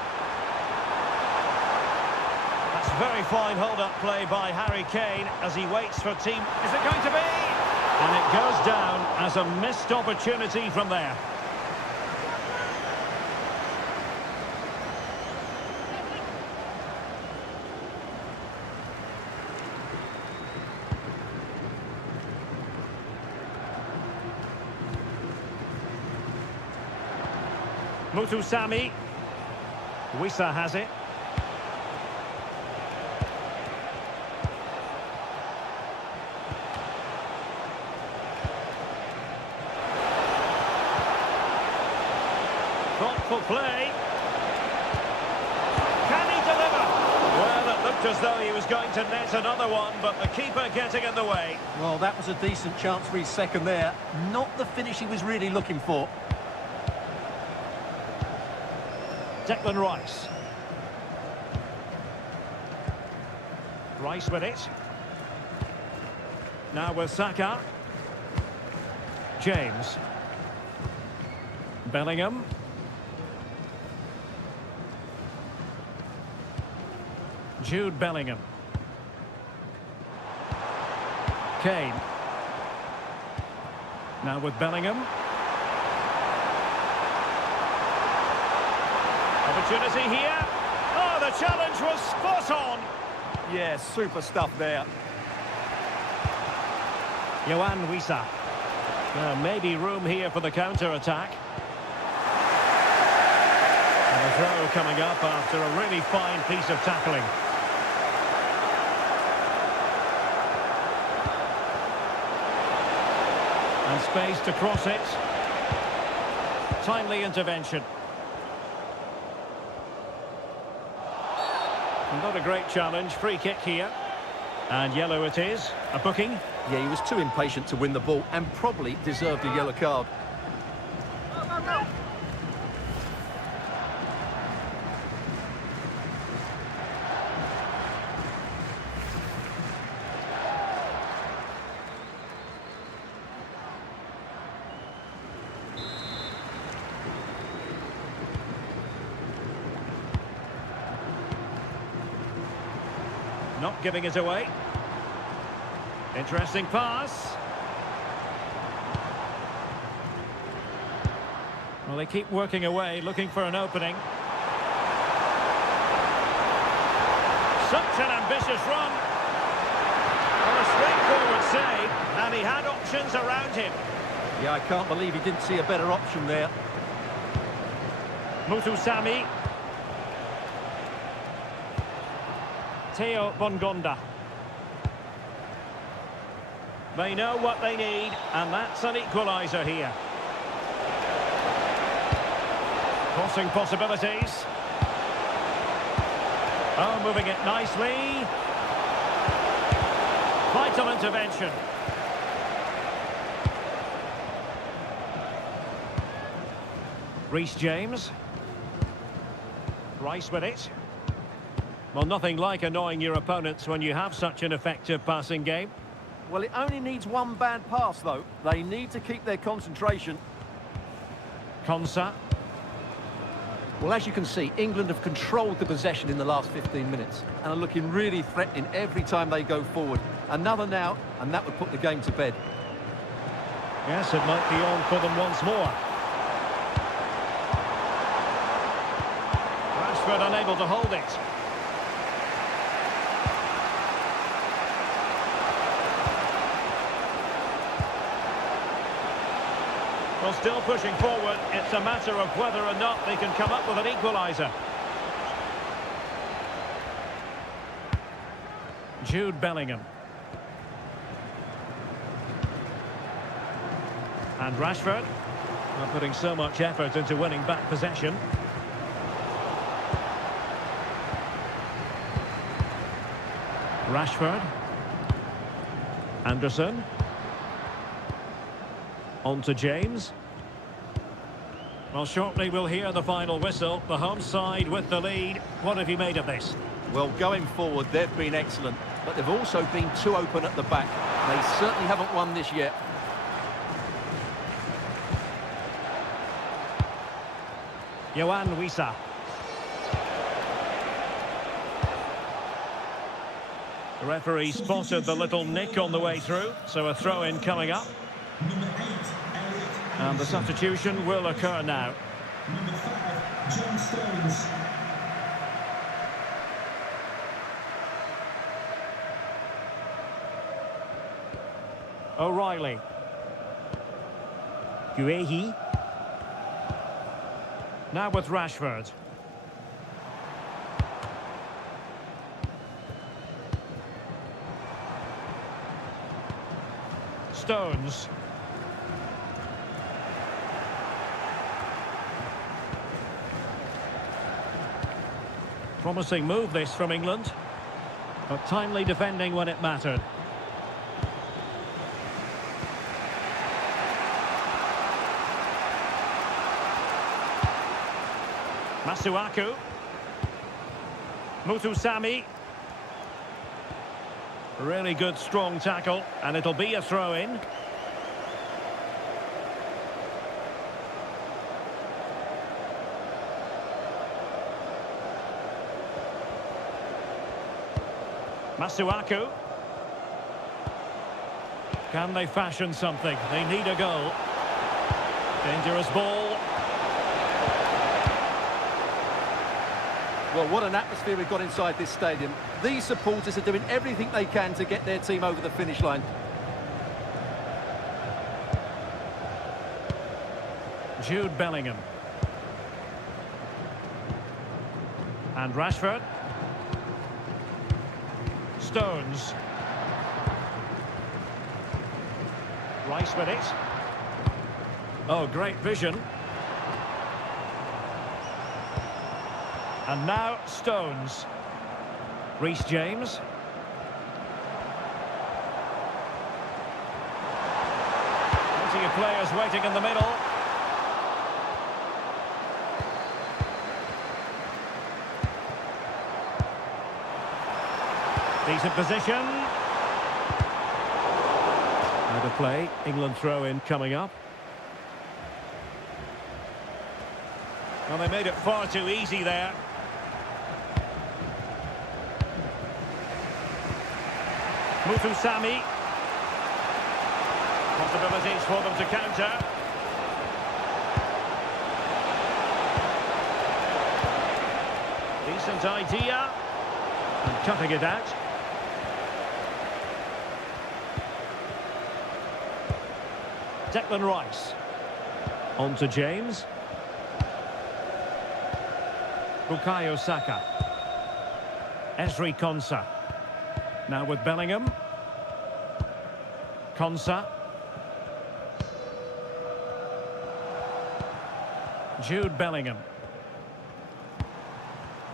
That's very fine hold-up play by Harry Kane as he waits for team... Is it going to be? And it goes down as a missed opportunity from there. Mutusami. Wissa has it. Thoughtful play. Can he deliver? Well, it looked as though he was going to net another one, but the keeper getting in the way. Well, that was a decent chance for his second there. Not the finish he was really looking for. Declan Rice. Rice with it. Now with Saka. James. Bellingham. Jude Bellingham. Kane. Now with Bellingham. Opportunity here. Oh, the challenge was spot on. Yeah, super stuff there. Yohan Wissa. Maybe room here for the counter-attack. And a throw coming up after a really fine piece of tackling. And space to cross it. Timely intervention. Not a great challenge, free kick here. And yellow it is, a booking. Yeah, he was too impatient to win the ball and probably deserved a yellow card. Not giving it away. Interesting pass. Well, they keep working away, looking for an opening. Such an ambitious run. Well, a straightforward save, and he had options around him. Yeah, I can't believe he didn't see a better option there. Mutusami. Theo Bongonda. They know what they need, and that's an equaliser here. Crossing possibilities. Oh, moving it nicely. Vital intervention. Reece James. Rice with it. Well, nothing like annoying your opponents when you have such an effective passing game. Well, it only needs one bad pass, though. They need to keep their concentration. Konsa. Well, as you can see, England have controlled the possession in the last 15 minutes and are looking really threatening every time they go forward. Another now, and that would put the game to bed. Yes, it might be on for them once more. Rashford unable to hold it. Well, still pushing forward. It's a matter of whether or not they can come up with an equaliser. Jude Bellingham. And Rashford. Not putting so much effort into winning back possession. Rashford. Anderson. On to James. Well, shortly we'll hear the final whistle. The home side with the lead. What have you made of this? Well, going forward, they've been excellent, but they've also been too open at the back. They certainly haven't won this yet. Yohan Wissa. The referee spotted the little nick on the way through, so a throw-in coming up. Number 8, Elliot. And the substitution will occur now. Number 5, John Stones. O'Reilly. Guehi. Now with Rashford. Stones. Promising move this from England, but timely defending when it mattered. Masuaku. Mutusami. Really good strong tackle, and it'll be a throw-in. Masuaku. Can they fashion something? They need a goal. Dangerous ball. Well, what an atmosphere we've got inside this stadium. These supporters are doing everything they can to get their team over the finish line. Jude Bellingham. And Rashford. Stones. Rice with it. Oh, great vision. And now Stones. Reece James. Plenty of players waiting in the middle. Decent position. Out of play. England throw-in coming up. Well, they made it far too easy there. Mutusami. Possibilities for them to counter. Decent idea. And cutting it out. Declan Rice. On to James. Bukayo Saka. Ezri Konsa. Now with Bellingham. Konsa. Jude Bellingham.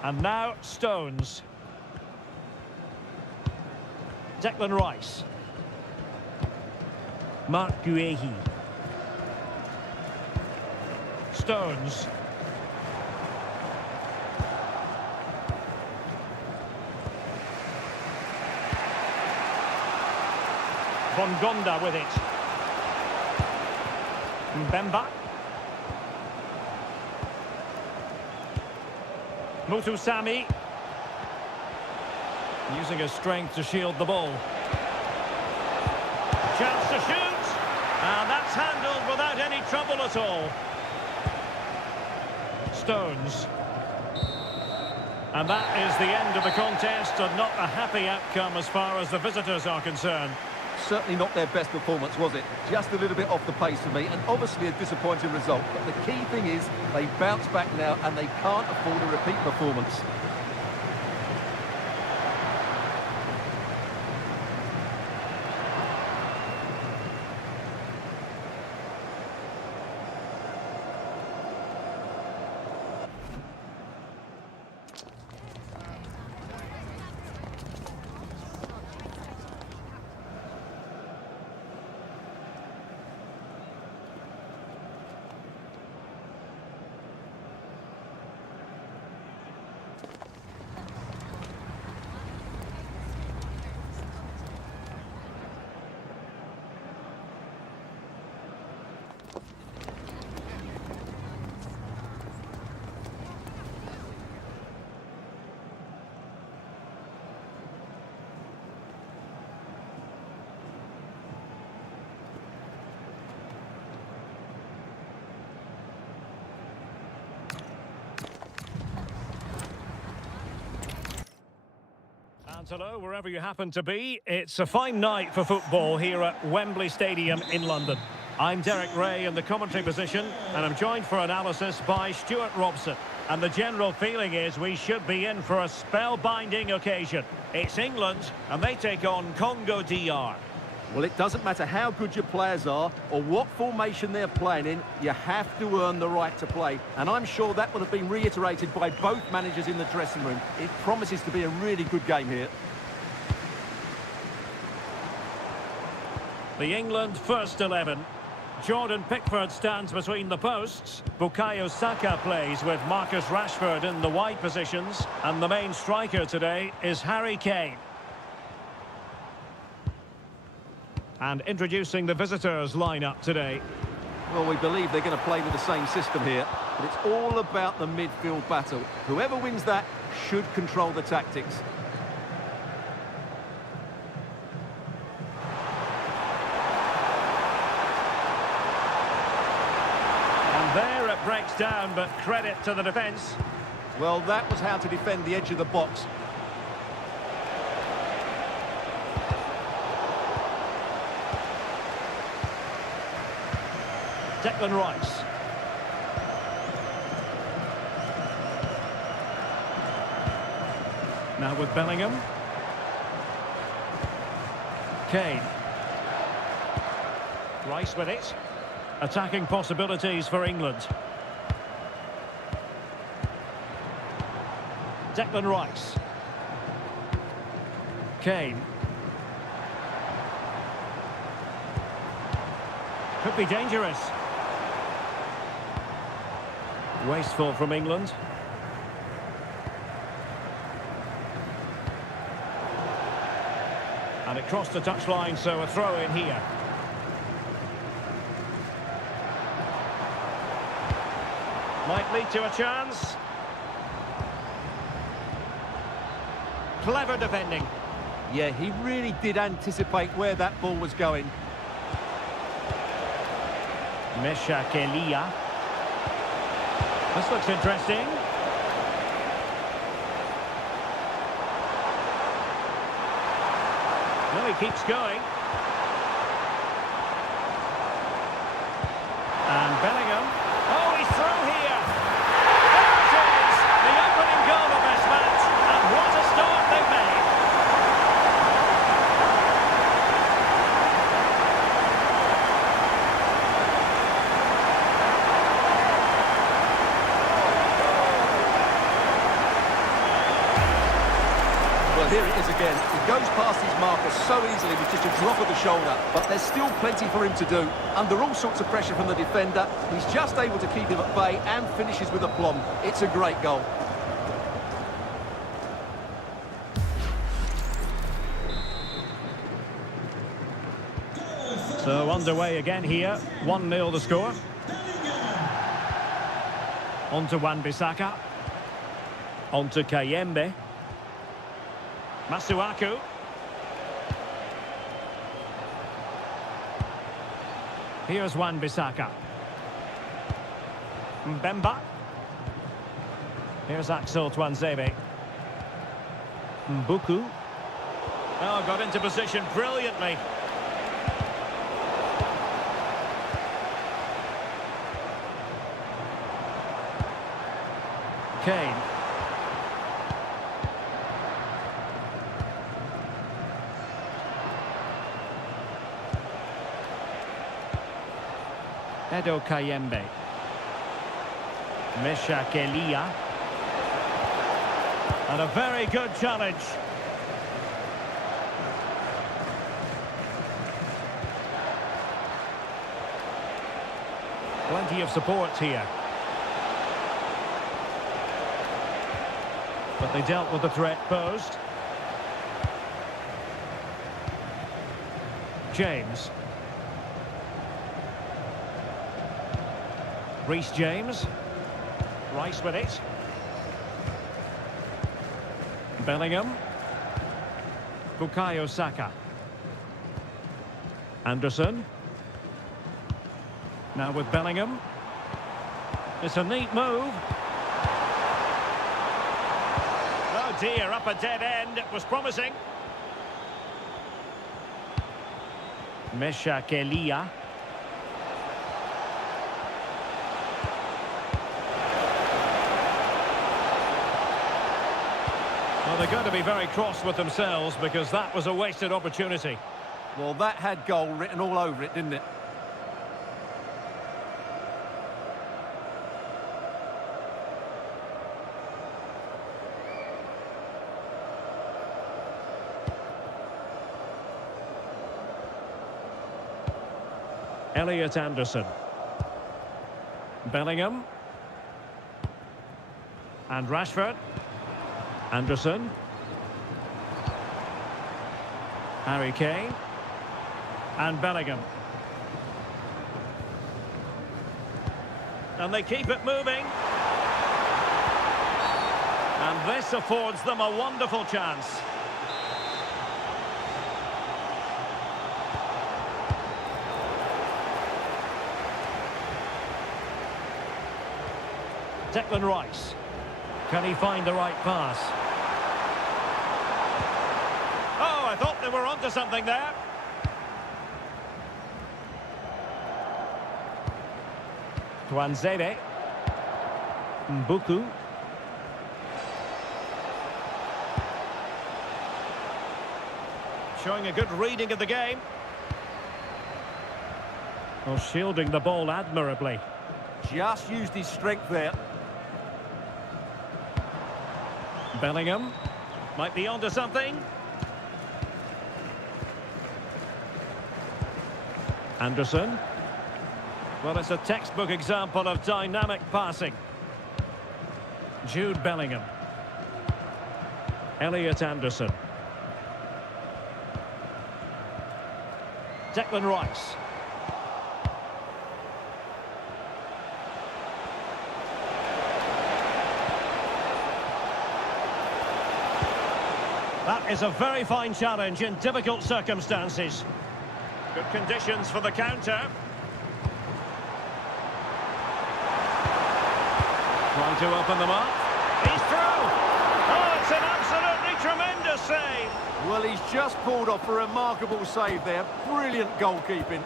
And now Stones. Declan Rice. Mark Guehi. Stones. Bongonda with it. Mbemba. Mutusami. Using his strength to shield the ball. Chance to shoot. And that's handled without any trouble at all. Stones. And that is the end of the contest, and not a happy outcome as far as the visitors are concerned. Certainly not their best performance, was it? Just a little bit off the pace for me, and obviously a disappointing result. But the key thing is they bounce back now, and they can't afford a repeat performance. And hello, wherever you happen to be. It's a fine night for football here at Wembley Stadium in London. I'm Derek Ray in the commentary position, and I'm joined for analysis by Stuart Robson. And the general feeling is we should be in for a spellbinding occasion. It's England, and they take on Congo DR. Well, it doesn't matter how good your players are or what formation they're playing in, you have to earn the right to play. And I'm sure that will have been reiterated by both managers in the dressing room. It promises to be a really good game here. The England first 11. Jordan Pickford stands between the posts. Bukayo Saka plays with Marcus Rashford in the wide positions. And the main striker today is Harry Kane. And introducing the visitors' lineup today. Well, we believe they're going to play with the same system here, but it's all about the midfield battle. Whoever wins that should control the tactics. And there it breaks down, but credit to the defence. Well, that was how to defend the edge of the box. Declan Rice. Now with Bellingham. Kane. Rice with it. Attacking possibilities for England. Declan Rice. Kane. Could be dangerous. Wasteful from England. And it crossed the touchline, so a throw in here. Might lead to a chance. Clever defending. Yeah, he really did anticipate where that ball was going. Mesha Kelia. This looks interesting. No, he keeps going. And Bellingham. Oh, he's through here. There it is. The opening goal of this match. And what a start they've made. Well, here it is again. He goes past his marker so easily with just a drop of the shoulder, but there's still plenty for him to do. Under all sorts of pressure from the defender, he's just able to keep him at bay and finishes with aplomb. It's a great goal. So underway again here. 1-0 the score. On to Wan-Bissaka. On to Kayembe. Masuaku. Here's Wan-Bissaka. Mbemba. Here's Axel Tuanzebe. Mbuku. Oh, got into position brilliantly. Kane. Edo Kayembe. Mesha Kelia. And a very good challenge. Plenty of support here. But they dealt with the threat posed. James. Reece James. Rice with it. Bellingham. Bukayo Saka. Anderson. Now with Bellingham. It's a neat move. Oh dear, up a dead end. It was promising. Mesha Kelia. Well, they're going to be very cross with themselves because that was a wasted opportunity. Well, that had goal written all over it, didn't it? Elliot Anderson. Bellingham. And Rashford. Anderson. Harry Kane. And Bellingham. And they keep it moving. And this affords them a wonderful chance. Declan Rice. Can he find the right pass? Oh, I thought they were onto something there. Tuanzebe. Mbuku. Showing a good reading of the game. Oh, shielding the ball admirably. Just used his strength there. Bellingham might be onto something. Anderson. Well, it's a textbook example of dynamic passing. Jude Bellingham. Elliot Anderson. Declan Rice. That is a very fine challenge in difficult circumstances. Good conditions for the counter. Trying to open them up. He's through! Oh, it's an absolutely tremendous save! Well, he's just pulled off a remarkable save there. Brilliant goalkeeping.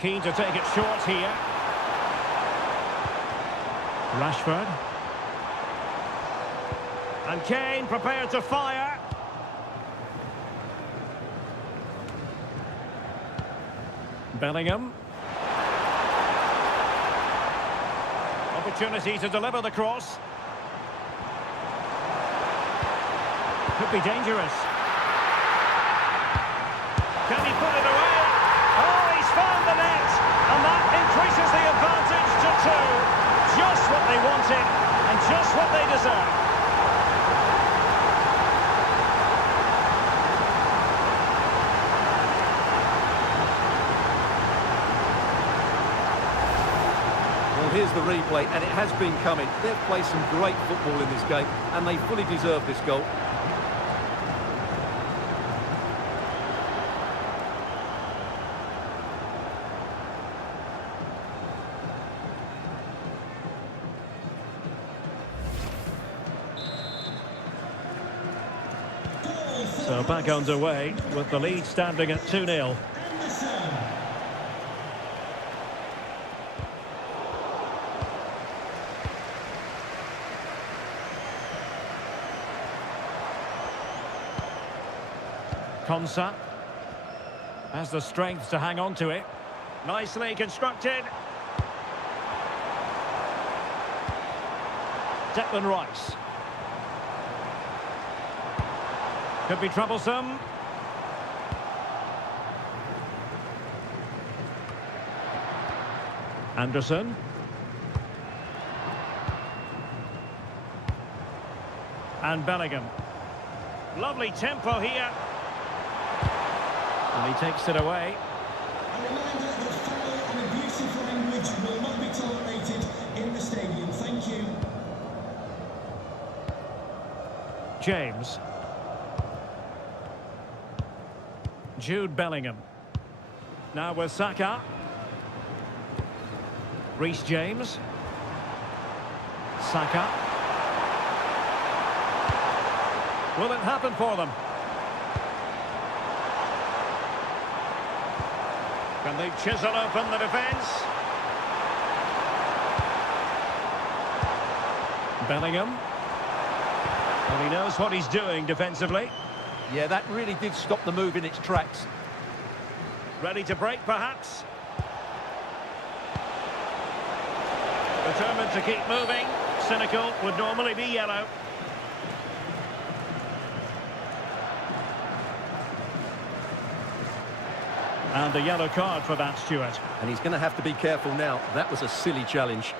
Keen to take it short here. Rashford. And Kane prepared to fire. Bellingham. Opportunity to deliver the cross. Could be dangerous. Can he put it away? Oh, he's found the net, and that increases the advantage to 2. Just what they wanted, and just what they deserve. Well, here's the replay, and it has been coming. They've played some great football in this game, and they fully deserve this goal. So back underway with the lead standing at 2-0. Konsa has the strength to hang on to it. Nicely constructed. Declan Rice. Could be troublesome. Anderson. And Bellingham. Lovely tempo here. And he takes it away. A reminder that foul and abusive language will not be tolerated in the stadium. Thank you. James. Jude Bellingham. Now with Saka. Reece James. Saka. Will it happen for them? Can they chisel open the defence? Bellingham. Well, he knows what he's doing defensively. Yeah, that really did stop the move in its tracks. Ready to break, perhaps? Determined to keep moving. Cynical would normally be yellow. And a yellow card for that, Stuart. And he's going to have to be careful now. That was a silly challenge.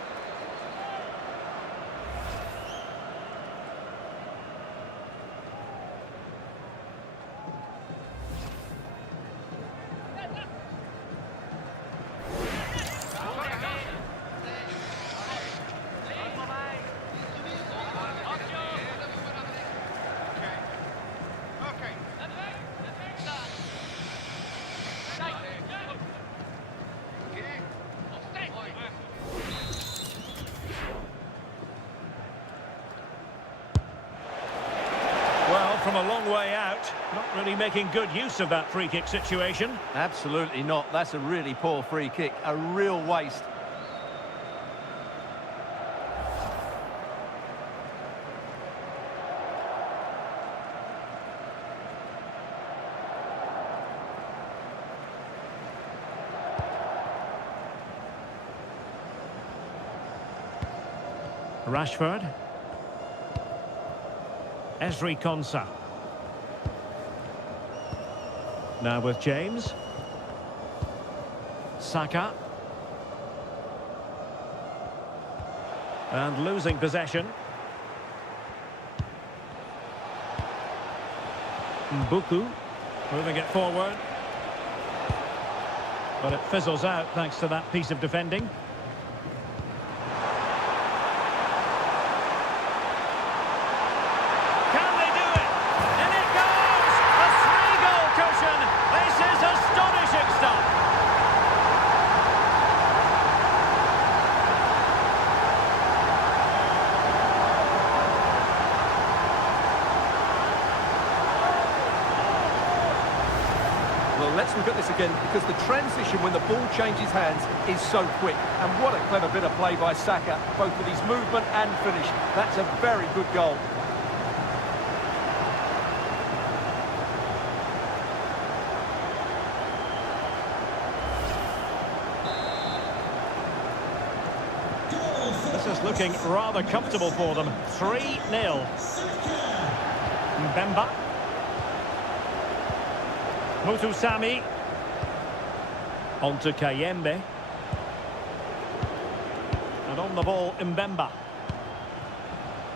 Well, from a long way out, not really making good use of that free kick situation. Absolutely not. That's a really poor free kick. A real waste. Rashford. Ezri Konsa. Now with James. Saka. And losing possession. Mbuku. Moving it forward. But it fizzles out thanks to that piece of defending. Well, let's look at this again, because the transition when the ball changes hands is so quick. And what a clever bit of play by Saka, both with his movement and finish. That's a very good goal. This is looking rather comfortable for them. 3-0. Mbemba. Mutusami. On to Kayembe. And on the ball, Mbemba.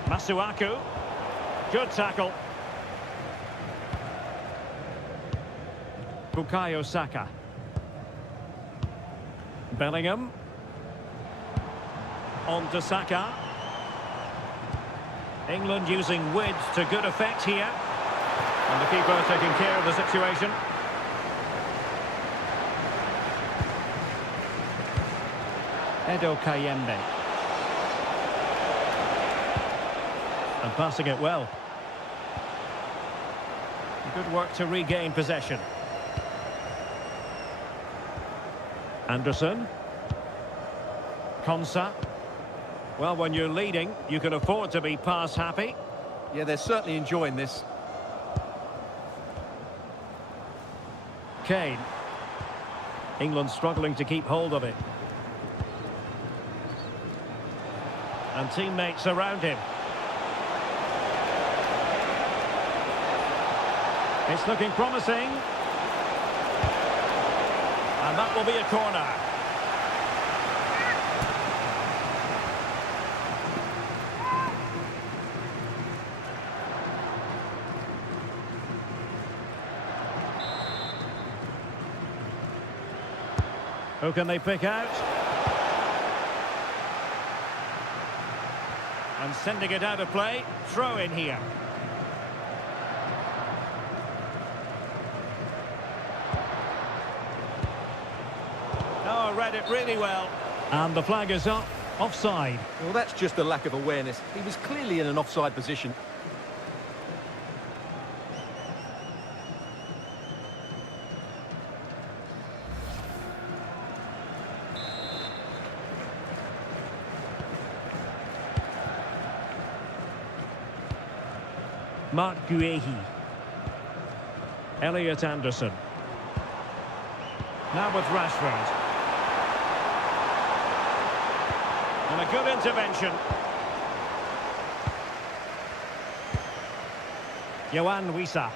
Masuaku. Good tackle. Bukayo Saka. Bellingham. on to Saka. England using width to good effect here. And the keeper taking care of the situation. Edo Kayembe. And passing it well. Good work to regain possession. Anderson. Konsa. Well, when you're leading, you can afford to be pass happy. Yeah, they're certainly enjoying this. Kane. England struggling to keep hold of it. And teammates around him. It's looking promising. And that will be a corner. Who can they pick out? And sending it out of play. Throw in here. Oh, read it really well. And the flag is up. Offside. Well, that's just a lack of awareness. He was clearly in an offside position. Mark Guehi. Elliot Anderson. Now with Rashford. And a good intervention. Yohan Wissa.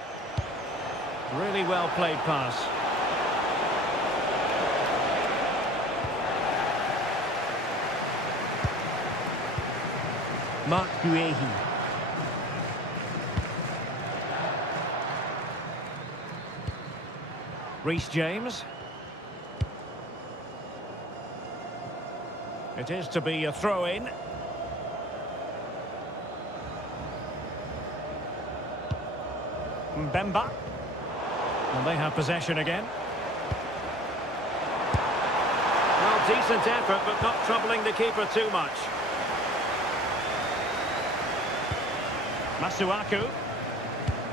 Really well played pass. Mark Guehi. Reece James. It is to be a throw-in. Mbemba. And they have possession again. Well, decent effort, but not troubling the keeper too much. Masuaku.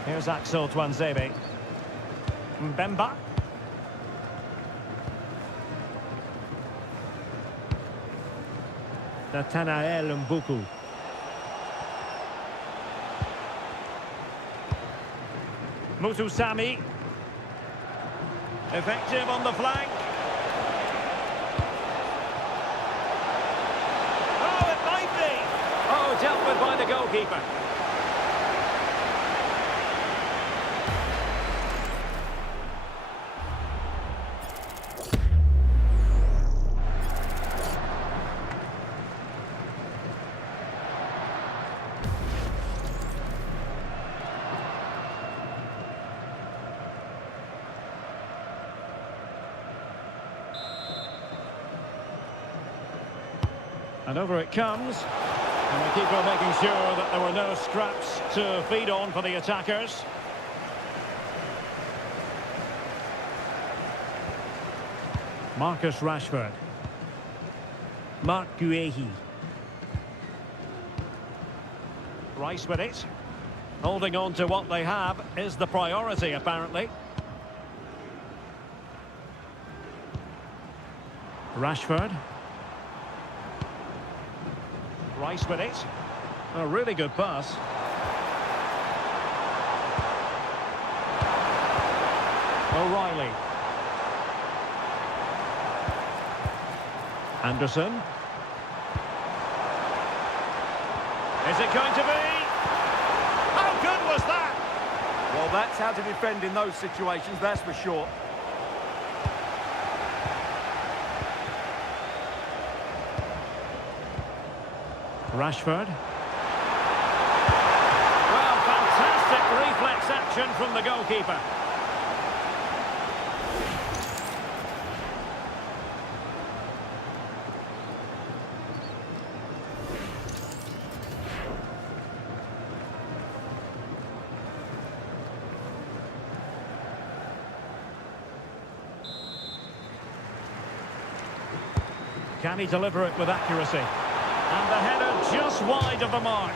Here's Axel Tuanzebe. Mbemba. Nathanael Mbuku. Mutusami. Effective on the flank. Oh, it might be. Oh, dealt with by the goalkeeper. And over it comes. And the keeper making sure that there were no scraps to feed on for the attackers. Marcus Rashford. Mark Guehi. Rice with it. Holding on to what they have is the priority, apparently. Rashford. Rice with it. A really good pass. O'Reilly. Anderson. Is it going to be? How good was that? Well, that's how to defend in those situations, that's for sure. Rashford. Well, fantastic reflex action from the goalkeeper. Can he deliver it with accuracy? And the header just wide of the mark.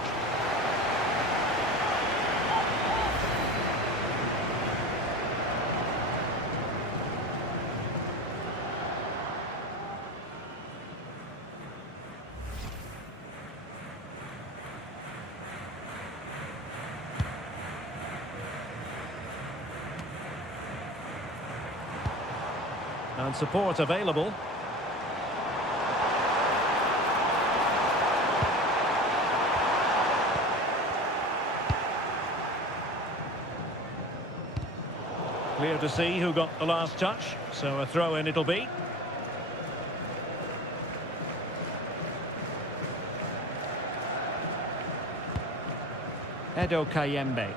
And support available. Clear to see who got the last touch, so a throw-in it'll be. Edo Kayembe.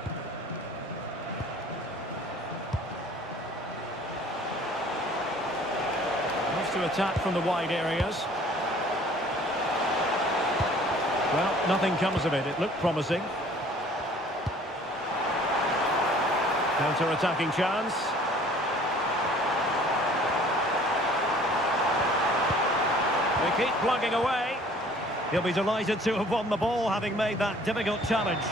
To attack from the wide areas. Well, nothing comes of it. It looked promising. Counter-attacking chance. They keep plugging away. He'll be delighted to have won the ball, having made that difficult challenge.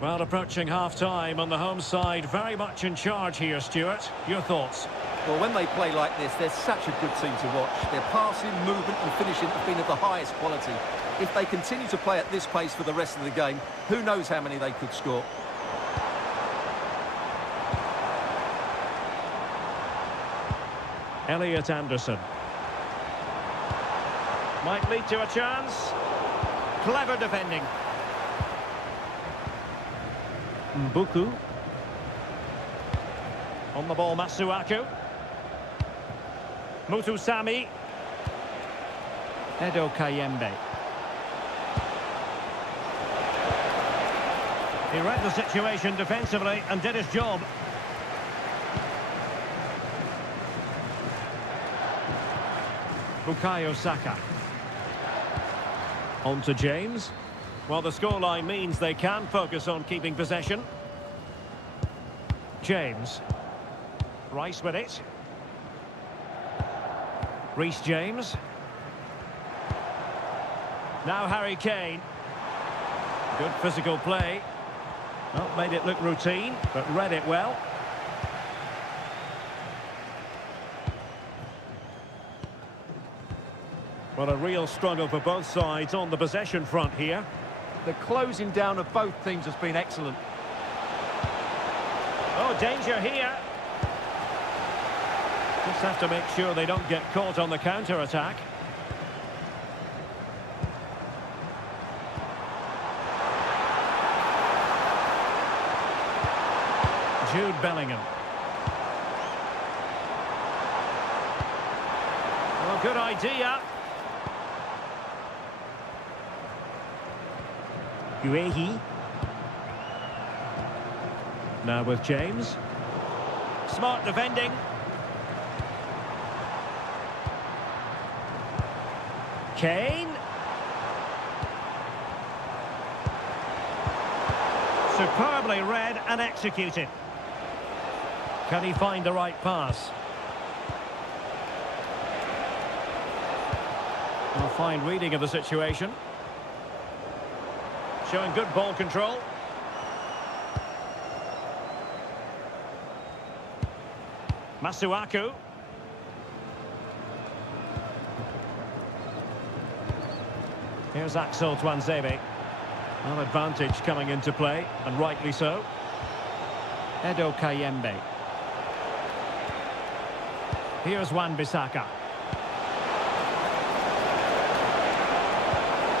Well, approaching half-time on the home side, very much in charge here, Stuart. Your thoughts? Well, when they play like this, they're such a good team to watch. Their passing, movement and finishing have been of the highest quality. If they continue to play at this pace for the rest of the game, who knows how many they could score. Elliot Anderson. Might lead to a chance. Clever defending. Mbuku. On the ball, Masuaku. Mutusami. Edo Kayembe. He read the situation defensively and did his job. Bukayo Saka. On to James. Well, the scoreline means they can focus on keeping possession. James. Rice with it. Reece James. Now Harry Kane. Good physical play. Well, made it look routine, but read it well. Well, a real struggle for both sides on the possession front here. The closing down of both teams has been excellent. Oh, danger here. Just have to make sure they don't get caught on the counter-attack. Jude Bellingham. Well, good idea. Guehi. Now with James. Smart defending. Kane. Superbly read and executed. Can he find the right pass? A fine reading of the situation. Showing good ball control. Masuaku. Here's Axel Tuanzebe. An advantage coming into play, and rightly so. Edo Kayembe. Here's Wan-Bissaka.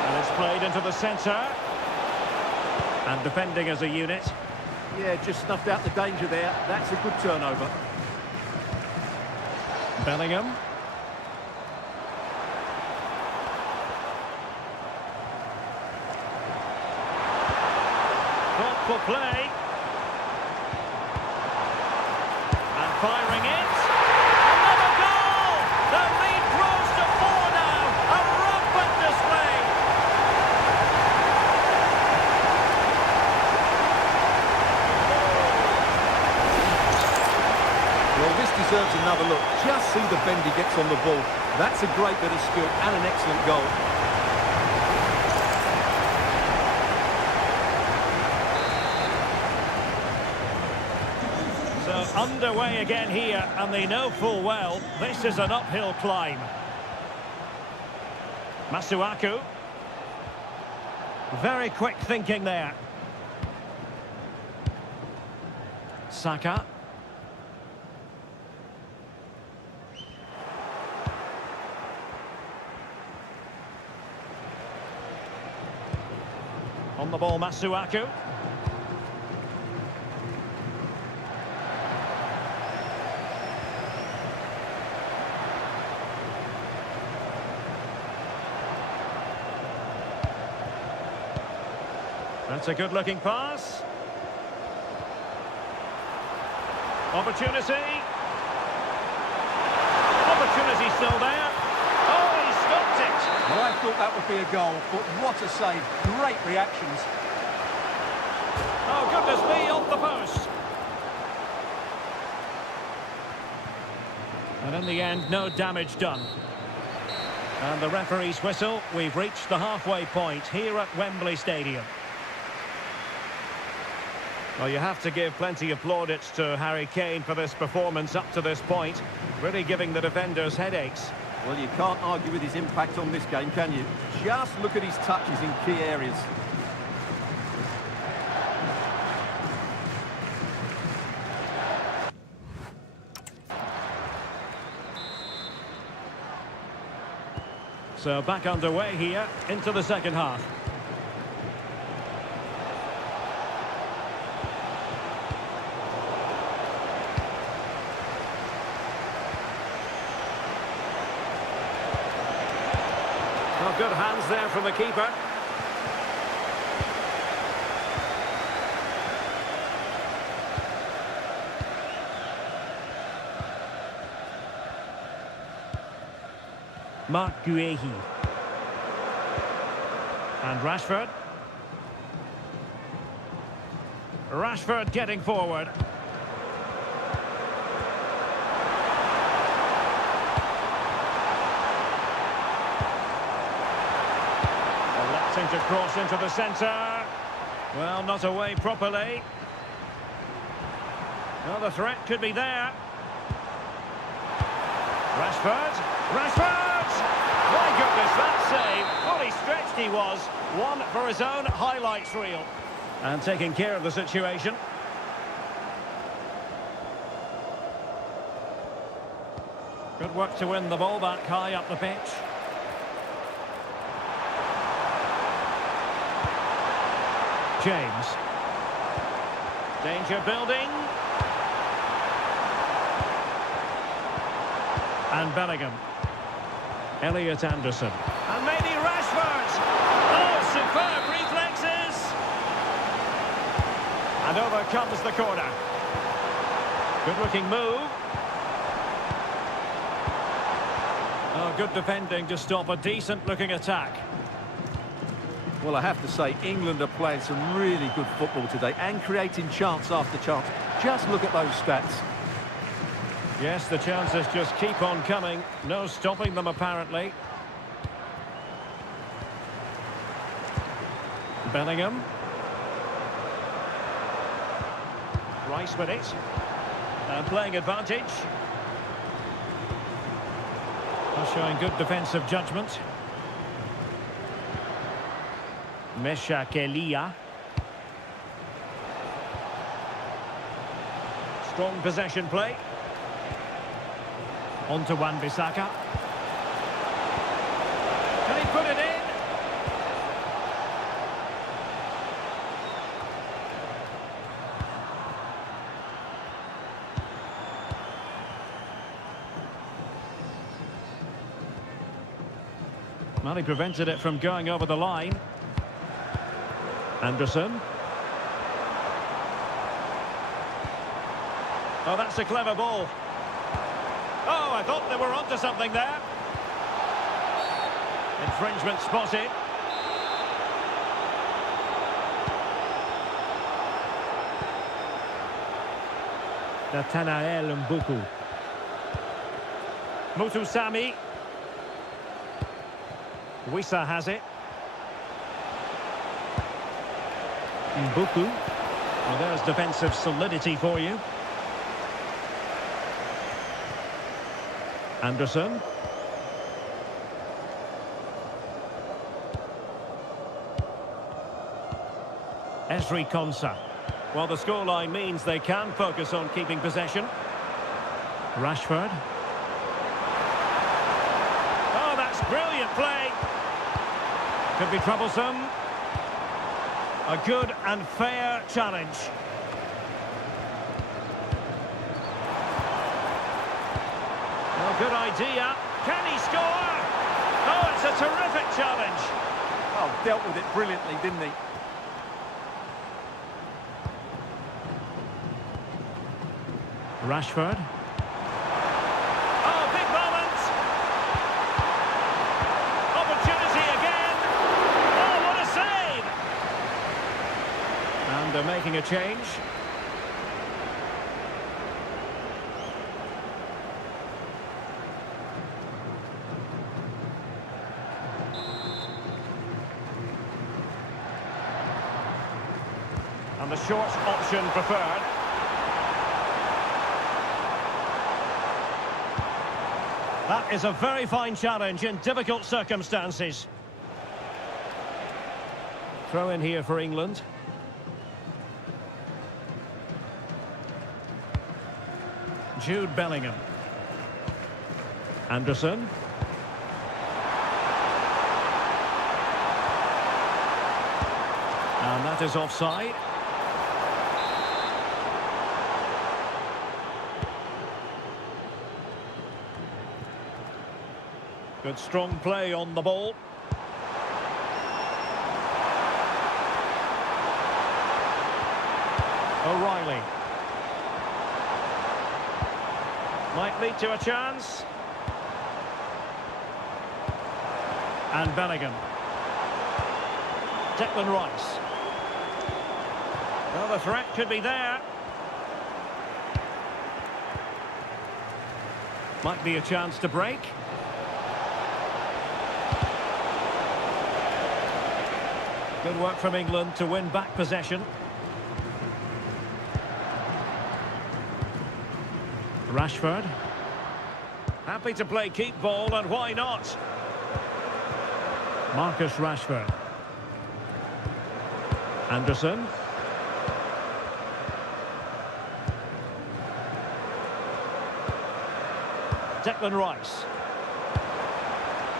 And it's played into the centre. And defending as a unit. Yeah, just snuffed out the danger there. That's a good turnover. Bellingham. Thoughtful play. And firing it. Another goal! The lead grows to 4 now. A rampant display. Well, this deserves see the bend he gets on the ball. That's a great bit of skill and an excellent goal. So underway again here, and they know full well this is an uphill climb. Masuaku. Very quick thinking there. Saka. On the ball, Masuaku. That's a good-looking pass. Opportunity. Opportunity still there. Oh, he stopped it. Well, I thought that would be a goal, but what a save. Great reactions. Oh, goodness me, off the post. And in the end, no damage done. And the referee's whistle, we've reached the halfway point here at Wembley Stadium. Well, you have to give plenty of plaudits to Harry Kane for this performance up to this point, really giving the defenders headaches. Well, you can't argue with his impact on this game, can you? Just look at his touches in key areas. So back underway here into the second half. Well, good hands there from the keeper. Mark Guehi. And Rashford. Rashford getting forward. Electing to cross into the centre. Well, not away properly. Well, the threat could be there. Rashford. Rashford! My goodness, that save. Fully stretched he was. One for his own highlights reel. And taking care of the situation. Good work to win the ball back high up the pitch. James. Danger building. And Bellingham. Elliot Anderson. And maybe Rashford. Oh, superb reflexes. And over comes the corner. Good-looking move. Oh, good defending to stop a decent-looking attack. Well, I have to say, England are playing some really good football today and creating chance after chance. Just look at those stats. Yes, the chances just keep on coming. No stopping them, apparently. Bellingham. Rice with it. And playing advantage. Showing good defensive judgment. Mesha Kelia. Strong possession play. On to Wan-Bissaka. Can he put it in? Well, he prevented it from going over the line. Anderson. Oh, that's a clever ball. Oh, I thought they were onto something there. Infringement spotted. Nathanael Mbuku. Mutusami. Wissa has it. Mbuku. Well, there's defensive solidity for you. Anderson. Esri Konsa. Well, the scoreline means they can focus on keeping possession. Rashford. Oh, that's brilliant play. Could be troublesome. A good and fair challenge. Well, good idea. Can he score? Oh, it's a terrific challenge. Oh, dealt with it brilliantly, didn't he? Rashford. Oh, big moment. Opportunity again. Oh, what a save. And they're making a change. And the short option preferred. That is a very fine challenge in difficult circumstances. Throw in here for England. Jude Bellingham. Anderson. And that is offside. Good strong play on the ball. O'Reilly. Might lead to a chance. And Bellingham. Declan Rice. Well, the threat could be there. Might be a chance to break. Good work from England to win back possession. Rashford. Happy to play keep ball, and why not? Marcus Rashford. Anderson. Declan Rice.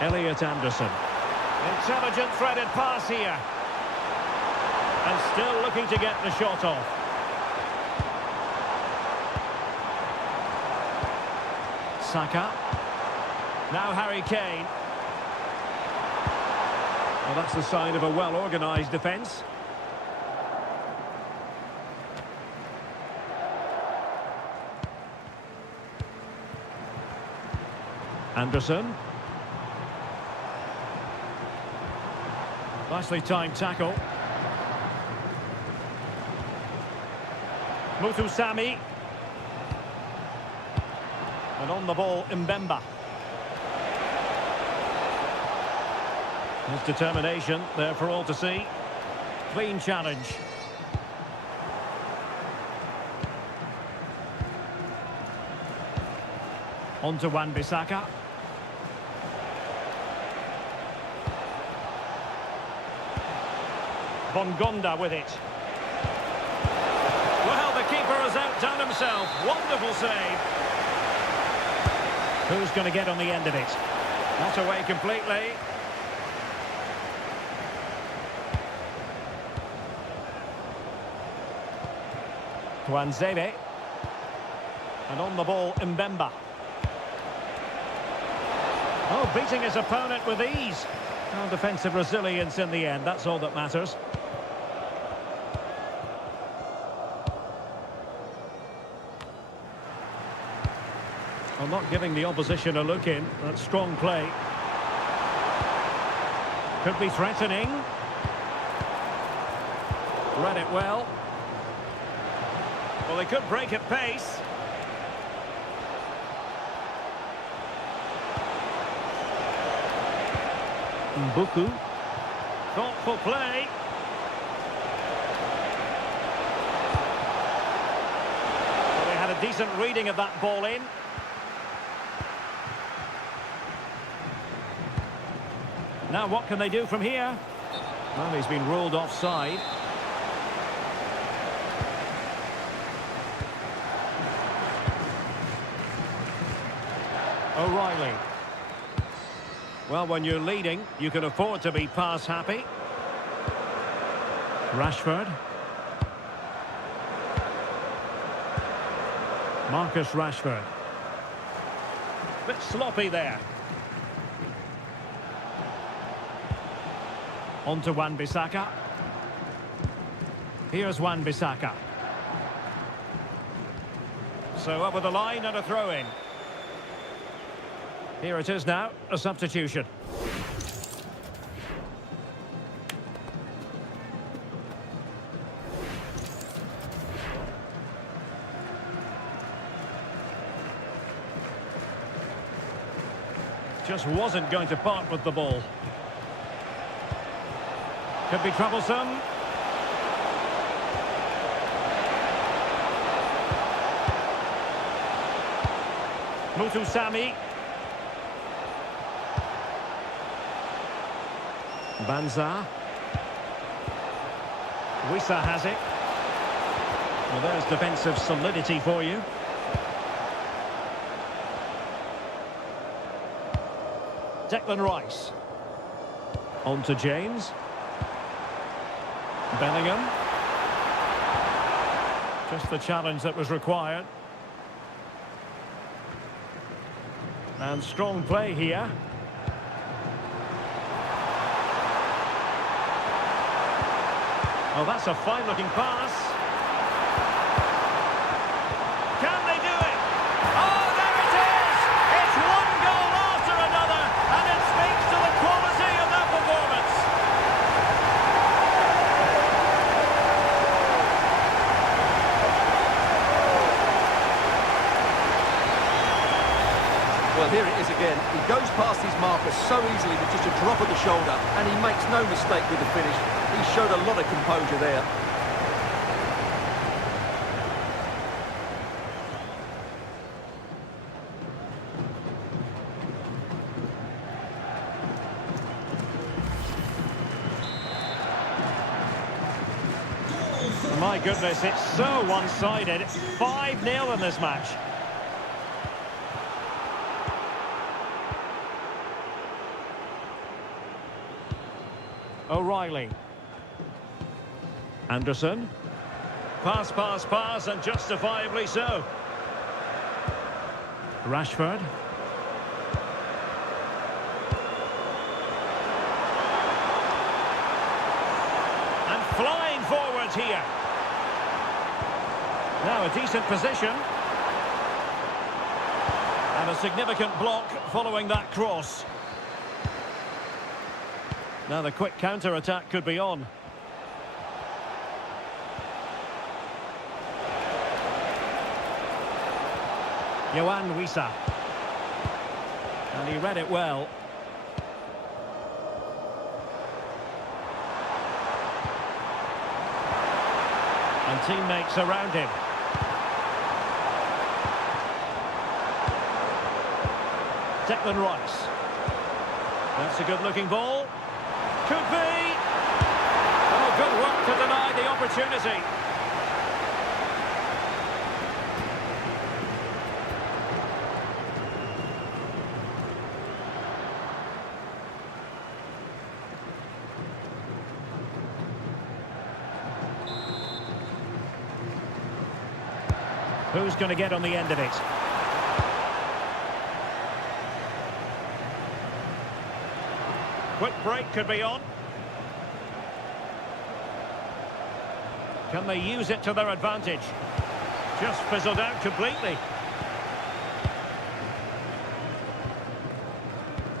Elliot Anderson. Intelligent threaded pass here. And still looking to get the shot off. Saka. Now Harry Kane. Well, that's the sign of a well-organised defence. Anderson. Nicely timed tackle. Mutusami. And on the ball, Mbemba. His determination there for all to see. Clean challenge. On to Wan-Bissaka. Bongonda with it. Well, the keeper has outdone himself. Wonderful save. Who's going to get on the end of it? Not away completely. Tuanzebe. And on the ball, Mbemba. Oh, beating his opponent with ease. Well, defensive resilience in the end, that's all that matters. Well, not giving the opposition a look in. That's strong play. Could be threatening. Read it well. Well, they could break at pace. Mbuku. Thoughtful play. Well, they had a decent reading of that ball in. Now what can they do from here? Well, he's been ruled offside. O'Reilly. Well, when you're leading, you can afford to be pass happy. Rashford. Marcus Rashford. Bit sloppy there. On to Wan-Bissaka. Here's Wan-Bissaka. So over the line and a throw-in. Here it is now, a substitution. Just wasn't going to part with the ball. Could be troublesome. Mutusami. Banza. Wissa has it. Well, there's defensive solidity for you. Declan Rice. On to James. Bellingham. Just the challenge that was required. And strong play here. Oh, that's a fine-looking pass. Can they do it? Oh, there it is! It's one goal after another, and it speaks to the quality of their performance. Well, here it is again. He goes past his marker so easily with just a drop of the shoulder, and he makes no mistake with the finish. He showed a lot of composure there. My goodness, it's so one-sided. 5-0 in this match. O'Reilly. Anderson. Pass, pass, pass, and justifiably so. Rashford. And flying forwards here. Now a decent position. And a significant block following that cross. Now the quick counter-attack could be on. Yohan Wissa. And he read it well. And teammates around him. Declan Rice. That's a good-looking ball. Could be. Oh, good work to deny the opportunity. Who's going to get on the end of it? Quick break could be on. Can they use it to their advantage? Just fizzled out completely.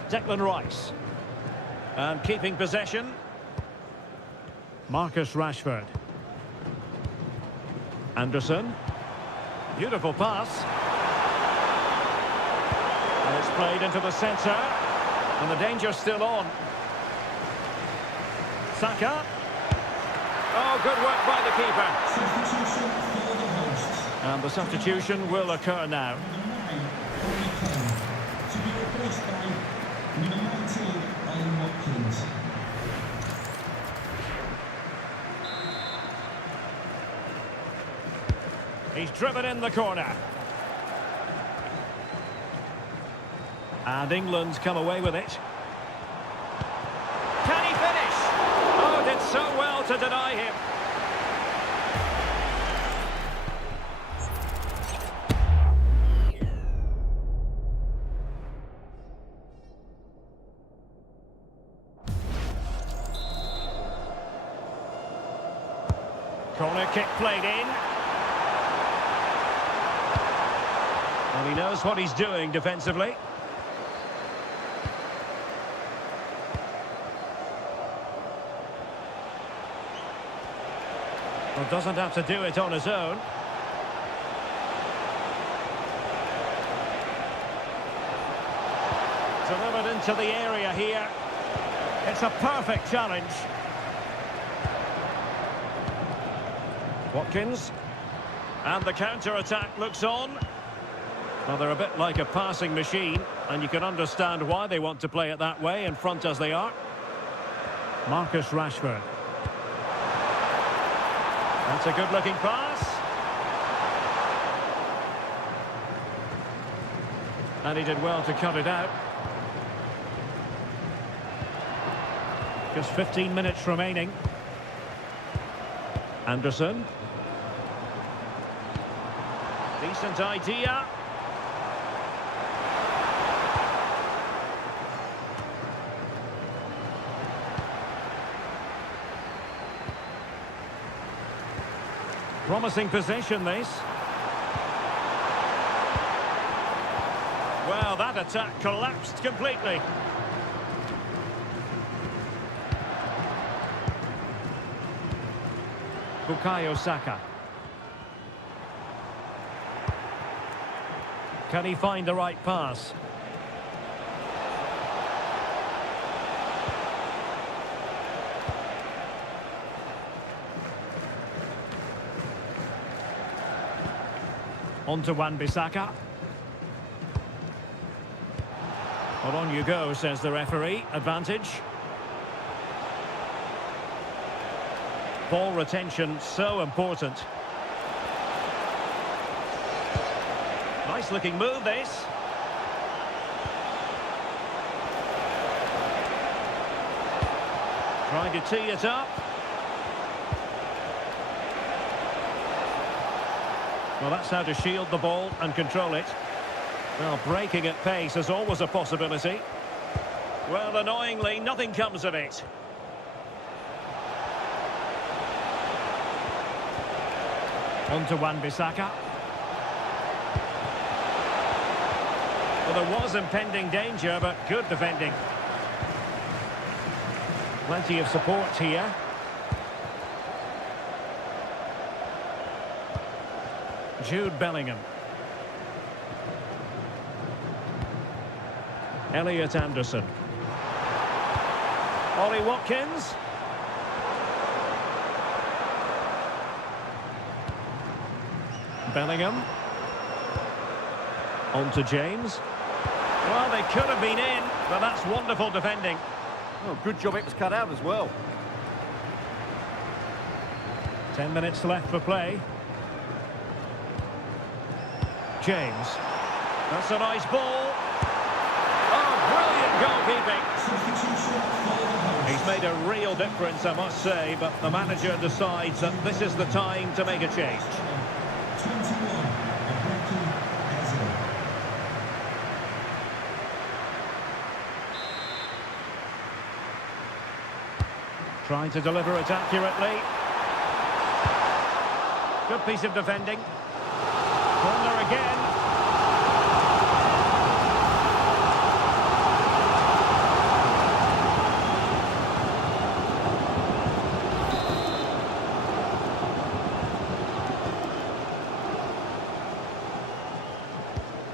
Declan Rice. And keeping possession. Marcus Rashford. Anderson. Beautiful pass. And it's played into the centre. And the danger's still on. Saka. Oh, good work by the keeper. Substitution for the hosts. And the substitution will occur now. To be replaced by number 19, Ollie Watkins. He's driven in the corner. And England come away with it. Can he finish? Oh, did so well to deny him. Corner kick played in. Well, he knows what he's doing defensively. Well, doesn't have to do it on his own. Delivered into the area here. It's a perfect challenge. Watkins. And the counter-attack looks on. Well, they're a bit like a passing machine, and you can understand why they want to play it that way, in front as they are. Marcus Rashford. That's a good-looking pass. And he did well to cut it out. Just 15 minutes remaining. Anderson. Decent idea. Promising possession, this. Well, that attack collapsed completely. Bukayo Saka. Can he find the right pass? On to Wan-Bissaka. Well, on you go, says the referee. Advantage. Ball retention, so important. Nice looking move, this. Trying to tee it up. Well, that's how to shield the ball and control it. Well, breaking at pace is always a possibility. Well, annoyingly, nothing comes of it. On to Wan-Bissaka. Well, there was impending danger, but good defending. Plenty of support here. Jude Bellingham. Elliot Anderson. Ollie Watkins. Bellingham. On to James. Well, they could have been in, but that's wonderful defending. Oh, good job it was cut out as well. 10 minutes left for play. James. That's a nice ball. Oh, brilliant goalkeeping. Substitution for the hosts. He's made a real difference, I must say, but the manager decides that this is the time to make a change. 21, Ibrahim Eze. Trying to deliver it accurately. Good piece of defending. Corner again.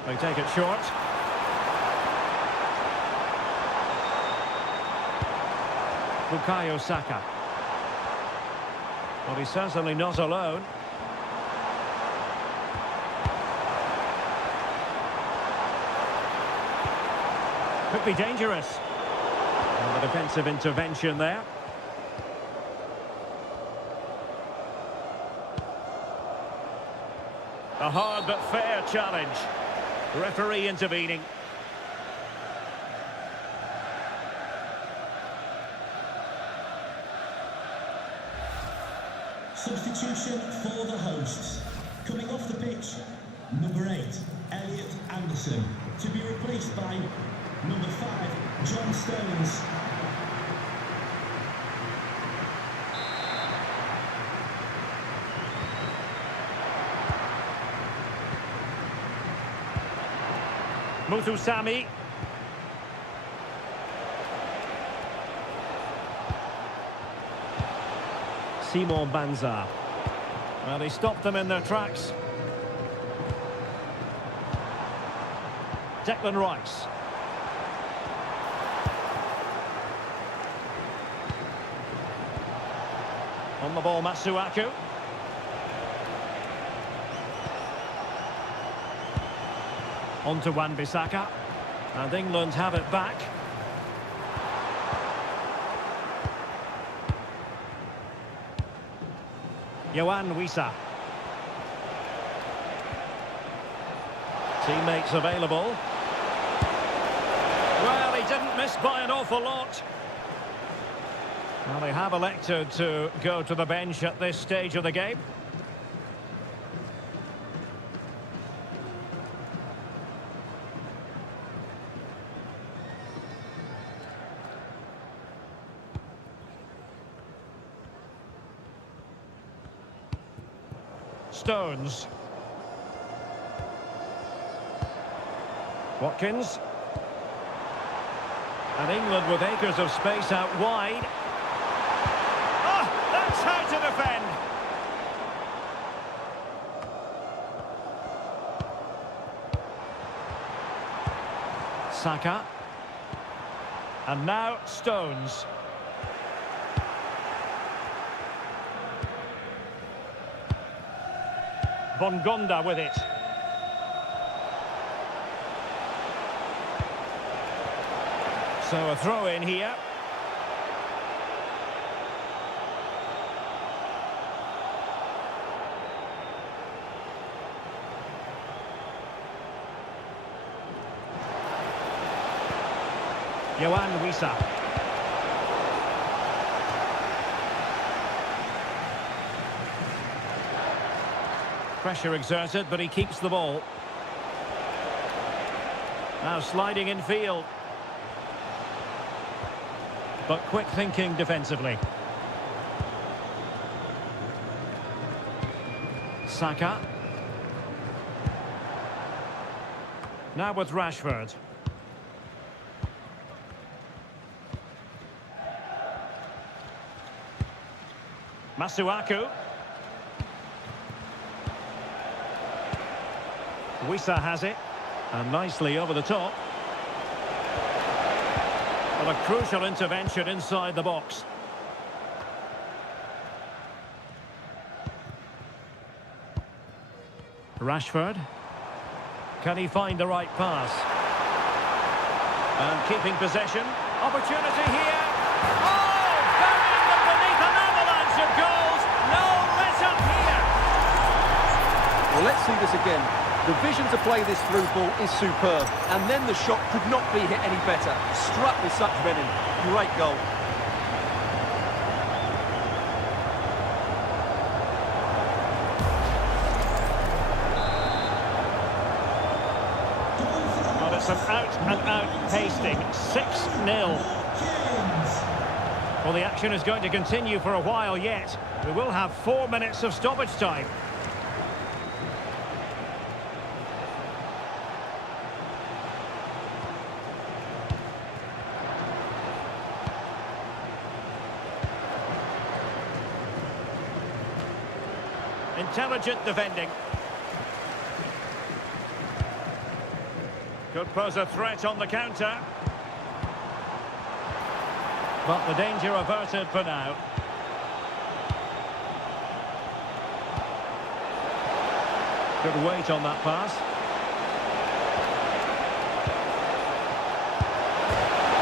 They take it short. Bukayo Saka. Well, he's certainly not alone. Could be dangerous. And the defensive intervention there. A hard but fair challenge. Referee intervening. Substitution for the hosts. Coming off the pitch, number 8, Elliot Anderson. To be replaced by number 5, John Stones. Mutusami. Simon Banza. Well, he stopped them in their tracks. Declan Rice. On the ball, Masuaku. On to Wan-Bissaka. And England have it back. Yohan Wissa. Teammates available. Well, he didn't miss by an awful lot. Well, they have elected to go to the bench at this stage of the game. Stones. Watkins. And England with acres of space out wide. Oh, that's how to defend. Saka. And now Stones. Bongonda with it. So a throw in here. Yohan Wissa. Pressure exerted, but he keeps the ball. Now sliding in field. But quick thinking defensively. Saka. Now with Rashford. Masuaku. Wissa has it, and nicely over the top. Well, a crucial intervention inside the box. Rashford. Can he find the right pass? And keeping possession. Opportunity here. Oh! Burying them beneath an avalanche of goals. No let up here. Well, let's see this again. The vision to play this through ball is superb, and then the shot could not be hit any better. Struck with such venom. Great goal. Well, it's an out-and-out pasting. 6-0. Well, the action is going to continue for a while yet. We will have 4 minutes of stoppage time. Intelligent defending. Could pose a threat on the counter. But the danger averted for now. Good weight on that pass.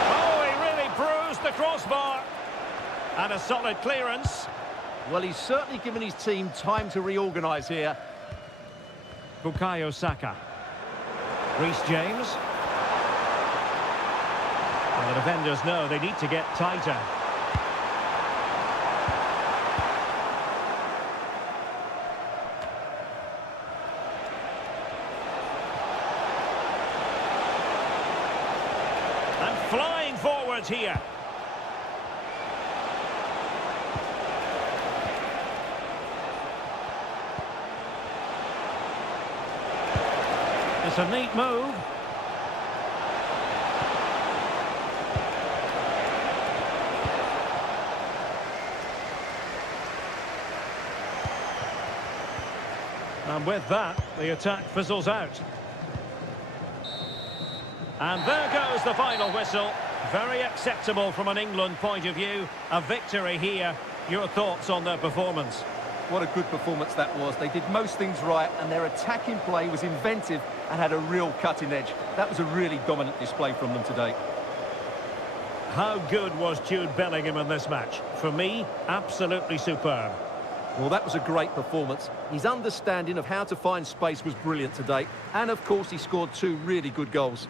Oh, he really bruised the crossbar. And a solid clearance. Well, he's certainly given his team time to reorganise here. Bukayo Saka. Reece James. And the defenders know they need to get tighter. And flying forwards here. It's a neat move. And with that, the attack fizzles out. And there goes the final whistle. Very acceptable from an England point of view. A victory here. Your thoughts on their performance? What a good performance that was. They did most things right, and their attacking play was inventive and had a real cutting edge. That was a really dominant display from them today. How good was Jude Bellingham in this match? For me, absolutely superb. Well, that was a great performance. His understanding of how to find space was brilliant today. And, of course, he scored 2 really good goals.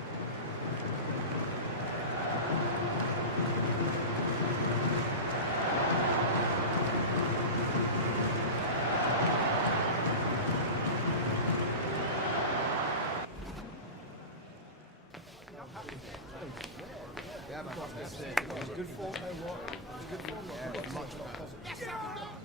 Good form, no what? Good form, not much, not possible.